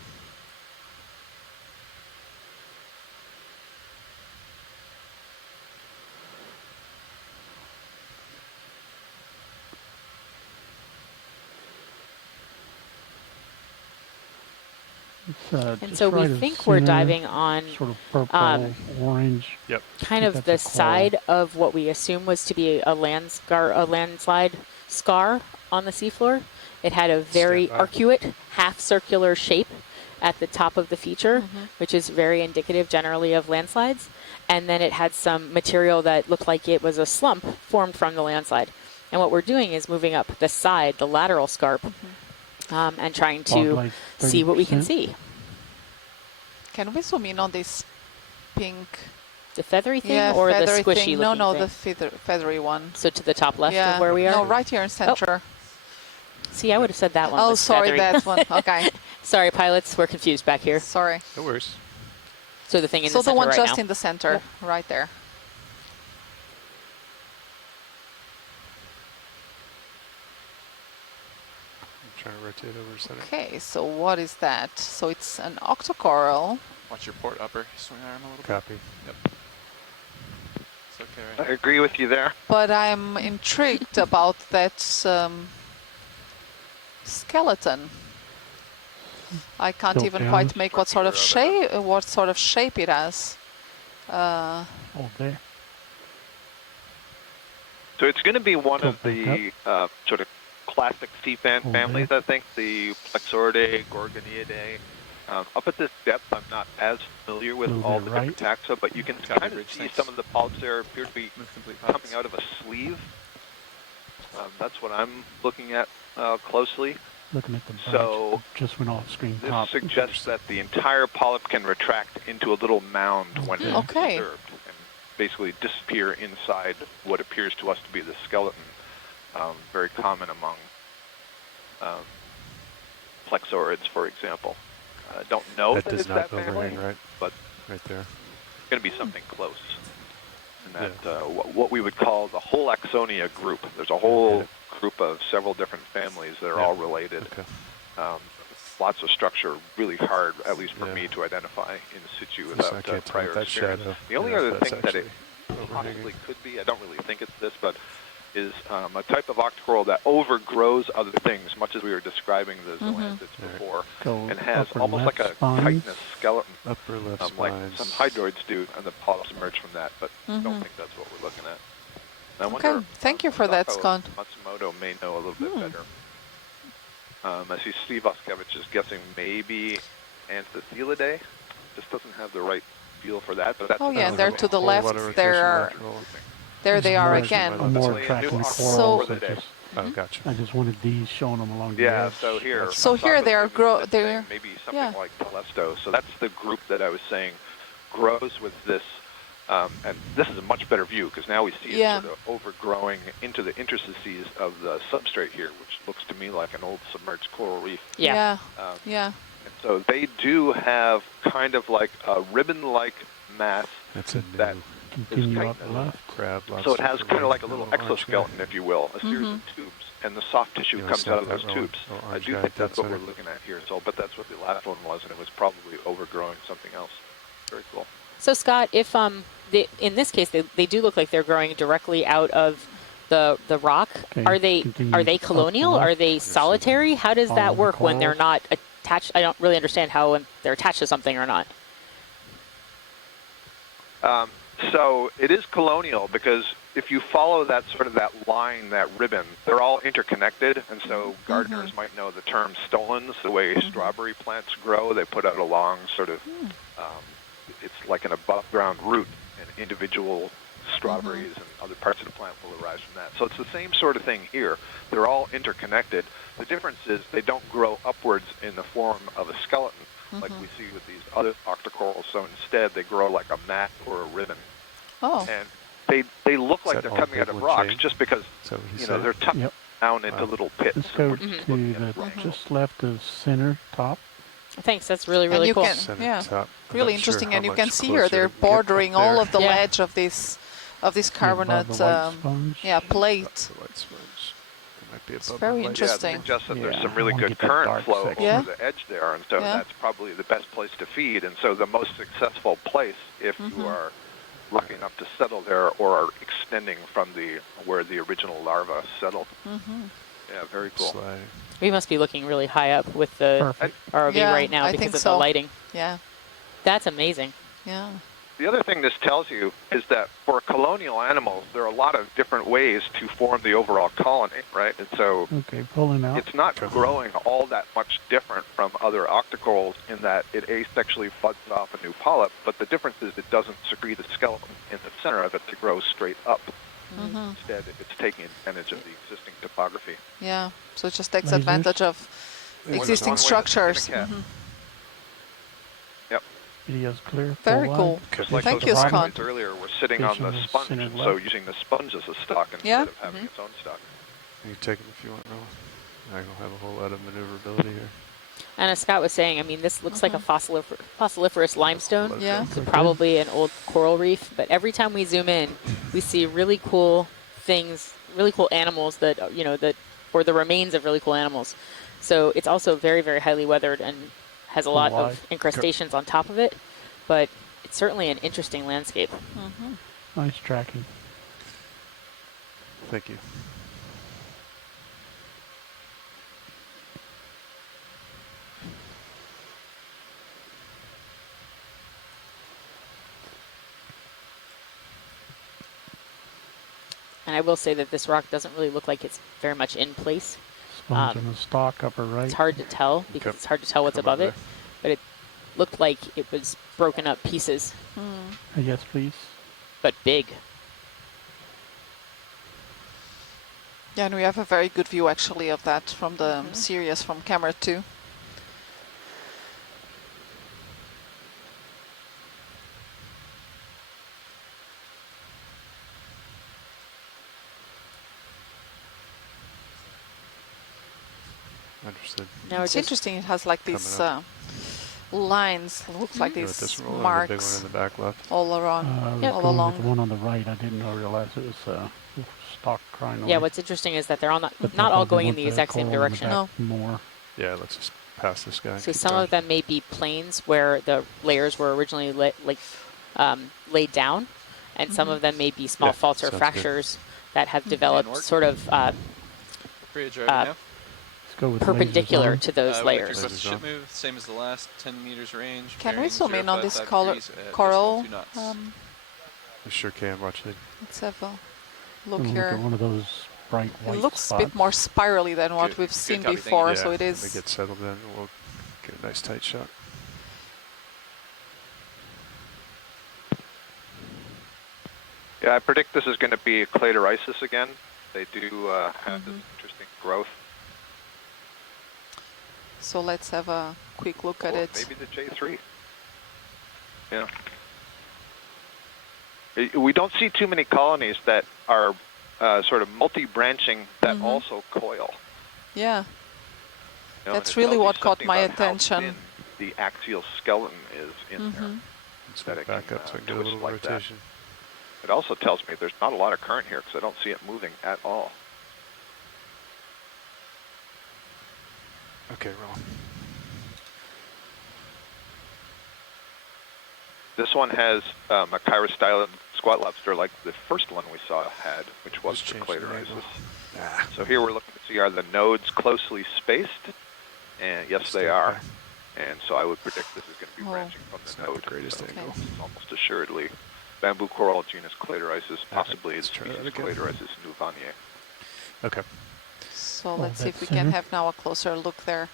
It's, And just so we right of think we're center, diving on sort of purple, orange. Yep. kind I of think the that's a coral. side of what we assume was to be a landslide scar on the seafloor. It had a very Stand by. arcuate, half-circular shape at the top of the feature, which is very indicative generally of landslides. And then it had some material that looked like it was a slump formed from the landslide. And what we're doing is moving up the side, the lateral scarp, and trying to Like see what we can 30%. see. Can we zoom in on this pink? The feathery thing Yeah, or the feathery squishy thing. looking No, thing? the feathery one. So to the top left Yeah, of where we are? no, right here in center. See, I would have said that one Oh, was sorry, feathery. that one. Okay, Sorry, pilots, we're confused back here. sorry. No worries. So the thing in So the the center one right just now. in the center, right there. I'm trying to rotate over center. Okay, so what is that? So it's an octocoral. Watch your port upper. Swing arm a little bit. Copy. Yep. It's okay right I agree with you there. But I'm intrigued about that skeleton. I can't Built even down. quite make what sort of shape it has. Oh, there. So it's going to be one of Tilt the sort of classic sea fan Oh, families, I think, the Plexauridae, Gorgoniidae. Up at this depth, I'm not as familiar with Move all it the right. different taxa, but you can Copy, kind of Bridge, see thanks. some of the polyps there appear to be Move complete coming pods. out of a sleeve. That's what I'm looking at closely. Looking at the bridge. So Just went off screen this top. suggests that the entire polyp can retract into a little mound when it's Okay. disturbed and basically disappear inside what appears to us to be the skeleton. Very common among plexaurids, for example. Don't know That that does it's not that family, overhang, right? but Right there. it's going to be something close. And that what we would call the whole Axonia group. There's a whole group of several different families that are all related. Okay. Lots of structure, really hard, at least for Yeah. me, to identify in situ I without can't tell prior with that experience. shadow. The only Yeah, other that's thing that it actually overhanging. possibly could be, I don't really think it's this, but is a type of octocoral that overgrows other things, much as we were describing the zoanthids before, Go and has upper almost like left a spines. chitinous skeleton, Upper left like spines. some hydroids do, and the polyps emerge from that, but I don't think that's what we're looking at. And I wonder Okay, thank you for that, Masako Scott. Matsumoto may know a little bit better. I see Steve Oskevich is guessing maybe Anthothelidae. Just doesn't have the right feel for that, but that's Oh yeah, and there to the Whole left, lot of there rotation are, lateral. there they There's are more- again. More Definitely a tracking new corals So- that just Oh, gotcha. I just wanted these showing them along the Yeah, edge. so here. So I thought here that they are maybe we could they're say maybe something yeah. like Telesto. So that's the group that I was saying grows with this, and this is a much better view because now we see Yeah. it sort of overgrowing into the interstices of the substrate here, which looks to me like an old submerged coral reef. Yeah. Yeah. And so they do have kind of like a ribbon-like mass That's a that new Continue tight up enough. left. crab. So it has lobster kind of fillet, like a little orange guy. exoskeleton, if you will, a series of tubes, and the soft tissue You wanna comes snap out of that those rolling- tubes. little I orange do guy think dead that's what we're center? looking at here. So, but that's what the last one was, and it was probably overgrowing something else. Very cool. So Scott, if in this case they do look like they're growing directly out of the rock. Okay, Are they continue up to colonial? left. Are they solitary? How does Follow that the work when they're corals. not attached? I don't really understand how they're attached to something or not. So it is colonial because if you follow that sort of that line, that ribbon, they're all interconnected, and so gardeners might know the term stolons, the way strawberry plants grow. They put out a long sort of, it's like an above-ground root, and individual strawberries and other parts of the plant will arise from that. So it's the same sort of thing here. They're all interconnected. The difference is they don't grow upwards in the form of a skeleton like we see with these other octocorals. So instead, they grow like a mat or a ribbon. Oh. And they look Is like that they're all coming out of Goodwin rocks chain? just because, Is that what he you know, said? they're tucked Yep. down into little pits. Let's and go we're just to looking at the the range. just left of center top. Thanks. That's really And you cool. can, Center yeah, top. I'm really not sure interesting. how And you much can see closer here they're you get up bordering all there. of the Yeah. ledge of this carbonate Above the white sponge. plate. That's the white sponge. It might be It's above very the light. interesting. Yeah, it suggests that there's Yeah, some I really wanna good get that current dark flow section. Yeah. over the edge there, and so Yeah. that's probably the best place to feed. And so the most successful place, if you are lucky enough to settle there or are extending from where the original larva settled. Yeah, very cool. Sliding. We must be looking really high up with the Perfect. ROV Yeah, right now I because think of so. the lighting. Yeah, That's amazing. yeah. The other thing this tells you is that for colonial animals, there are a lot of different ways to form the overall colony, right? And so Okay, pulling out. it's not growing all that much different from other octocorals in that it asexually buds off a new polyp, but the difference is it doesn't secrete a skeleton in the center of it to grow straight up. Instead, it's taking advantage of the existing topography. Yeah, so it just takes Lasers. advantage of One existing way to skin a structures. cat. Yep. Video's clear. Very full cool. wide. Just like Thank those you, fragments Scott. earlier, we're sitting on the Fish in the sponge, center and so left. using the sponge as a stock instead Yeah. of having its own stock. You can take them if you want, Roland. I don't have a whole lot of maneuverability here. And as Scott was saying, I mean, this looks like a fossiliferous limestone. Yeah. So probably an old coral reef. But every time we zoom in, we see really cool things, really cool animals that, or the remains of really cool animals. So it's also very, very highly weathered and has a lot of incrustations on top of it. But it's certainly an interesting landscape. Nice tracking. Thank you. And I will say that this rock doesn't really look like it's very much in place. Sponge on the stalk, upper right. It's hard to tell because it's hard to tell what's above it. But it looked like it was broken up pieces, Yes, please. but big. Yeah, and we have a very good view actually of that from the series from camera 2. Understood. Now It's interesting. It has like these lines. Looks like You know, these this roll or the big one marks in the back left. all around, I was all going along. with the one on the right. I didn't realize it was stalk crinoid. Yeah, what's interesting is that they're all But not all going in with the exact same coral in the direction. back More. Yeah, let's just pass this guy. and So keep some going. of them may be planes where the layers were originally laid down, and some of them may be small Yeah, faults or sounds good. fractures that have developed sort of Bridge right now. Let's go with perpendicular lasers on. to those We'll layers. request Lasers ship on. move, same as the last, 10 meters range. Can we bearing zoom in on this 055 degrees at coral? decimal 2 knots. We sure can. Watch it. Let's have a We'll look look here. at one of those bright white It looks spots. a bit more spirally than what Good- we've good seen copy, thank you. before, Yeah, so it when is. we get settled in, we'll get a nice tight shot. Yeah, I predict this is going to be a cladoisis again. They do have this interesting growth. So let's have a quick look at Or it. maybe the J3. Yeah. We don't see too many colonies that are sort of multi-branching that also coil. Yeah. You know, That's and it really tells you what caught something my about how attention. thin the axial skeleton is in there. Let's That go it back can, up so I can get a twist little like that. rotation. It also tells me there's not a lot of current here because I don't see it moving at all. Okay, roll. This one has a chirostylid squat lobster like the first one we saw had, which was Just the change the angle. Cladorisis. So here we're looking to see, are the nodes closely spaced? And yes, they are. And so I would predict this is going to be branching from the node. the greatest So angle. it's almost assuredly bamboo coral genus Cladorisis, possibly the let's try species that again. Cladorisis nuvanier. Okay. So let's see if we that's can have now a closer look there.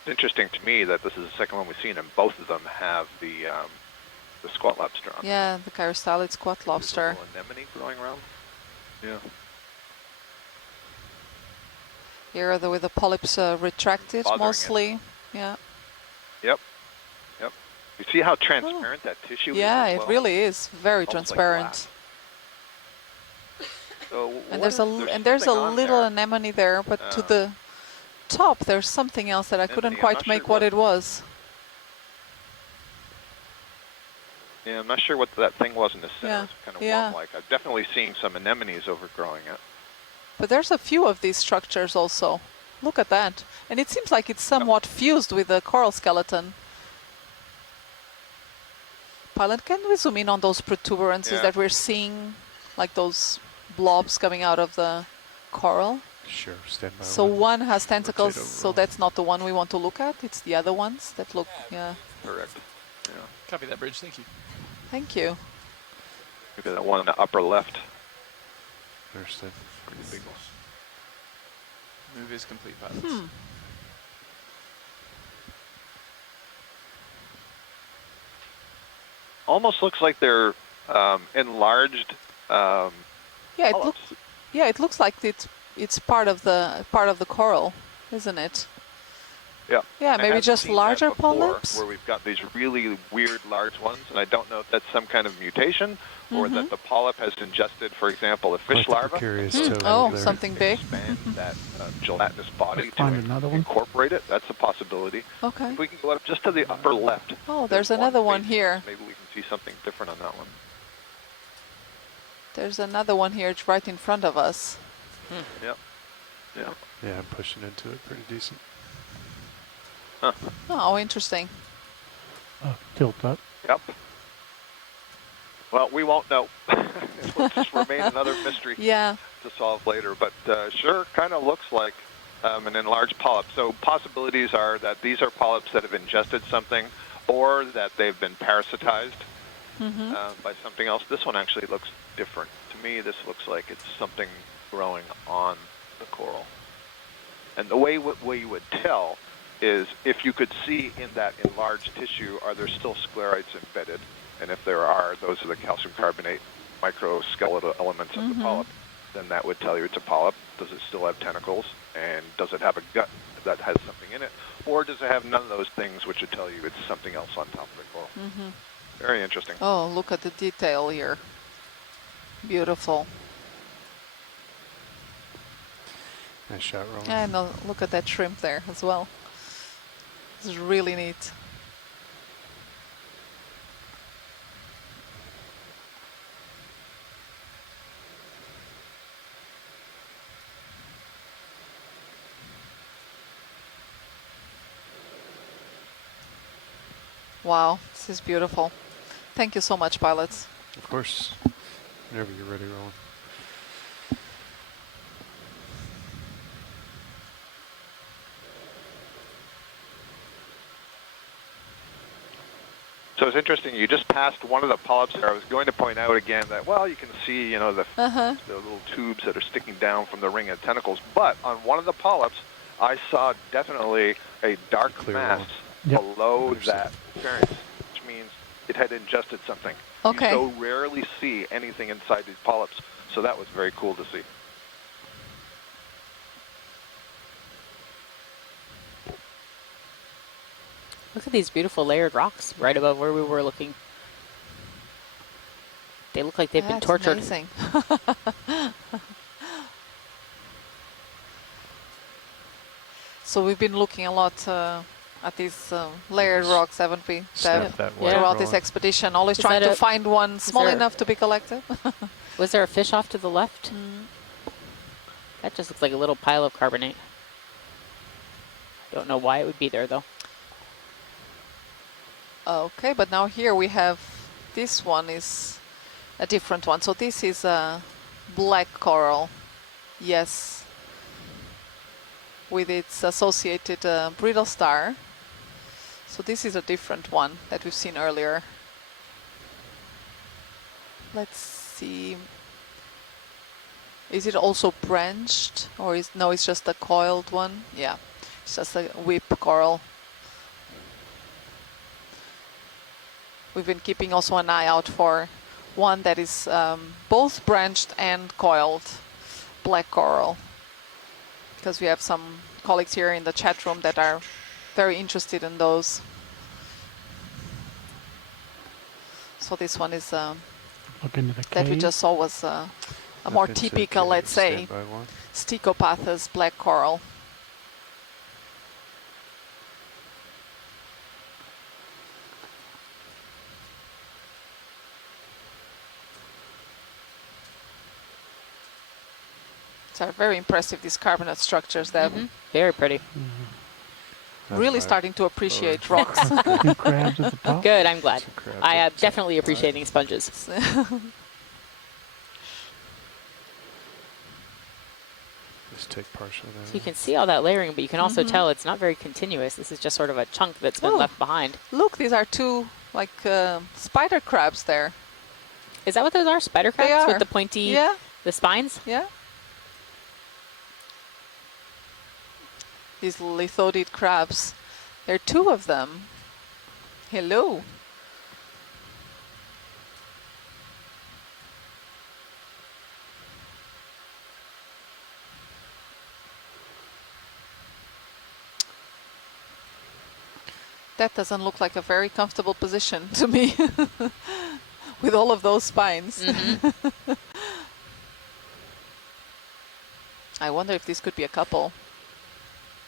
It's interesting to me that this is the second one we've seen, and both of them have the squat lobster on them. Yeah, the chirostylid squat There's a lobster. little anemone growing around. Yeah. Here are with the polyps retracted Bothering it. mostly. Yeah. Yep. Yep. You see how transparent that tissue is? Yeah, as it well? really is very Almost like transparent. So And what there's a something on little there. anemone there, but to the top there's something else that I couldn't Anemone, I'm quite not sure make what it was. Yeah, I'm not sure what that thing was in the center. Yeah, It's kind of yeah. worm-like. I've definitely seen some anemones overgrowing it. But there's a few of these structures also. Look at that. And it seems like it's somewhat fused with the coral skeleton. Pilot, can we zoom in on those protuberances Yeah. that we're seeing? Like those blobs coming out of the coral? Sure, stand by. So one has tentacles, Rotate so overall. that's not the one we want to look at. It's the other ones that look, yeah. Correct. Yeah. Copy that, Bridge. Thank you. Thank you. Look at that one in the upper left. Understood. Pretty big one. Move is complete, pilots. Hmm. Almost looks like they're enlarged Yeah, it polyps. looks. Yeah, it looks like it's part of the coral, isn't it? Yeah. Yeah, I maybe haven't just seen that larger before, polyps. where we've got these really weird large ones, and I don't know if that's some kind of mutation or that the polyp has ingested, for example, a fish larva. Curious Oh, something big. Expand that gelatinous body to Find another one. incorporate it. That's a possibility. Okay. If we can go up just to the upper left. Oh, there's another one face. here. Maybe we can see something different on that one. There's another one here. It's right in front of us. Yep. Yeah. Yeah, I'm pushing into it pretty decent. Huh. Oh, interesting. Tilt up. Yep. Well, we won't know. It will just remain another mystery Yeah. to solve later. But sure, kind of looks like an enlarged polyp. So possibilities are that these are polyps that have ingested something, or that they've been parasitized by something else. This one actually looks different. To me, this looks like it's something growing on the coral. And the way you would tell is if you could see in that enlarged tissue, are there still sclerites embedded? And if there are, those are the calcium carbonate microskeletal elements of the polyp. Then that would tell you it's a polyp. Does it still have tentacles? And does it have a gut that has something in it? Or does it have none of those things, which would tell you it's something else on top of the coral? Very interesting. Oh, look at the detail here. Beautiful. Nice shot, Roland. And look at that shrimp there as well. It's really neat. Wow, this is beautiful. Thank you so much, pilots. Of course. Whenever you're ready, Roland. So it's interesting. You just passed one of the polyps there. I was going to point out again that, well, you can see, you know, the little tubes that are sticking down from the ring of tentacles. But on one of the polyps, I saw definitely a dark Clear mass one. Yep. below that pharynx, which means it had ingested something. Okay. You so rarely see anything inside these polyps, so that was very cool to see. Look at these beautiful layered rocks right above where we were looking. They look like they've been That's tortured. amazing. So we've been looking a lot at these layered rocks, haven't we? Snap that white Throughout this roller. expedition, always Is trying that to a- find one small there- enough to be collected. Was there a fish off to the left? That just looks like a little pile of carbonate. Don't know why it would be there though. Okay, but now here we have, this one is a different one. So this is a black coral, yes, with its associated brittle star. So this is a different one that we've seen earlier. Let's see. Is it also branched, or is no? It's just a coiled one. Yeah, it's just a whip coral. We've been keeping also an eye out for one that is both branched and coiled black coral, because we have some colleagues here in the chat room that are very interested in those. So this one is Look into the that we cave. just saw was a more Up into typical, cave, let's say, standby one. Stichopathus black coral. These are very impressive, these carbonate structures that Very pretty. really That's starting to appreciate rocks. Two crabs at the top. Good, I'm glad. crabs I am at the definitely appreciating sponges. Just take partial there. So you can see all that layering, but you can also tell it's not very continuous. This is just sort of a chunk that's been Oh. left behind. Look, these are two like spider crabs there. Is that what those are? Spider crabs They are. with the pointy, Yeah, the spines? yeah. These lithodid crabs. There are two of them. Hello. That doesn't look like a very comfortable position to me with all of those spines. I wonder if this could be a couple.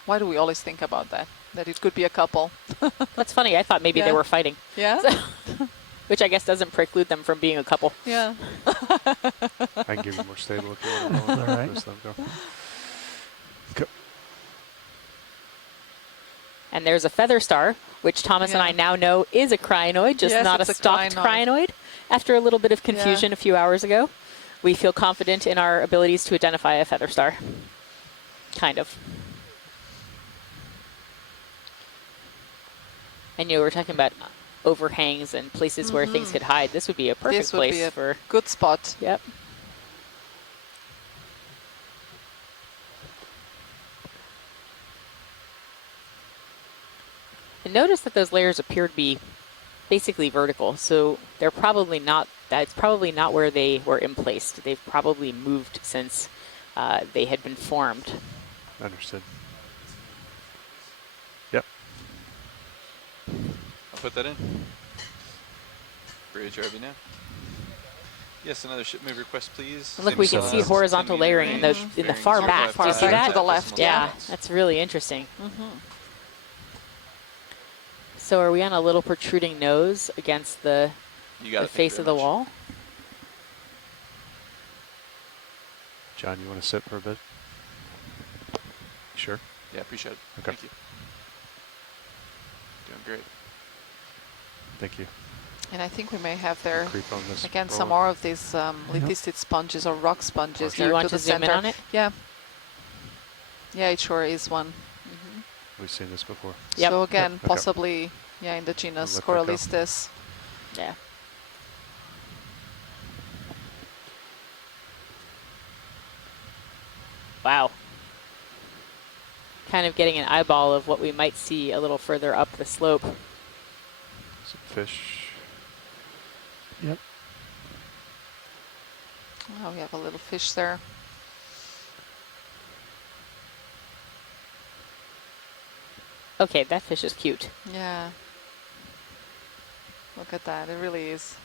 Why do we always think about that? That it could be a couple. That's funny. I thought maybe they Yeah. were fighting, Yeah? which I guess doesn't preclude them from being a couple. Yeah. I can give you more stable if you want to roll. All right. Just let 'em go. And there's a feather star, which Thomas and I now know is a crinoid, just Yes, not a it's a stalked crinoid. crinoid. After a little bit of confusion a few hours ago, we feel confident in our abilities to identify a feather star. Kind of. And you know, we're talking about overhangs and places where things could hide. This would be a perfect This would place be a for. good spot. Yep. And notice that those layers appear to be basically vertical, so they're probably not. That's probably not where they were emplaced. They've probably moved since they had been formed. Understood. Yep. I'll put that in. Bridge RV now. Yes, another ship move request, please. And look, we can see horizontal layering in the far back. Do you see that? to the left, Yeah, that's really interesting. So are we on a little protruding nose against the face of the wall? John, you want to sit for a bit? Sure. Yeah, appreciate it. Okay. Thank you. Doing great. Thank you. And I think we may have there, Creep on this again, some roller. more of these lithicid sponges or rock sponges. Do you there want to to the zoom in center. on it? Yeah. Yeah, it sure is one. We've seen this before. Yep. So again, Okay. possibly, yeah, in the genus let that go. Coralistes. Yeah. Wow. Kind of getting an eyeball of what we might see a little further up the slope. Some fish. Yep. Oh, we have a little fish there. Okay, that fish is cute. Yeah. Look at that. It really is.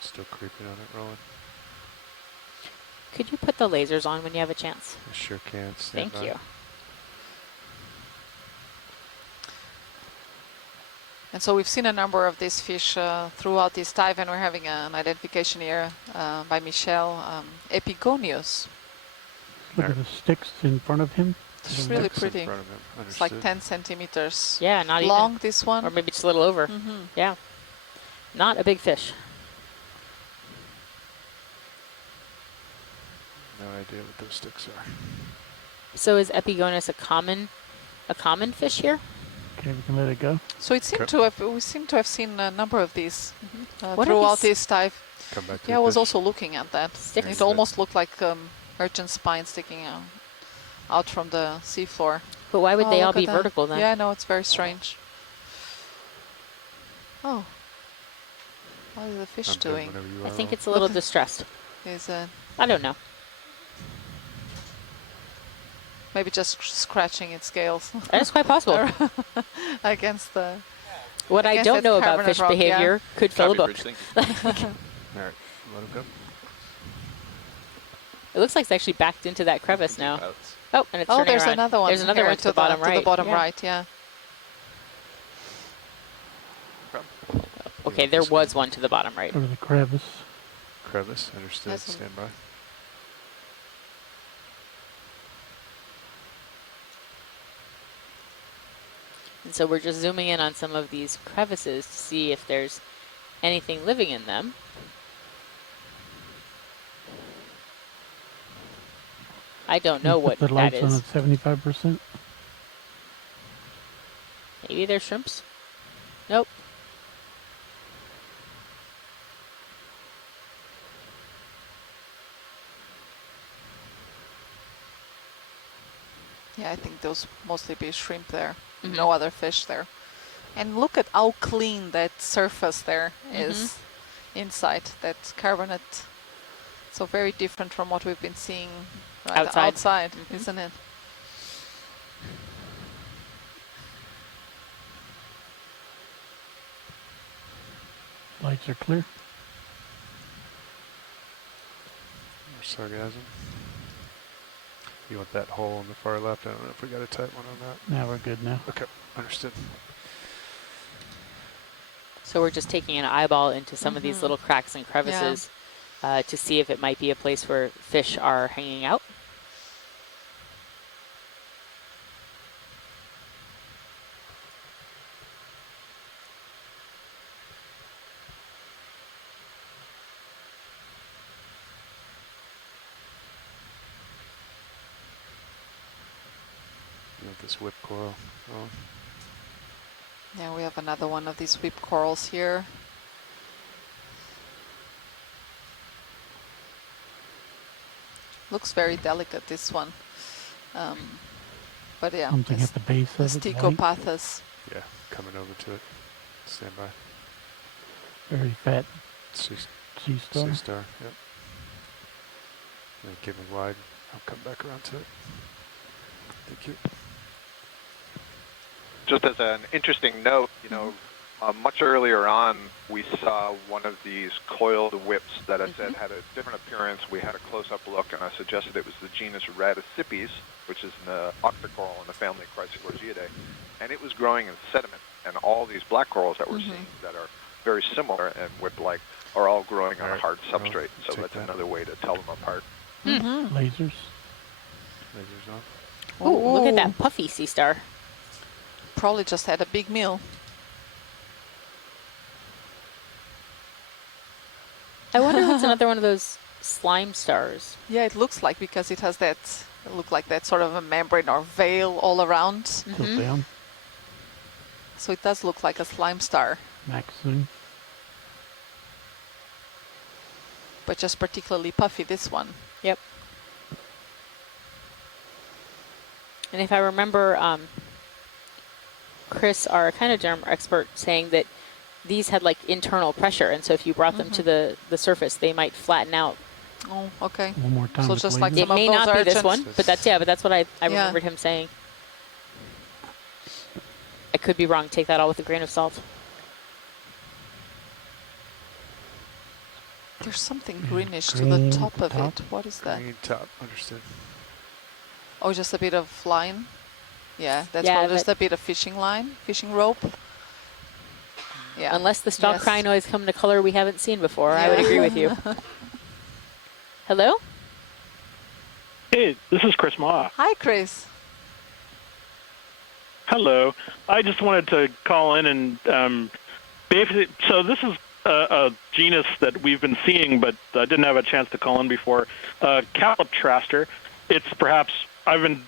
Still creeping on it, rolling. Could you put the lasers on when you have a chance? I sure can. Stand Thank by. you. And so we've seen a number of these fish throughout this dive, and we're having an identification here by Michelle, Epigonius. Look at the sticks in front of him. It's really Sticks in pretty. front of him. It's like Understood. 10 centimeters Yeah, not long, even. this one. Or maybe just a little over. Mhm. Yeah. Not a big fish. No idea what those sticks are. So is Epigonus a common fish here? Okay, we can let it go. So it seemed to have, we seem to have seen a number of these What are throughout these- this dive. Come back to Yeah, the I was fish. also looking at that. Sticks. It almost looked like merchant spine sticking out from the seafloor. But why would they Oh, all look at be that. vertical then? Yeah, no, it's very strange. Oh. What is the fish I'm good doing? whenever you I are, think Roland. it's a little distressed. Is I don't know. maybe just scratching its scales That is quite possible. against the. What I against don't that know about carbonate fish rock, yeah. behavior could fill a Copy, book. Bridge, thank you. All right, let him go. It looks like it's actually backed into that crevice now. Pilots. Oh, and it's Oh, turning there's around. another one. There's another here one to the bottom right. To the bottom Yeah. right, yeah. Okay, there was one to the bottom right. Over the crevice. Crevice, understood. That's a- Stand by. And so we're just zooming in on some of these crevices to see if there's anything living in them. I don't know You what put the that lights on is. at 75%. Maybe they're shrimps? Nope. Yeah, I think those mostly be shrimp there. Mhm. No other fish there. And look at how clean that surface there is inside that carbonate. So very different from what we've been seeing outside, isn't it? Lights are clear. More sargassum. You want that hole on the far left? I don't know if we got a tight one on that. Now we're good now. Okay, understood. So we're just taking an eyeball into some of these little cracks and crevices to see if it might be a place where fish are hanging out. You want this whip coral? Oh, Yeah, we have another one of these whip corals here. Looks very delicate, this one. But yeah, Something at the base of it. white. Stichopathus. yeah, coming over to it. Stand by. Very fat Sea sea star. star, yep. Then give me wide. I'll come back around to it. Thank you. Just as an interesting note, you know, much earlier on, we saw one of these coiled whips that I said had a different appearance. We had a close-up look, and I suggested it was the genus Radicipes, which is an octocoral in the family Croix, and it was growing in sediment. And all these black corals that we're seeing that are very similar and whip-like are all growing on a hard substrate. So take that's that. another way to tell them apart. Lasers. Lasers on. Oh, look at that puffy sea star. Probably just had a big meal. I wonder if it's another one of those slime stars. Yeah, it looks like, because it has that, it look like that sort of a membrane or veil all around. Tilt down. So it does look like a slime star. Max zoom. but just particularly puffy, this one. Yep. And if I remember, Chris, our echinoderm expert, saying that these had like internal pressure, and so if you brought them to the surface, they might flatten out. Oh, okay. One more time. So just like It some of may those not be this urchins. one, but that's what I Yeah. remembered him saying. I could be wrong. Take that all with a grain of salt. There's something greenish to the top of it. What is that? Green top, understood. Oh, just a bit of line. Yeah, that's Yeah, probably just but- a bit of fishing line, fishing rope. Yeah. Unless the stalk Yes. crinoids come in a color we haven't seen before, I would agree with you. Hello? Hey, this is Chris Ma. Hi, Chris. Hello. I just wanted to call in and basically, so this is a genus that we've been seeing, but I didn't have a chance to call in before. Caliptraster. It's perhaps, I've been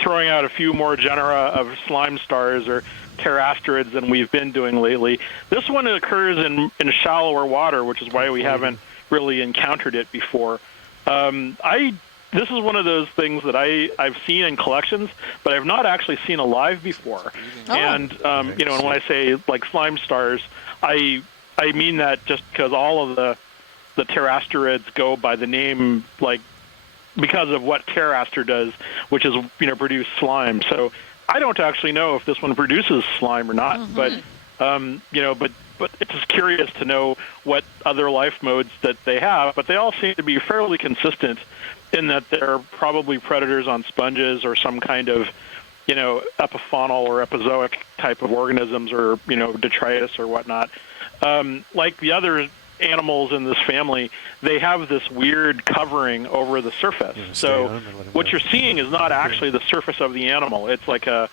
throwing out a few more genera of slime stars or pterasterids than we've been doing lately. This one occurs in shallower water, which is why we haven't really encountered it before. This is one of those things that I've seen in collections, but I've not actually seen alive before. Oh. And and when I say like slime stars, I mean that just because all of the pterasterids go by the name like because of what pteraster does, which is produce slime. So I don't actually know if this one produces slime or not, but but it's just curious to know what other life modes that they have. But they all seem to be fairly consistent in that they're probably predators on sponges or some kind of epifaunal or epizoic type of organisms or detritus or whatnot. Like the other animals in this family, they have this weird covering over the surface. So what you're seeing is not actually the surface of the animal. It's like a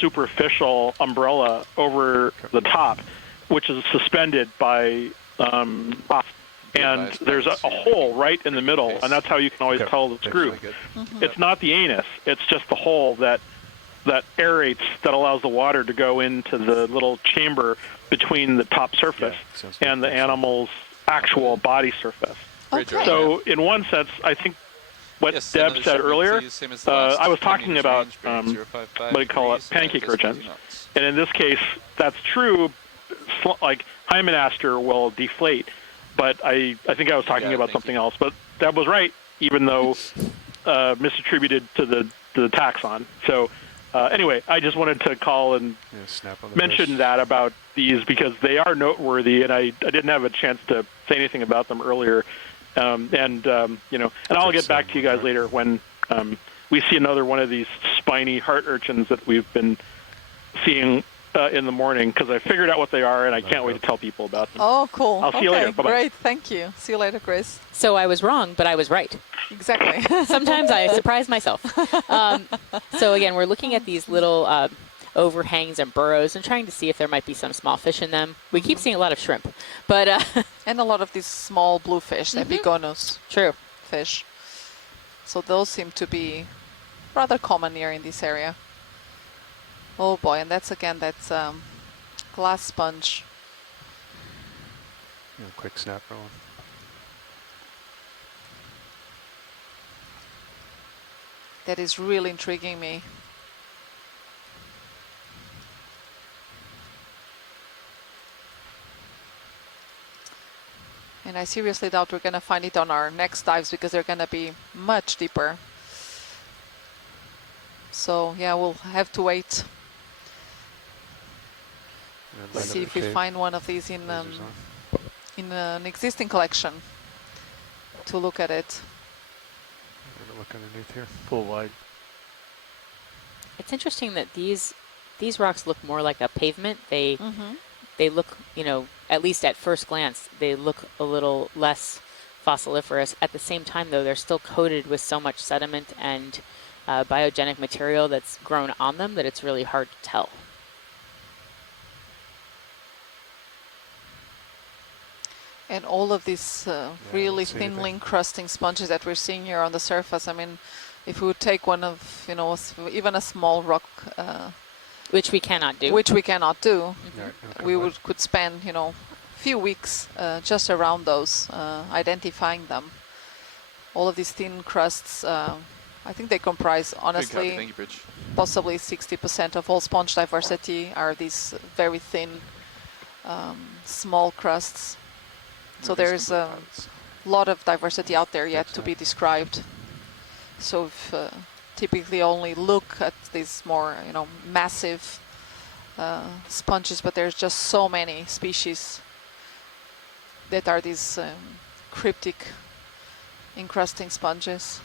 superficial umbrella over the top, which is suspended by and there's a hole right in the middle, and that's how you can always tell it's group. It's not the anus. It's just the hole that aerates, that allows the water to go into the little chamber between the top surface and the animal's actual body surface. Okay. So in one sense, I think what Deb said earlier, I was talking about what do you call it, pancake urchins. And in this case, that's true. Like Hymenaster will deflate, but I think I was talking about something else. But Deb was right, even though misattributed to the taxon. So anyway, I just wanted to call and mention that about these because they are noteworthy, and I didn't have a chance to say anything about them earlier. And I'll get back to you guys later when we see another one of these spiny heart urchins that we've been seeing in the morning, because I figured out what they are, and I can't wait to tell people about them. Oh, cool. I'll see you later. Bye-bye. Great. Thank you. See you later, Chris. So I was wrong, but I was right. Exactly. Sometimes I surprise myself. So again, we're looking at these little overhangs and burrows and trying to see if there might be some small fish in them. We keep seeing a lot of shrimp, but and a lot of these small bluefish, the Okeanos true fish. So those seem to be rather common here in this area. Oh boy, and that's glass sponge. Quick snap roll. That is really intriguing me. And I seriously doubt we're going to find it on our next dives because they're going to be much deeper. So yeah, we'll have to wait. See if we find one of these in an existing collection to look at it. Look underneath here. Full wide. it's interesting that these rocks look more like a pavement. They look, at least at first glance, they look a little less fossiliferous. At the same time, though, they're still coated with so much sediment and biogenic material that's grown on them that it's really hard to tell. And all of these really thinly encrusting sponges that we're seeing here on the surface, I mean, if we would take one of, even a small rock... which we cannot do. Which we cannot do. We could spend, few weeks just around those, identifying them. All of these thin crusts, I think they comprise, honestly, Thank you, Bridge. possibly 60% of all sponge diversity are these very thin, small crusts. So there's a lot of diversity out there yet to be described. So if typically only look at these more, massive sponges, but there's just so many species that are these cryptic encrusting sponges.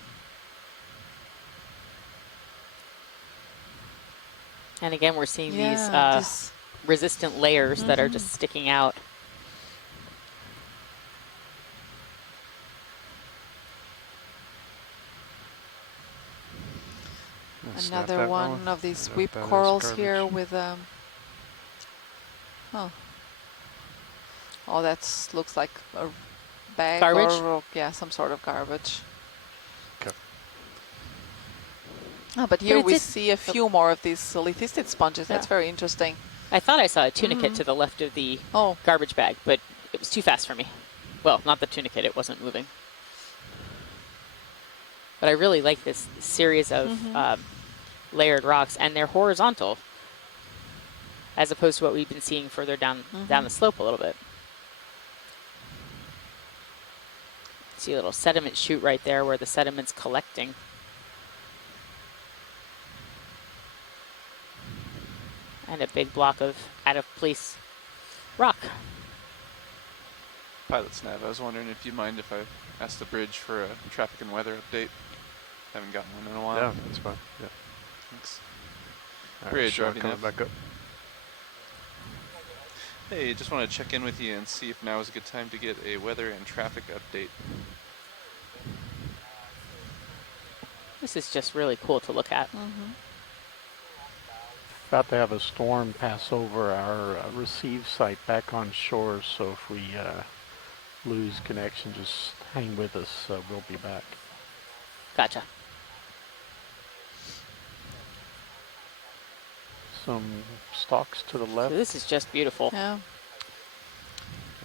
And again, we're seeing these this resistant layers that are just sticking out. Another one of these whip corals here with oh, that looks like a bag Garbage? or yeah, some sort of garbage. Okay. Oh, but here we see a few more of these lithistid sponges. That's very interesting. I thought I saw a tunicate to the left of the garbage bag, but it was too fast for me. Well, not the tunicate, it wasn't moving. But I really like this series of layered rocks, and they're horizontal, as opposed to what we've been seeing further down the slope a little bit. See a little sediment chute right there where the sediment's collecting. And a big block of out-of-place rock. Pilot Snav, I was wondering if you mind if I asked the bridge for a traffic and weather update. Haven't gotten one in a while. Yeah, that's fine. Yeah. Thanks. All right, Bridge, Sean, RV coming nav. back up. Hey, just want to check in with you and see if now is a good time to get a weather and traffic update. This is just really cool to look at. About to have a storm pass over our receive site back on shore, so if we lose connection, just hang with us. We'll be back. Gotcha. Some stalks to the left. So this is just beautiful. Yeah.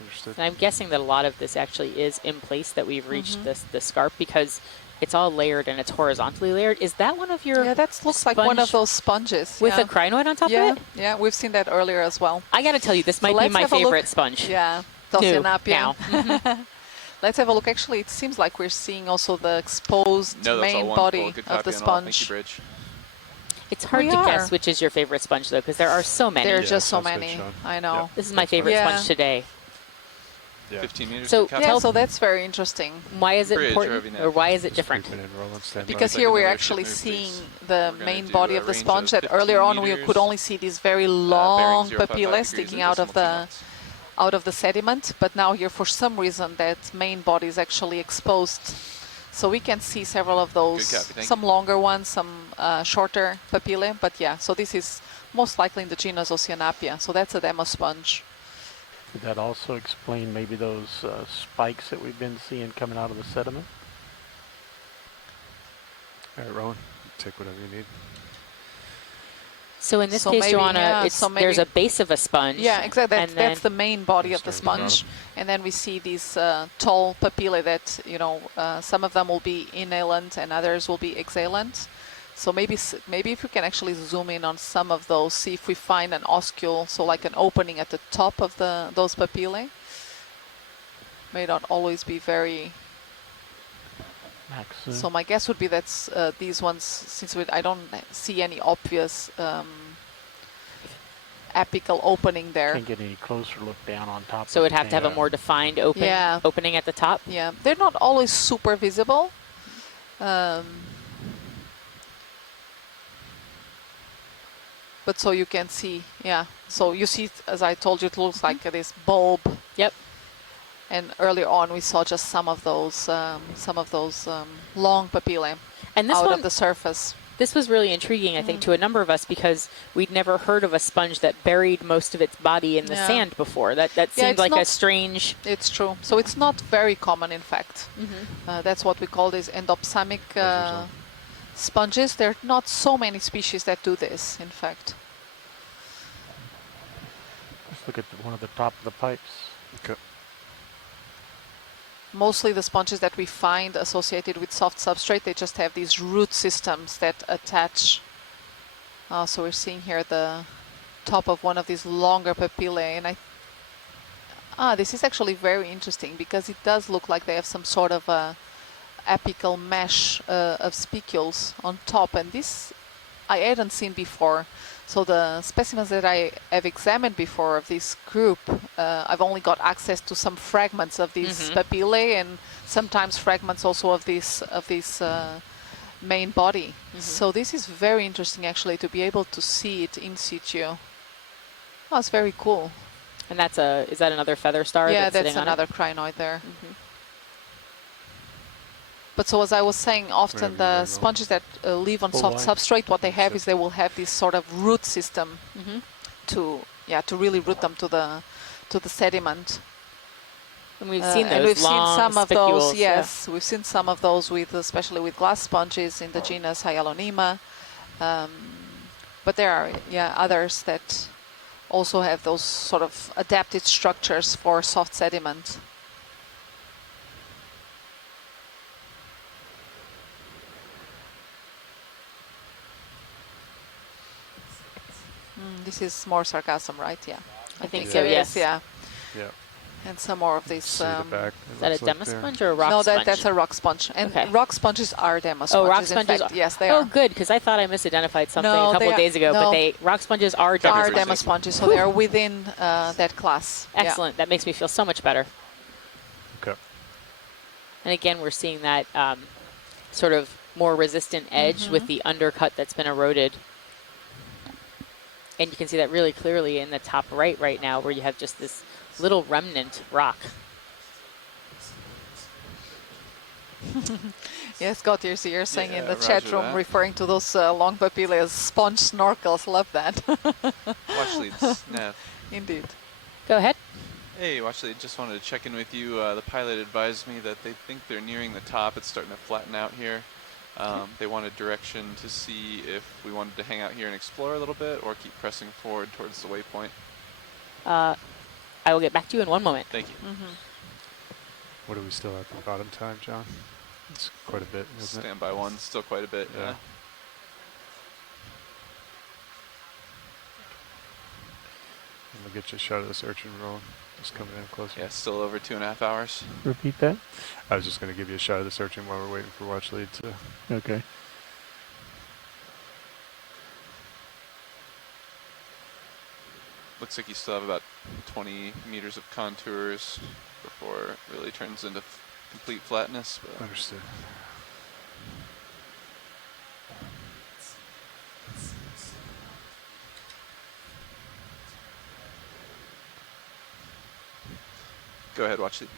Understood. And I'm guessing that a lot of this actually is in place, that we've reached the scarp, because it's all layered and it's horizontally layered. Is that one of your Yeah, that looks like one of those sponges. with a crinoid on top of it? Yeah, we've seen that earlier as well. I got to tell you, this might be let's my have a look. favorite sponge. Yeah, New Oceanapia. now. Let's have a look. Actually, it seems like we're seeing also the exposed No, that's all main wonderful. body Good of the copy on all. Thank you, sponge. Bridge. It's hard We to are. guess which is your favorite sponge, though, because there are so many. There are Yeah, just so sounds good, many. Sean. I know. Yeah. This is my favorite Yeah. sponge today. Yeah. 15 meters. So good copy. Yeah, Tell- so that's very interesting. Why is it Bridge, important, RV nav. or why is it different? Creeping in, rolling, standby. Because like here we're another actually ship move, seeing please. the We're gonna main do body a of the range sponge of that earlier 15 on we meters, could only see these very bearing long 055 papillae degrees sticking and out of decimal the knots. out of the sediment, but now here for some reason that main body is actually exposed. So we can see several of those, Good copy, thank some longer ones, some shorter papillae, but yeah, so this is most likely in the genus Oceanapia, so that's a demo sponge. Could that also explain maybe those spikes that we've been seeing coming out of the sediment? All right, Rowan, take whatever you need. So in this So case, maybe, Joanna, yeah, it's, so there's maybe- a base of a sponge. Yeah, exactly. and That's the then- main body of the Start with the sponge, and then we see these tall papillae that some of them will be inhalant and others will be exhalant. So maybe if we can actually zoom in on some of those, see if we find an oscule, so like an opening at the top of those papillae. May not always be very. Maxim. So my guess would be that's these ones, since I don't see any obvious apical opening there. Can't get any closer look down on top. So of it'd have to have a more defined opening at the top. Yeah, they're not always super visible. But so you can see, yeah. So you see, as I told you, it looks like this bulb. Yep. And earlier on, we saw just some of those long papillae And this out one, of the surface. this was really intriguing, I think, to a number of us, because we'd never heard of a sponge that buried most of its body in the Yeah. sand before. That Yeah, seemed it's like a not- strange. It's true. So it's not very common, in fact. That's what we call these endopsamic sponges. There are not so many species that do this, in fact. Let's look at one of the top of the pipes. Okay. Mostly the sponges that we find associated with soft substrate, they just have these root systems that attach. So we're seeing here the top of one of these longer papillae, and this is actually very interesting because it does look like they have some sort of a apical mesh of spicules on top, and this I hadn't seen before. So the specimens that I have examined before of this group, I've only got access to some fragments of these papillae, and sometimes fragments also of this main body. So this is very interesting actually to be able to see it in situ. Oh, it's very cool. And that's is that another feather star? Yeah, that's that's another crinoid there. But so as I was saying, often the sponges that live on soft substrate, what they have is they will have this sort of root system to really root them to the sediment. And we've seen those and we've long seen some of spicules, those. Yes, we've seen some of those especially with glass sponges in the genus Hyalonema. But there are others that also have those sort of adapted structures for soft sediment. This is more sargassum, right? Yeah. I think so, yes. Yeah. Yeah. And some more of these. See the back. Is that a demasponge or a rock no, sponge? that's a rock sponge. And rock sponges are demasponges. Oh, rock sponges? Yes, they are. Oh, good, because I thought I misidentified something a couple of days ago. No. But rock sponges are demasponges. Are demasponges, so they are within that class. Excellent. That makes me feel so much better. Okay. And again, we're seeing that sort of more resistant edge with the undercut that's been eroded. And you can see that really clearly in the top right now, where you have just this little remnant rock. Yes, Scott, you're saying in the chat room, referring to those long papillae as sponge snorkels. Love that. Watch leads, Nav. Indeed. Go ahead. Hey, watch lead. Just wanted to check in with you. The pilot advised me that they think they're nearing the top. It's starting to flatten out here. They wanted direction to see if we wanted to hang out here and explore a little bit or keep pressing forward towards the waypoint. I will get back to you in one moment. Thank you. What do we still have for bottom time, John? It's quite a bit, isn't it? Standby one, still quite a bit, yeah. And we'll get you a shot of this urchin rolling. Just coming in closer. Yeah, still over 2.5 hours. Repeat that? I was just going to give you a shot of this urchin while we're waiting for watch lead to... Okay. Looks like you still have about 20 meters of contours before it really turns into complete flatness. But Understood. go ahead, watch it.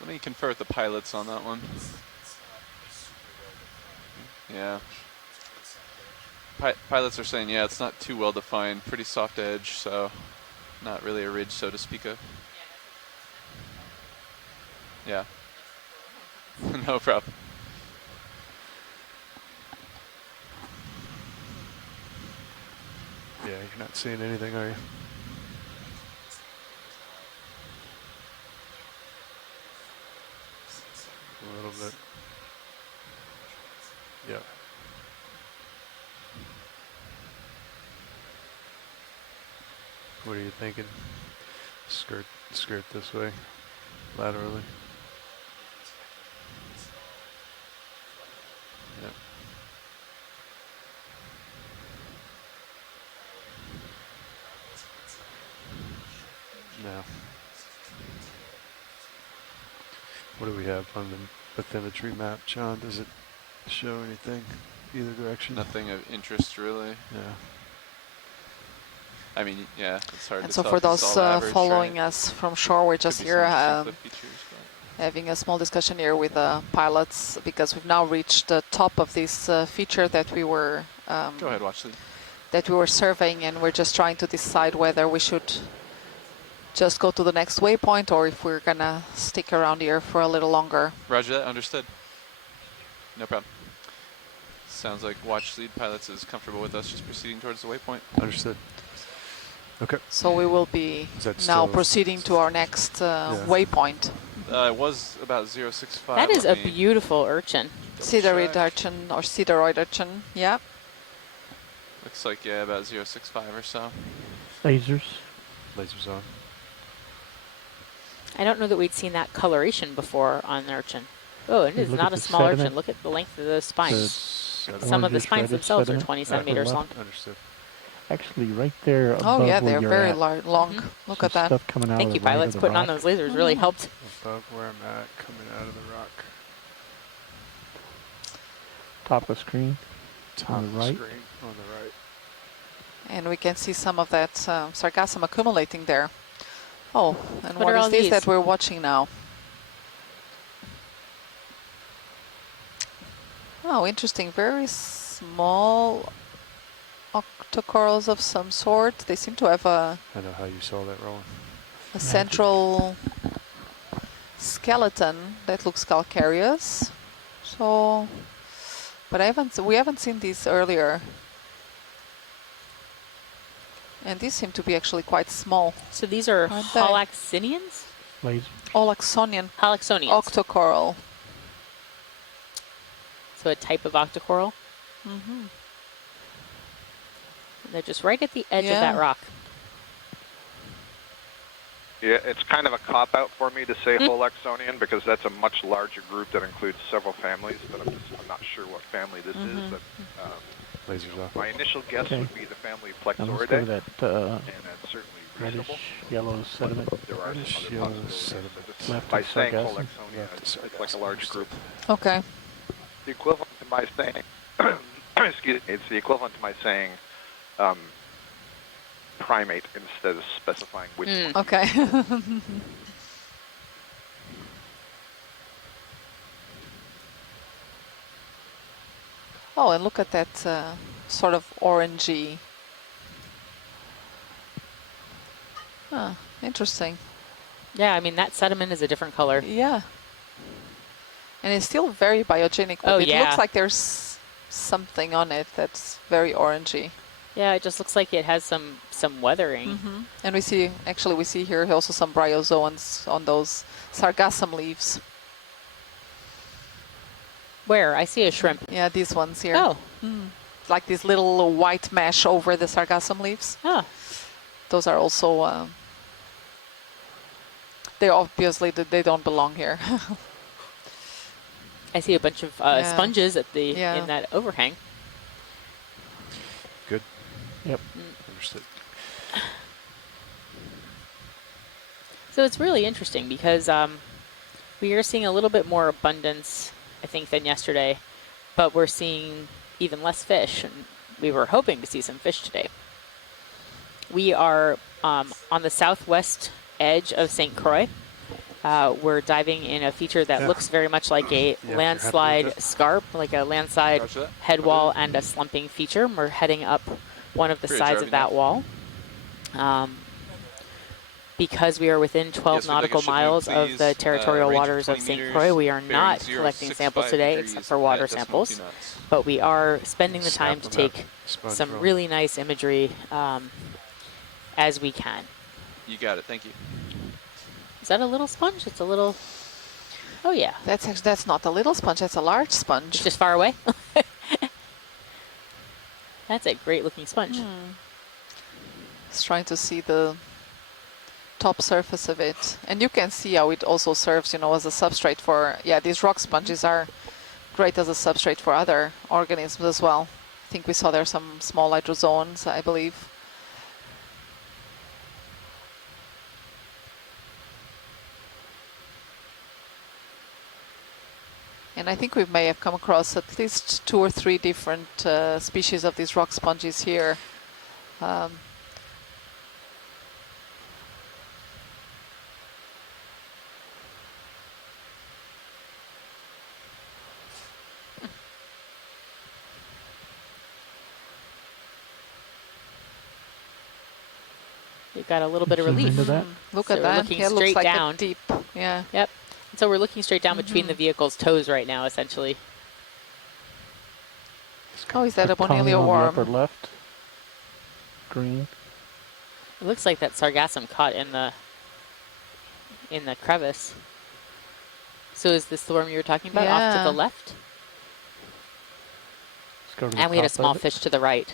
Let me confer with the pilots on that one. Yeah. Pilots are saying, yeah, it's not too well defined, pretty soft edge, so not really a ridge, so to speak of. Yeah. No problem. Yeah, you're not seeing anything, are you? A little bit. Yeah. What are you thinking? Skirt this way, laterally. Yep. Now, what do we have on the bathymetry map, John? Does it show anything either direction? Nothing of interest, really. Yeah. I mean, yeah, it's hard and to so tell. for It's those all average, following right? us from shore, we're just Could be here some cliff features, but having a small discussion here with the pilots because we've now reached the top of this feature that we were go ahead, watch it. that we were surveying, and we're just trying to decide whether we should just go to the next waypoint or if we're gonna stick around here for a little longer. Roger that. Understood. No problem. Sounds like watch lead pilots is comfortable with us just proceeding towards the waypoint. Understood. Okay. So we will be Is that now still- proceeding to our next waypoint. It was about 065. That is a Let me beautiful urchin. Sideroid check. urchin or sideroid urchin, yeah. Looks like, yeah, about 065 or so. Lasers. Lasers on. I don't know that we'd seen that coloration before on an urchin. Oh, and Hey, it is look not at a the small sediment. urchin. Look at the length of the spines. Some of the orangish spines reddish themselves are sediment 20 upper centimeters long. left. Understood. Actually, right there Oh above yeah, where they're you're very at. long. Look Some at that. stuff coming out Thank of you, the right pilots. of the Putting on rock. those lasers really helped. Above where I'm at, coming out of the rock. Top of screen. Top On the of the right. screen, on the right. And we can see some of that sargassum accumulating there. Oh, and What what are is all this these? that we're watching now? Oh, interesting. Very small octocorals of some sort. They seem to have a I know how you saw that rolling. central skeleton that looks calcareous. So, but we haven't seen these earlier. And these seem to be actually quite small. So these are Aren't they? holoxinians? Laser. Olaxonian Holoxonians. octocoral. So a type of octocoral. Mm-hmm. And they're just right at the edge of Yeah. that rock. Yeah, it's kind of a cop-out for me to say Holaxonian because that's a much larger group that includes several families, but I'm not sure what family this is. But Lasers off. my initial guess Okay. would be the family Now let's go to Plexoridae, that and that's certainly reasonable. reddish yellow sediment. There are Reddish some other yellow possibilities. sediment. But just Left by of saying sargassum. Holaxonia, Left of it's like a sargassum, large understood. group. Okay. The equivalent to my saying, excuse me, it's the equivalent to my saying primate instead of specifying which one. Okay. Oh, and look at that sort of orangey. Ah, interesting. Yeah, I mean, that sediment is a different color. Yeah. And it's still very biogenic, but Oh, it yeah. looks like there's something on it that's very orangey. Yeah, it just looks like it has some weathering. And we see here also some bryozoans on those sargassum leaves. Where? I see a shrimp. Yeah, these ones here. Oh. Like this little white mesh over the sargassum leaves. Ah. Those are also, they obviously, they don't belong here. I see a bunch of Yeah. sponges at the Yeah. in that overhang. Good. Yep. Understood. So it's really interesting because we are seeing a little bit more abundance, I think, than yesterday, but we're seeing even less fish, and we were hoping to see some fish today. We are on the southwest edge of St. Croix. We're diving in a feature that looks very much like a if you're landslide happy with scarp, like a landslide Roger that. head wall and a slumping feature. We're heading up one of the Great sides job, of that wall. Because we are within 12 Yes, we'd like a nautical ship move, miles of please. the territorial Range of waters of 20 St. meters, Croix, we are bearing not collecting 065 samples today degrees except for at water decimal samples, 2 knots. but we are spending the Snap time to them out. take Sponge some roll. really nice imagery as we can. You got it. Thank you. Is that a little sponge? It's a little, oh yeah, That's not a little sponge, that's a large sponge. it's just far away. That's a great looking sponge. Just trying to see the top surface of it. And you can see how it also serves, you know, as a substrate for, these rock sponges are great as a substrate for other organisms as well. I think we saw there some small hydrozoans, I believe. And I think we may have come across at least 2 or 3 different species of these rock sponges here. We've got a little bit of Zoom relief. into that. Look So at we're that. looking Yeah, looks straight like down. a deep. Yeah. Yep. And so we're looking straight down between the vehicle's toes right now, essentially. Oh, is that a Connie Bonilio on the upper worm? left. Green. It looks like that sargassum caught in the crevice. So is this the worm you were talking about off to Yeah. the left? Let's go to the And we had a top small of it. fish to the right.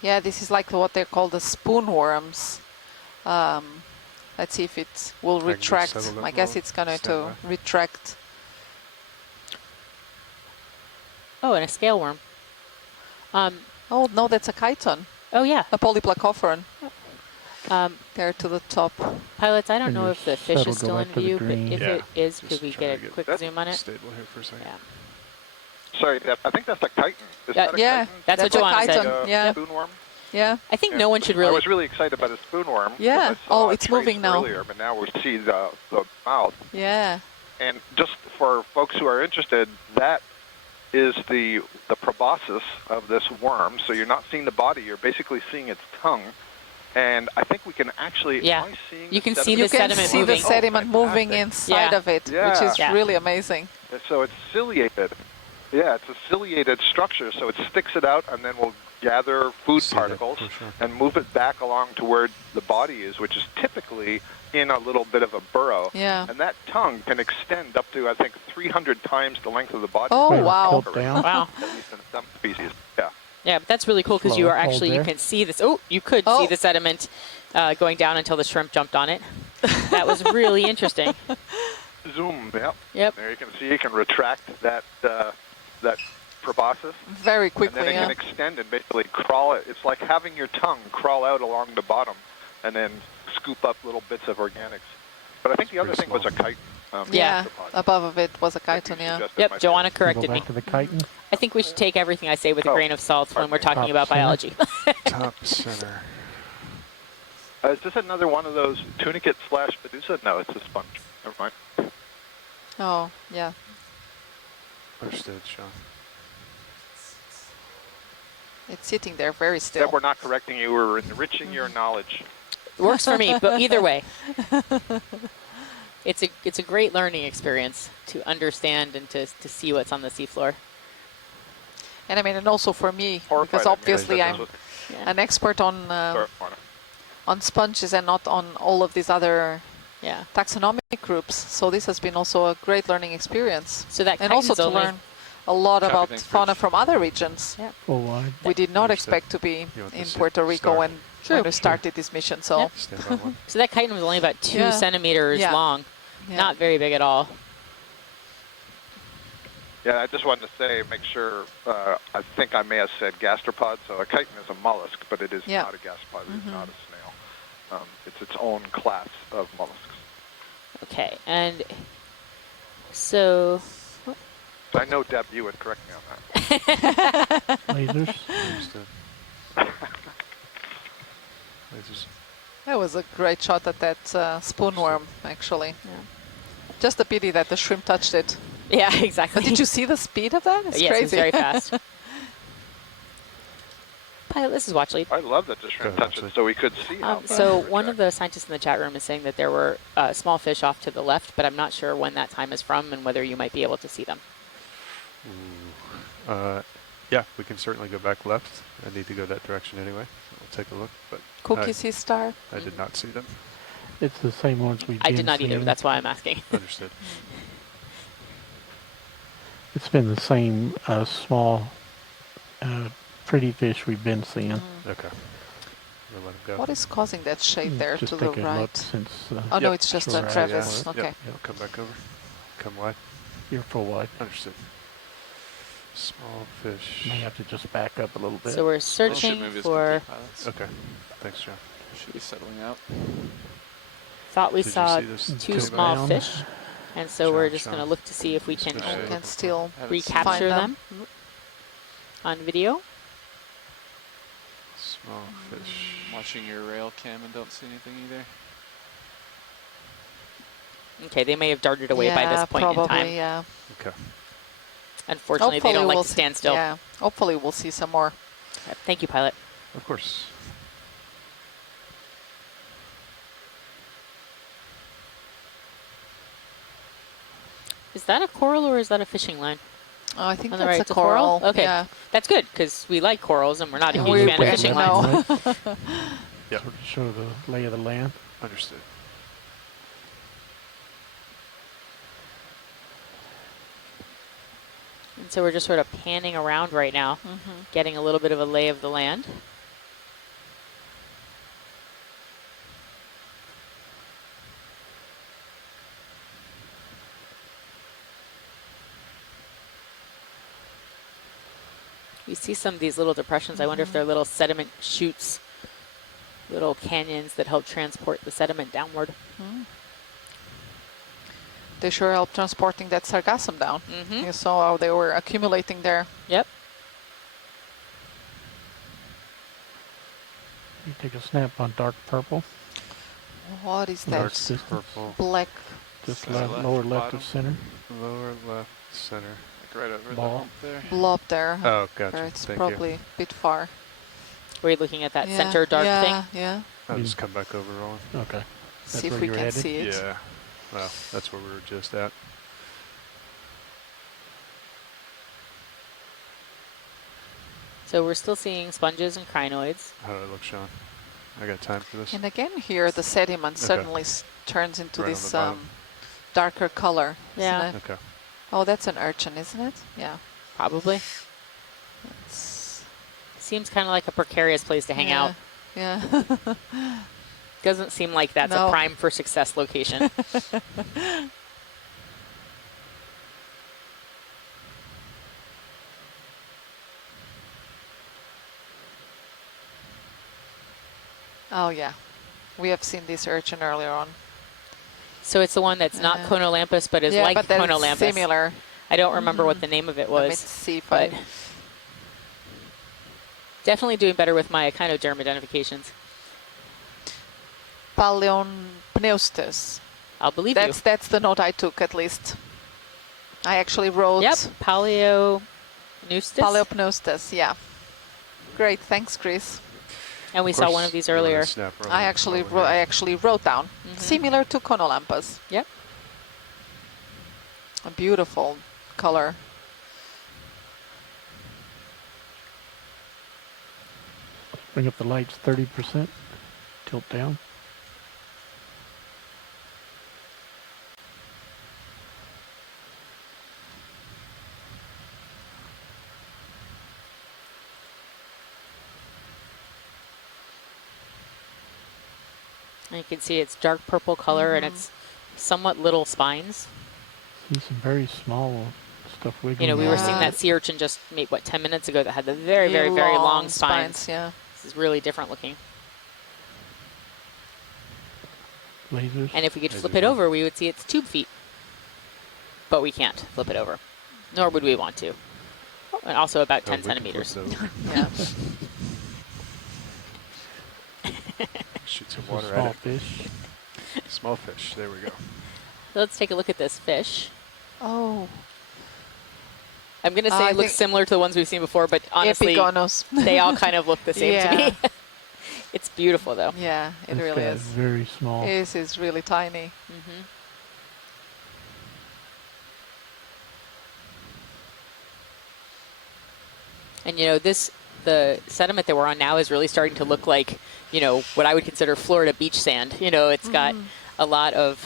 Yeah, this is like what they call the spoon worms. Let's see if it will I can just retract. settle it I guess more. it's going to Stand by. retract. Oh, and a scale worm. Oh, no, that's a chiton. Oh, yeah. A polyplacophoran. Um, There to the top. pilots, I don't And know you if the fish settle, is go still in back to the view, but green. if Yeah. it is, Just could we trying get to a get quick that zoom on it? Stable here for a second. Yeah. Sorry, I think that's a chitin. Is that a Yeah, chitin? That's what a Joanna said. chiton. Yeah. Spoonworm? Yeah. I think Yeah. no one should I really. was really excited about a spoonworm. 'cause Yeah. I saw Oh, a it's trace moving now. Earlier, but now we see the mouth. Yeah. And just for folks who are interested, that is the proboscis of this worm. So you're not seeing the body; you're basically seeing its tongue. And I think we can actually. Yeah. Am I seeing You the can see sediment? the You can sediment see moving. the sediment moving fantastic. inside Yeah. of it, which Yeah. is Yeah. really amazing. So it's ciliated. Yeah, it's a ciliated structure, so it sticks it out and then will gather food See that particles for sure. and move it back along to where the body is, which is typically in a little bit of a burrow. Yeah. And that tongue can extend up to, I think, 300 times the length of the body. Oh, Wait, wow. tilt down. Wow. At least in some species. Yeah. Yeah, but that's really cool because you Slow, are hold actually, you there. can see this. Oh, you could Oh. see the sediment going down until the shrimp jumped on it. That was really interesting. Zoom, yep. Yep. There you can see, you can retract that that proboscis. Very And quickly, then it yeah. can extend and basically crawl it. It's like having your tongue crawl out along the bottom and then scoop up little bits of organics. But I think the other pretty thing was a small. chitin. Yeah. deposit. Above of it was a That chiton, you yeah. suggested Yep, might be- Joanna Go corrected me. back to the chitin. I think we should take everything I say with a Oh, grain of salt when we're pardon talking me. about Top biology. Top center. Is this another one of those tunicate / Medusa? No, it's a sponge. Never mind. Oh, yeah. Understood, Sean. It's sitting there very Deb, still. we're not correcting you. We're enriching your knowledge. Works for me, but either way. It's a great learning experience to understand and to see what's on the seafloor. And I mean, and also for me, Horrified, because I mean, obviously that I'm was- Yeah. an expert on sorry, Juana. sponges and not on all of these other Yeah. taxonomic groups. So this has been also a great learning experience. So that And also chitin's to only, learn a lot Copy, about thanks, fauna Rich. from other regions. Yeah. Full wide. We did not Understood. expect to be You want in this Puerto Rico star? when we started this mission. So Yep. Stand by one. So that chitin was only about 2 Yeah. centimeters Yeah. long. yeah. Not very big at all. Yeah, I just wanted to say, make sure, I think I may have said gastropod, so a chitin is a mollusk, but it is Yeah. not a gastropod, it is not a snail. It's its own class of mollusks. Okay, and so I know, Deb, you would correct me on that. Lasers. Understood. Lasers. That was a great shot at that spoonworm, actually. Yeah. Just a pity that the shrimp touched it. yeah, exactly. But did you see the speed of that? It's yes, crazy. it's very fast. Pilot, this is Watch Lead. I love that the shrimp Good, touched it, actually. so we could see how fast So it one of retracted. the scientists in the chat room is saying that there were small fish off to the left, but I'm not sure when that time is from and whether you might be able to see them. Yeah, we can certainly go back left. I need to go that direction anyway. We'll take a look, but Cookie sea star. I did not see them. It's the same ones we've I been did not either. seeing. That's why I'm asking. Understood. It's been the same small pretty fish we've been seeing. Okay. We'll let him go. What is causing that shade there Just to the taking a look right? since Oh, no, Yep. it's just Sure. a Yeah, crevice. Yep. Okay. Yep. Come back over. Come wide. you're full wide. Understood. Small fish. May have to just back up a little bit. So we're searching for, Okay. Thanks, John. Should be settling out. thought we Did you saw see this 2 come small down? fish. And so we're John, just going to John. look to see if we can Just I say- can still Haven't seen recapture find them on video. Small fish. Watching your rail cam and don't see anything either. Okay, they may have darted away by this point probably, in time. yeah. Okay. Unfortunately, they don't like we'll to stand still. Yeah, hopefully we'll see some more. Thank you, pilot. Of course. Is that a coral or is that a fishing line? Oh, I think On the that's right, a it's a coral? coral. Okay, Yeah. that's good because we like corals and we're not a And huge we fan of fishing lines. know. Yep. Sort of show the lay of the land. Understood. And so we're just sort of panning around right now, getting a little bit of a lay of the land. You see some of these little depressions. I wonder if they're little sediment chutes, little canyons that help transport the sediment downward. They sure help transporting that sargassum down. You saw how they were accumulating there. Yep. You take a snap on dark purple. What is that? Dark purple. Black. Just Left, lower left bottom. of center. Lower left center. Like right over Ball. the hump there. Blob there. Oh, gotcha. Where it's Thank probably you. a bit far. Were you looking at that Yeah, center dark yeah, thing? Yeah. I'll just come back over rolling. Okay. See if where we you're can headed? see it. Yeah. Well, that's where we were just at. So we're still seeing sponges and crinoids. How do I look, Sean? I got time for this? And again here, the sediment Okay. suddenly turns into Right on this the bottom. darker color. Yeah. Isn't it? Okay. Oh, that's an urchin, isn't it? Yeah. Probably. It's, Seems kind of like a precarious place to hang out. Yeah. Doesn't seem like that's No. a prime for success location. Oh, yeah. We have seen this urchin earlier on. So it's the one that's not Conolampus, but is yeah, like but that's Conolampus. similar. I don't remember what the name of it Let me was, see if but I... definitely doing better with my echinoderm identifications. Paleopneustes. I'll believe That's the note I took, at least. I actually wrote... you. Yep, Paleopneustes. Paleopneustes, yeah. Great, thanks, Chris. And we saw one of these earlier. I actually wrote down similar to Conolampus. Yep. A beautiful color. Bring up the lights 30%. Tilt down. And you can see it's dark purple color and it's somewhat little spines. See some very small stuff wiggling. You know, we were seeing that sea urchin just maybe, 10 minutes ago that had the very, very, very long spines. Yeah. This is really different looking. Lasers. And if we could flip it over, we would see its tube feet. But we can't flip it over, nor would we want to. And also about 10 centimeters. Yeah. Shoot some water Small at it. fish. Small fish. There we go. Let's take a look at this fish. Oh. I'm going to say I it looks think similar to the ones we've seen before, but honestly, Okeanos. they all kind of look the same to Yeah. me. It's beautiful, though. Yeah, it This really guy is. Very small. This is really tiny. And, you know, the sediment that we're on now is really starting to look like, you know, what I would consider Florida beach sand. You know, it's got a lot of,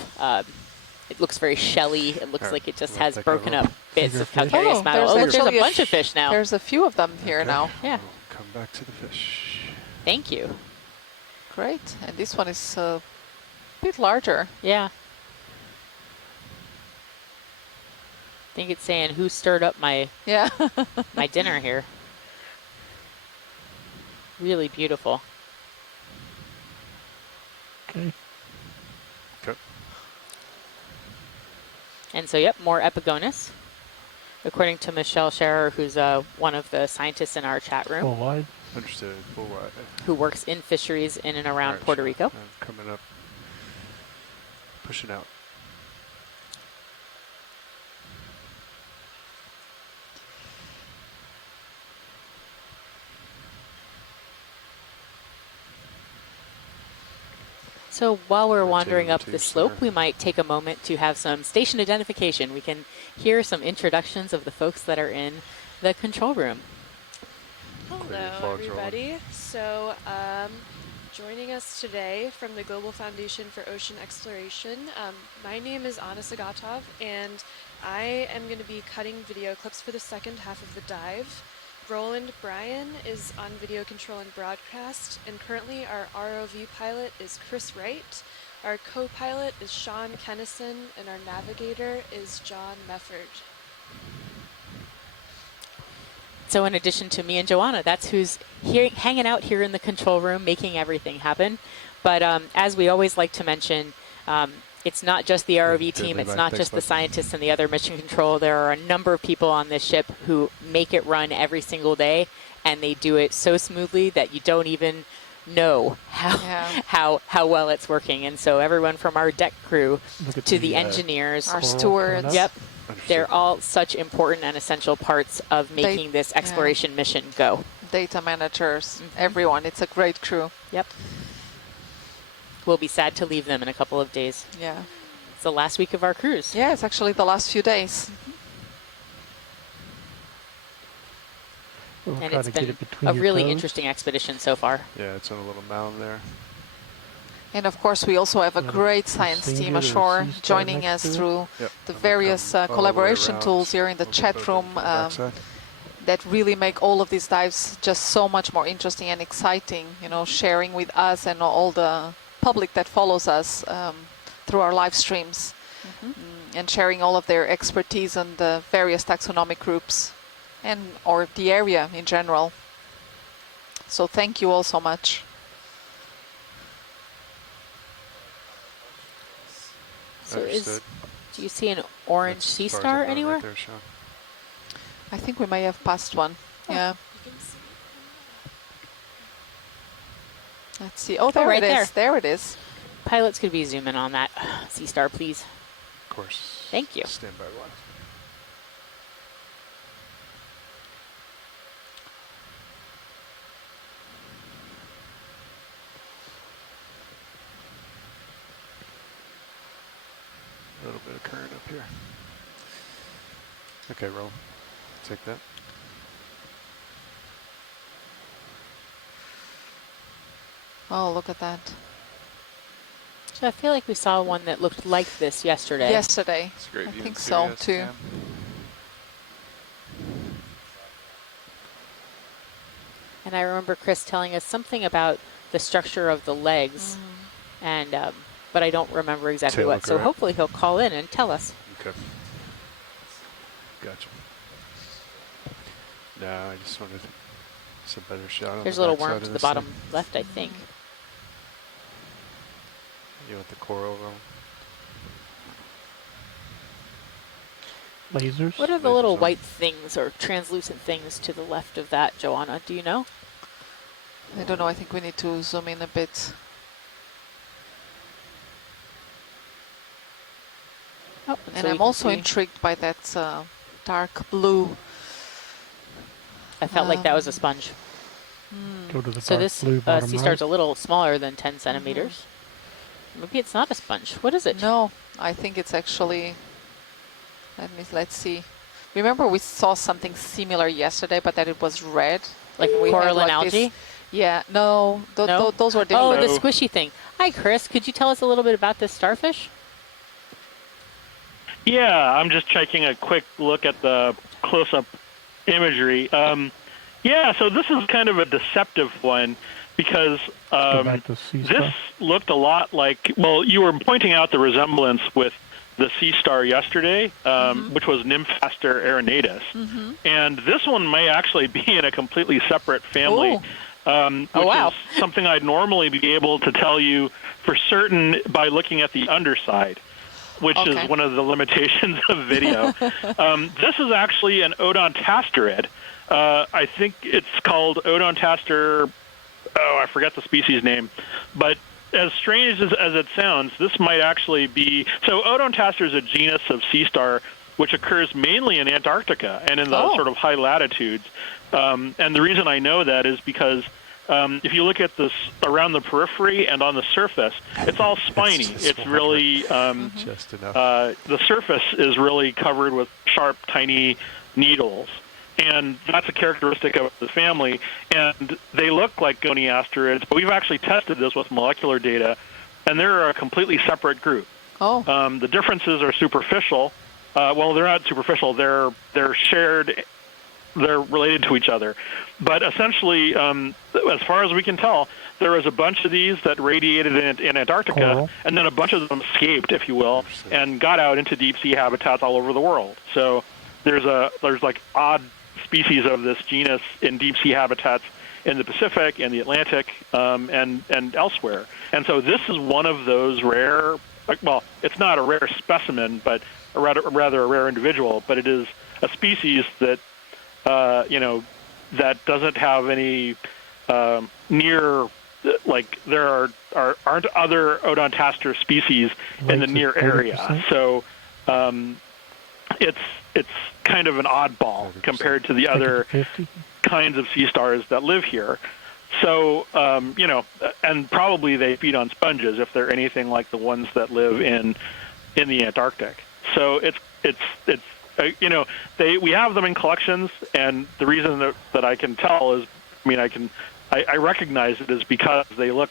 it looks very shelly. It looks like it just has broken up bits of calcareous matter. Oh, look, there's a bunch of fish now. There's a few of them here now. Yeah. Come back to the fish. Thank you. Great. And this one is a bit larger. Yeah. I think it's saying who stirred up my my dinner here. Really beautiful. Okay. Okay. And so, yep, more Epigonus. According to Michelle Scherer, who's one of the scientists in our chat room. Full wide. Understood. Full wide. Who works in fisheries in and around Puerto Rico. I'm coming up. Pushing out. So while we're Rotate wandering over up to the your slope, center. we might take a moment to have some station identification. We can hear some introductions of the folks that are in the control room. Hello, everybody. So, joining us today from the Global Foundation for Ocean Exploration, my name is Anna Sagatov, and I am going to be cutting video clips for the second half of the dive. Roland Bryan is on video control and broadcast, and currently our ROV pilot is Chris Wright. Our co-pilot is Sean Kennison, and our navigator is John Mefford. So in addition to me and Joanna, that's who's here, hanging out here in the control room, making everything happen. But as we always like to mention, it's not just the ROV team, it's not just the scientists and the other mission control. There are a number of people on this ship who make it run every single day, and they do it so smoothly that you don't even know how well it's working. And so everyone from our deck crew to the engineers, our stewards. Yep. They're all such important and essential parts of making this exploration mission go. Data managers, everyone. It's a great crew. Yep. We'll be sad to leave them in a couple of days. Yeah. It's the last week of our cruise. Yeah, it's actually the last few days. We'll And try it's to get been it between a your really toes. interesting expedition so far. Yeah, it's on a little mound there. And of course, we also have a great science team ashore joining us through the various collaboration tools here in the chat room that really make all of these dives just so much more interesting and exciting, you know, sharing with us and all the public that follows us through our live streams and sharing all of their expertise on the various taxonomic groups and or the area in general. So thank you all so much. So do you see an orange sea star anywhere? Right there, Sean. I think we may have passed one. Yeah. Let's see. Oh, there right it is. there. There it is. Pilots could be zoom in on that sea star, please. Of course. Thank you. Stand by one. A little bit of current up here. Okay, roll. Take that. Oh, look at that. So I feel like we saw one that looked like this yesterday. Yesterday. It's a great I view think in so, Sirius, too. yeah. And I remember Chris telling us something about the structure of the legs, and but I don't remember exactly Tail what. So correct. hopefully he'll call in and tell us. Okay. Gotcha. No, I just wanted some better shot on There's a the little backside worm of to the this bottom thing. left, I think. You want the coral roll? Lasers? What are the Lasers little on. white things or translucent things to the left of that, Joanna? Do you know? I don't know. I think we need to zoom in a bit. Oh, And so we I'm can also see- intrigued by that dark blue. I felt like that was a sponge. Go to the So dark this blue bottom sea star's right. a little smaller than 10 centimeters. Maybe it's not a sponge. What is it? No, I think it's actually. Let's see. Remember, we saw something similar yesterday, but that it was red. Like we had coral and like this- algae? Yeah, no, No? those were Oh, different. the squishy thing. Hi, Chris. Could you tell us a little bit about this starfish? Yeah, I'm just taking a quick look at the close-up imagery. Yeah, so this is kind of a deceptive one because Go back to sea this star. looked a lot like, well, you were pointing out the resemblance with the sea star yesterday, which was Nymphaster arenatus. And this one may actually be in a completely separate family, which wow. is something I'd normally be able to tell you for certain by looking at the underside, which Okay. is one of the limitations of video. This is actually an odontasterid. I think it's called Odontaster, I forget the species name, but as strange as it sounds, this might actually be, so Odontaster is a genus of sea star which occurs mainly in Antarctica and in the sort of high latitudes. And the reason I know that is because if you look at this around the periphery and on the surface, it's all spiny. It's really just enough. the surface is really covered with sharp, tiny needles, and that's a characteristic of the family. And they look like goniasterids, but we've actually tested this with molecular data, and they're a completely separate group. Oh. The differences are superficial. Well, they're not superficial. They're shared. They're related to each other. But essentially, as far as we can tell, there was a bunch of these that radiated in Antarctica, and then a bunch of them escaped, if you will, and got out into deep sea habitats all over the world. So there's like odd species of this genus in deep sea habitats in the Pacific, in the Atlantic, and elsewhere. And so this is one of those rare, well, it's not a rare specimen, but rather a rare individual, but it is a species that that doesn't have any near, like there aren't other Odontaster species in the near area. So it's kind of an oddball compared to the other kinds of sea stars that live here. So and probably they feed on sponges if they're anything like the ones that live in the Antarctic. So it's we have them in collections, and the reason that I can tell is, I recognize it is because they look.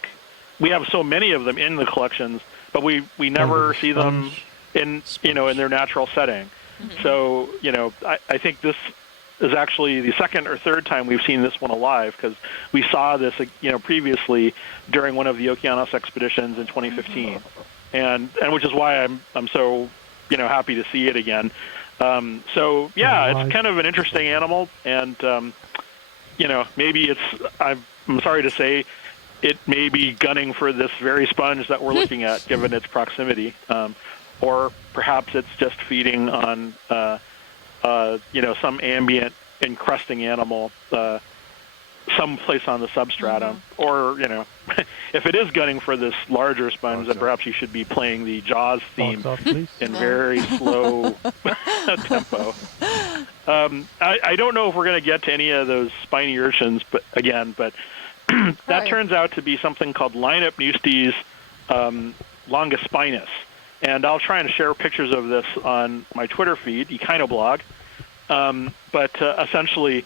We have so many of them in the collections, but we never see them in in their natural setting. Mm-hmm. So I think this is actually the second or third time we've seen this one alive, because we saw this previously during one of the Okeanos expeditions in 2015, and which is why I'm so happy to see it again. So yeah, it's kind of an interesting animal, and maybe I'm sorry to say, it may be gunning for this very sponge that we're looking at, given its proximity, or perhaps it's just feeding on some ambient encrusting animal someplace on the substratum, or if it is gunning for this larger sponge, then perhaps you should be playing the Jaws theme in very slow tempo. I don't know if we're going to get to any of those spiny urchins, but that turns out to be something called Linapneustes longispinus, and I'll try and share pictures of this on my Twitter feed, Echinoblog. But essentially,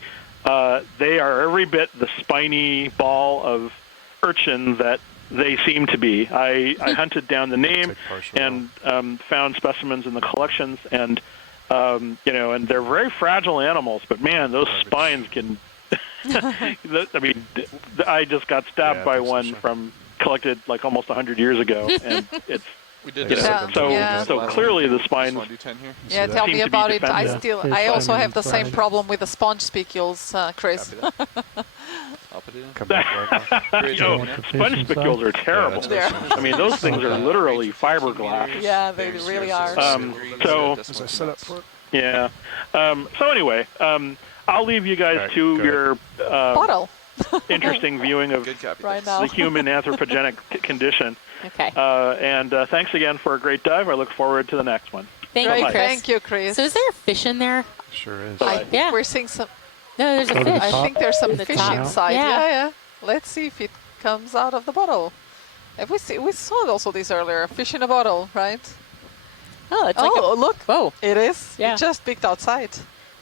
they are every bit the spiny ball of urchin that they seem to be. I hunted down the name and found specimens in the collections, and and they're very fragile animals. But man, those spines can. I just got stabbed by one collected like almost 100 years ago, and it's. We did so clearly the spines. Yeah, tell me about it. I also have the same problem with the sponge spicules, Chris. I'll put it in. Sponge spicules are terrible. Yeah, those things are literally fiberglass. Yeah, they really are. Yeah. So anyway, I'll leave you guys to your bottle. Interesting viewing of right now. the human anthropogenic condition. Okay. And thanks again for a great dive. I look forward to the next one. Thank you, Chris. So is there a fish in there? Sure is. I think we're seeing some. No, there's a fish. I think there's some fish inside. Yeah. Let's see if it comes out of the bottle. We saw also this earlier. Fish in a bottle, right? Oh, it's like look. Whoa. It is. Yeah. It just peeked outside.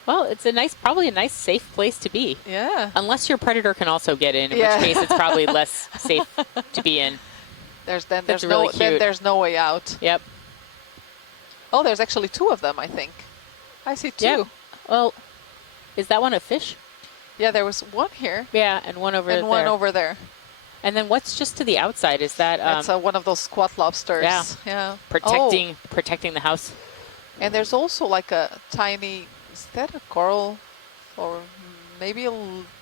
Well, it's probably a nice, safe place to be. Yeah. Unless your predator can also get in which case it's probably less safe to be in. There's no way out. Yep. Oh, there's actually two of them, I think. I see two. Yep. Well, is that one a fish? Yeah, there was one here. Yeah, and one over there. And one over there. And then what's just to the outside? Is that that's one of those squat lobsters. Yeah. Protecting the house. And there's also like a tiny, is that a coral or maybe a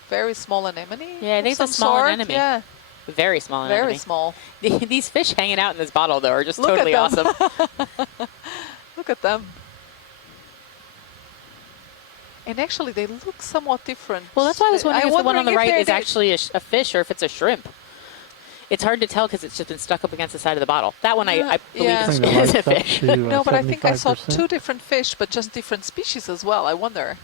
very small anemone? Yeah, I think it's a small anemone. Yeah. Very small anemone. Very small. These fish hanging out in this bottle, though, are just totally awesome. Look at them. And actually, they look somewhat different. Well, that's why I was wondering if the one on the right is actually a fish or if it's a shrimp. It's hard to tell because it's just been stuck up against the side of the bottle. That one I believe is a fish. No, but I think I saw two different fish, but just different species as well. I wonder.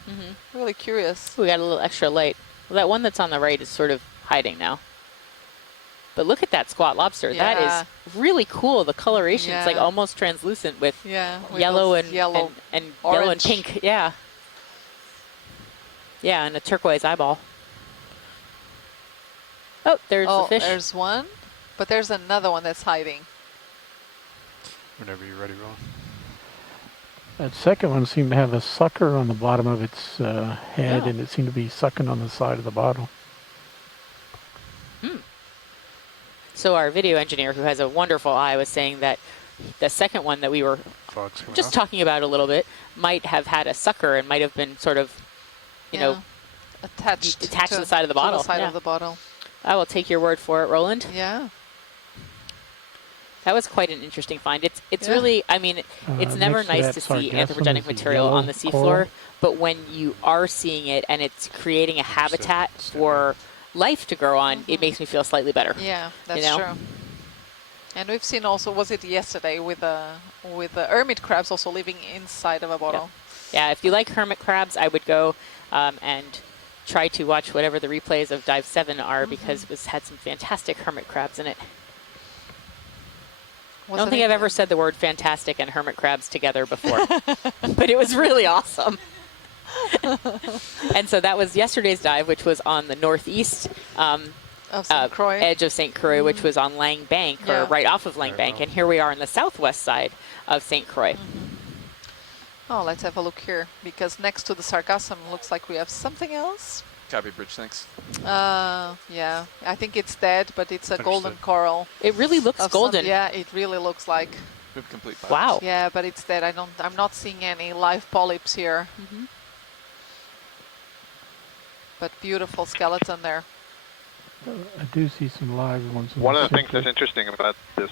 Really curious. We got a little extra light. Well, that one that's on the right is sort of hiding now. But look at that squat lobster. Yeah. That is really cool. The coloration, it's like Yeah. almost translucent with, with yellow those and yellow, and yellow and orange. pink. Yeah. Yeah, and a turquoise eyeball. Oh, there's the fish. There's one, but there's another one that's hiding. Whenever you're ready, Ron. That second one seemed to have a sucker on the bottom of its head, Yeah. and it seemed to be sucking on the side of the bottle. So our video engineer, who has a wonderful eye, was saying that the second one that we were Fog's coming just off. talking about a little bit might have had a sucker and might have been sort of, you know, attached to the side of the bottle. To the side Yeah. of the bottle. I will take your word for it, Roland. Yeah. That was quite an interesting find. It's Yeah. really, I mean, it's never next to nice that to see sargassum anthropogenic is a material on the yellow coral. seafloor, but when you are seeing it and it's creating a habitat for life to grow on, it makes me feel slightly better. Yeah, that's you know? true. And we've seen also, was it yesterday, with the hermit crabs also living inside of a bottle. Yeah, if you like hermit crabs, I would go and try to watch whatever the replays of Dive 7 are because it had some fantastic hermit crabs in it. I don't think I've ever said the word fantastic and hermit crabs together before, but it was really awesome. And so that was yesterday's dive, which was on the northeast Of St. Croix. edge of St. Croix, which was on Lang Bank, or Yeah. right off of Lang Bank. And here we are on the southwest side of St. Croix. Oh, let's have a look here, because next to the sargassum looks like we have something else. Copy bridge, thanks. Yeah, I think it's dead, but it's a golden coral. It really looks of golden. yeah, it really looks like. Move complete. Wow. Yeah, but it's dead. I'm not seeing any live polyps here. But beautiful skeleton there. I do see some live ones. in One of the things center. that's interesting about this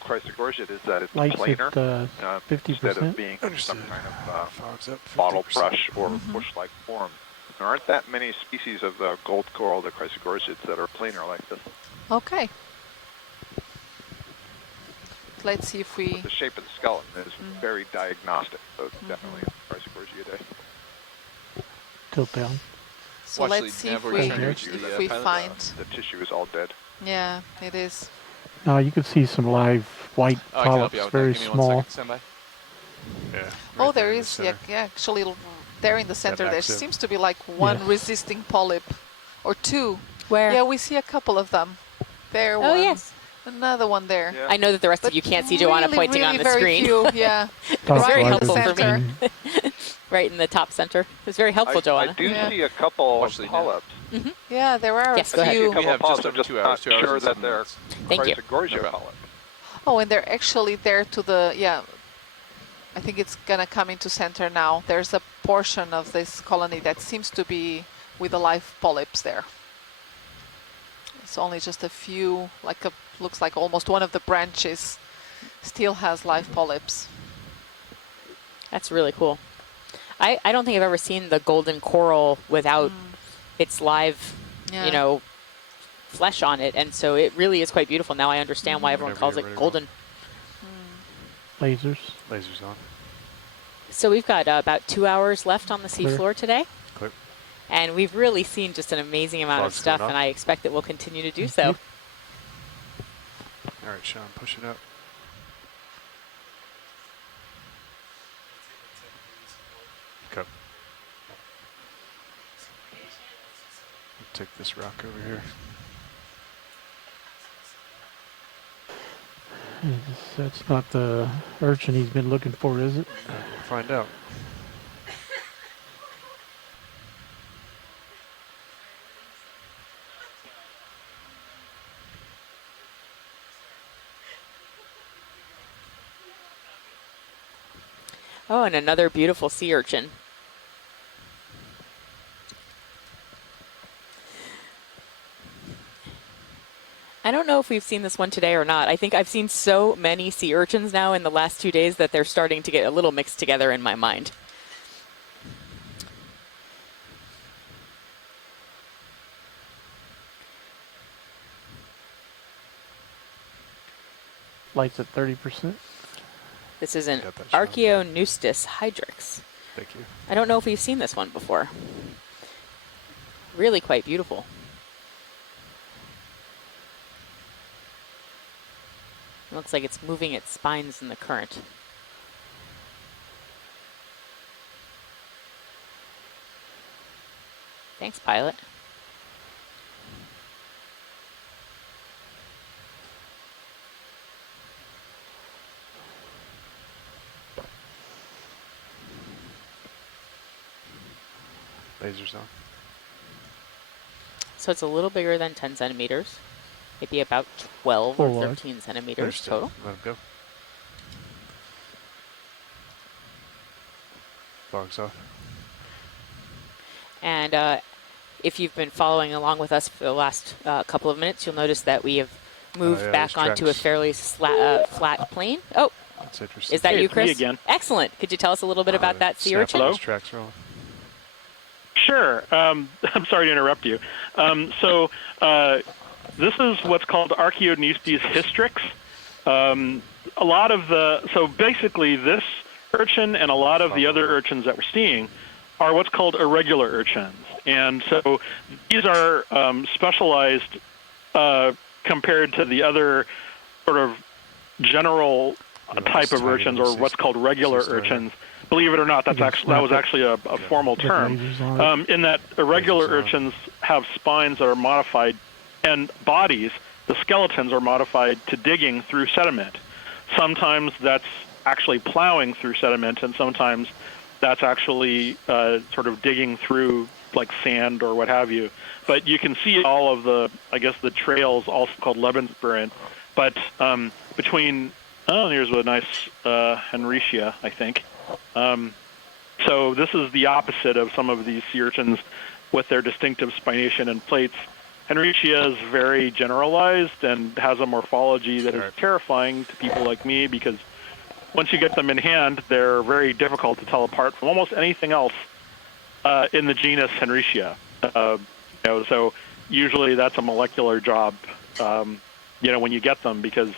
Croix is that it's Lights planar at 50%. instead of being some kind of Fog's up bottle 50%. brush or bush-like form. There aren't that many species of gold coral, the Croix that are planar like this. Okay. Let's see if we. The shape of the skeleton is very diagnostic, so it's definitely a Croix day. Tilt down. So Watch let's the see nav if where we, you're trying to reach the, if we pilot. find. The tissue is all dead. Yeah, it is. Now you can see some live white Oh, I can help polyps, you out with very that. Give me small. 1 second. Stand by. Yeah. Oh, right there in the is. Yeah, center. actually, there in the center, there active. seems to be like one Yes. resisting polyp, or two. Where? Yeah, we see a couple of them. There. Oh, one. yes. Another one there. Yeah. I know that the rest of you can't see Joanna Really, pointing really on the very screen. Few, yeah. Top very right helpful of for the me. screen. Right in the top center. It was very helpful, I Joanna. do Yeah. see a couple Watch of the polyps. Yeah, there are Yes, a go ahead. few. We have polyps. just I'm over just 2 hours, not 2 hours sure and that 7 they're minutes. Thank you. Croix No problem. polyps. Oh, and they're actually there to the, yeah, I think it's going to come into center now. There's a portion of this colony that seems to be with the live polyps there. It's only just a few, looks like almost one of the branches still has live polyps. That's really cool. I don't think I've ever seen the golden coral without its live, Yeah. you know, flesh on it. And so it really is quite beautiful. Now I understand why everyone Whenever calls you're it ready, golden. Lasers. Lasers on. So we've got about 2 hours left on the Clear. seafloor today. Clear. And we've really seen just an amazing amount of Fog's stuff, coming and up. I expect that we'll continue to do Thank so. you. All right, Sean, push it up. Go. Take this rock over here. That's not the urchin he's been looking for, is it? Find out. Oh, and another beautiful sea urchin. I don't know if we've seen this one today or not. I think I've seen so many sea urchins now in the last 2 days that they're starting to get a little mixed together in my mind. Lights at 30%. This is an Got that, Sean. Okeanos hydrix. Thank you. I don't know if we've seen this one before. Really quite beautiful. Looks like it's moving its spines in the current. Thanks, pilot. Lasers on. So it's a little bigger than 10 centimeters. Maybe about 12 or 13 centimeters total. Let him go. Fogs off. And if you've been following along with us for the last couple of minutes, you'll notice that we have moved back onto a fairly flat plane. Oh, that's interesting. Is that you, it's me Chris? again. Excellent. Could you tell us a little bit about that sea urchin? Hello? Tracks rolling. Sure. I'm sorry to interrupt you. This is what's called Archaeoneustes hystrix. So basically this urchin and a lot of the other urchins that we're seeing are what's called irregular urchins. And so these are specialized compared to the other sort of general type of urchins, or what's called regular urchins. Believe it or not, that was actually a formal term. In that irregular urchins have spines that are modified, and bodies, the skeletons, are modified to digging through sediment. Sometimes that's actually plowing through sediment, and sometimes that's actually sort of digging through like sand or what have you. But you can see all of the, I guess, the trails, also called Lebensspuren. But between, here's a nice Henricia, I think. So this is the opposite of some of these sea urchins with their distinctive spination and plates. Henricia is very generalized and has a morphology that is terrifying to people like me, because once you get them in hand, they're very difficult to tell apart from almost anything else in the genus Henricia. So usually that's a molecular job, when you get them, because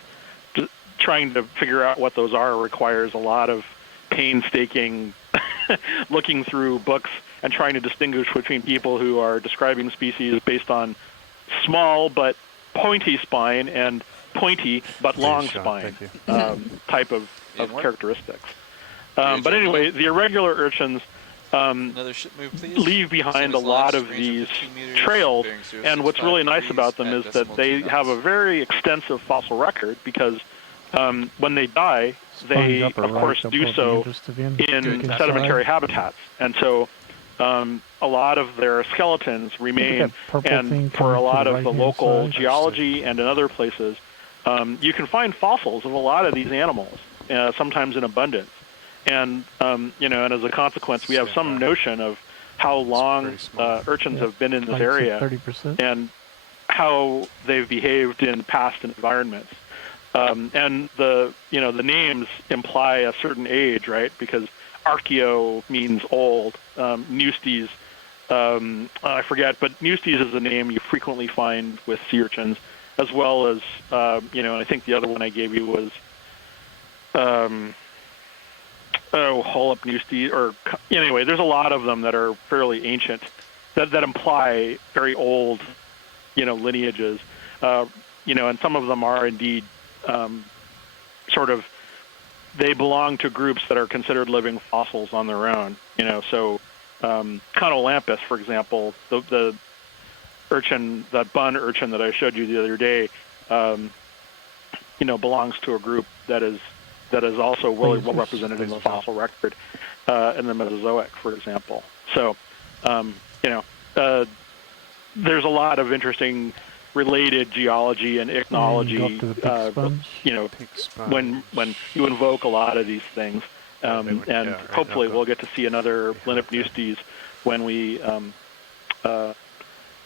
trying to figure out what those are requires a lot of painstaking looking through books and trying to distinguish between people who are describing species based on small but pointy spine and pointy but long spine type of characteristics. But anyway, the irregular urchins leave behind a lot of these trails, and what's really nice about them is that they have a very extensive fossil record, because when they die, they, of course, do so in sedimentary habitats. And so a lot of their skeletons remain, and for a lot of the local geology and in other places, you can find fossils of a lot of these animals, sometimes in abundance. And, and as a consequence, we have some notion of how long urchins have been in this area 30%. and how they've behaved in past environments. And the names imply a certain age, right? Because archeo means old. Neustes, I forget, but Neustes is a name you frequently find with sea urchins, as well as, and I think the other one I gave you was, Holop Neustes, or anyway, there's a lot of them that are fairly ancient, that imply very old, lineages, and some of them are indeed they belong to groups that are considered living fossils on their own. So Conolampus, for example, the urchin, that bun urchin that I showed you the other day, belongs to a group that is also really well represented in the fossil record in the Mesozoic, for example. So, there's a lot of interesting related geology and ichnology, when you invoke a lot of these things. And hopefully we'll get to see another Linnipneustes when we, as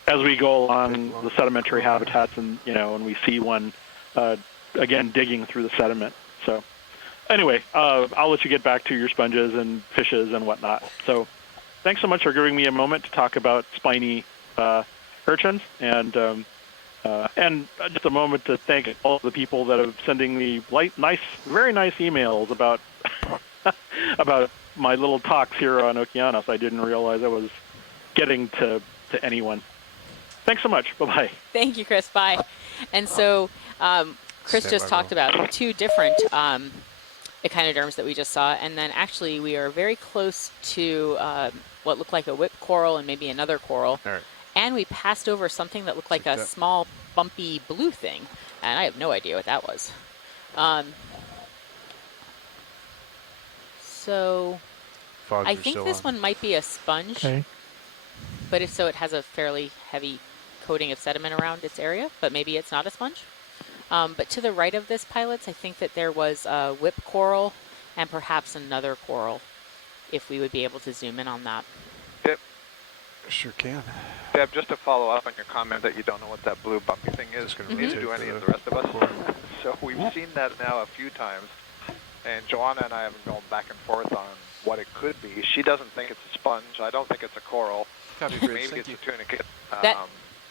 we go along the sedimentary habitats, and, when we see one, again, digging through the sediment. So anyway, I'll let you get back to your sponges and fishes and whatnot. So thanks so much for giving me a moment to talk about spiny urchins, and just a moment to thank all of the people that are sending me very nice emails about about my little talks here on Okeanos. I didn't realize I was getting to anyone. Thanks so much. Bye-bye. Thank you, Chris. Bye. And so Chris just talked about two different echinoderms that we just saw, and then actually we are very close to what looked like a whip coral and maybe another coral. All right. And we passed over something that looked like a small, bumpy blue thing, and I have no idea what that was. So I think this one might be a sponge, but if so, it has a fairly heavy coating of sediment around its area, but maybe it's not a sponge. But to the right of this, pilots, I think that there was a whip coral and perhaps another coral, if we would be able to zoom in on that. Yep. Sure can. Deb, just to follow up on your comment that you don't know what that blue bumpy thing is, neither do any of the rest of us. So we've seen that now a few times, and Joanna and I have been going back and forth on what it could be. She doesn't think it's a sponge. I don't think it's a coral. Maybe it's a tunicate.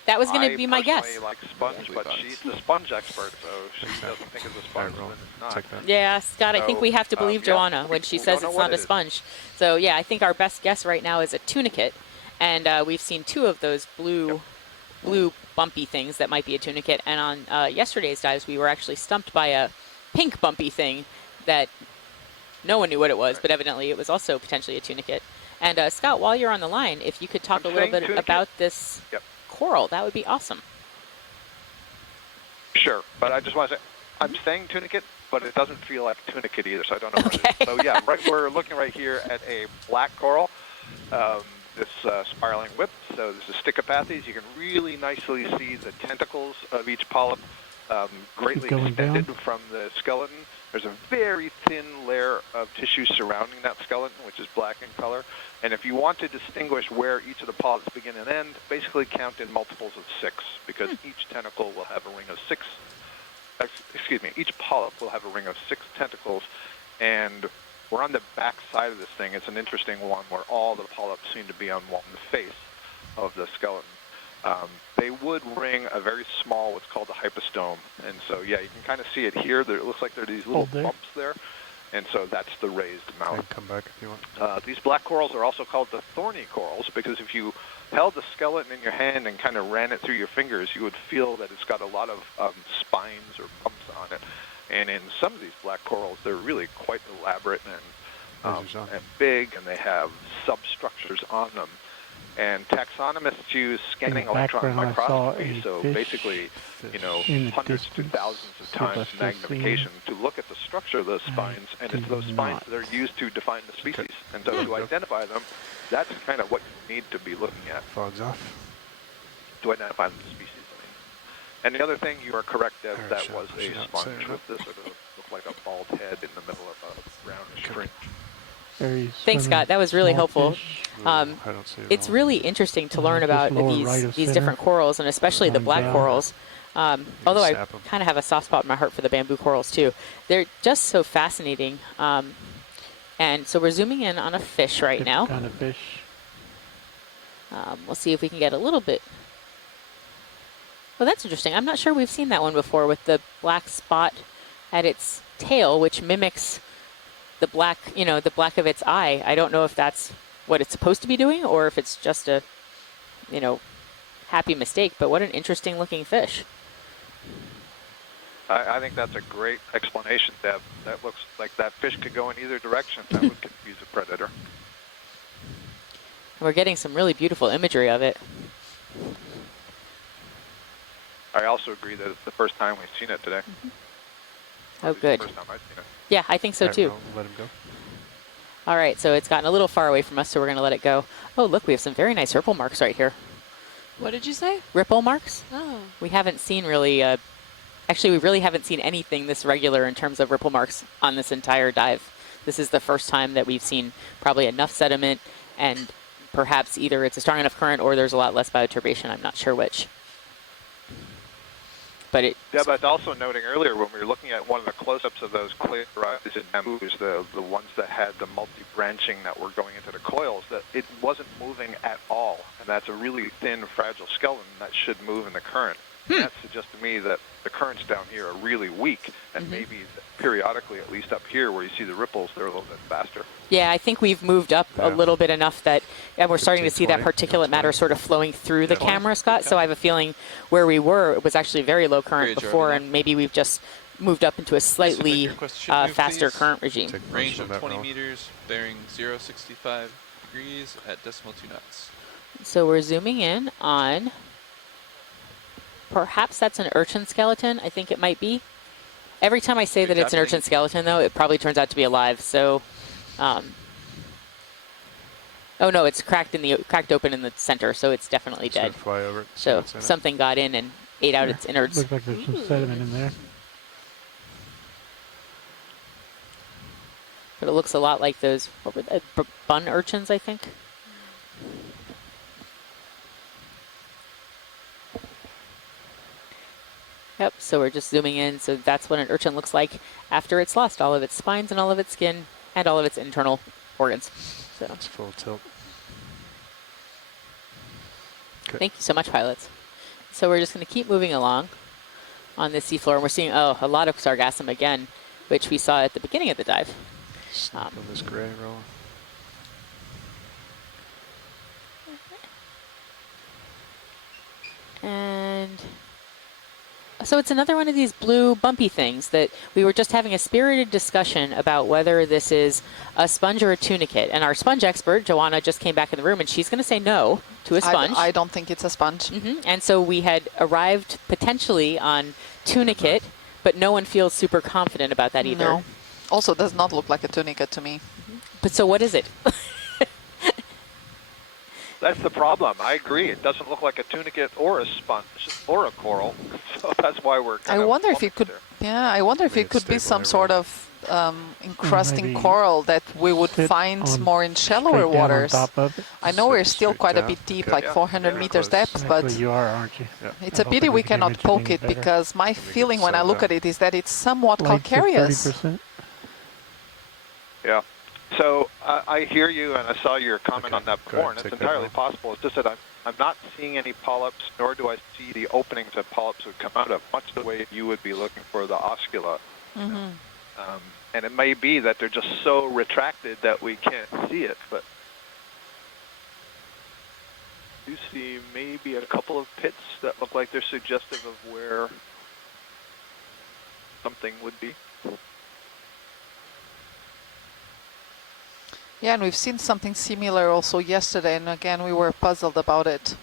That was going to be my guess. I personally like sponge, but she's the sponge expert, so she doesn't think it's a sponge when it's not. Yeah, Scott, I think we have to believe Joanna when she says it's not a sponge. So yeah, I think our best guess right now is a tunicate, and we've seen two of those blue bumpy things that might be a tunicate. And on yesterday's dives, we were actually stumped by a pink bumpy thing that no one knew what it was, but evidently it was also potentially a tunicate. And Scott, while you're on the line, if you could talk a little bit about this coral, that would be awesome. Sure, but I just want to say, I'm saying tunicate, but it doesn't feel like tunicate either, so I don't know what it is. So yeah, we're looking right here at a black coral, this spiraling whip. So this is Stichopathes. You can really nicely see the tentacles of each polyp greatly extended from the skeleton. There's a very thin layer of tissue surrounding that skeleton, which is black in color. And if you want to distinguish where each of the polyps begin and end, basically count in multiples of 6, because each tentacle will have a ring of 6. Each polyp will have a ring of 6 tentacles, and we're on the back side of this thing. It's an interesting one where all the polyps seem to be on one face of the skeleton. They would ring a very small, what's called a hypostome. And so, yeah, you can kind of see it here. It looks like there are these little bumps there. And so that's the raised mouth. Come back if you want. These black corals are also called the thorny corals because if you held the skeleton in your hand and kind of ran it through your fingers, you would feel that it's got a lot of spines or bumps on it. And in some of these black corals, they're really quite elaborate and big, and they have substructures on them. And taxonomists use scanning electron microscopy, so basically, hundreds to thousands of times magnification to look at the structure of those spines, and it's those spines that are used to define the species. And so to identify them, that's kind of what you need to be looking at. Fogs off. To identify the species, And the other thing, you are correct, Deb, that was a sponge with this sort of looked like a bald head in the middle of a brownish ring. Thanks, Scott. That was really helpful. It's really interesting to learn about these different corals, and especially the black corals. Although I kind of have a soft spot in my heart for the bamboo corals, too. They're just so fascinating. And so we're zooming in on a fish right now. Kind of fish. We'll see if we can get a little bit. Well, that's interesting. I'm not sure we've seen that one before with the black spot at its tail, which mimics the black, the black of its eye. I don't know if that's what it's supposed to be doing or if it's just a, happy mistake, but what an interesting looking fish. I think that's a great explanation, Deb. That looks like that fish could go in either direction. That would confuse a predator. We're getting some really beautiful imagery of it. I also agree that it's the first time we've seen it today. Oh, good. The first time I've seen it. Yeah, I think so too. Let him go. All right, so it's gotten a little far away from us, so we're going to let it go. Oh, look, we have some very nice ripple marks right here. What did you say? Ripple marks. Oh. We haven't seen really, actually, we really haven't seen anything this regular in terms of ripple marks on this entire dive. This is the first time that we've seen probably enough sediment, and perhaps either it's a strong enough current or there's a lot less bioturbation. I'm not sure which. But yeah, but also noting earlier when we were looking at one of the close-ups of those clear horizon bamboos, the ones that had the multi-branching that were going into the coils, that it wasn't moving at all. And that's a really thin, fragile skeleton that should move in the current. That suggests to me that the currents down here are really weak, and maybe periodically, at least up here where you see the ripples, they're a little bit faster. Yeah, I think we've moved up a little bit enough that we're starting to see that particulate matter sort of flowing through the camera, Scott. So I have a feeling where we were, it was actually very low current before, and maybe we've just moved up into a slightly move, faster please. current regime. Range of 20 meters, bearing 065 degrees at decimal 2 knots. So we're zooming in on, perhaps that's an urchin skeleton. I think it might be. Every time I say that it's an urchin skeleton, though, it probably turns out to be alive. So, oh no, it's cracked open in the center, so it's definitely dead. Fly over it, so something got in and ate out its innards. Looks like there's some sediment in there. But it looks a lot like those, what were they, bun urchins, I think. Yep, so we're just zooming in. So that's what an urchin looks like after it's lost all of its spines and all of its skin and all of its internal organs. So it's full tilt. Okay. Thank you so much, pilots. So we're just going to keep moving along on this seafloor. And we're seeing, a lot of sargassum again, which we saw at the beginning of the dive. On this gray roll. And so it's another one of these blue bumpy things that we were just having a spirited discussion about whether this is a sponge or a tunicate. And our sponge expert, Joanna, just came back in the room, and she's going to say no to a sponge. I don't think it's a sponge. And so we had arrived potentially on tunicate, but no one feels super confident about that either. No. Also does not look like a tunicate to me. But so what is it? That's the problem. I agree. It doesn't look like a tunicate or a sponge or a coral. So that's why we're kind I of wonder if it could. there. Yeah, I wonder if it could be some sort of encrusting coral that we would find more in shallower waters. I know we're still quite a bit deep, like 400 meters depth, but you are, aren't you? it's a pity we cannot poke it because my feeling when I look at it is that it's somewhat calcareous. Yeah. So I hear you, and I saw your comment on that before, and it's entirely possible. It's just that I'm not seeing any polyps, nor do I see the openings that polyps would come out of, much the way you would be looking for the oscula. And it may be that they're just so retracted that we can't see it, but you see maybe a couple of pits that look like they're suggestive of where something would be. Yeah, and we've seen something similar also yesterday, and again we were puzzled about it.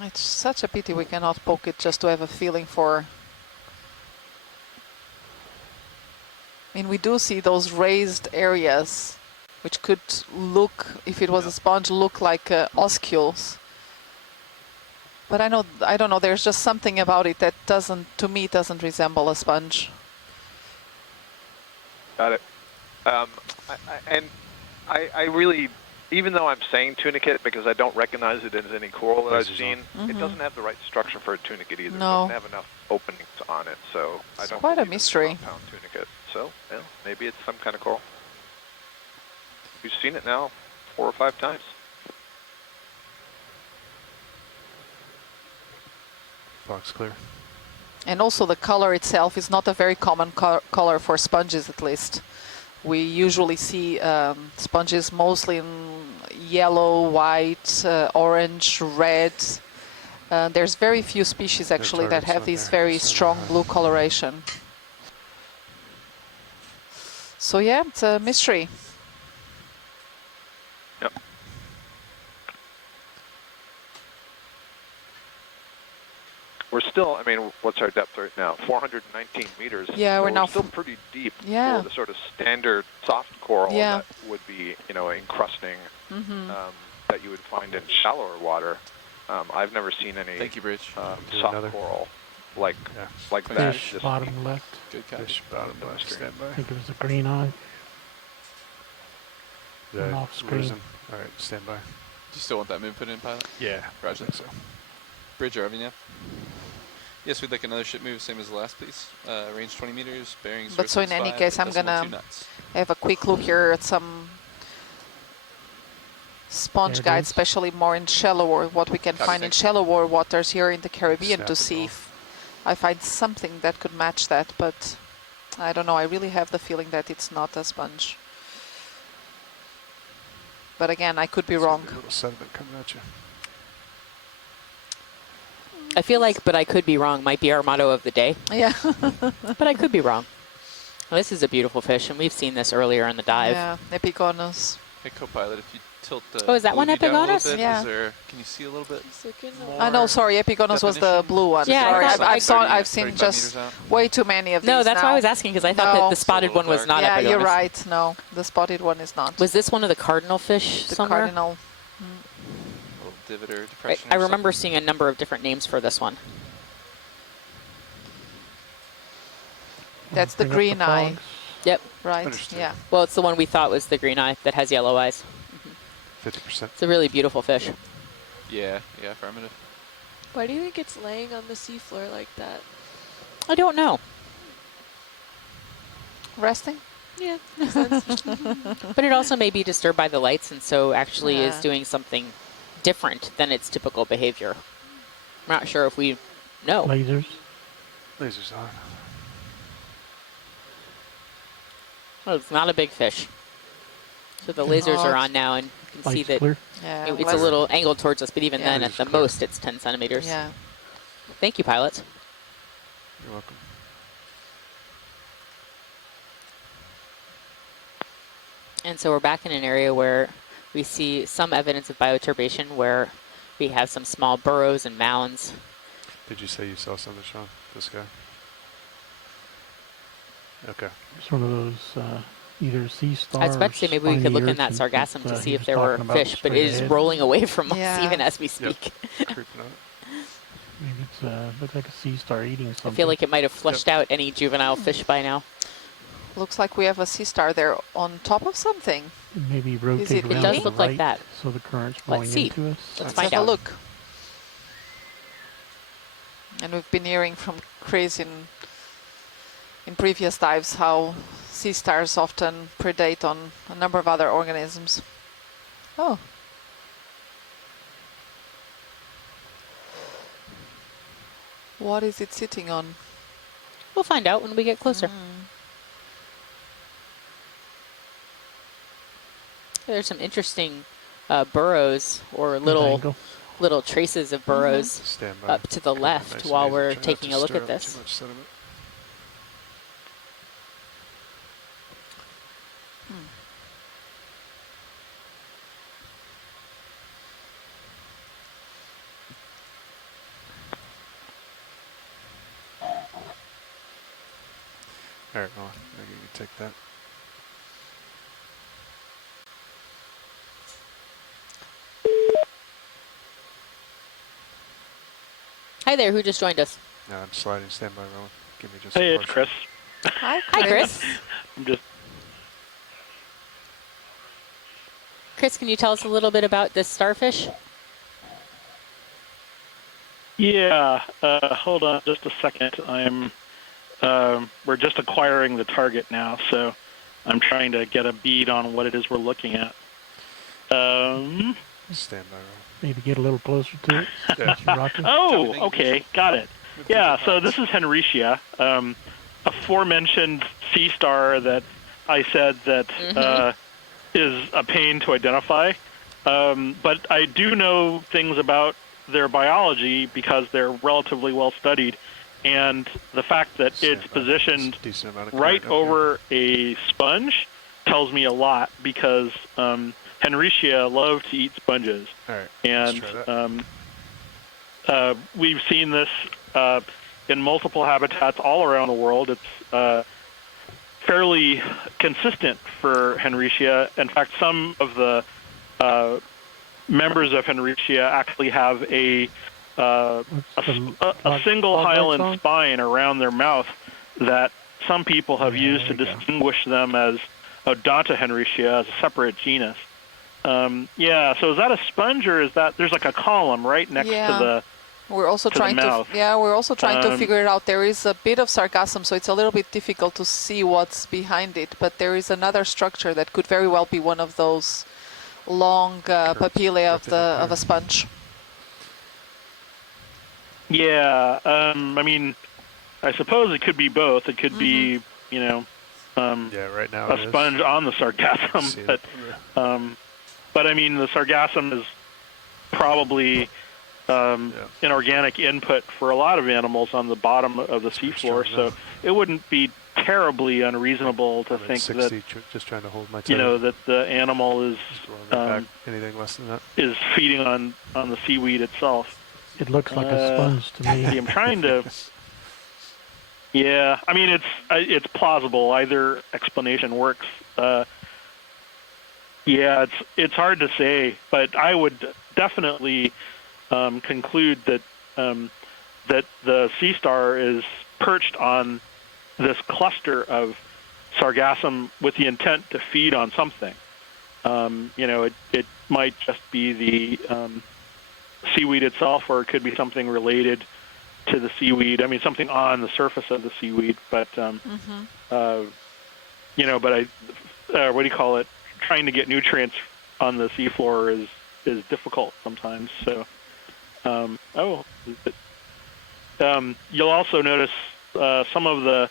It's such a pity we cannot poke it just to have a feeling for. I mean, we do see those raised areas, which could look, if it was a sponge, look like oscules. But I don't know, there's just something about it that doesn't, to me, doesn't resemble a sponge. Got it. I really, even though I'm saying tunicate because I don't recognize it as any coral that I've seen, it doesn't have the right structure for a tunicate either. No. It doesn't have enough openings on it, so I don't. Quite a believe it's mystery. compound tunicate. So, yeah, maybe it's some kind of coral. We've seen it now 4 or 5 times. Fox clear. And also the color itself is not a very common color for sponges, at least. We usually see sponges mostly in yellow, white, orange, red. There's very few species actually that have this very strong blue coloration. So yeah, it's a mystery. Yep. We're still, I mean, what's our depth right now? 419 meters. Yeah, so we're now still pretty deep yeah. for the sort of standard soft coral Yeah. that would be, you know, encrusting that you would find in shallower water. I've never seen any Thank you, Bridge. soft coral like that. Fish Just bottom left. Good catch. Fish bottom left, stand I by. think it was a green eye. Yeah, off screen. All right, stand by. Do you still want that move put in, pilot? Yeah, Roger. I think so. Bridge, are you? Yes, we'd like another ship move, same as the last, please. Range 20 meters, bearing 065. But so in any case, I'm decimal gonna 2 knots. have a quick look here at some sponge There it guides, is. especially more in shallower, what we can Got it, find in thanks. shallower waters here in the Caribbean Snap to it see off. if I find something that could match that, but I don't know. I really have the feeling that it's not a sponge. But again, I could be wrong. A little sediment coming at you. I feel like, but I could be wrong, might be our motto of the day. Yeah. But I could be wrong. Well, this is a beautiful fish, and we've seen this earlier in the dive. Yeah, Okeanos. Hey, co-pilot, if you tilt the Oh, is that one OV down a little Okeanos? bit, Yeah. can you see a little bit I know, sorry, Okeanos was the definition? blue one. Yeah, I sorry, thought- I've seen 35 just meters out? way too many of these No, that's now. why I was asking, because I thought No. that the spotted one was not Yeah, Epigonus. you're right. No, the spotted one is not. Was this one of the cardinal fish The somewhere? cardinal. Little divot or depression I or remember seeing a number of different names for this one. That's the Bring up the green eye, frogs. Yep. right? Understood. Yeah. Well, it's the one we thought was the green eye that has yellow eyes. 50%. It's a really beautiful fish. something. Yeah, affirmative. Why do you think it's laying on the seafloor like that? I don't know. Resting? Yeah, makes sense. But it also may be disturbed by the lights, and so actually is Yeah. doing something different than its typical behavior. I'm not sure if we know. Lasers. Lasers on. Well, it's not a big fish. So the lasers are on now, and you can see Lights that clear. Yeah. it's a little angled towards us, but even Yeah. then, at the most, it's 10 centimeters. Yeah. Thank you, pilots. You're welcome. And so we're back in an area where we see some evidence of bioturbation, where we have some small burrows and mounds. Did you say you saw something, Sean? This guy? Okay. Sort of those either sea stars. I was about to say maybe we could look in that sargassum to see if there were fish, but it is rolling away from us Yeah. even as we speak. Creeping up. Maybe it's looks like a sea star eating something. I feel like it might have flushed out any juvenile fish by now. Looks like we have a sea star there on top of something. Maybe rotate it around It does to look the like right that. So the current's Let's blowing see. into us. Let's Let's find have out. a look. And we've been hearing from Chris in previous dives how sea stars often predate on a number of other organisms. Oh. What is it sitting on? We'll find out when we get closer. There's some interesting burrows or little traces of burrows Stand by. up to the Come on, left nice and while easy. we're Try not taking to a look stir at up this. Too much sediment. All right, well, maybe you can take that. Hi there, who just joined us? No, I'm sliding. Stand by, Rowan. Give me just Hey, a it's portion. Chris. Hi, Hi, Chris. I'm just Chris, can you tell us a little bit about this starfish? Yeah, hold on just a second. We're just acquiring the target now, so I'm trying to get a bead on what it is we're looking at. Stand by, Rowan. Maybe get a little closer to it. Yeah. Mr. Rocky. Oh, okay, got it. Yeah, so this is Henricia, aforementioned sea star that I said that is a pain to identify. But I do know things about their biology because they're relatively well studied. And the fact that it's positioned Decent amount of right current up here. over a sponge tells me a lot because Henricia love to eat sponges. All right, And let's try that. we've seen this in multiple habitats all around the world. It's fairly consistent for Henricia. In fact, some of the members of Henricia actually have a single hyaline spine around their mouth that some people have used to distinguish them as Odonta Henricia as a separate genus. Yeah, so is that a sponge or is that there's like a column right next to the We're also to the trying to mouth. we're also trying to figure it out. There is a bit of sargassum, so it's a little bit difficult to see what's behind it, but there is another structure that could very well be one of those long papillae of a sponge. Yeah, I mean, I suppose it could be both. It could be, you know, yeah, right now it a is. sponge on the See sargassum, it. but I mean, the sargassum is probably inorganic input for a lot of animals on the bottom of the seafloor. So it wouldn't be terribly unreasonable to think 60, that just trying to hold my toe. you know that the animal is back anything less than that is feeding on the seaweed itself. It looks like a sponge to me. I'm trying to. Yeah, I mean it's plausible. Either explanation works. Yeah, it's hard to say, but I would definitely conclude that that the sea star is perched on this cluster of sargassum with the intent to feed on something. You know, it might just be the seaweed itself, or it could be something related to the seaweed. I mean, something on the surface of the seaweed. But you know, but what do you call it? Trying to get nutrients on the seafloor is difficult sometimes. So, you'll also notice some of the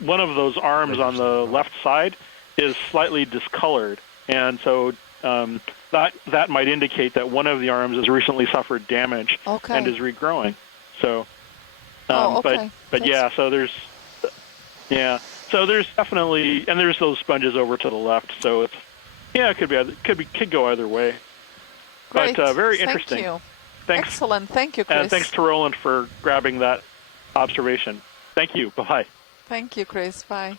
one of those arms on the left side is slightly discolored, and so that might indicate that one of the arms has recently suffered damage and is regrowing. So, but yeah, so there's definitely, and there's those sponges over to the left. So it's it could go either way. Great. But very interesting. Thank you. Thanks. Excellent. Thank you, Chris. And thanks to Roland for grabbing that observation. Thank you. Bye-bye. Thank you, Chris. Bye.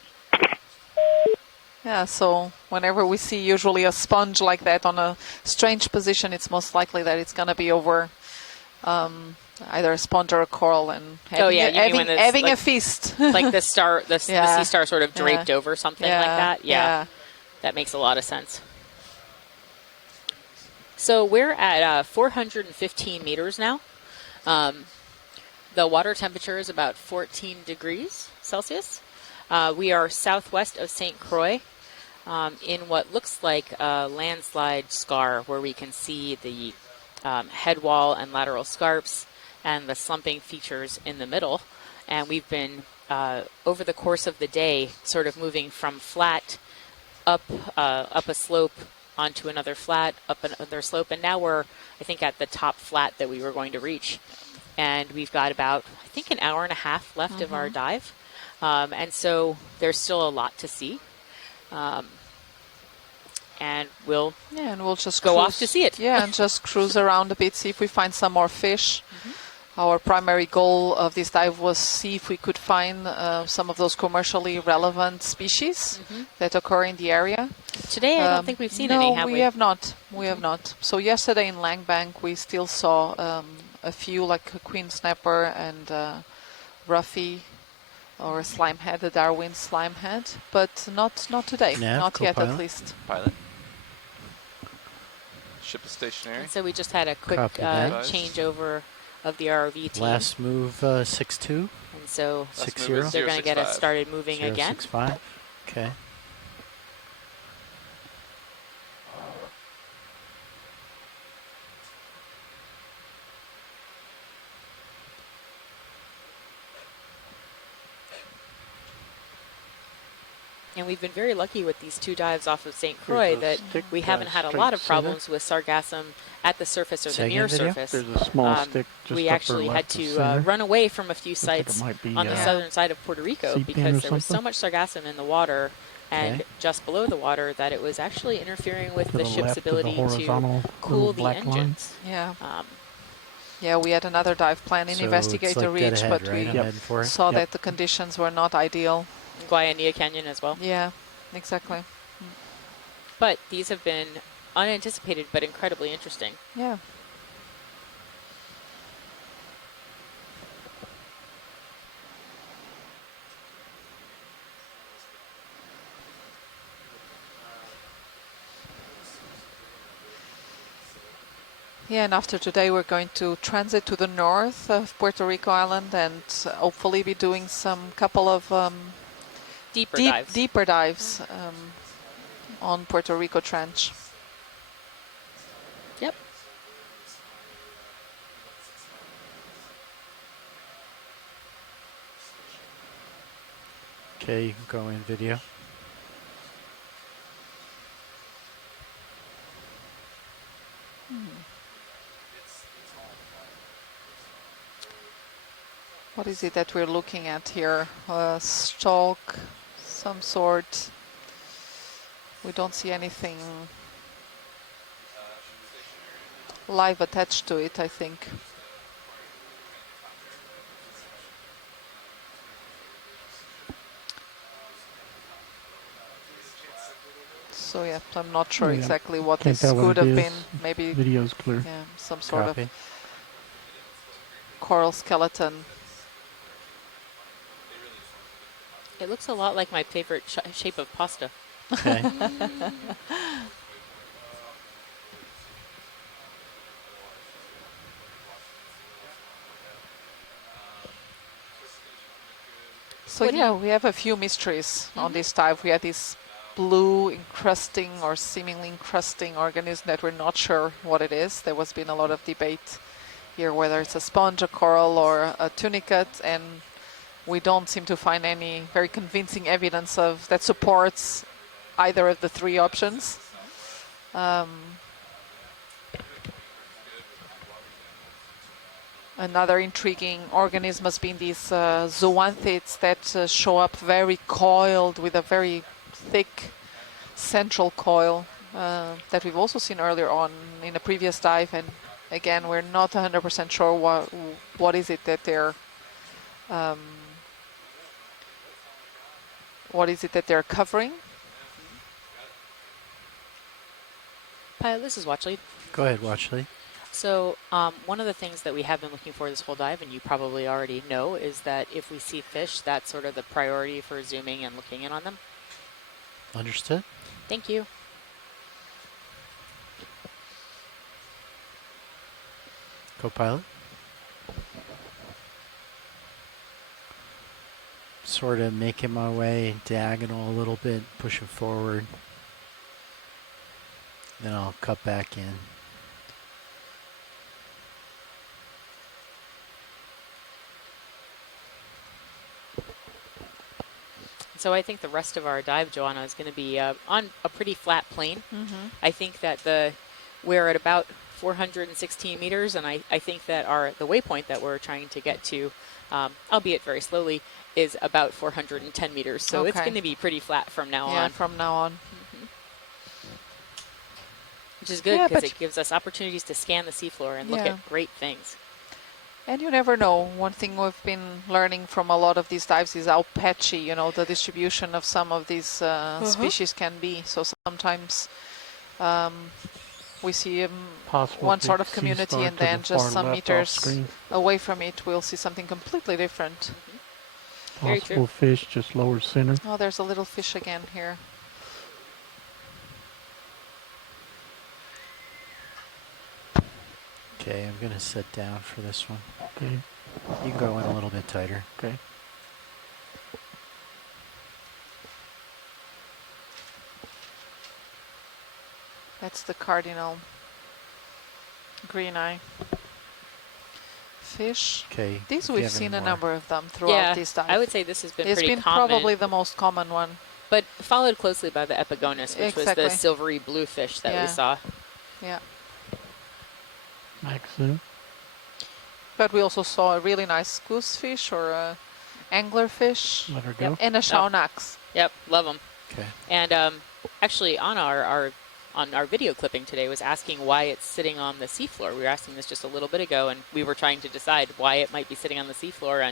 Yeah, so whenever we see usually a sponge like that on a strange position, it's most likely that it's going to be over either a sponge or a coral and having a feast. Like the star, the sea star sort of draped over something like that. Yeah, that makes a lot of sense. So we're at 415 meters now. The water temperature is about 14 degrees Celsius. We are southwest of St. Croix in what looks like a landslide scar where we can see the head wall and lateral scarps and the slumping features in the middle. And we've been, over the course of the day, sort of moving from flat up a slope onto another flat, up another slope, and now we're, I think, at the top flat that we were going to reach. And we've got about, I think, an hour and a half left of our dive. And so there's still a lot to see. And we'll just go off to see it. Yeah, and just cruise around a bit, see if we find some more fish. Our primary goal of this dive was see if we could find some of those commercially relevant species that occur in the area. Today, I don't think we've seen any, have we? No, we have not. We have not. So yesterday in Langbank, we still saw a few, like a queen snapper and roughy, or a slime head, a Darwin slime head, but not today. Not yet, at least. Pilot. Ship is stationary. And so we just had a quick changeover of the ROV team. Last move 6-2. And so 6-0. They're going to get us started moving again. 6-5. Okay. And we've been very lucky with these two dives off of St. Croix that we haven't had a lot of problems with sargassum at the surface or the near surface. There's a small stick just we actually had to run away from a few sites on the southern side of Puerto Rico because there was so much sargassum in the water and just below the water that it was actually interfering with the ship's ability to cool the engines. Yeah, we had another dive plan in Investigator Reach, but we saw that the conditions were not ideal. Guayanilla Canyon as well. Yeah, exactly. But these have been unanticipated but incredibly interesting. Yeah. Yeah, and after today we're going to transit to the north of Puerto Rico Island and hopefully be doing some couple of deeper dives on Puerto Rico Trench. Yep. Okay, you can go in video. What is it that we're looking at here? A stalk, some sort. We don't see anything live attached to it, I think. So yeah, I'm not sure exactly what Can't this tell what could it have is. been. Maybe Video's clear. yeah, some sort Copy. of coral skeleton. It looks a lot like my favorite shape of pasta. Okay. So yeah, we have a few mysteries on this dive. We had this blue encrusting or seemingly encrusting organism that we're not sure what it is. There was been a lot of debate here whether it's a sponge, a coral, or a tunicate, and we don't seem to find any very convincing evidence of that supports either of the three options. Another intriguing organism has been these zoanthids that show up very coiled with a very thick central coil that we've also seen earlier on in a previous dive. And again, we're not 100% sure what is it that they're covering. Pilot, this is Watchley. Go ahead, Watchley. So one of the things that we have been looking for this whole dive, and you probably already know, is that if we see fish, that's sort of the priority for zooming and looking in on them. Understood. Thank you. Co-pilot. Sort of making my way diagonal a little bit, pushing forward. Then I'll cut back in. So I think the rest of our dive, Joanna, is going to be on a pretty flat plane. I think that we're at about 416 meters, and I think that the waypoint that we're trying to get to, albeit very slowly, is about 410 meters. So it's going to be pretty flat from now on. Yeah, from now on. Which is good because it gives us opportunities to scan the seafloor and look at great things. And you never know. One thing we've been learning from a lot of these dives is how patchy, you know, the distribution of some of these species can be. So sometimes we see one sort of community, and then just some meters away from it, we'll see something completely different. Possible fish just lower center. Oh, there's a little fish again here. Okay, I'm going to sit down for this one. Okay. You can go in a little bit tighter. Okay. That's the cardinal green eye fish. Okay. These we've seen a number of them throughout this dive. I would say this has been it's pretty been common. Probably the most common one. But followed closely by the epigonus, which was the silvery blue fish that we saw. Yeah. Maxim. But we also saw a really nice goosefish or a anglerfish. Let her go. And a shaunax. Yep, love them. Okay. And actually, on our video clipping today was asking why it's sitting on the seafloor. We were asking this just a little bit ago, and we were trying to decide why it might be sitting on the seafloor.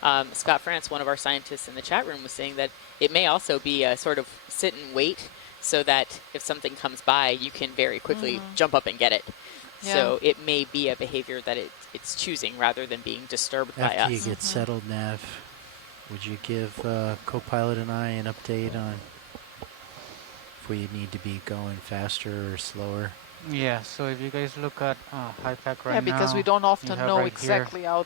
And Scott France, one of our scientists in the chat room, was saying that it may also be a sort of sit and wait, so that if something comes by, you can very quickly jump up and get it. Yeah. So it may be a behavior that it's choosing rather than being disturbed by us. After you get settled, Nav, would you give co-pilot and I an update on if we need to be going faster or slower? Yeah, so if you guys look at high pack right now. Yeah, because we don't often know right exactly how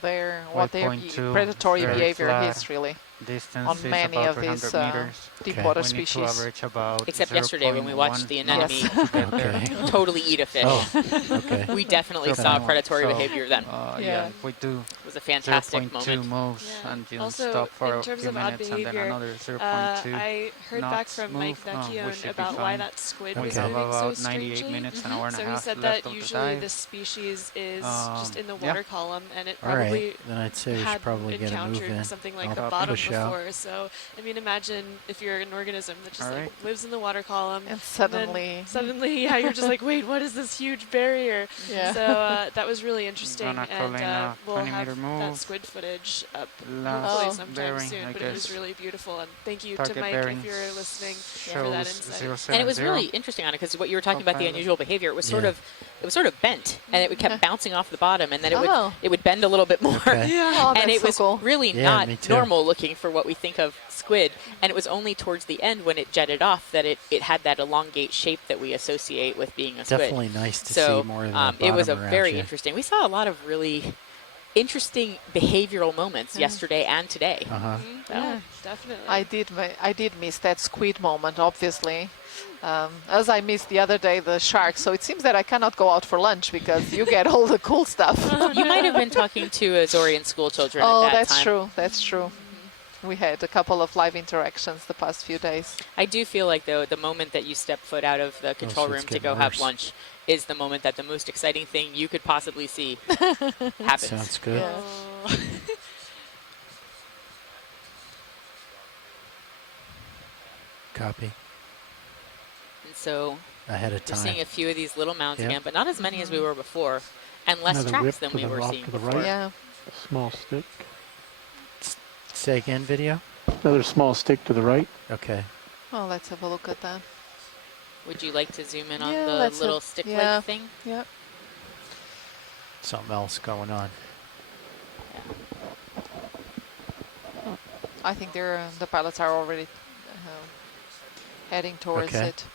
what their .2, predatory behavior is really. distance on is many about of 300 these meters. deep Okay. water We need to species. average about Except yesterday when we watched the 0.1 anemone Yes. knots to get there. Okay. totally eat a fish. Oh, okay. We definitely So saw 0.1. predatory So, behavior then. Yeah, Yeah. if we do It was a fantastic 0.2 moment. moves Yeah. and you Also, stop for in a terms few of odd minutes and then behavior, another 0.2 I heard back knots from move, Mike we Vecchione should be about why fine. that squid We was have moving so about 98 strangely. minutes, an hour and a So he half said left that of the usually dive. this species is just in the Yeah. water column, and it All right. probably Then I'd say we should had probably get a move encountered in. something like I'll a bottom push out. before. So I mean, imagine if you're an organism that just All like right. lives in the water column, And then suddenly, yeah, you're just like, wait, what is this huge barrier? Yeah. So that was really interesting, Gonna call in and a we'll 20-meter have move. that squid footage up Last hopefully sometime bearing, soon. I But it was guess. really beautiful, and thank you to Target Mike bearing if you're listening for that shows insight. And it was 070. really interesting on it because what you were talking about the Co-pilot. unusual behavior. It was sort Yeah. of bent, and it kept bouncing off the bottom, and then Oh. it would bend a little bit more. Okay. Yeah, oh, And that's it so was cool. really Yeah, not me too. normal looking for what we think of squid. And it was only towards the end when it jetted off that it had that elongate shape that we associate with being a squid. Definitely nice to So see more of that it was a bottom around very you. interesting. We saw a lot of really interesting behavioral moments yesterday and today. Uh-huh. Yeah. Definitely. I did miss that squid moment, obviously, as I missed the other day the sharks. So it seems that I cannot go out for lunch because you get all the cool stuff. You might have been talking to Azorian school children Oh, at that that's time. true. That's true. We had a couple of live interactions the past few days. I do feel like, though, the moment that you step foot out of the control so room it's to getting go have worse. lunch is the moment that the most exciting thing you could possibly see happens. Sounds good. Yeah. Oh. Copy. And so Ahead of we're seeing time. a few of these little mounds Yep. again, but not as many as we were before, and less Another tracks whip than to we the were rock seeing to the before. right. Yeah. A small stick. Say again, video? Another small stick to the right. Okay. Well, let's have a look at that. Would you like to zoom in on Yeah, the let's little have- stick-like yeah. thing? Yep. Something else going on. I think the pilots are already heading towards Okay. it.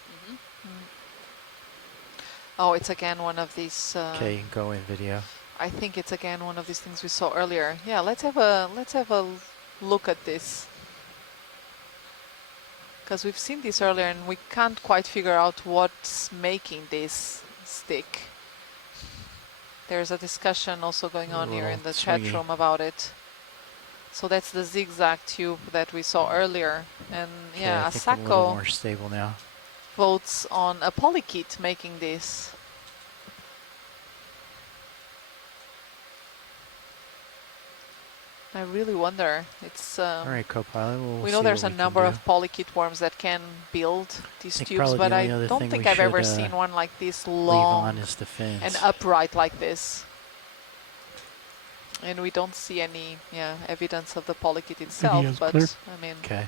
Oh, it's again one of these. Okay, you can go in video. I think it's again one of these things we saw earlier. Yeah, let's have a look at this, because we've seen this earlier and we can't quite figure out what's making this stick. There's a discussion also going on here in the chat Swingy. room about it. So that's the zigzag tube that we saw earlier, and Okay, yeah, I think I'm a little Asako more stable now. votes on a polykit making this. I really wonder. It's All right, co-pilot. We'll we see know there's what a we number can of polykit worms that can build these think tubes, probably but the I only other don't thing think we I've ever should, seen one like this Leave long on is the fins. and upright like this. And we don't see any evidence of the polykit itself, Video's but clear. I mean, Okay.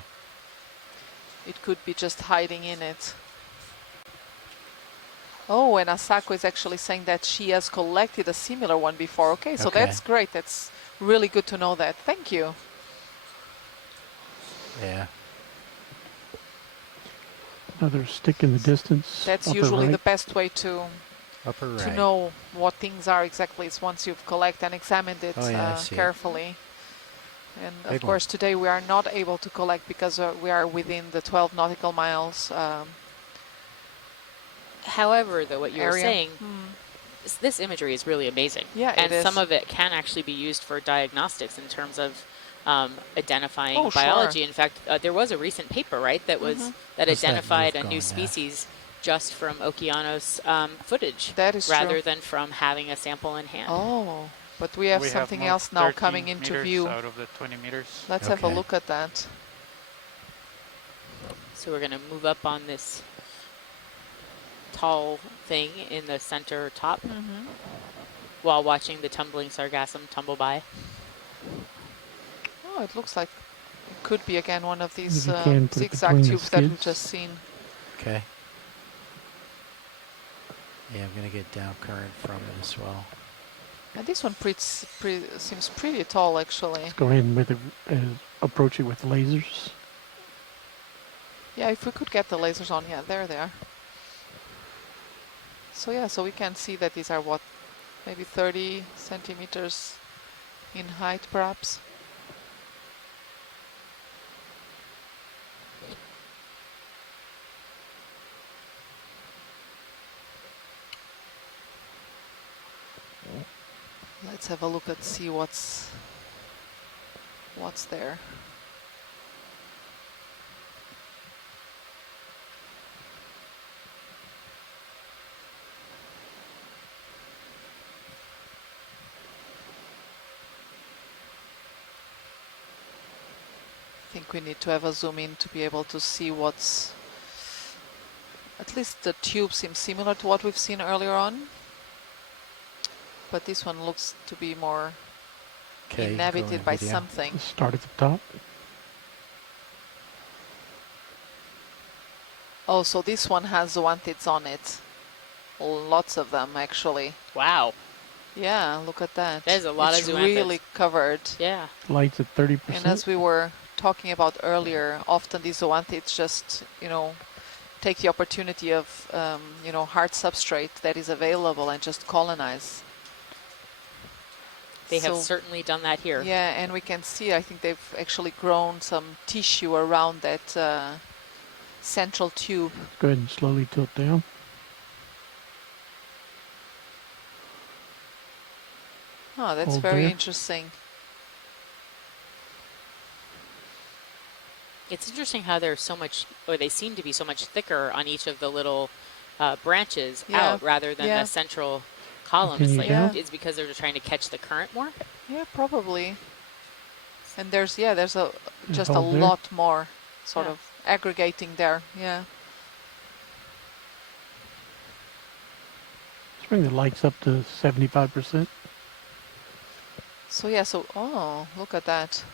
it could be just hiding in it. Oh, and Asako is actually saying that she has collected a similar one before. Okay, so Okay. that's great. That's really good to know that. Thank you. Yeah. Another stick in the distance. That's upper usually right. the best way to Upper right. know what things are exactly is once you've collected and examined it Oh, yeah, I see it. carefully. And of Big course, today we are not able to collect because we are within the 12 nautical miles However, though, what you were area. saying, this imagery is really amazing. Yeah, and it some is. of it can actually be used for diagnostics in terms of identifying Oh, sure. biology. In fact, there was a recent paper, right, that was that What's that identified move a new going at? species just from Okeanos footage, That is rather true. than from having a sample in hand. Oh, but we have something else now coming into view. Out of the 20 meters. Let's have a Okay. look at that. So we're going to move up on this tall thing in the center top while watching the tumbling sargassum tumble by. Oh, it looks like it could be again one of these If you can, put it zigzag between the tubes that we've skids. just seen. Okay. Yeah, I'm going to get down current from it as well. And this one seems pretty tall, actually. Let's go ahead with approach it with lasers. Yeah, if we could get the lasers on, yeah, there they are. So yeah, so we can see that these are what, maybe 30 centimeters in height, perhaps. Let's have a look and see what's there. I think we need to have a zoom in to be able to see what's... At least the tube seems similar to what we've seen earlier on. But this one looks to be more inhabited by something. Let's start at the top. Oh, so this one has zoanthids on it. Lots of them, actually. Wow. Yeah, look at that. There's a lot it's of zoanthids. Really covered. Yeah. Lights at 30%. And as we were talking about earlier, often these zoanthids just, you know, take the opportunity of, you know, hard substrate that is available and just colonize. They have certainly done that here. Yeah, and we can see, I think they've actually grown some tissue around that central tube. Go ahead and slowly tilt down. Oh, that's Hold very there. interesting. It's interesting how they're so much, or they seem to be so much thicker on each of the little branches out rather than the central columns. Like, it's because they're just trying to catch the current more? Yeah, probably. And there's just a lot more sort of aggregating there. Yeah. Let's bring the lights up to 75%. So yeah, oh, look at that.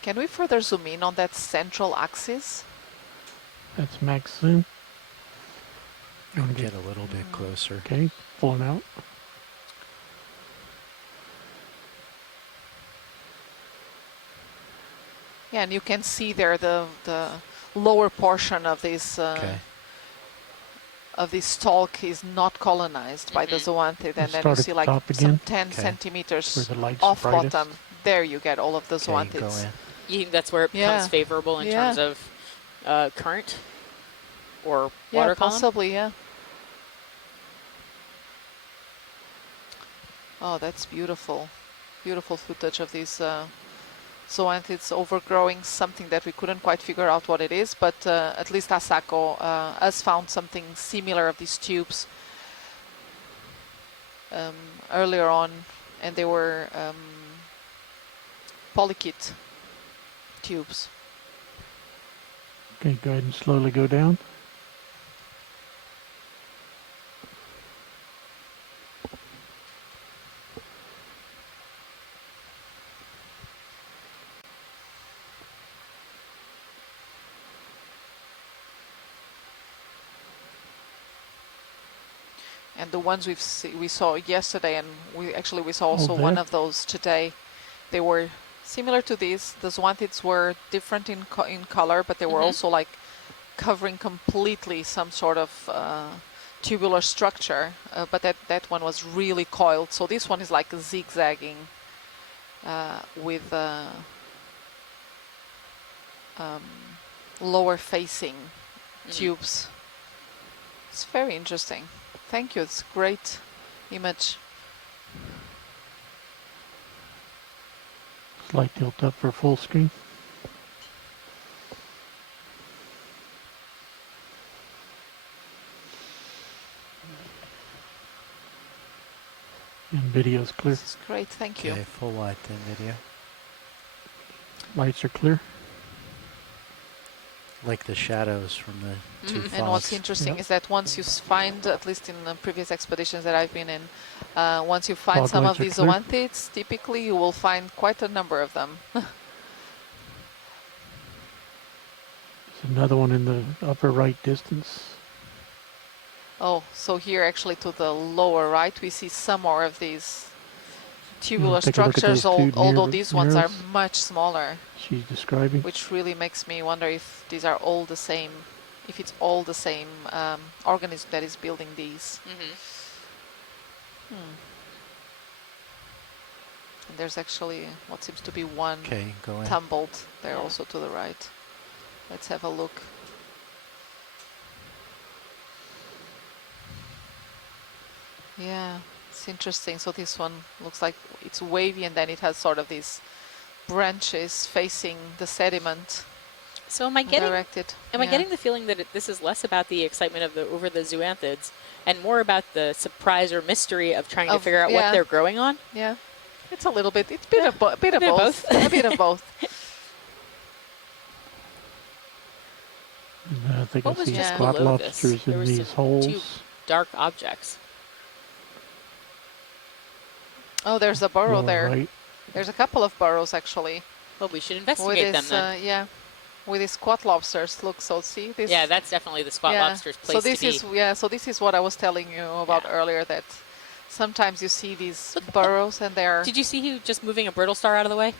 Can we further zoom in on that central axis? That's max zoom. You want to get a little bit closer. Okay, pulling out. Yeah, and you can see there the lower portion of this stalk is not colonized by the zoanthid, and then you see like some 10 centimeters off bottom. There you get all of the zoanthids. You think that's where it becomes favorable in terms of current or water column? Possibly, yeah. Oh, that's beautiful. Beautiful footage of these zoanthids overgrowing something that we couldn't quite figure out what it is, but at least Asako has found something similar of these tubes earlier on, and they were polychaete tubes. Okay, go ahead and slowly go down. And the ones we saw yesterday, and we saw also one of those today. They were similar to these. The zoanthids were different in color, but they were also like covering completely some sort of tubular structure. But that one was really coiled. So this one is like zigzagging with lower facing tubes. It's very interesting. Thank you. It's a great image. Slight tilt up for full screen. And video's clear. This is great. Thank you. Okay, full wide then video. Lights are clear. Like the shadows from the two fogs. And what's interesting is that once you find, at least in the previous expeditions that I've been in, once you find Fog some lights of are these clear. zoanthids, typically you will find quite a number of them. There's another one in the upper right distance. Oh, so here actually to the lower right we see some more of these tubular take a look at structures, those two although near- these ones near are us. much smaller, She's describing. which really makes me wonder if these are all the same, if it's all the same organism that is building these. And there's actually what seems to be one go in. tumbled there also to the right. Let's have a look. Yeah, it's interesting. So this one looks like it's wavy, and then it has sort of these branches facing the sediment. So am I getting directed? Am I getting the feeling that this is less about the excitement of over the zoanthids and more about the surprise or mystery of trying to figure out what they're growing on? Yeah, it's a little bit. It's a bit of both. A bit of both. I think What I was see just squat below lobsters this? There in was these two holes. dark objects. Oh, there's a burrow Lower there. right. There's a couple of burrows actually. Well, we should investigate them then. Yeah, with these squat lobsters. Look, so see this. Yeah, that's definitely the squat lobster's place so this to be. So this is what I was telling you about earlier, that sometimes you see these burrows and they're. Did you see he just moving a brittle star out of the way?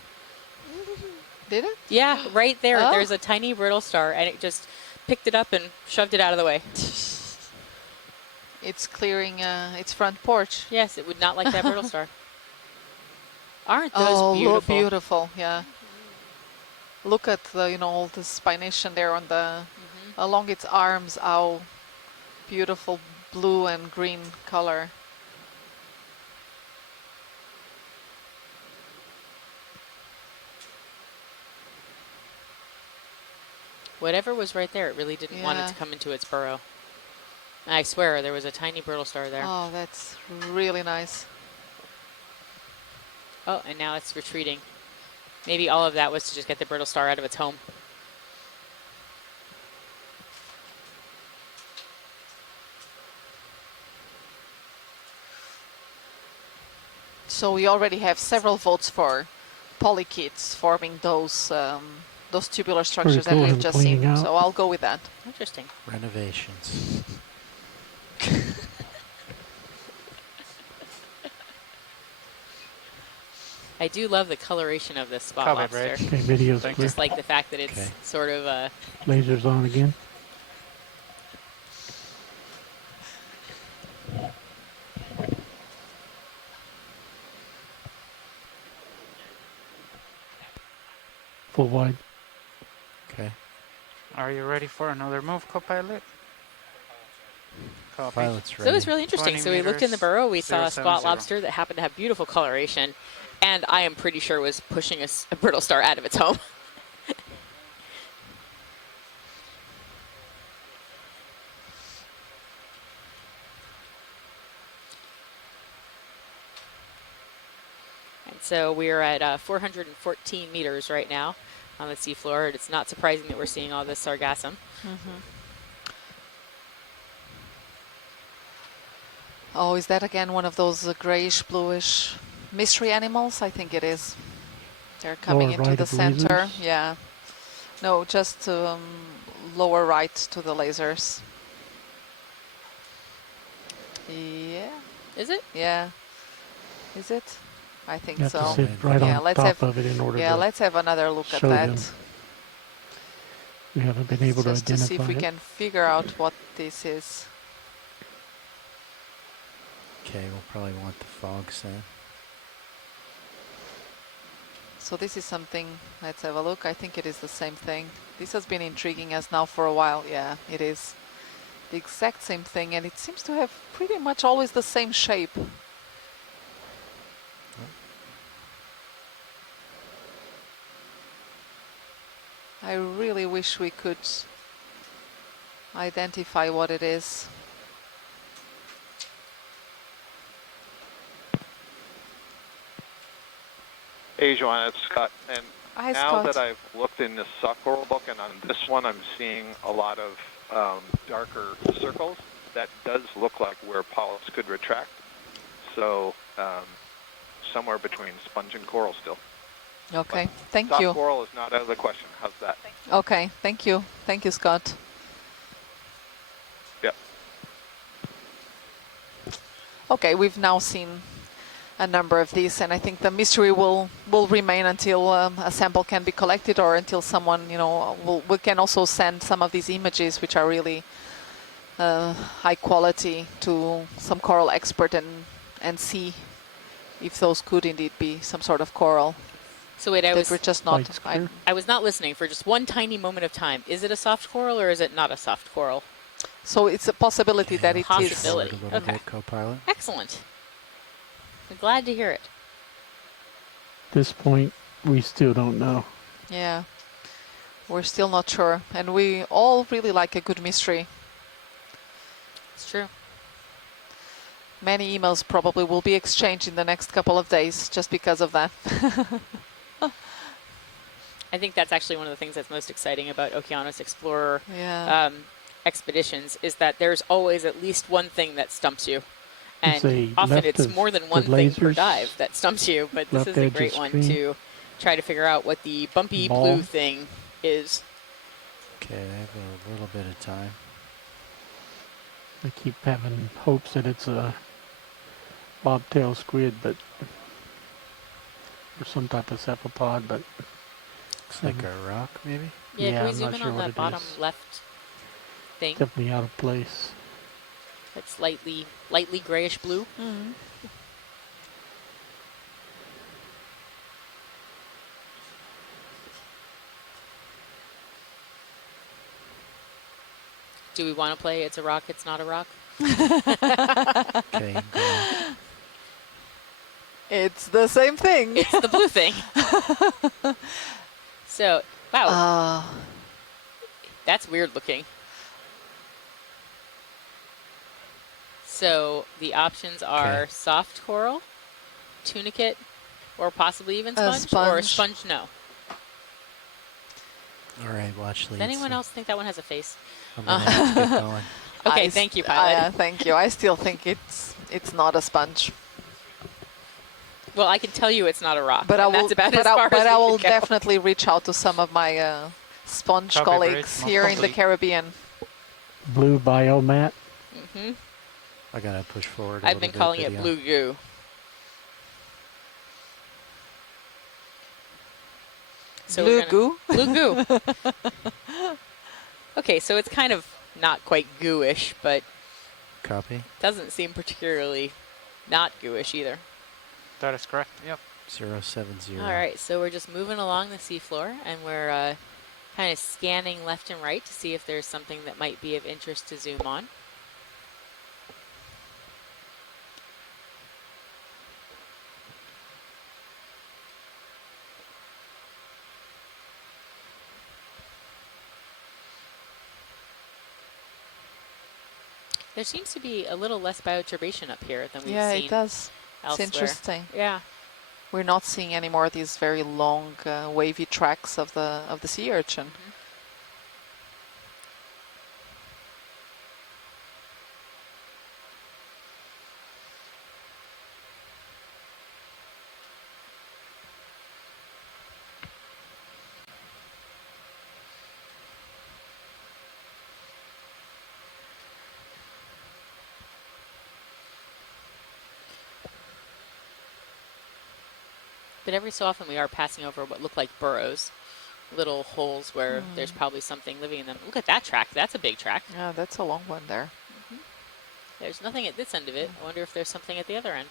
Did it? Yeah, right there. Oh. There's a tiny brittle star, and it just picked it up and shoved it out of the way. It's clearing its front porch. Yes, it would not like that brittle star. Aren't those beautiful? Look, beautiful, yeah. Look at the, all the spination there on the, along its arms, how beautiful blue and green color. Whatever was right there, it really didn't want it to come into its burrow. I swear, there was a tiny brittle star there. Oh, that's really nice. Oh, and now it's retreating. Maybe all of that was to just get the brittle star out of its home. So we already have several votes for polychaetes forming those tubular structures that we've just seen. So I'll go with that. Interesting. Renovations. I do love the coloration of this spot Copy, lobster. Rich. Okay, video's clear. Just like the fact that it's sort of Lasers on again. Full wide. Okay. Are you ready for another move, co-pilot? Copy. Pilot's So it was really interesting. So we looked in the burrow, we saw a squat 070. lobster that happened to have beautiful coloration, and I am pretty sure was pushing a brittle star out of its home. And so we're at 414 meters right now on the seafloor, and it's not surprising that we're seeing all this sargassum. Oh, is that again one of those grayish, bluish mystery animals? I think it is. They're coming into the center. Yeah. No, just lower right to the lasers. Yeah. Is it? Yeah. Is it? I think You have so. to sit right on let's top have, of it in order yeah, to let's have another look at show that. them. We haven't been able to Just to identify see if we it. can figure out what this is. Okay, we'll probably want the fogs then. So this is something, let's have a look. I think it is the same thing. This has been intriguing us now for a while. Yeah, it is the exact same thing, and it seems to have pretty much always the same shape. I really wish we could identify what it is. Hey, Joanna, it's Scott. And Hi, now Scott. that I've looked in this soft coral book, and on this one I'm seeing a lot of darker circles, that does look like where polyps could retract. So somewhere between sponge and coral still. Okay, But thank soft you. coral is not out of the question. How's that? Okay, thank you. Thank you, Scott. Yep. Okay, we've now seen a number of these, and I think the mystery will remain until a sample can be collected, or until someone, we can also send some of these images, which are really high quality, to some coral expert and see if those could indeed be some sort of coral. So wait, We're just not. I was not listening for just one tiny moment of time. Is it a soft coral or is it not a soft coral? So it's a possibility that it is. Possibility. A little Okay. bit, co-pilot. Excellent. I'm glad to hear it. At this point, we still don't know. Yeah, we're still not sure, and we all really like a good mystery. It's true. Many emails probably will be exchanged in the next couple of days just because of that. I think that's actually one of the things that's most exciting about Okeanos Explorer Yeah. expeditions is that there's always at least one thing that stumps you. It's And a often left it's of more than the one thing per lasers, dive that stumps you, but this left is a edge of great one screen. to try to figure out what the bumpy Ball. blue thing is. Okay, I have a little bit of time. I keep having hopes that it's a bobtail squid, but or some type of cephalopod, but Looks like a rock, maybe? Yeah, can we I'm zoom not in sure on what the it bottom is. left thing? Definitely out of place. It's lightly grayish blue. Mm. Do we want to play It's a Rock, It's Not a Rock? Okay, go on. It's the same thing. It's the blue thing. So, wow, that's weird looking. So the options are Okay. soft coral, tunicate, or possibly even A sponge, or sponge. sponge no. All right, watch leads. Does anyone else think that one has a face? I'm going to have to get going. Okay, thank you, pilot. Thank you. I still think it's not a sponge. Well, I can tell you it's not a rock, But and I will, that's about but as far as but we I will can go. definitely reach out to some of my sponge Copy, colleagues Bridge. here Most in the complete. Caribbean. Blue biomat. Hmm. I got to push forward a I've little been bit, calling it video. blue goo. So Blue we're gonna- goo? Blue goo. Okay, so it's kind of not quite gooish, but Copy. doesn't seem particularly not gooish either. That is correct. Yep. 070. All right, so we're just moving along the seafloor, and we're kind of scanning left and right to see if there's something that might be of interest to zoom on. There seems to be a little less bioturbation up here than we've Yeah, seen it does. elsewhere. It's interesting. Yeah. We're not seeing any more of these very long, wavy tracks of the sea urchin. But every so often we are passing over what look like burrows, little holes where there's probably something living in them. Look at that track. That's a big track. Yeah, that's a long one there. There's nothing at this end of it. I wonder if there's something at the other end.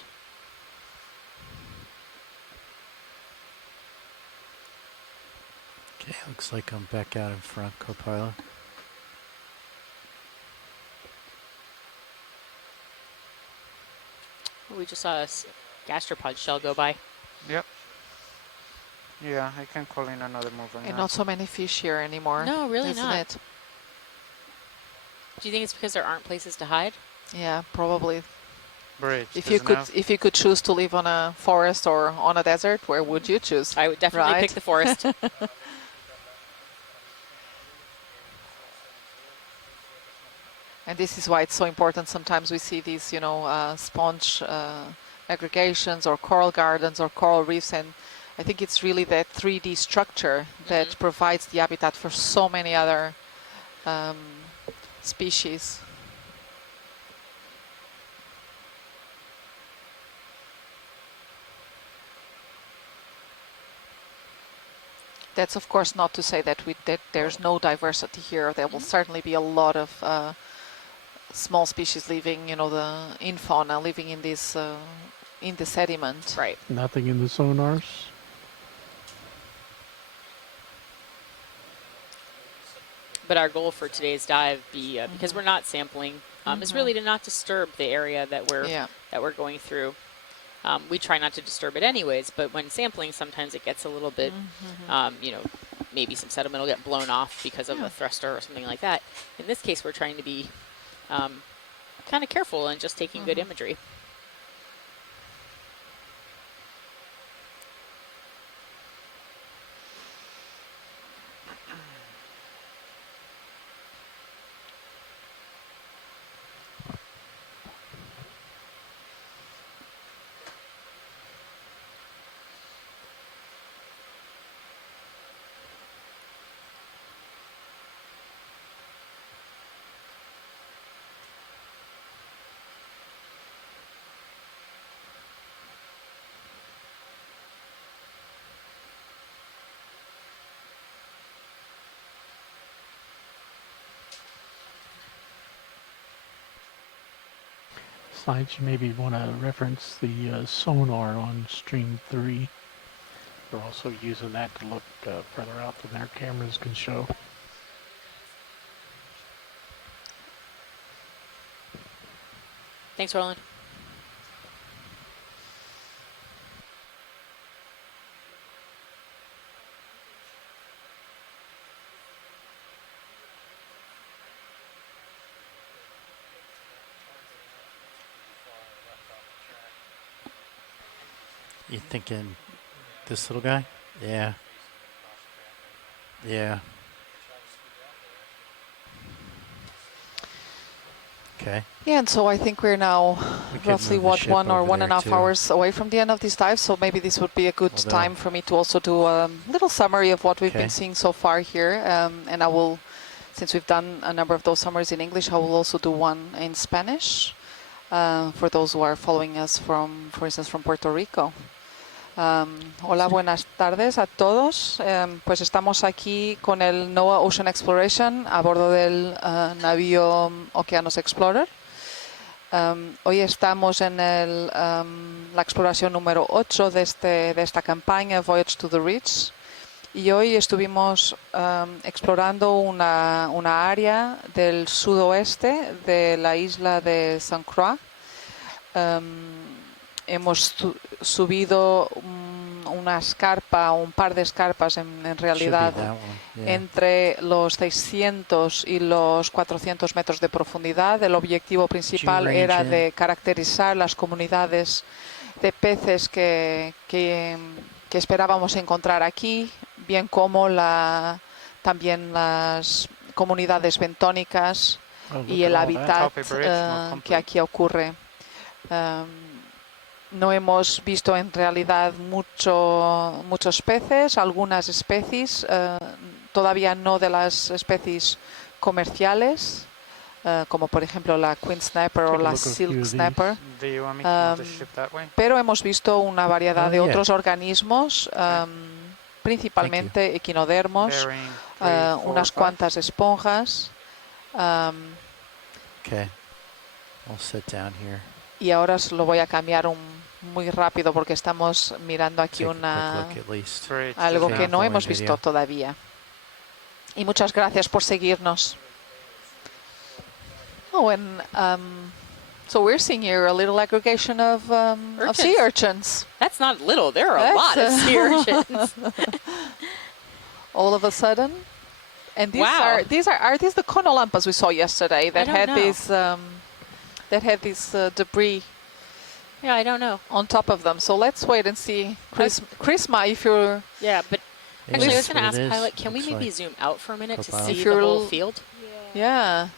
Okay, looks like I'm back out in front, co-pilot. We just saw a gastropod shell go by. Yep. Yeah, I can call in another mover And now. not so many fish here anymore. No, really isn't not. it? Do you think it's because there aren't places to hide? Yeah, probably. Bridge. If you could choose to live on a forest or on a desert, where would you choose? I would definitely Right? pick the forest. And this is why it's so important. Sometimes we see these, sponge aggregations or coral gardens or coral reefs, and I think it's really that 3D structure that provides the habitat for so many other species. That's of course not to say that there's no diversity here. There will certainly be a lot of small species living, the in fauna living in this in the sediment. Right. Nothing in the sonars. But our goal for today's dive, because we're not sampling, is really to not disturb the area that we're going through. We try not to disturb it anyways, but when sampling, sometimes it gets a little bit, maybe some sediment will get blown off because of a thruster or something like that. In this case, we're trying to be kind of careful and just taking good imagery. Slides, you maybe want to reference the sonar on stream 3. They're also using that to look further out than their cameras can show. Thanks, Roland. You thinking this little guy? Yeah. Yeah. Okay. Yeah, and so I think we're now roughly, what, 1 or 1.5 hours away from the end of this dive, so maybe this would be a good time for me to also do a little summary of what we've been seeing so far here. And I will, since we've done a number of those summaries in English, I will also do one in Spanish for those who are following us from, for instance, from Puerto Rico. Hola, buenas tardes a todos. Pues estamos aquí con el NOAA Ocean Exploration a bordo del navío Okeanos Explorer. Hoy estamos en la exploración número 8 de esta campaña, Voyage to the Reach. Y hoy estuvimos explorando una área del sudoeste de la isla de Croix. Hemos subido una escarpa, un par de escarpas en realidad, entre los 600 y los 400 metros de profundidad. El objetivo principal era de caracterizar las comunidades de peces que esperábamos encontrar aquí, bien como también las comunidades bentónicas y el hábitat que aquí ocurre. No hemos visto en realidad muchos peces, algunas especies, todavía no de las especies comerciales, como por ejemplo la Queen Snapper o la Silk Snapper. Pero hemos visto una variedad de otros organismos, principalmente equinodermos, unas cuantas esponjas. Y ahora os lo voy a cambiar muy rápido porque estamos mirando aquí algo que no hemos visto todavía. Y muchas gracias por seguirnos. Oh, and so we're seeing here a little aggregation of sea urchins. That's not little. There are a lot of sea urchins. All of a sudden. And these are these the conolampas we saw yesterday that had these debris. Yeah, I don't know. On top of them. So let's wait and see. Chrisma, if you're... Yeah, but actually I was going to ask Pilot, can we maybe zoom out for a minute to see the whole field? Yeah.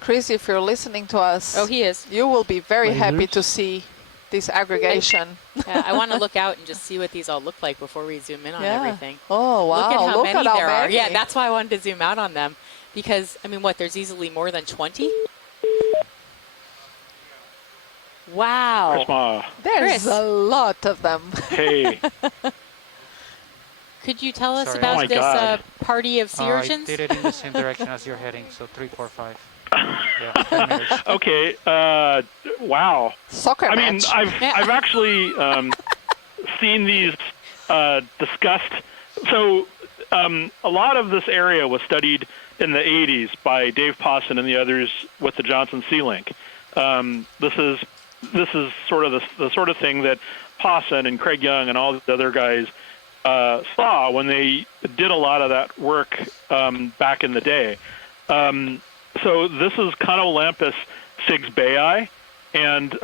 Chris, if you're listening to us... Oh, he is. You will be very happy to see this aggregation. Yeah, I want to look out and just see what these all look like before we zoom in on everything. Oh, wow. Look at how many there are. Yeah, that's why I wanted to zoom out on them. Because, I mean, there's easily more than 20? Wow. Chrisma. There's a lot of them. Hey. Could you tell us about this party of sea urchins? I did it in the same direction as you're heading, so 3, 4, 5. Yeah, okay. Wow. Soccer match. I mean, I've actually seen these discussed So a lot of this area was studied in the 80s by Dave Pawson and the others with the Johnson Sea Link. This is sort of the sort of thing that Pawson and Craig Young and all the other guys saw when they did a lot of that work back in the day. So this is Conolampus sigsbeyi, and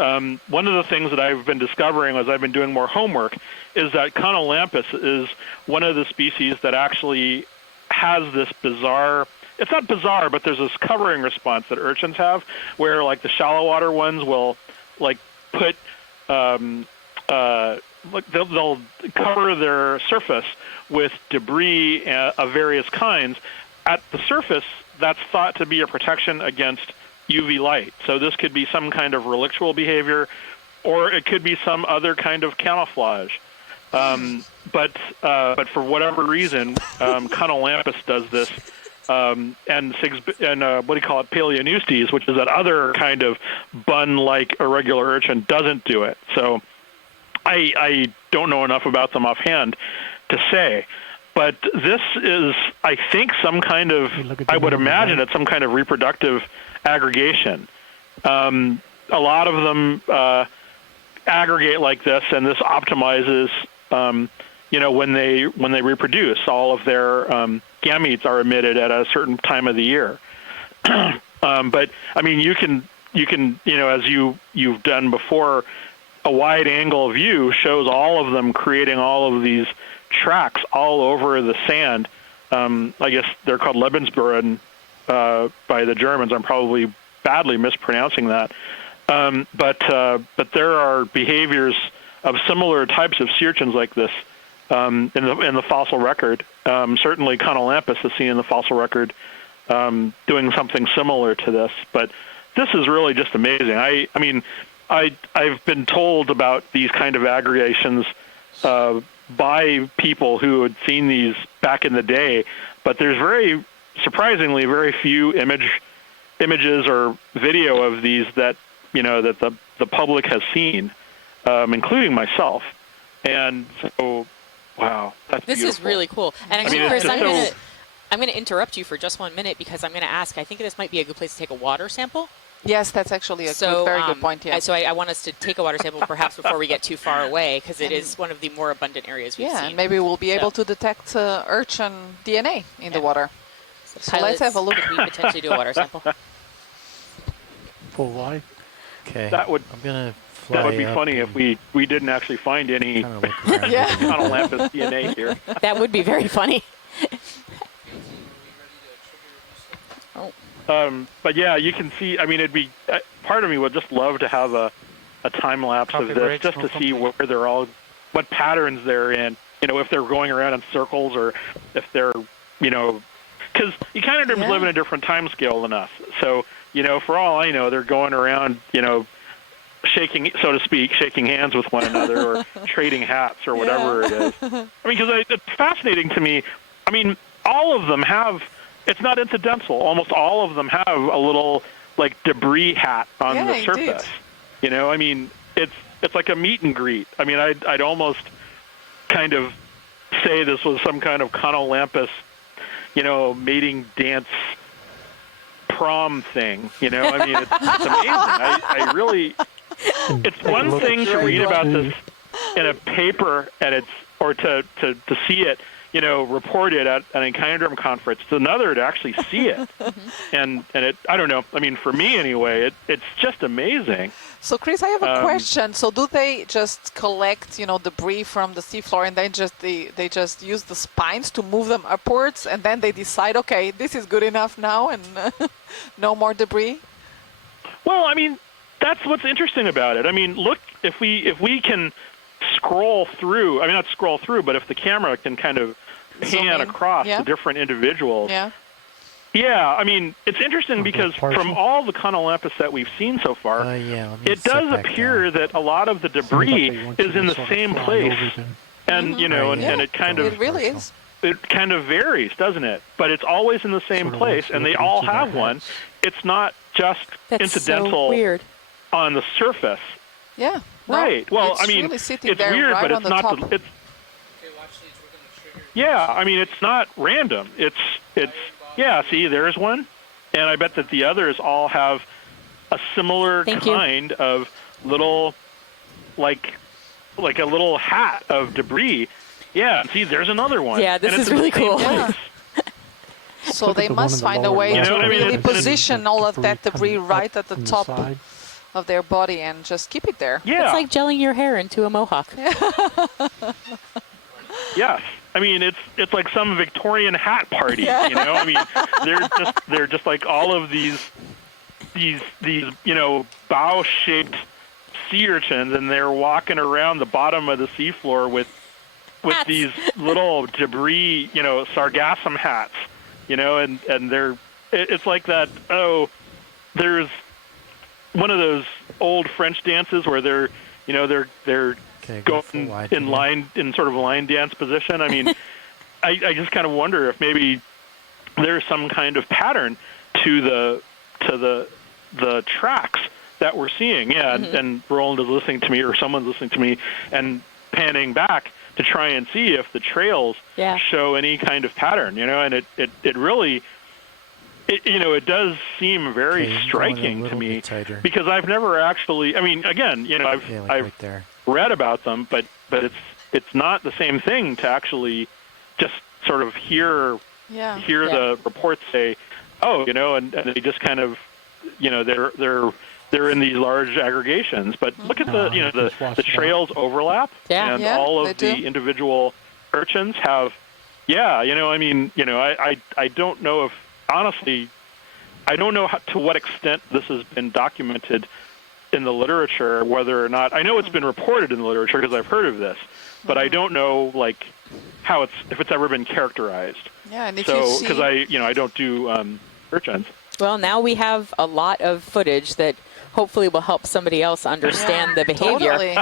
one of the things that I've been discovering as I've been doing more homework is that Conolampus is one of the species that actually has this bizarre, it's not bizarre, but there's this covering response that urchins have, where like the shallow water ones will like put, like they'll cover their surface with debris of various kinds. At the surface, that's thought to be a protection against UV light. So this could be some kind of relictual behavior, or it could be some other kind of camouflage. But for whatever reason, Conolampus does this, and what do you call it, Paleoneustes, which is that other kind of bun-like irregular urchin, doesn't do it. So I don't know enough about them offhand to say. But this is, I think, some kind of, I would imagine it's some kind of reproductive aggregation. A lot of them aggregate like this, and this optimizes, when they reproduce. All of their gametes are emitted at a certain time of the year. But I mean, you can, as you've done before, a wide angle view shows all of them creating all of these tracks all over the sand. I guess they're called Lebensburen by the Germans. I'm probably badly mispronouncing that. But there are behaviors of similar types of sea urchins like this in the fossil record. Certainly Conolampus is seen in the fossil record doing something similar to this. But this is really just amazing. I mean, I've been told about these kind of aggregations by people who had seen these back in the day, but there's very surprisingly very few images or video of these that that the public has seen, including myself. And so, wow, that's this beautiful. is really cool. And actually, Chris, I'm going to interrupt you for just 1 minute because I'm going to ask. I think this might be a good place to take a water sample. Yes, that's actually a very good point. Yeah. So I want us to take a water sample perhaps before we get too far away, because it is one of the more abundant areas we've seen. And maybe we'll be able to detect urchin DNA in the water. So let's have a look. Could we potentially do a water sample? Full wide. Okay. That would be funny if we didn't actually find any Conolampus DNA here. That would be very funny. But yeah, you can see. I mean, it'd be part of me would just love to have a time lapse of this, just to see where they're all, what patterns they're in. If they're going around in circles, or if they're, because echinoderms live in a different time scale than us. So for all I know, they're going around, shaking, so to speak, shaking hands with one another, or trading hats, or whatever it is. I mean, because it's fascinating to me. I mean, all of them have. It's not incidental. Almost all of them have a little like debris hat on the surface. I mean, it's like a meet and greet. I mean, I'd almost kind of say this was some kind of Conolampus, mating dance prom thing. I mean, it's amazing. I really. It's one thing to read about this in a paper, and or to see it. Reported at an echinoderm conference. It's another to actually see it. and it, I don't know. I mean, for me anyway, it's just amazing. So, Chris, I have a question. So, do they just collect, debris from the seafloor, and then they just use the spines to move them upwards, and then they decide, okay, this is good enough now, and no more debris? Well, I mean, that's what's interesting about it. I mean, look, if we can scroll through, I mean, not scroll through, but if the camera can kind of pan across the different individuals. Yeah, I mean, it's interesting because from all the Conolampus that we've seen so far, it does appear that a lot of the debris is in the same place. And, and it kind of... It really is. It kind of varies, doesn't it? But it's always in the same place, and they all have one. It's not just incidental on the surface. Yeah. Right. Well, I mean, really it's weird, but it's not. Yeah, I mean, it's not random. It's yeah, see, there's one. And I bet that the others all have a similar kind of little, like a little hat of debris. Yeah, see, there's another one. Yeah, this and is it's in the really same cool. place. So they must find a way to really position all of that debris right at the top of their body and just keep it there. Yeah. It's like gelling your hair into a mohawk. Yes. I mean, it's like some Victorian hat party, you know? I mean, they're just like all of these bow-shaped sea urchins, and they're walking around the bottom of the seafloor with these little debris, sargassum hats, and it's like that. Oh, there's one of those old French dances where they're going in sort of line dance position. I mean, I just kind of wonder if maybe there's some kind of pattern to the tracks that we're seeing. Yeah, and Roland is listening to me, or someone's listening to me, and panning back to try and see if the trails show any kind of pattern. And it really, it does seem very striking to me because I've never actually. I mean, again, I've read about them, but it's not the same thing to actually just sort of hear the reports say, oh, and they just kind of, they're in these large aggregations. But look at the trails overlap, and all of the individual urchins have, I mean, I don't know if, honestly, I don't know to what extent this has been documented in the literature, whether or not, I know it's been reported in the literature because I've heard of this, but I don't know, like, if it's ever been characterized. Yeah, and if so, you see, because I don't do urchins. Well, now we have a lot of footage that hopefully will help somebody else understand the behavior. Totally.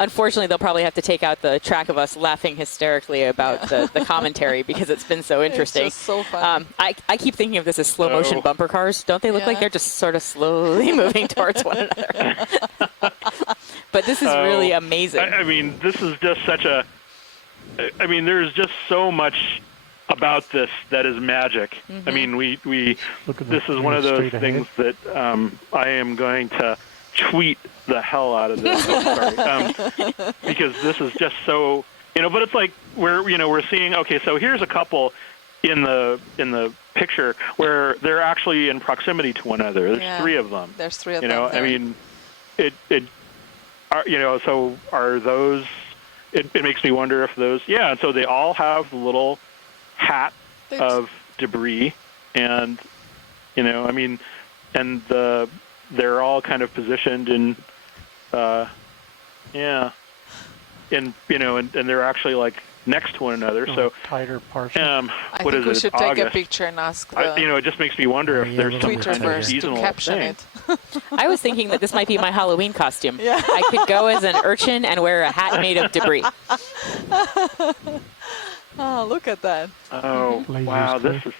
Unfortunately, they'll probably have to take out the track of us laughing hysterically about the commentary because it's been so interesting. It's just so funny. I keep thinking of this as slow motion bumper cars. Don't they look like they're just sort of slowly moving towards one another? But this is really amazing. I mean, this is just such a. I mean, there's just so much about this that is magic. I mean, we this is one of those things that I am going to tweet the hell out of this. Because this is just so, but it's like we're seeing, okay, so here's a couple in the picture where they're actually in proximity to one another. There's three of them. There's three of them. I mean, so are those, it makes me wonder if those, and so they all have little hat of debris, and I mean, and they're all kind of positioned in and they're actually like next to one another, so tighter partial. I think we should take a picture and ask it just makes me wonder if there's some kind of seasonal to caption thing. it. I was thinking that this might be my Halloween costume. I could go as an urchin and wear a hat made of debris. Oh, look at that! Oh, wow! This is.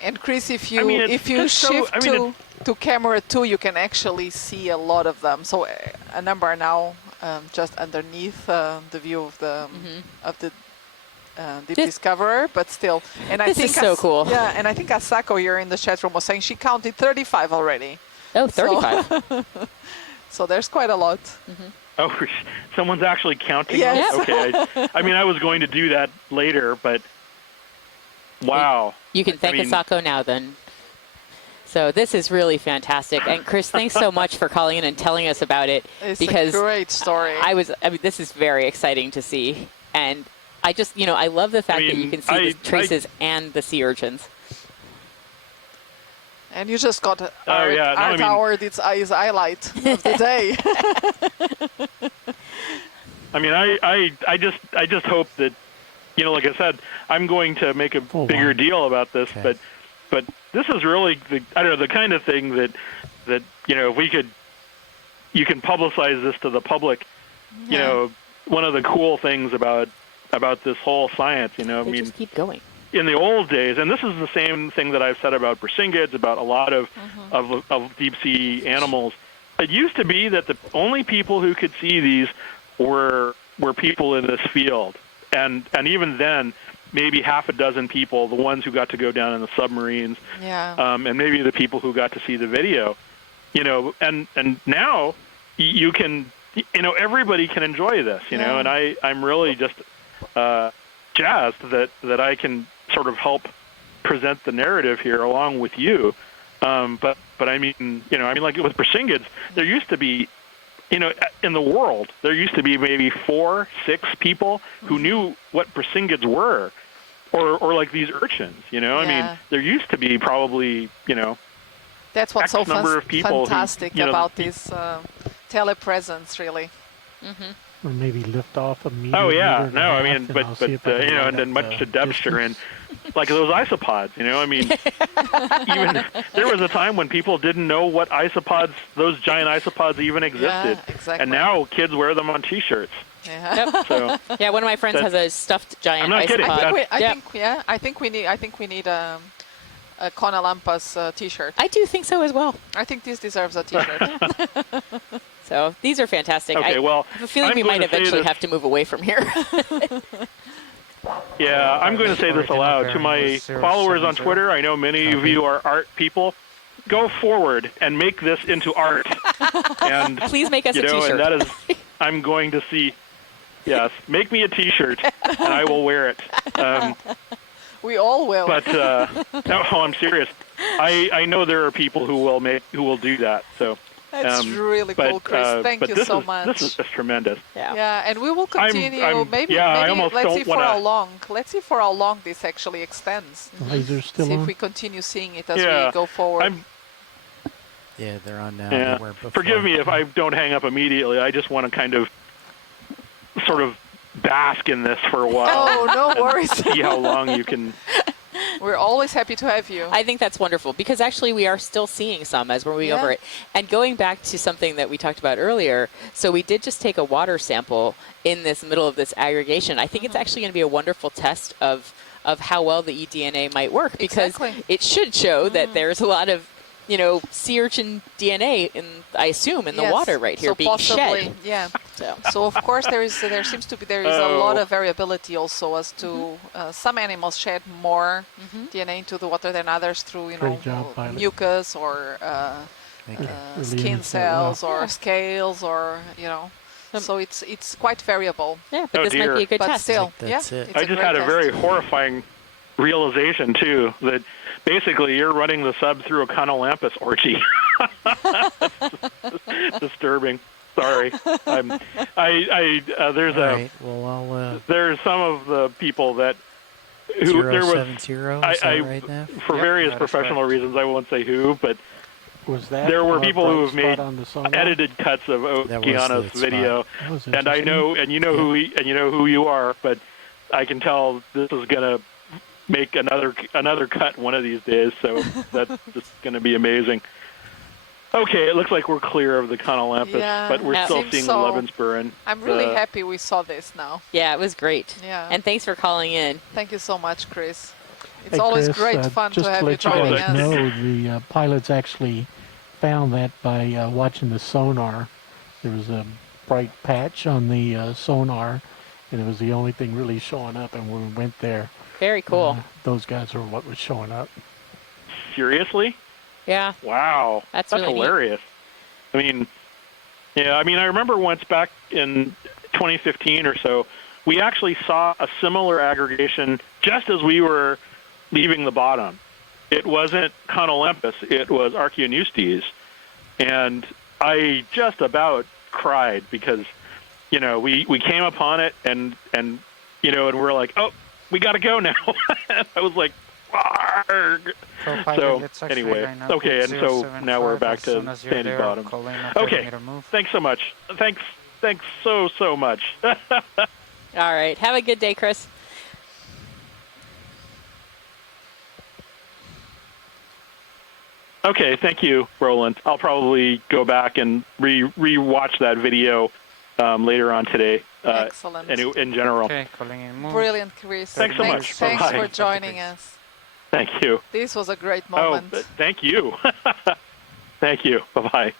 And Chris, if you shift to camera 2, you can actually see a lot of them. So a number are now just underneath the view of the Deep Discoverer, but still. And I think is so cool. Yeah, and I think Asako here in the chat room was saying she counted 35 already. Oh, 35. So there's quite a lot. Oh, someone's actually counting Yes. them? Okay. I mean, I was going to do that later, but wow. You can thank Asako now then. So this is really fantastic. And Chris, thanks so much for calling in and telling us about it. It's because a great story. This is very exciting to see. And I just, I love the fact that you can see the traces and the sea urchins. And you just got Art Howard, his highlight of the day. I mean, I just hope that, like I said, I'm going to make a bigger deal about this, but this is really the kind of thing that if we could, you can publicize this to the public. One of the cool things about this whole science, I mean, just keep going. In the old days, and this is the same thing that I've said about Brisingid, about a lot of deep sea animals. It used to be that the only people who could see these were people in this field, and even then, maybe half a dozen people, the ones who got to go down in the submarines, and maybe the people who got to see the video, and now you can, everybody can enjoy this, and I'm really just jazzed that I can sort of help present the narrative here along with you. But I mean, like with Persingids, there used to be, in the world, there used to be maybe 4, 6 people who knew what Persingids were, or like these urchins, I mean, there used to be probably, that's what's X so number of people fantastic who, about this telepresence, really. Or maybe lift off a meter. Oh yeah, meter and no, a I half, mean, and but I'll see if I can and line then up much the to Deb's chagrin, distance. like those isopods, I mean, even there was a time when people didn't know what isopods, those giant isopods, even existed, exactly. and now kids wear them on T-shirts. Yep. So yeah, one of my friends has a stuffed giant I'm not isopod. kidding. I think we need a Conalampas T-shirt. I do think so as well. I think this deserves a T-shirt. So these are fantastic. Okay, well, I have a feeling I'm we going might to say eventually this- have to move away from here. Yeah, I'm going to say this aloud to my followers on Twitter. I know many of you are art people. Go forward and make this into art. And please make us a T-shirt. And that is, I'm going to see. Yes, make me a T-shirt, and I will wear it. We all will. But no, I'm serious. I know there are people who will do that. So. That's really cool, Chris. Thank you so much. This is just tremendous. Yeah, and we will continue. Maybe I almost let's don't see for how long. Let's see for how long this actually extends. The laser's still See on. if we continue seeing it as we go forward. Yeah, they're on now. Yeah. They weren't before. Forgive me if I don't hang up immediately. I just want to kind of, sort of, bask in this for a while. Oh, no and worries. See how long you can. We're always happy to have you. I think that's wonderful because actually we are still seeing some as we're moving over it. And going back to something that we talked about earlier, so we did just take a water sample in this middle of this aggregation. I think it's actually going to be a wonderful test of how well the eDNA might work because it should show that there's a lot of sea urchin DNA I assume in the water right here being shed. Yeah. So of course there is a lot of variability also as to some animals shed more DNA into the water than others through mucus or skin cells or scales or so it's quite variable. Yeah, but this might be a good but test. Still, That's it. I just had a very horrifying realization too that basically you're running the sub through a Conalampas orgy. Disturbing. Sorry. There's right. Well, there's some of the people that who there was 070, is that right now? for various professional reasons I won't say who, but Was that there were on a people who bright have made spot on the sonar? edited cuts of Okeanos video, That was and I know, and you know who you are, but I can tell this is gonna make another cut one of these days. So that's just gonna be amazing. Okay, it looks like we're clear of the Conalampas, but we're still seeing the Lebensburen. I'm really happy we saw this now. Yeah, it was great. Yeah. And thanks for calling in. Thank you so much, Chris. It's Hey, always Chris, great fun just to have you let you joining guys us. know, the pilots actually found that by watching the sonar. There was a bright patch on the sonar, and it was the only thing really showing up. And when we went there, very cool. Those guys were what was showing up. Seriously? Yeah. Wow. That's That's really hilarious. I mean, I remember once back in 2015 or so, we actually saw a similar aggregation just as we were leaving the bottom. It wasn't Conalampas, it was Archaeoneustes. And I just about cried because, we came upon it and we're like, oh, we got to go now. I was like, argh. So anyway, okay, and so now we're back to Sandy Bottom. Okay, thanks so much. Thanks so much. All right, have a good day, Chris. Okay, thank you, Roland. I'll probably go back and re-watch that video later on today. Excellent. In general. Okay, calling in more. Brilliant, Chris. Thanks so much. Thanks Bye-bye. for joining us. Thank you. This was a great moment. Oh, thank you. Thank you. Bye-bye.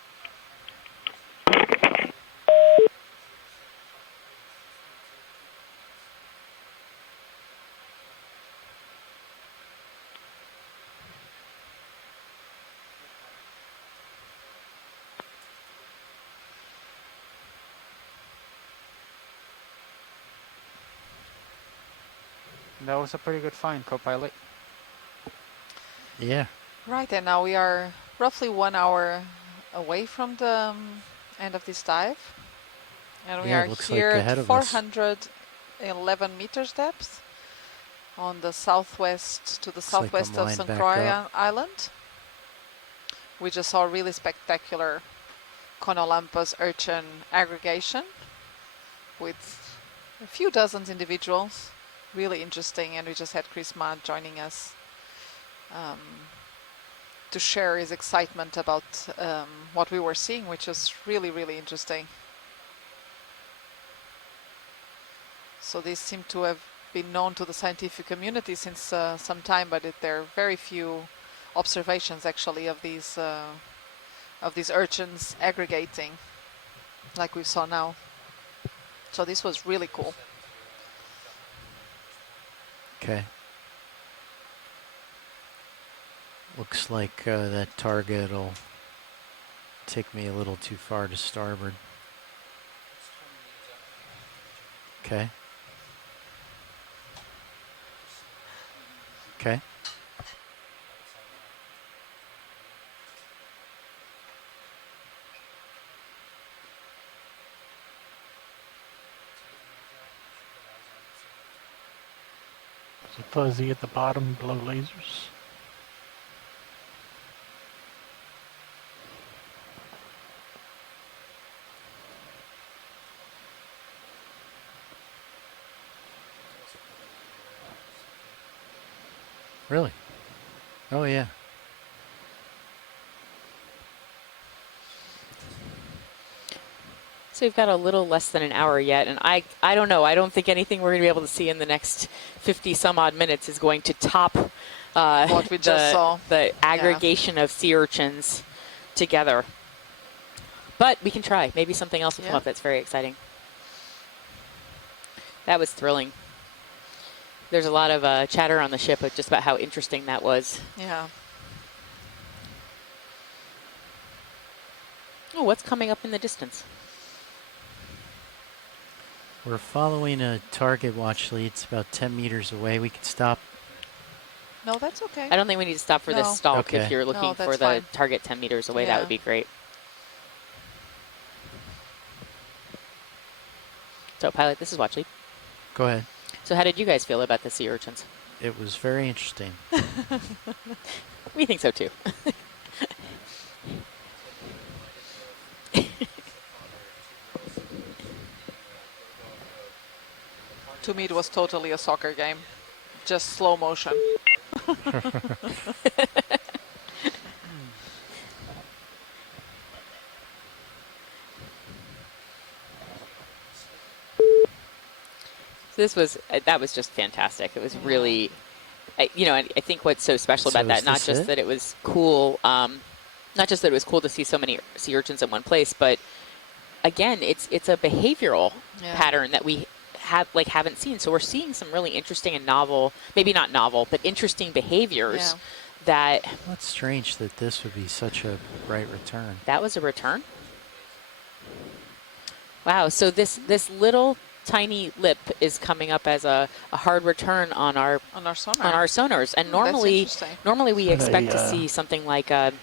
That was a pretty good find, co-pilot. Yeah. Right, and now we are roughly 1 hour away from the end of this dive. And we Yeah, are it looks here like at ahead of us. 411 meters depth on the southwest, to the Looks like southwest I'm of lined St. back Croix up. Island. We just saw a really spectacular Conolampas urchin aggregation with a few dozens individuals. Really interesting, and we just had Chris Mudd joining us to share his excitement about what we were seeing, which is really, really interesting. So these seem to have been known to the scientific community since some time, but there are very few observations actually of these urchins aggregating like we saw now. So this was really cool. Okay. Looks like that target will take me a little too far to starboard. Okay. Okay. There's a fuzzy at the bottom below lasers. Really? Oh, yeah. So we've got a little less than an hour yet, and I don't know. I don't think anything we're going to be able to see in the next 50 some odd minutes is going to top what we just saw. The aggregation of sea urchins together. But we can try. Maybe something else will come up that's very exciting. That was thrilling. There's a lot of chatter on the ship just about how interesting that was. Yeah. Oh, what's coming up in the distance? We're following a target watch lead. It's about 10 meters away. We can stop. No, that's okay. I don't think we need to stop for this stalk. If you're looking for the target 10 meters away, that would be great. So, pilot, this is watch lead. Go ahead. So how did you guys feel about the sea urchins? It was very interesting. We think so too. To me, it was totally a soccer game, just slow motion. That was just fantastic. It was really, you know, I think what's so special about that, not just that it was cool, not just that it was cool to see so many sea urchins in one place, but again, it's a behavioral pattern that we haven't seen. So we're seeing some really interesting and novel, maybe not novel, but interesting behaviors that. Well, it's strange that this would be such a bright return. That was a return? Wow, so this little tiny lip is coming up as a hard return on our sonars, and normally we expect to see something like a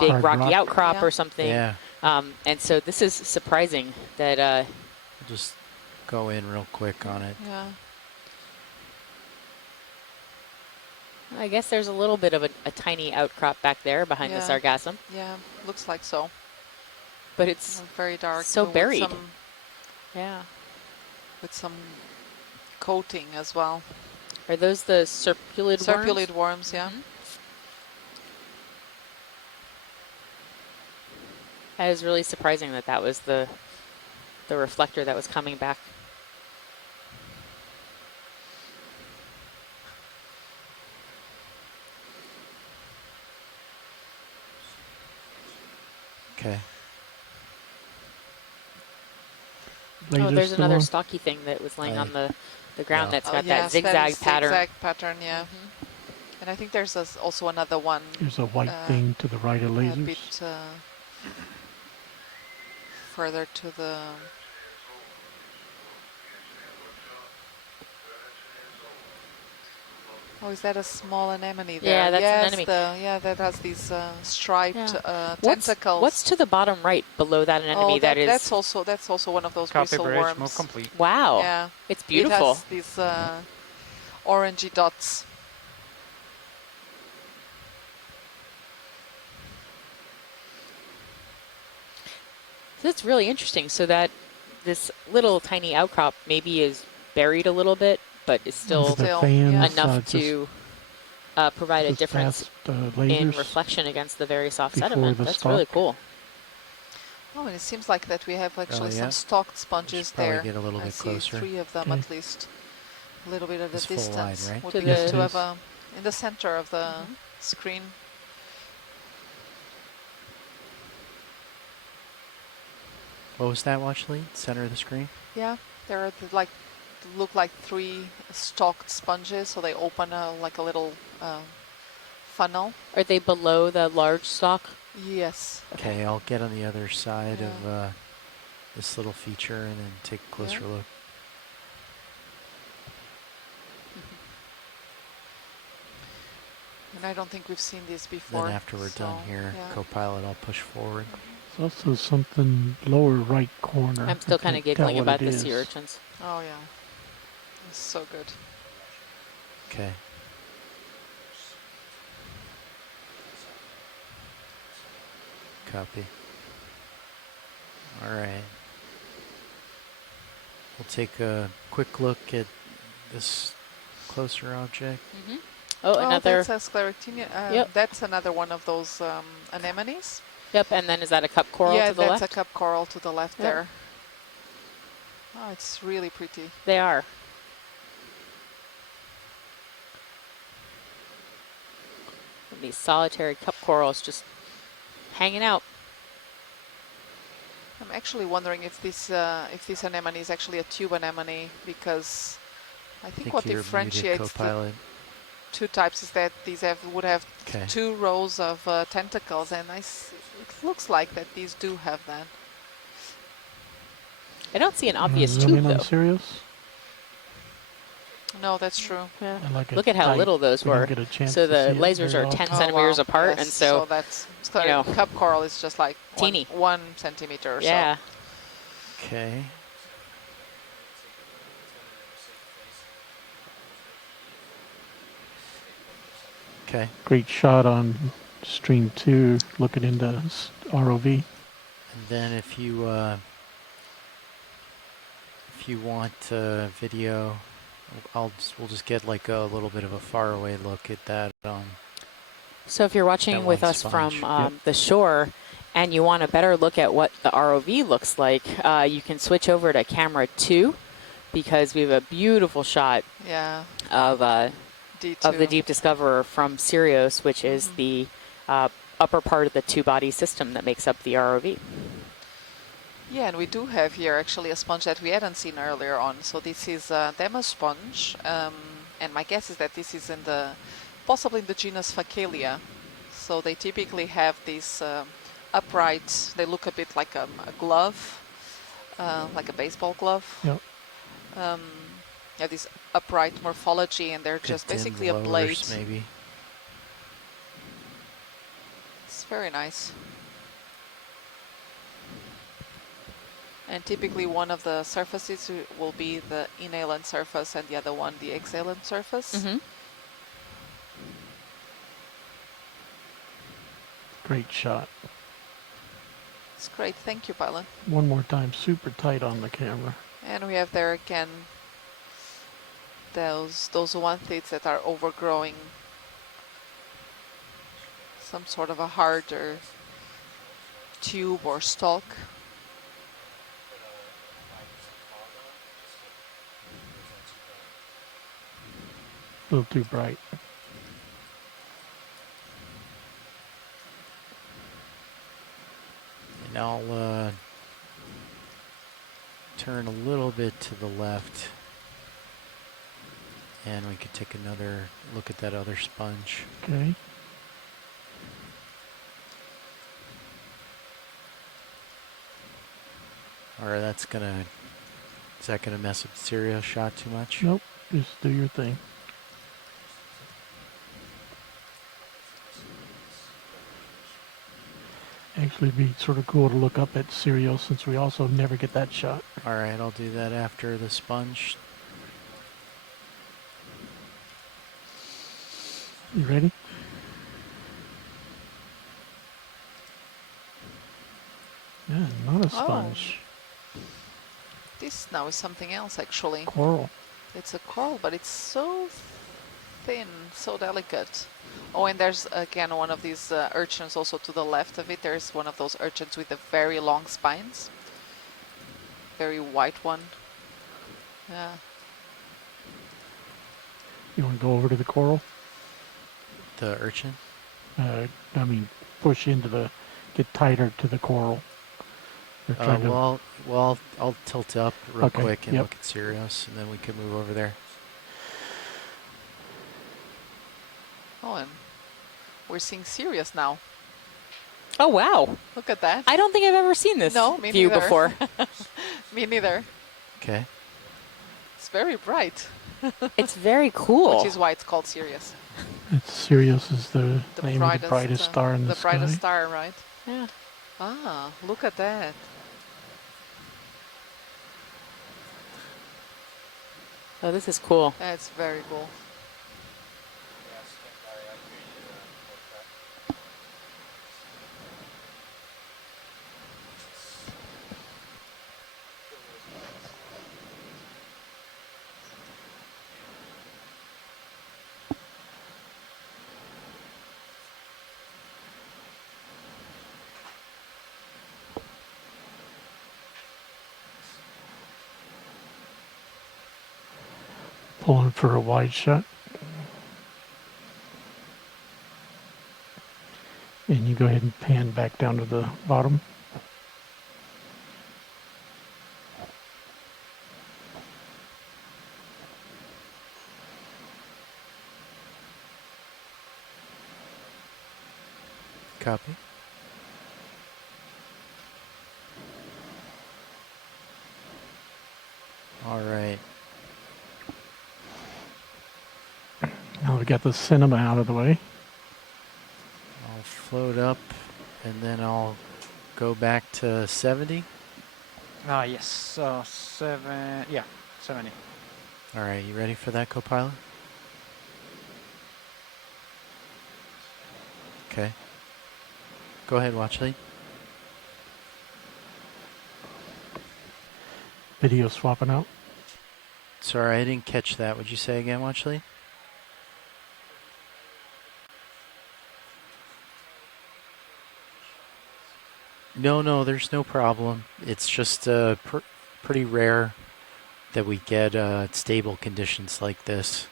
big rocky outcrop or something. Yeah. And so this is surprising that. We'll just go in real quick on it. Yeah. I guess there's a little bit of a tiny outcrop back there behind the sargassum. Yeah, looks like so. But it's very dark. So buried. With some coating as well. Are those the serpulid worms? Serpulid worms, yeah. That is really surprising that was the reflector that was coming back. Okay. Oh, there's another stocky thing that was laying on the ground that's got that zigzag pattern. Zigzag pattern, yeah. And I think there's also another one. There's a white thing to the right of lasers. A bit further to the. Oh, is that a small anemone Yeah, there? that's an Yes, anemone. yeah, that has these striped What's tentacles. to the bottom right below that anemone? Oh, that is that's also one of those Copy bristle bridge, worms. move complete. wow. Yeah, It's it beautiful. has these orangey dots. That's really interesting. So that this little tiny outcrop maybe is buried a little bit, but is still enough to provide a difference in reflection against the very soft sediment. That's really cool. Oh, and it seems like that we have actually some yeah. stalked sponges Probably there. get a little I bit see closer. 3 of them at least. A little bit at a It's full wide, distance. right? Would To be good the- to have in the center of the screen. What was that, watch lead? Center of the screen? Yeah, there are look like 3 stalked sponges, so they open like a little funnel. Are they below the large stalk? Yes. Okay, I'll get on the other side of this little feature and then take a closer look. And I don't think we've seen these before. Then after we're done here, Copilot, I'll push forward. There's also something lower right corner. I'm still kind of giggling about the sea urchins. Oh yeah, it's so good. Okay. Copy. All right. We'll take a quick look at this closer object. Oh, another. That's a sclerotinia. Yep. That's another one of those anemones. Yep, and then is that a cup coral yeah, to the left? Yeah, that's a cup coral to the left Yep. there. Oh, it's really pretty. They are. And these solitary cup corals just hanging out. I'm actually wondering if this anemone is actually a tube anemone, because I think what you're differentiates muted, the Copilot. 2 types is that these would have Okay. 2 rows of tentacles, and it looks like that these do have that. I don't see an obvious Zoom tube in on though. Sirius. No, that's true. Yeah. I like it Look at how tight. little those We don't were. get a chance So to the see it lasers very are 10 often. centimeters wow. apart, Yes, and so that's you know, cup coral is just like teeny. 1 centimeter or yeah. Okay. Okay. Great shot on stream 2, looking into ROV. And then if you want video, we'll just get like a little bit of a faraway look at that. So if you're watching that with one us sponge. from the shore and you want a better look at what the ROV looks like, you can switch over to camera 2 because we have a beautiful shot of the Deep Discoverer from Sirius, which is the upper part of the 2-body system that makes up the ROV. Yeah, and we do have here actually a sponge that we hadn't seen earlier on. So this is a demo sponge, and my guess is that this is possibly in the genus Phacelia. So they typically have these upright, they look a bit like a glove, like a baseball glove. Yep. Yeah, this upright morphology, and they're just basically a blade. Maybe. It's very nice. And typically one of the surfaces will be the inhalant surface and the other one the exhalant surface. Great shot. It's great. Thank you, Pilot. One more time, super tight on the camera. And we have there again those oanthids that are overgrowing some sort of a harder tube or stalk. A little too bright. And I'll turn a little bit to the left, and we could take another look at that other sponge. Okay. Or is that gonna mess up the stereo shot too much? Nope, just do your thing. Actually, it'd be sort of cool to look up at Sirius since we also never get that shot. All right, I'll do that after the sponge. You ready? Yeah, not a sponge. This now is something else, actually. Coral. It's a coral, but it's so thin, so delicate. Oh, and there's again one of these urchins also to the left of it. There's one of those urchins with the very long spines. Very white one. Yeah. You want to go over to the coral? The urchin? I mean, push into the, get tighter to the coral. They're trying to- Well, I'll tilt up real Okay, quick and yep. look at Sirius, and then we can move over there. Oh, and we're seeing Sirius now. Oh, wow. Look at that. I don't think I've ever seen this me view neither. before. Me neither. Okay. It's very bright. It's very cool. Which is why it's called Sirius. It's Sirius is the name of the brightest star in the sky. The brightest star, right? Yeah. Ah, look at that. Oh, this is cool. That's very cool. Pulling for a wide shot. And you go ahead and pan back down to the bottom. Copy. All right. Now we got the cinema out of the way. I'll float up, and then I'll go back to 70. Yes. 70. All right, you ready for that, co-pilot? Okay. Go ahead, watch lead. Video swapping out. Sorry, I didn't catch that. Would you say again, watch lead? No, there's no problem. It's just pretty rare that we get stable conditions like this.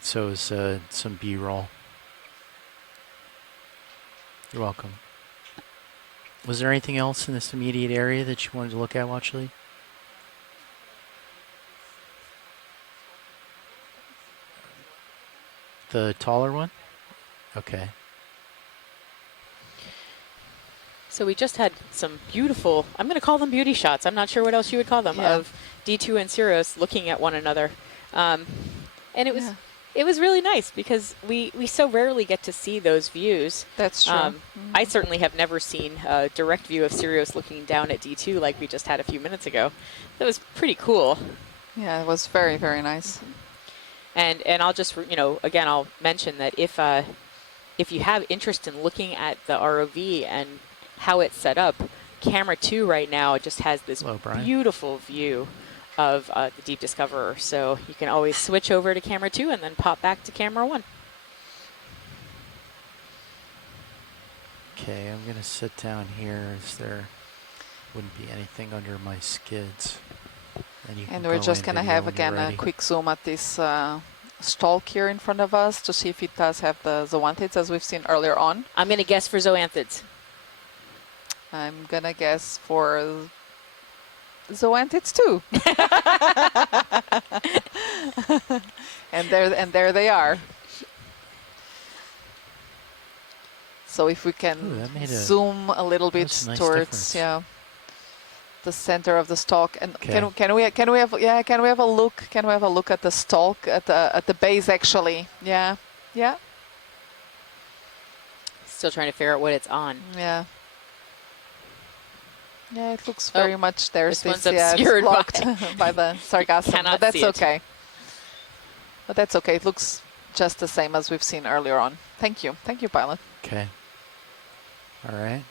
So is some B-roll. You're welcome. Was there anything else in this immediate area that you wanted to look at, Watchley? The taller one? Okay. So we just had some beautiful, I'm going to call them beauty shots. I'm not sure what else you would call them, of D2 and Sirius looking at one another. And it was really nice because we so rarely get to see those views. That's true. I certainly have never seen a direct view of Sirius looking down at D2 like we just had a few minutes ago. That was pretty cool. Yeah, it was very, very nice. And I'll just, again, I'll mention that if you have interest in looking at the ROV and how it's set up, camera 2 right now just has this beautiful view of the Deep Discoverer. So you can always switch over to camera 2 and then pop back to camera 1. Okay, I'm going to sit down here as there wouldn't be anything under my skids. And we're just going to have, again, a quick zoom at this stalk here in front of us to see if it does have the zoanthids as we've seen earlier on. I'm going to guess for zoanthids. I'm going to guess for zoanthids too. and there they are. So if we can zoom a little bit towards the center of the stalk, and can we have a look at the stalk at the base actually? Yeah. Still trying to figure out what it's on. Yeah. Yeah, it looks very much there's this one's this, yeah, it's obscured blocked by the sargassum, Cannot but that's see it. okay. But that's okay. It looks just the same as we've seen earlier on. Thank you. Thank you, pilot. Okay. All right.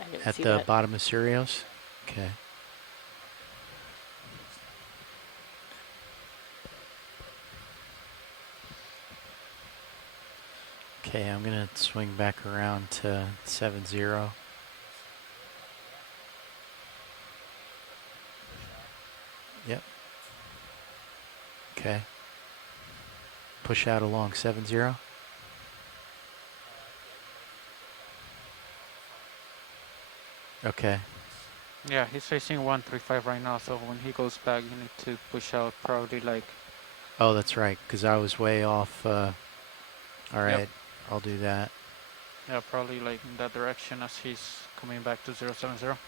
I didn't At see the that. bottom of Sirius? Okay. Okay, I'm going to swing back around to 7-0. Yep. Okay. Push out along 7-0. Okay. Yeah, he's facing 135 right now, so when he goes back, you need to push out probably like... Oh, that's right, because I was way off. All right, Yep. I'll do that. Yeah, probably like in that direction as he's coming back to 070.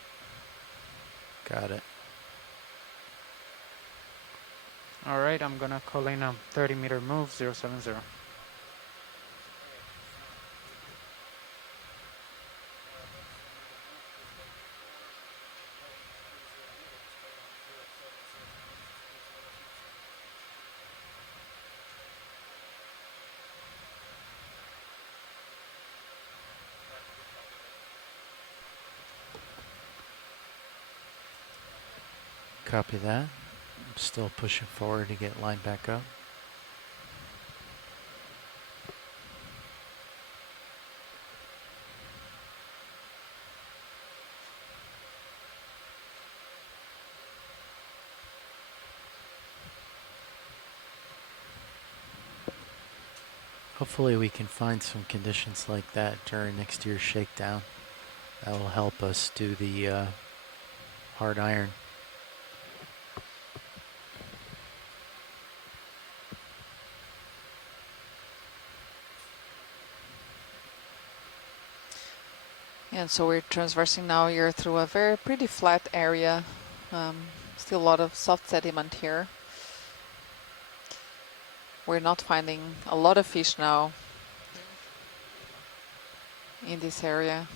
Got it. All right, I'm gonna call in a 30-meter move, 070. Copy that. I'm still pushing forward to get lined back up. Hopefully we can find some conditions like that during next year's shakedown. That will help us do the hard iron. And so we're transversing now here through a very pretty flat area. Still a lot of soft sediment here. We're not finding a lot of fish now in this area.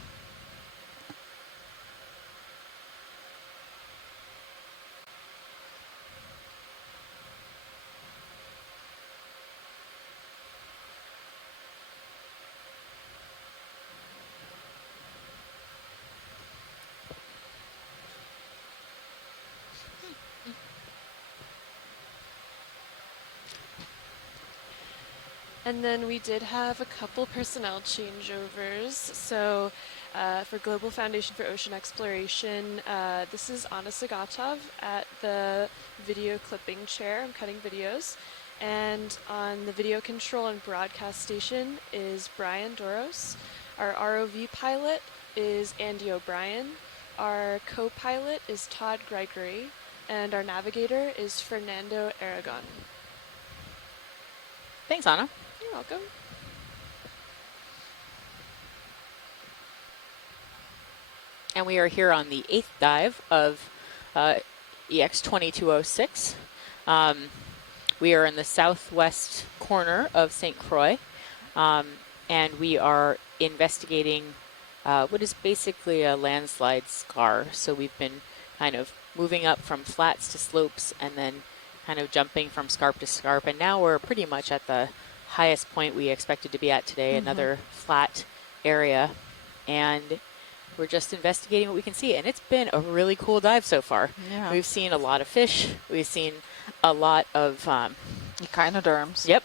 And then we did have a couple personnel changeovers. So for Global Foundation for Ocean Exploration, this is Anna Sagatov at the video clipping chair. I'm cutting videos. And on the video control and broadcast station is Brian Doros. Our ROV pilot is Andy O'Brien. Our co-pilot is Todd Gregory. And our navigator is Fernando Aragon. Thanks, Anna. You're welcome. And we are here on the 8th dive of EX2206. We are in the southwest corner of St. Croix, and we are investigating what is basically a landslide scar. So we've been kind of moving up from flats to slopes and then kind of jumping from scarp to scarp. And now we're pretty much at the highest point we expected to be at today, another flat area. And we're just investigating what we can see. And it's been a really cool dive so far. Yeah. We've seen a lot of fish. We've seen a lot of echinoderms. Yep.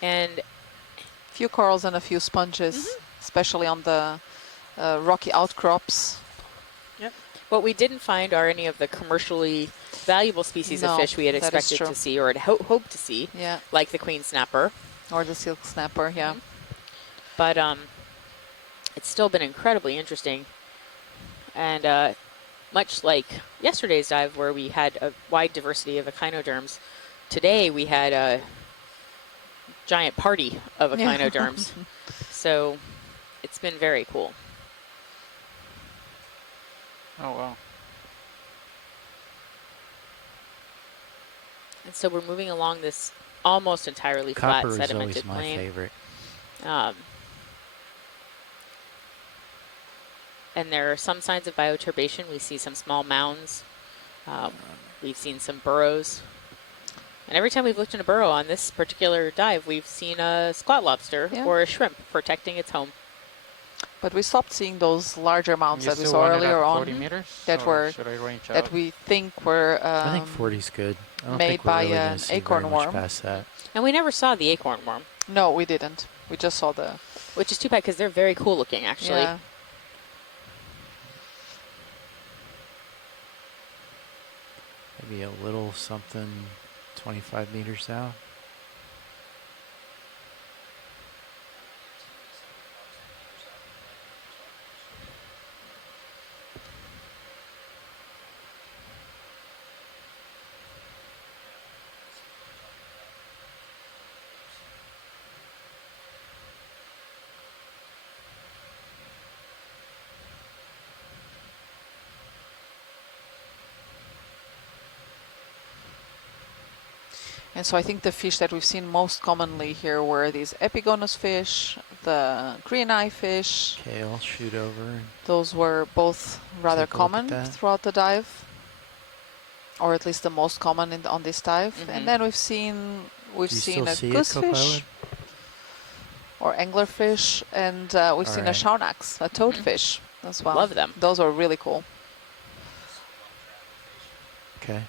And a few corals and a few sponges, especially on the rocky outcrops. Yep. What we didn't find are any of the commercially valuable species of fish we had expected to see or had hoped to see, like the queen snapper. Or the silk snapper, yeah. But it's still been incredibly interesting. And much like yesterday's dive where we had a wide diversity of echinoderms, today we had giant party of Yeah. echinoderms. So it's been very cool. Oh, wow. And so we're moving along this almost entirely flat Copper is sedimented always my plain. favorite. And there are some signs of bioturbation. We see some small mounds. We've seen some burrows. And every time we've looked in a burrow on this particular dive, we've seen a squat lobster or a shrimp protecting its home. But we stopped seeing those larger mounts You that we still saw want it earlier at on 40 meters, that or were should I range that out? we think were I think 40 is good. I don't made think we're by really gonna an see acorn very much worm. past that. And we never saw the acorn worm. No, we didn't. We just saw the... Which is too bad because they're very cool looking, actually. Yeah. Maybe a little something 25 meters out. And so I think the fish that we've seen most commonly here were these epigonus fish, the green eye fish. Okay, I'll shoot over. Those were both rather Take a look at common that. throughout the dive, or at least the most common on this dive. And then we've seen Do you seen still a see it, goosefish co-pilot? or anglerfish, and we've seen a Alright. shaunax, a toadfish as well. Love them. Those are really cool. Okay.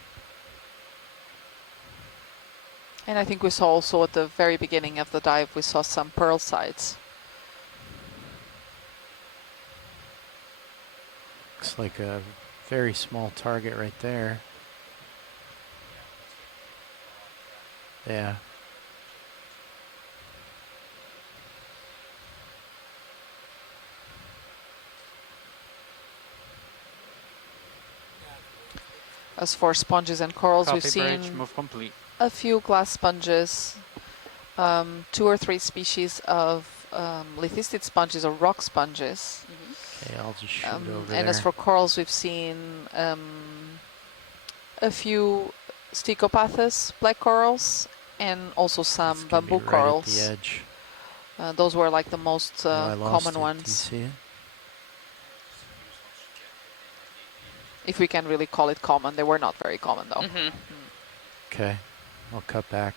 And I think we saw also at the very beginning of the dive, we saw some pearl sides. Looks like a very small target right there. Yeah. As for sponges and corals, Copy, we've seen bridge, move complete. a few glass sponges, 2 or 3 species of lithistid sponges or rock sponges. Okay, I'll just shoot over And there. as for corals, we've seen a few Stichopathus black corals and also some It's gonna be bamboo right corals. at the edge. Those were like the most Oh, I lost common it. ones. Do you see it? If we can really call it common. They were not very common though. Okay, I'll cut back.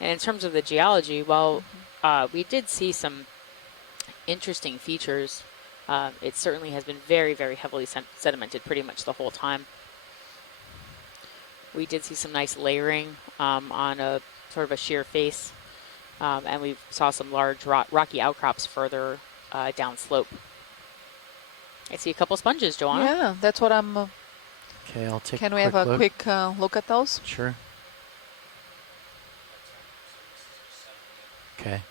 And in terms of the geology, well, we did see some interesting features. It certainly has been very, very heavily sedimented pretty much the whole time. We did see some nice layering on a sort of a sheer face. And we saw some large rocky outcrops further downslope. I see a couple sponges, Joanna. Yeah, that's what I'm... Okay, I'll take Can a we have quick a look. quick look at those? Sure. Okay.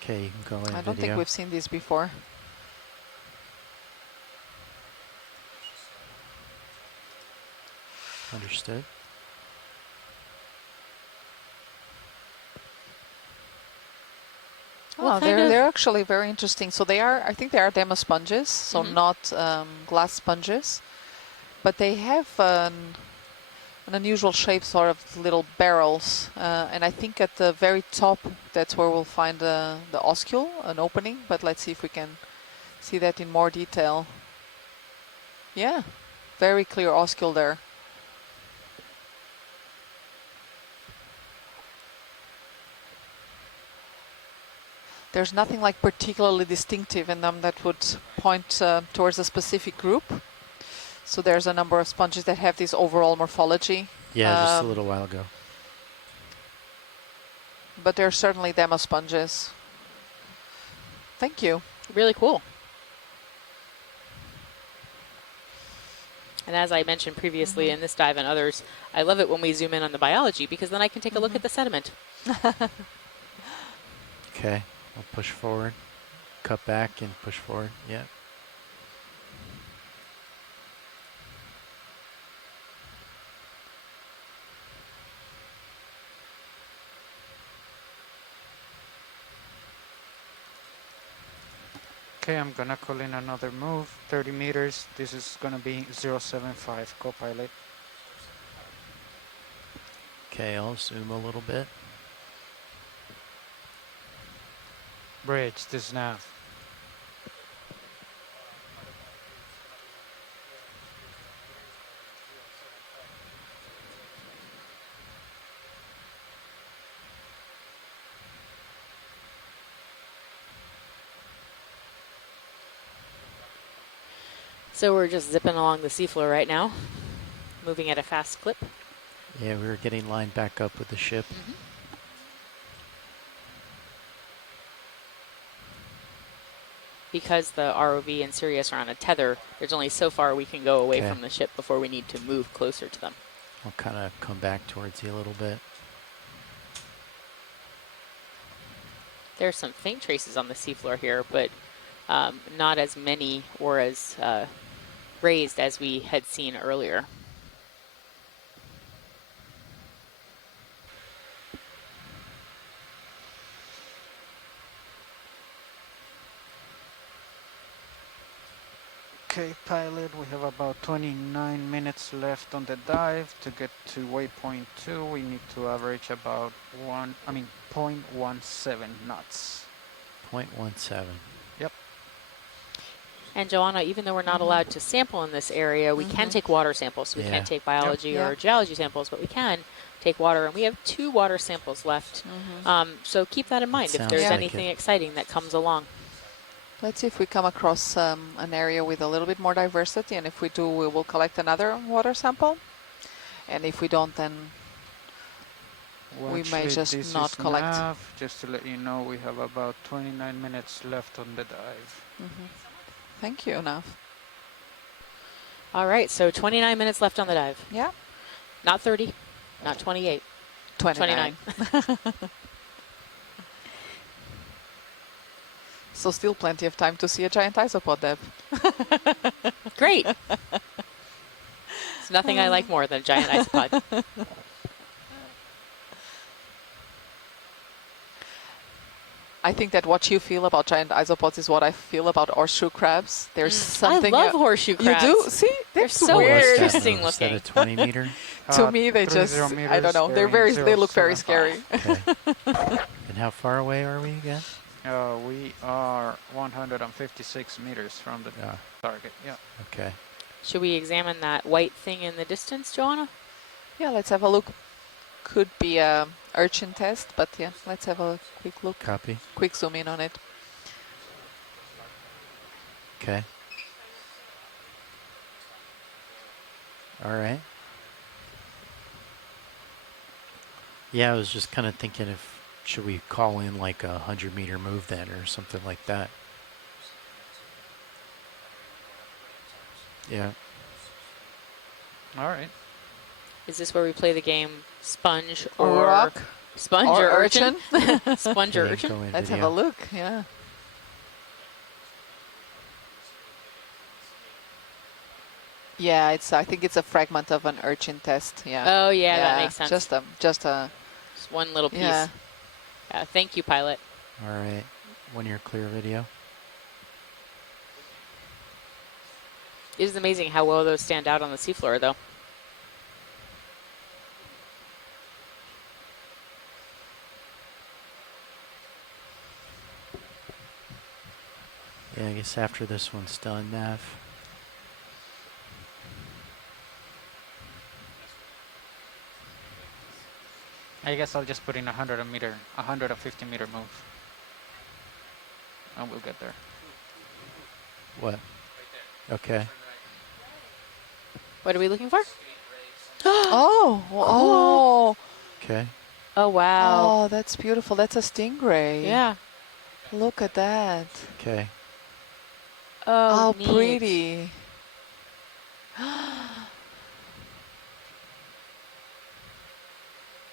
Okay, you can go in I don't video. think we've seen these before. Understood. Oh, they're actually very interesting. So they are, I think they are demo sponges, so not glass sponges, but they have an unusual shape, sort of little barrels. And I think at the very top, that's where we'll find the oscule, an opening. But let's see if we can see that in more detail. Yeah, very clear oscule there. There's nothing like particularly distinctive in them that would point towards a specific group. So there's a number of sponges that have this overall morphology. Yeah, just a little while ago. But they're certainly demo sponges. Thank you. Really cool. And as I mentioned previously in this dive and others, I love it when we zoom in on the biology because then I can take a look at the sediment. Okay, I'll push forward, cut back and push forward. Yeah. Okay, I'm gonna call in another move, 30 meters. This is gonna be 075, co-pilot. Okay, I'll zoom a little bit. Bridge, this nav. So we're just zipping along the seafloor right now, moving at a fast clip. Yeah, we were getting lined back up with the ship. Because the ROV and Sirius are on a tether, there's only so far we can go away Okay. from the ship before we need to move closer to them. I'll kind of come back towards you a little bit. There's some faint traces on the seafloor here, but not as many or as raised as we had seen earlier. Okay, pilot, we have about 29 minutes left on the dive. To get to waypoint 2, we need to average about 0.17 knots. 0.17. Yep. And Joanna, even though we're not allowed to sample in this area, we can take water samples. We can't take biology or geology samples, but we can take water, and we have 2 water samples left. So keep that in mind if there's anything exciting that comes along. Let's see if we come across an area with a little bit more diversity, and if we do, we will collect another water sample. And if we don't, then we may just not collect. Nav. Just to let you know, we have about 29 minutes left on the dive. Thank you, Nav. All right, so 29 minutes left on the dive. Yeah. Not 30, not 28. 29. So still plenty of time to see a giant isopod, Deb. Great. It's nothing I like more than a giant isopod. I think that what you feel about giant isopods is what I feel about horseshoe crabs. There's something. I love horseshoe crabs. You do? See? They're so weird. interesting Is that looking. a 20 meter? To me, they just, I don't know. They're very, they look very scary. Okay. And how far away are we again? We are 156 meters from the target. Yeah. Okay. Should we examine that white thing in the distance, Joanna? Yeah, let's have a look. Could be a urchin test, but yeah, let's have a quick look. Copy. Quick zoom in on it. Okay. All right. Yeah, I was just kind of thinking if should we call in like a 100-meter move then or something like that. Yeah. All right. Is this where we play the game sponge or rock? Sponge or urchin? Sponge or urchin? Let's have a look, yeah. Yeah, I think it's a fragment of an urchin test, yeah. Oh, yeah, that makes sense. Just one little piece. Yeah. Thank you, pilot. All right. 1 year clear video. It is amazing how well those stand out on the seafloor, though. Yeah, I guess after this one's done, Nav. I guess I'll just put in 150 meter move. And we'll get there. What? Okay. What are we looking for? Oh. Okay. Oh, wow. Oh, that's beautiful. That's a stingray. Yeah. Look at that. Okay. Oh, How neat. pretty.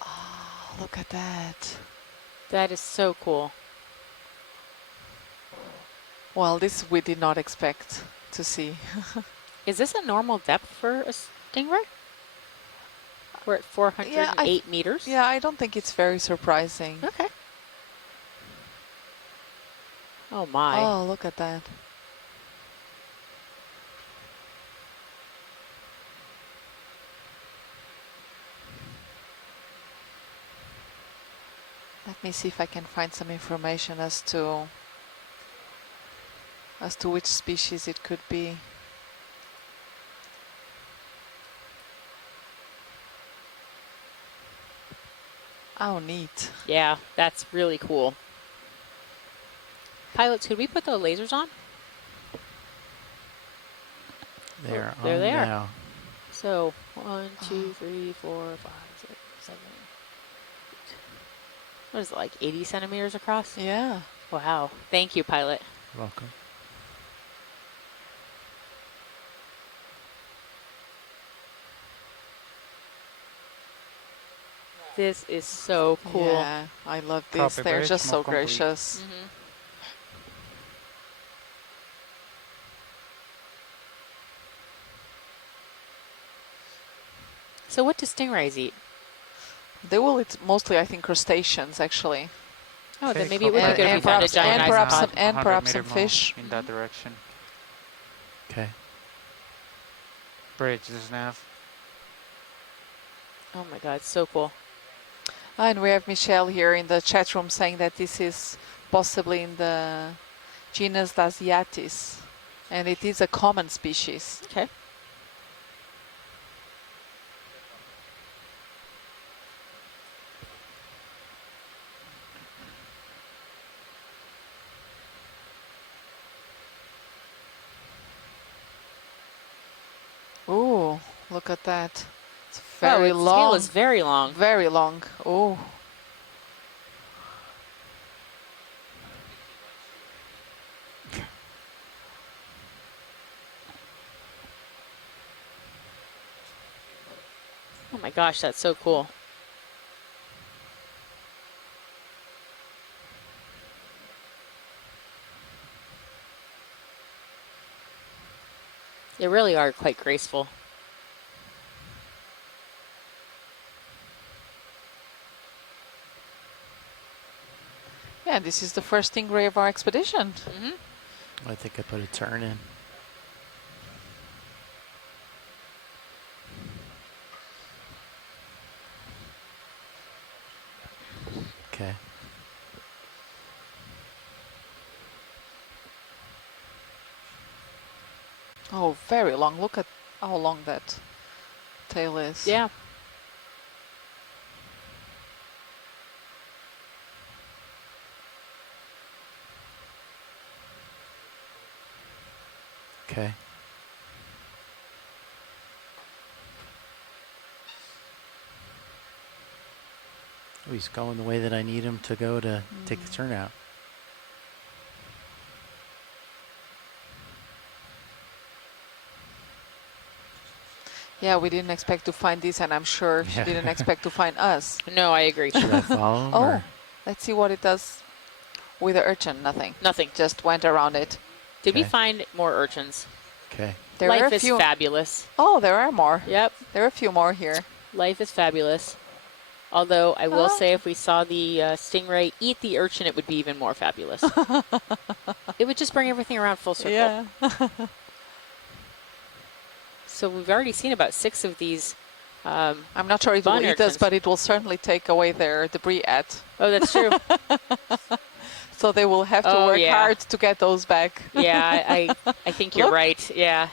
Oh, look at that. That is so cool. Well, this we did not expect to see. Is this a normal depth for a stingray? We're at 408 meters. Yeah, I don't think it's very surprising. Okay. Oh my. Oh, look at that. Let me see if I can find some information as to which species it could be. Oh, neat. Yeah, that's really cool. Pilots, could we put the lasers on? They're There on they are. now. So 1, 2, 3, 4, 5, 6, 7. What is it, like 80 centimeters across? Yeah. Wow. Thank you, pilot. You're welcome. This is so cool. Yeah, I love these. Copy, They're bridge, just so more complete. gracious. Mm-hmm. So what do stingrays eat? They will eat mostly, I think, crustaceans, actually. Oh, then Okay, maybe it would be copy. good if we found a giant isopod. and 100 perhaps meter some more fish. in that direction. Okay. Bridge this nav. Oh my god, so cool. And we have Michelle here in the chat room saying that this is possibly in the genus Dasiatis, and it is a common species. Okay. Ooh, look at that. It's Oh, very its long. tail is very long. Very long. Ooh. Oh my gosh, that's so cool. They really are quite graceful. Yeah, this is the first stingray of our expedition. Mm-hmm. I think I put a turn in. Okay. Oh, very long. Look at how long that tail is. Yeah. Okay. Oh, he's going the way that I need him to go to take the turnout. Yeah, we didn't expect to find this, and I'm sure she didn't expect to find us. No, I agree. Should I follow him? Oh, or- let's see what it does with the urchin. Nothing. Nothing. Just went around it. Did we Okay. find more urchins? Okay. There are Life a is few. fabulous. Oh, there are more. Yep. There are a few more here. Life is fabulous. Although I will Oh. say if we saw the stingray eat the urchin, it would be even more fabulous. It would just bring everything around full circle. Yeah. So we've already seen about 6 of these. I'm not sure it will Bun eat us, urchins. but it will certainly take away their debris at. Oh, that's true. So they will have to Oh, work yeah. hard to get those back. Yeah, I think you're Look. right. Yeah.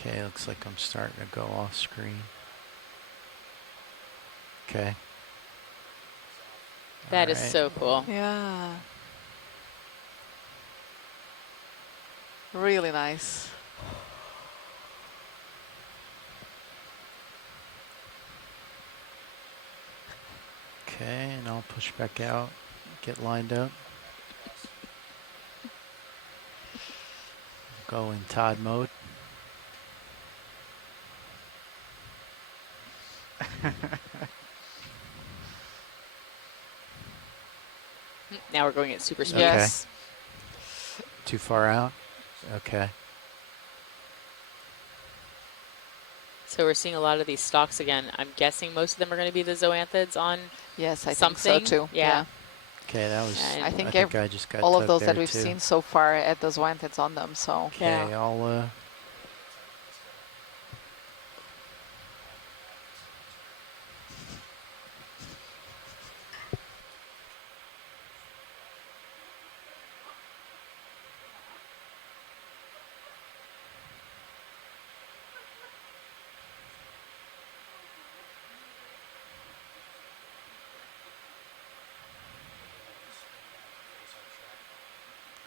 Okay, looks like I'm starting to go off screen. Okay. That is Alright. so cool. Yeah. Really nice. Okay, and I'll push back out, get lined up. Go in Todd mode. Now we're going at super speed. Yes. Too far out? Okay. So So we're seeing a lot of these stalks again. I'm guessing most of them are going to be the zoanthids on Yes, I something. think so too. Yeah. Okay, that was. And I think, I just got all of tugged those there that we've too. seen so far had those zoanthids on them. So Okay, I'll.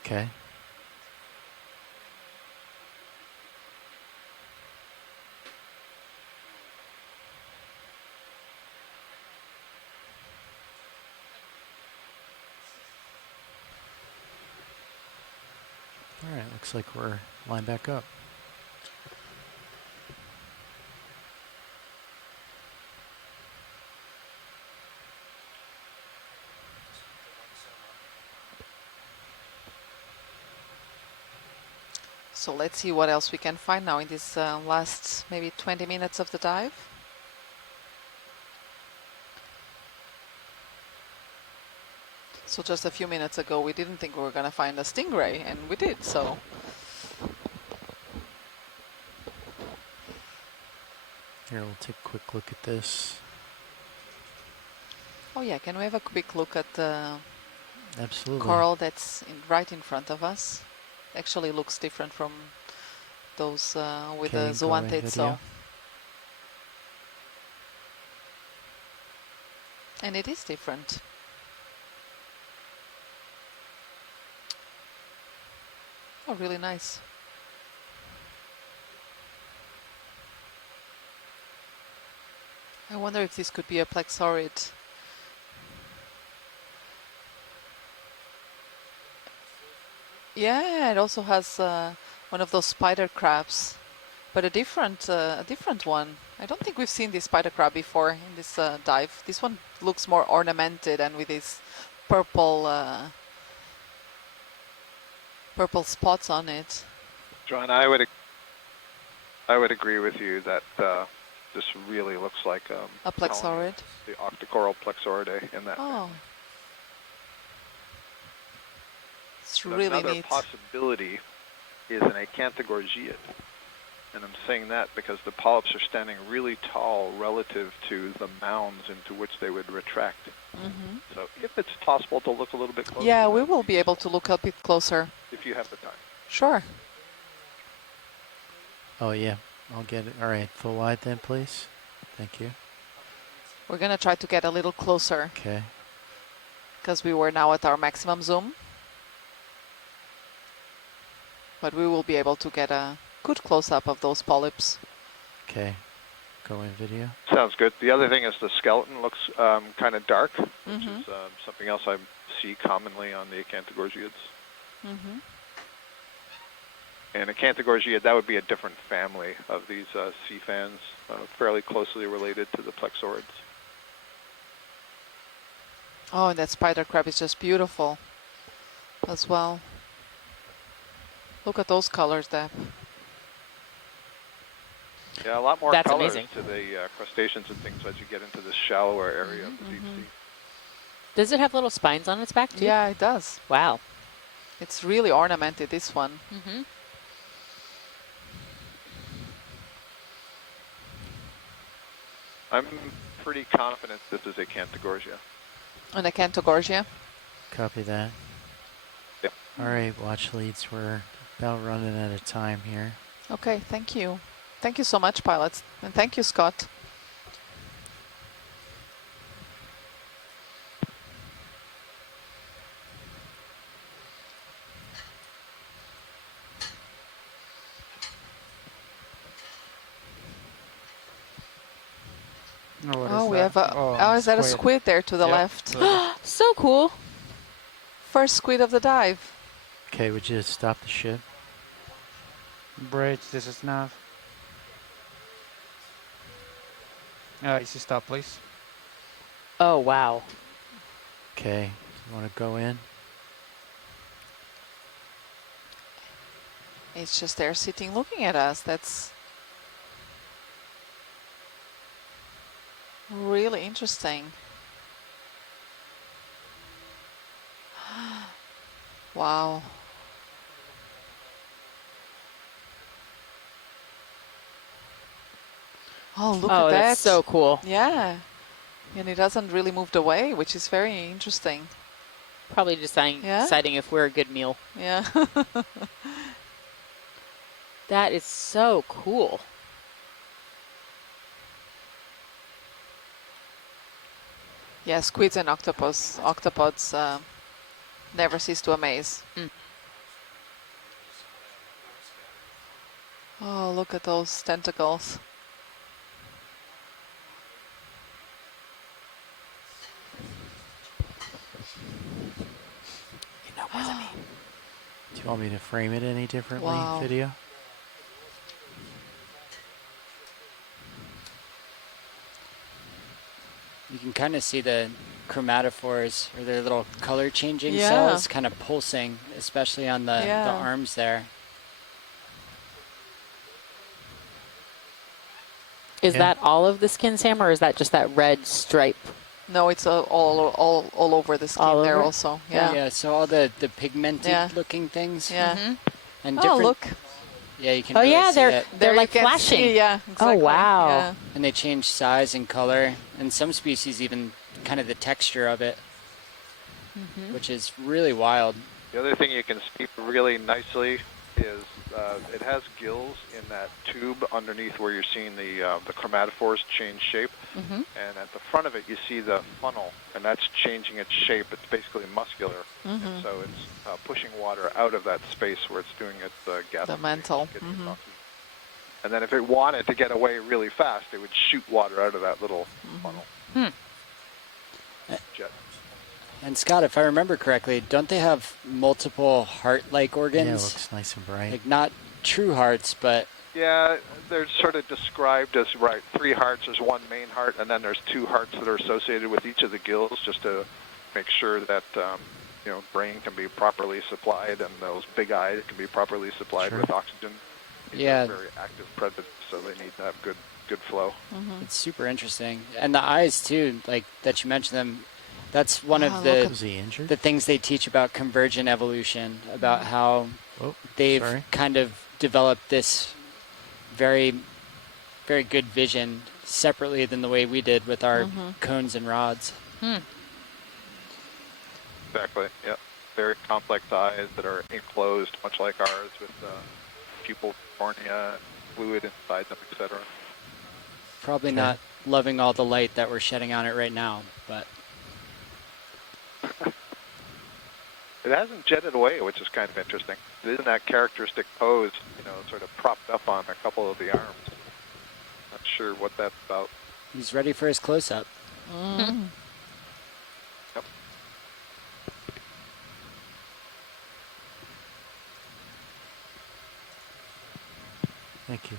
Okay. All right, looks like we're lined back up. So let's see what else we can find now in this last maybe 20 minutes of the dive. So just a few minutes ago, we didn't think we were going to find a stingray, and we did. So Here, we'll take a quick look at this. oh yeah, can we have a quick look at the Absolutely. coral that's right in front of us? Actually looks different from those with the Okay, going zoanthids. So, video. and it is different. Oh, really nice. I wonder if this could be a plexaurid. Yeah, it also has one of those spider crabs, but a different one. I don't think we've seen this spider crab before in this dive. This one looks more ornamented and with these purple purple spots on it. John, I would agree with you that this really looks like A plexaurid. the octocoral plexauridae in that. Oh, it's really Another neat. possibility is an acanthogorgiid. And I'm saying that because the polyps are standing really tall relative to the mounds into which they would retract. Mm-hmm. So if it's possible to look a little bit closer. Yeah, we will be able to look a bit closer. If you have the time. Sure. Oh yeah, I'll get it. All right, full wide then, please. Thank you. We're going to try to get a little closer Okay. because we were now at our maximum zoom. But we will be able to get a good close-up of those polyps. Okay. Go in video. Sounds good. The other thing is the skeleton looks kind of dark, which Mm-hmm. is something else I see commonly on the acanthogorgiids. Mm-hmm. And acanthogorgiid, that would be a different family of these sea fans, fairly closely related to the plexaurids. Oh, and that spider crab is just beautiful as well. Look at those colors, Deb. Yeah, a lot more That's colors amazing. to the crustaceans and things as you get into this shallower area of the deep sea. Does it have little spines on its back too? Yeah, it does. Wow. It's really ornamented, this one. Mm-hmm. I'm pretty confident this is acanthogorgia. And Acanthogorgia. Copy that. Yep. All right, watch leads. We're about running out of time here. Okay, thank you. Thank you so much, pilots. And thank you, Scott. Oh, we have a. Oh, is that a squid there to the left? So cool. First squid of the dive. Okay, would you stop the ship? Bridge, this is nav. Easy stop, please. Oh, wow. Okay, you want to go in? It's just there sitting looking at us. That's Really interesting. Wow. Oh, look at that. That's so cool. Yeah. And it hasn't really moved away, which is very interesting. Probably deciding if we're a good meal. Yeah. That is so cool. Yeah, squids and octopods never cease to amaze. Oh, look at those tentacles. You know more than me. Do you want me to frame it any differently, Wow. video? You can kind of see the chromatophores, or their little color changing Yeah. cells, kind of pulsing, especially on the arms there. Is that all of the skin, Sam, or is that just that red stripe? No, it's all over the skin All there over? also. Yeah. Yeah, so all the pigmented Yeah. looking things. Yeah. And Oh, different, look. yeah, you can Oh really yeah, see they're it. they're There like you can flashing. see, yeah, exactly. Oh wow. Yeah. And they change size and color, and some species even kind of the texture of it, which is really wild. The other thing you can see really nicely is it has gills in that tube underneath where you're seeing the chromatophores change shape. And at the front of it, you see the funnel, and that's changing its shape. It's basically muscular, and so it's pushing water out of that space where it's doing its gas. The mantle. And then if it wanted to get away really fast, it would shoot water out of that little funnel. Jet. And Scott, if I remember correctly, don't they have multiple heart-like organs? Yeah, it looks nice and bright. Like not true hearts, but Yeah, they're sort of described as, 3 hearts. There's one main heart, and then there's 2 hearts that are associated with each of the gills, just to make sure that brain can be properly supplied, and those big eyes can be properly supplied with oxygen. These are very active predators, so they need to have good flow. It's super interesting. And the eyes too, like that you mentioned them. That's one of Was he injured? the things they teach about convergent evolution, about how they've kind of developed this very, very good vision separately than the way we did with our cones and rods. Exactly, yeah. Very complex eyes that are enclosed, much like ours, with pupil cornea, fluid inside them, etc. Probably not loving all the light that we're shedding on it right now, but it hasn't jetted away, which is kind of interesting. It is in that characteristic pose, sort of propped up on a couple of the arms. Not sure what that's about. he's ready for his close-up. Yep. Thank you.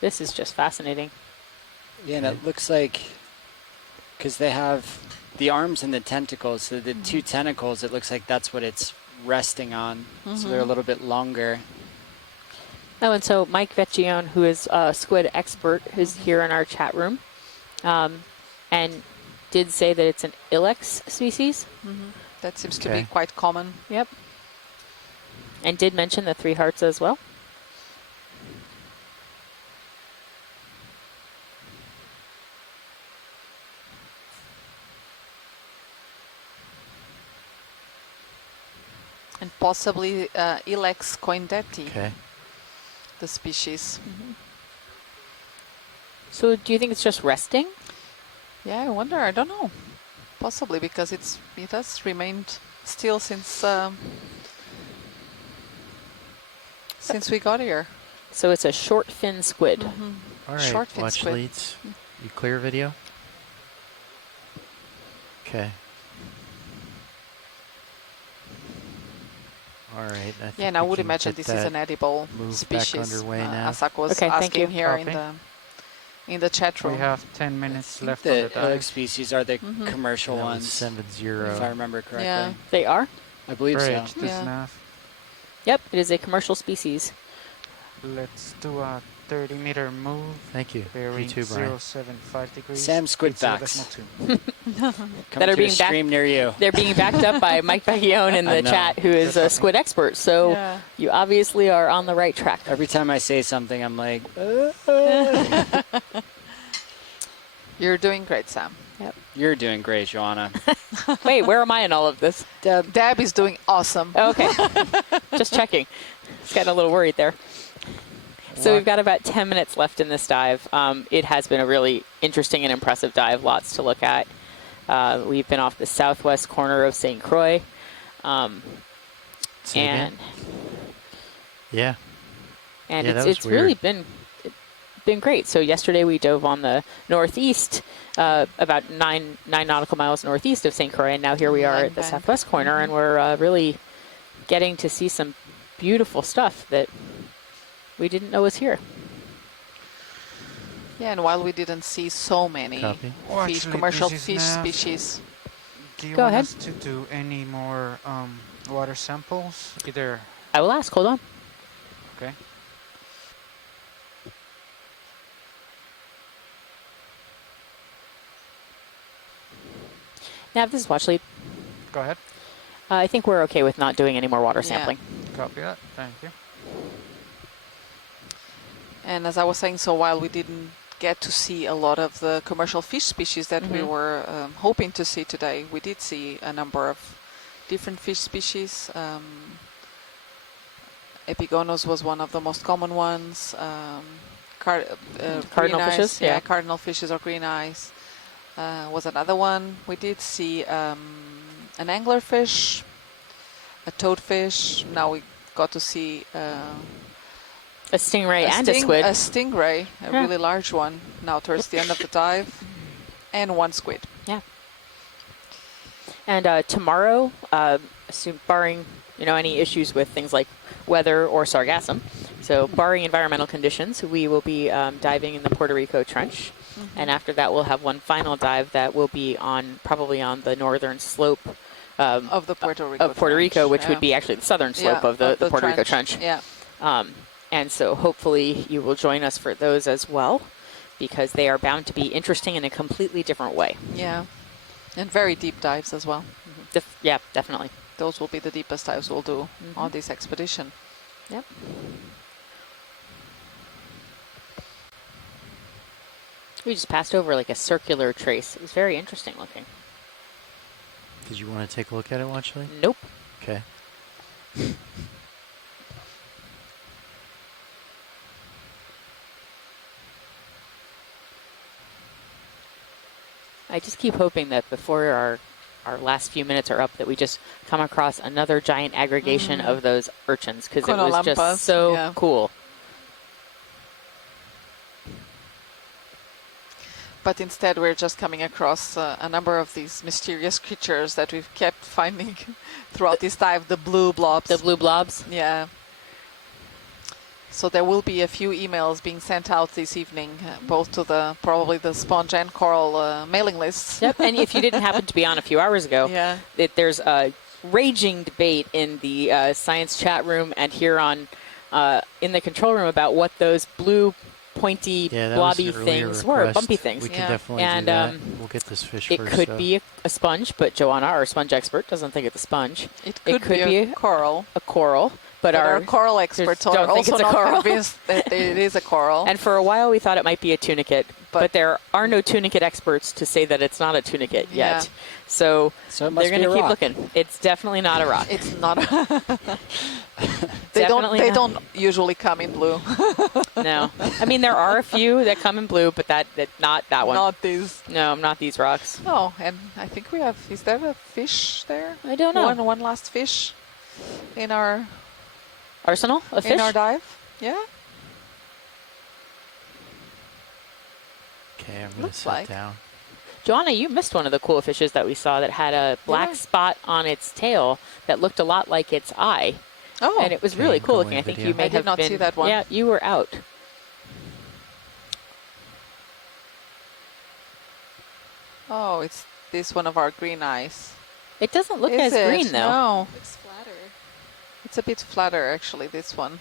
This is just fascinating. Yeah, and it looks like, because they have the arms and the tentacles, so the 2 tentacles, it looks like that's what it's resting on. So they're a little bit longer. Oh, and so Mike Vecchione, who is a squid expert, is here in our chat room, and did say that it's an ilex species. That seems to be quite common. Yep. And did mention the 3 hearts as well. And possibly Ilex coindetti, Okay. the species. So do you think it's just resting? Yeah, I wonder. I don't know. Possibly because it has remained still since we got here. So it's a short fin squid. All right, Short fin watch squid. leads. You clear video? Okay. All right. I think Yeah, and I we would can imagine get this is that an edible move species. back underway now. As I was Okay, thank asking you. here in the chat room. We have 10 minutes left on The the dive. ilex species are the commercial That was ones, 7-0. if I remember correctly. Yeah. They are? I believe so. Bridge this nav. Yep, it is a commercial species. Let's do a 30-meter move. Thank you. Bearing You too, Brian. 075 degrees. Sam Squid 80.2. facts. That are being stream near you. They're being backed up by Mike Vecchione in I the know. chat, who is a squid expert. So Yeah. you obviously are on the right track. Every time I say something, I'm like, You're doing great, Sam. Yep. you're doing great, Joanna. Wait, where am I in all of this? Deb is doing awesome. Okay. Just checking. Just getting a little worried there. So we've got about 10 minutes left in this dive. It has been a really interesting and impressive dive, lots to look at. We've been off the southwest corner of St. Croix. Say again? Yeah. And Yeah, it's really been great. So yesterday we dove on the northeast, about nine nautical miles northeast of St. Croix, and now here we are at the southwest corner, and we're really getting to see some beautiful stuff that we didn't know was here. Yeah, and while we didn't see so many fish, commercial this is fish nav. species. Do you Go want ahead. us to do any more water samples? Either. I will ask. Hold on. Okay. Nav, this is Watch Lead. Go ahead. I think we're okay with not doing any more water Yeah. sampling. Copy that. Thank you. And as I was saying, so while we didn't get to see a lot of the commercial fish species that we were hoping to see today, we did see a number of different fish species. Epigonos was one of the most common ones. Cardinal green fishes, eyes, yeah. cardinal fishes or green eyes was another one. We did see an anglerfish, a toadfish. Now we got to see a stingray and a squid. A stingray, a Yeah. really large one. Now towards the end of the dive, and one squid. Yeah. And tomorrow, barring any issues with things like weather or sargassum, so barring environmental conditions, we will be diving in the Puerto Rico Trench, and after that we'll have one final dive that will be probably on the northern slope of the Puerto Rico Rico, which yeah. would be actually the southern slope Yeah, of the Puerto Rico Trench. Yeah. And so hopefully you will join us for those as well, because they are bound to be interesting in a completely different way. Yeah, and very deep dives as well. Yeah, definitely. Those will be the deepest dives we'll do on this expedition. Yep. We just passed over like a circular trace. It was very interesting looking. Did you want to take a look at it, Watchley? Nope. Okay. I just keep hoping that before our last few minutes are up that we just come across another giant aggregation of those urchins, because it was just so cool. But instead we're just coming across a number of these mysterious creatures that we've kept finding throughout this dive, the blue blobs. The blue blobs? Yeah. So there will be a few emails being sent out this evening, both to probably the sponge and coral mailing lists. Yep, and if you didn't happen to be on a few hours ago, there's a raging debate in the science chat room and here on in the control room about what those blue pointy blobby things were, bumpy things. We can definitely do that. We'll get this fish it first. It could be a sponge, but Joanna, our sponge expert, doesn't think it's a sponge. It could be a coral. A coral. But our coral experts are also not convinced that it is a coral. And for a while we thought it might be a tunicate, but there are no tunicate experts to say that it's not a tunicate yet. So it must they're going to keep looking. It's definitely not a rock. It's not a They don't usually come in blue. No. I mean, there are a few that come in blue, but not that one. Not these. No, not these rocks. Oh, and I think we have, is there a fish there? I don't know. One last fish in our arsenal of fish? In our dive? Yeah. Okay, I'm going to sit down. Joanna, you missed one of the cool fishes that we saw that had a black spot on its tail that looked a lot like its eye. Oh. And it was really cool looking. I think you may have been. I did not see that one. Yeah, you were out. Oh, it's this one of our green eyes. It doesn't look Is as it? green, though. No. Looks flatter. It's a bit flatter, actually, this one.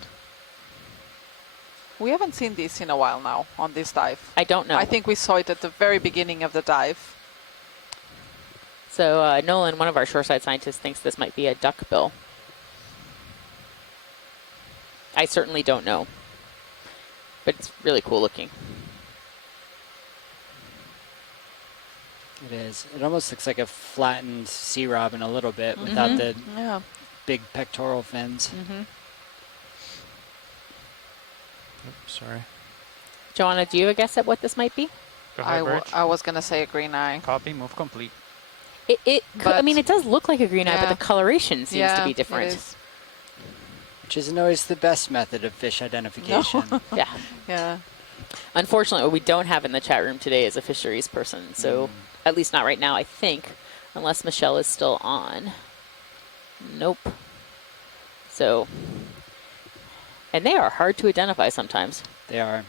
We haven't seen this in a while now on this dive. I don't know. I think we saw it at the very beginning of the dive. So Nolan, one of our shoreside scientists, thinks this might be a duckbill. I certainly don't know, but it's really cool looking. It is. It almost looks like a flattened sea robin a little bit without the big pectoral fins. Oops, sorry. Joanna, do you have a guess at what this might be? Go ahead, I was going to say a green eye. Copy, move complete. I mean, it does look like a green eye, but Yeah. the coloration seems to be it different. is. Which isn't always the best method of fish identification. Yeah. Yeah. Unfortunately, what we don't have in the chat room today is a fisheries person. So, at least not right now, I think, unless Michelle is still on. Nope. So, and they are hard to identify sometimes. They are.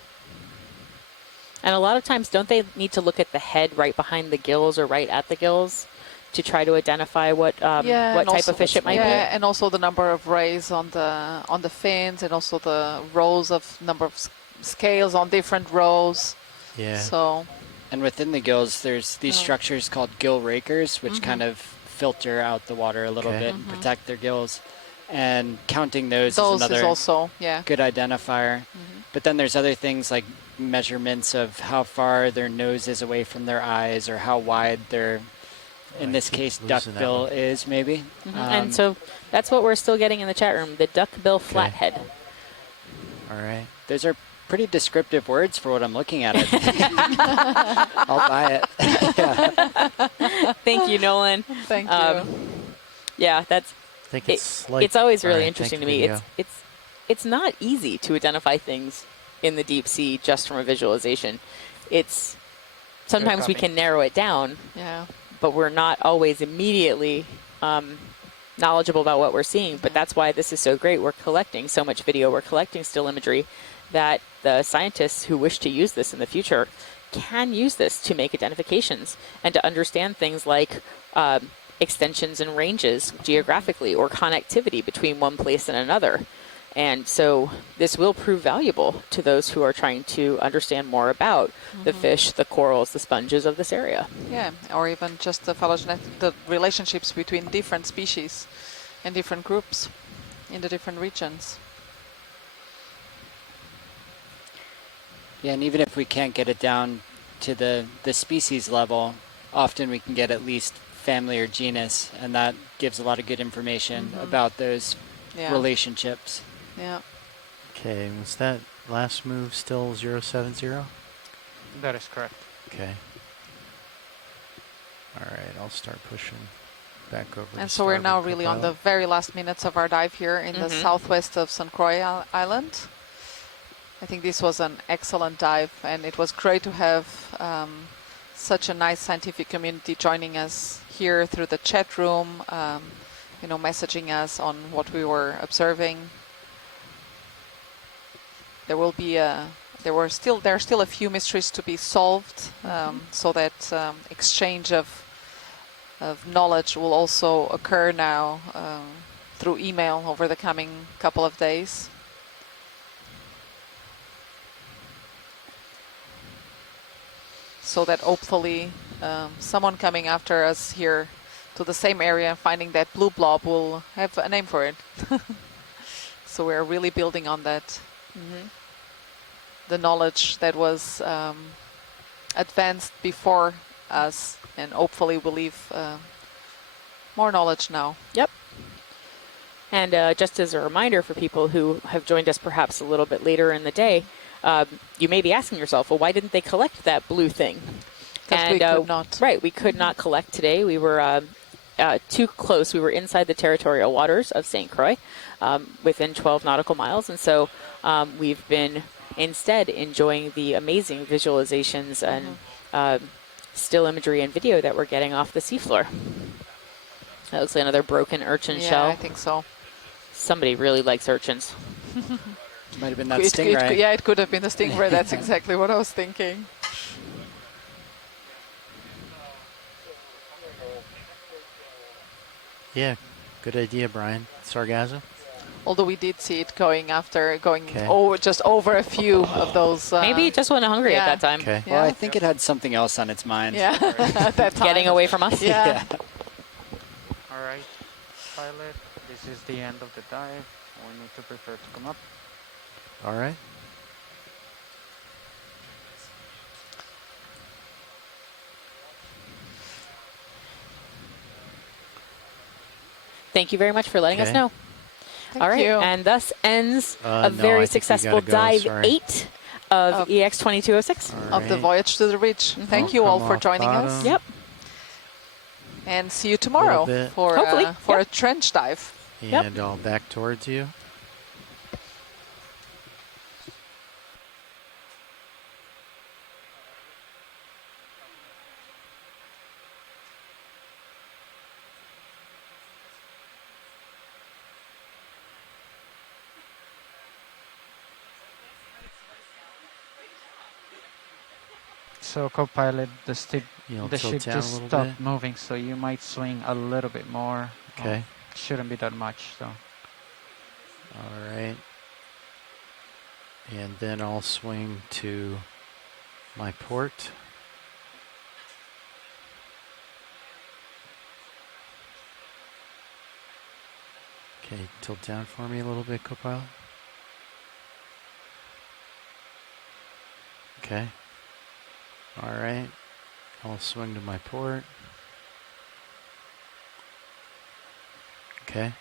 And a lot of times, don't they need to look at the head right behind the gills or right at the gills to try to identify what type of fish it might be? Yeah, and also the number of rays on the fins, and also the rows of number of scales on different rows. Yeah. So. And within the gills, there's these structures called gill rakers, which kind of filter out the water a little bit and protect their gills. And counting those is another is also, good identifier. But then there's other things like measurements of how far their nose is away from their eyes, or how wide their, in this case, duckbill is, maybe. And so that's what we're still getting in the chat room, the duckbill flathead. All right. Those are pretty descriptive words for what I'm looking at. I'll buy it. Thank you, Nolan. Thank you. Yeah, that's. I think it's always really right, interesting to thank me. video. It's not easy to identify things in the deep sea just from a visualization. It's sometimes we can narrow it down. Yeah. But we're not always immediately knowledgeable about what we're seeing. But that's why this is so great. We're collecting so much video. We're collecting still imagery that the scientists who wish to use this in the future can use this to make identifications and to understand things like extensions and ranges geographically, or connectivity between one place and another. And so this will prove valuable to those who are trying to understand more about the fish, the corals, the sponges of this area. Yeah, or even just the relationships between different species and different groups in the different regions. Yeah, and even if we can't get it down to the species level, often we can get at least family or genus, and that gives a lot of good information about those relationships. Yeah. Okay, was that last move still 070? That is correct. Okay. All right, I'll start pushing back over. And so we're now really on the very last minutes of our dive here in the southwest of St. Croix Island. I think this was an excellent dive, and it was great to have such a nice scientific community joining us here through the chat room, messaging us on what we were observing. There are still a few mysteries to be solved, so that exchange of knowledge will also occur now through email over the coming couple of days. So that hopefully someone coming after us here to the same area, finding that blue blob, will have a name for it. So we're really building on that. The knowledge that was advanced before us, and hopefully we'll leave more knowledge now. Yep. And just as a reminder for people who have joined us perhaps a little bit later in the day, you may be asking yourself, well, why didn't they collect that blue thing? Because we could not. Right, we could not collect today. We were too close. We were inside the territorial waters of St. Croix, within 12 nautical miles. And so we've been instead enjoying the amazing visualizations and still imagery and video that we're getting off the seafloor. That looks like another broken urchin shell. Yeah, I think so. Somebody really likes urchins. Might have been that stingray. Yeah, it could have been the stingray. That's exactly what I was thinking. Yeah, good idea, Brian. Sargassum? Although we did see it going Okay. over, just over a few of those. Maybe it just went hungry yeah. at that time. Okay. Well, I think it had something else on its mind. Yeah, at that time. Getting away from us. Yeah. All right, pilot, this is the end of the dive. We need to prepare to come up. All right. Thank you very much for letting us Okay. know. Thank All right, you. and thus ends No, a I very think we successful gotta go, dive sorry. 8 of EX2206. All Of the right. voyage to the ridge. Thank you Come all for off joining us. bottom. Yep. And see you tomorrow bit. for Hopefully, for yep. a trench dive. And all back towards you. So, co-pilot, the You'll the tilt ship down a just little stopped bit. moving, so you might swing a little bit more. Okay. Shouldn't be that much, so. All right. And then I'll swing to my port. Okay, tilt down for me a little bit, Copilot. Okay. All right. I'll swing to my port. Okay.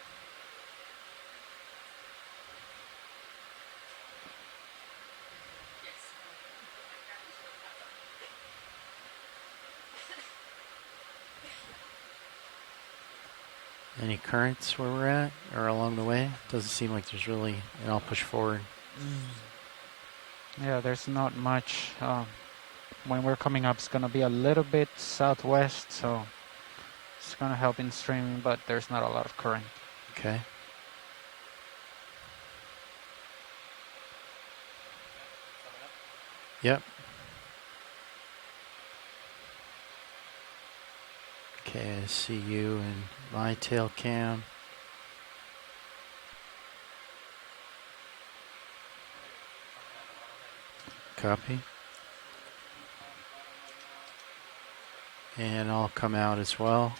Any currents where we're at or along the way? Doesn't seem like there's really, and I'll push forward. Yeah, there's not much. When we're coming up, it's going to be a little bit southwest, so it's going to help in streaming, but there's not a lot of current. Okay. Yep. Okay, I see you in my tail cam. Copy. And I'll come out as well.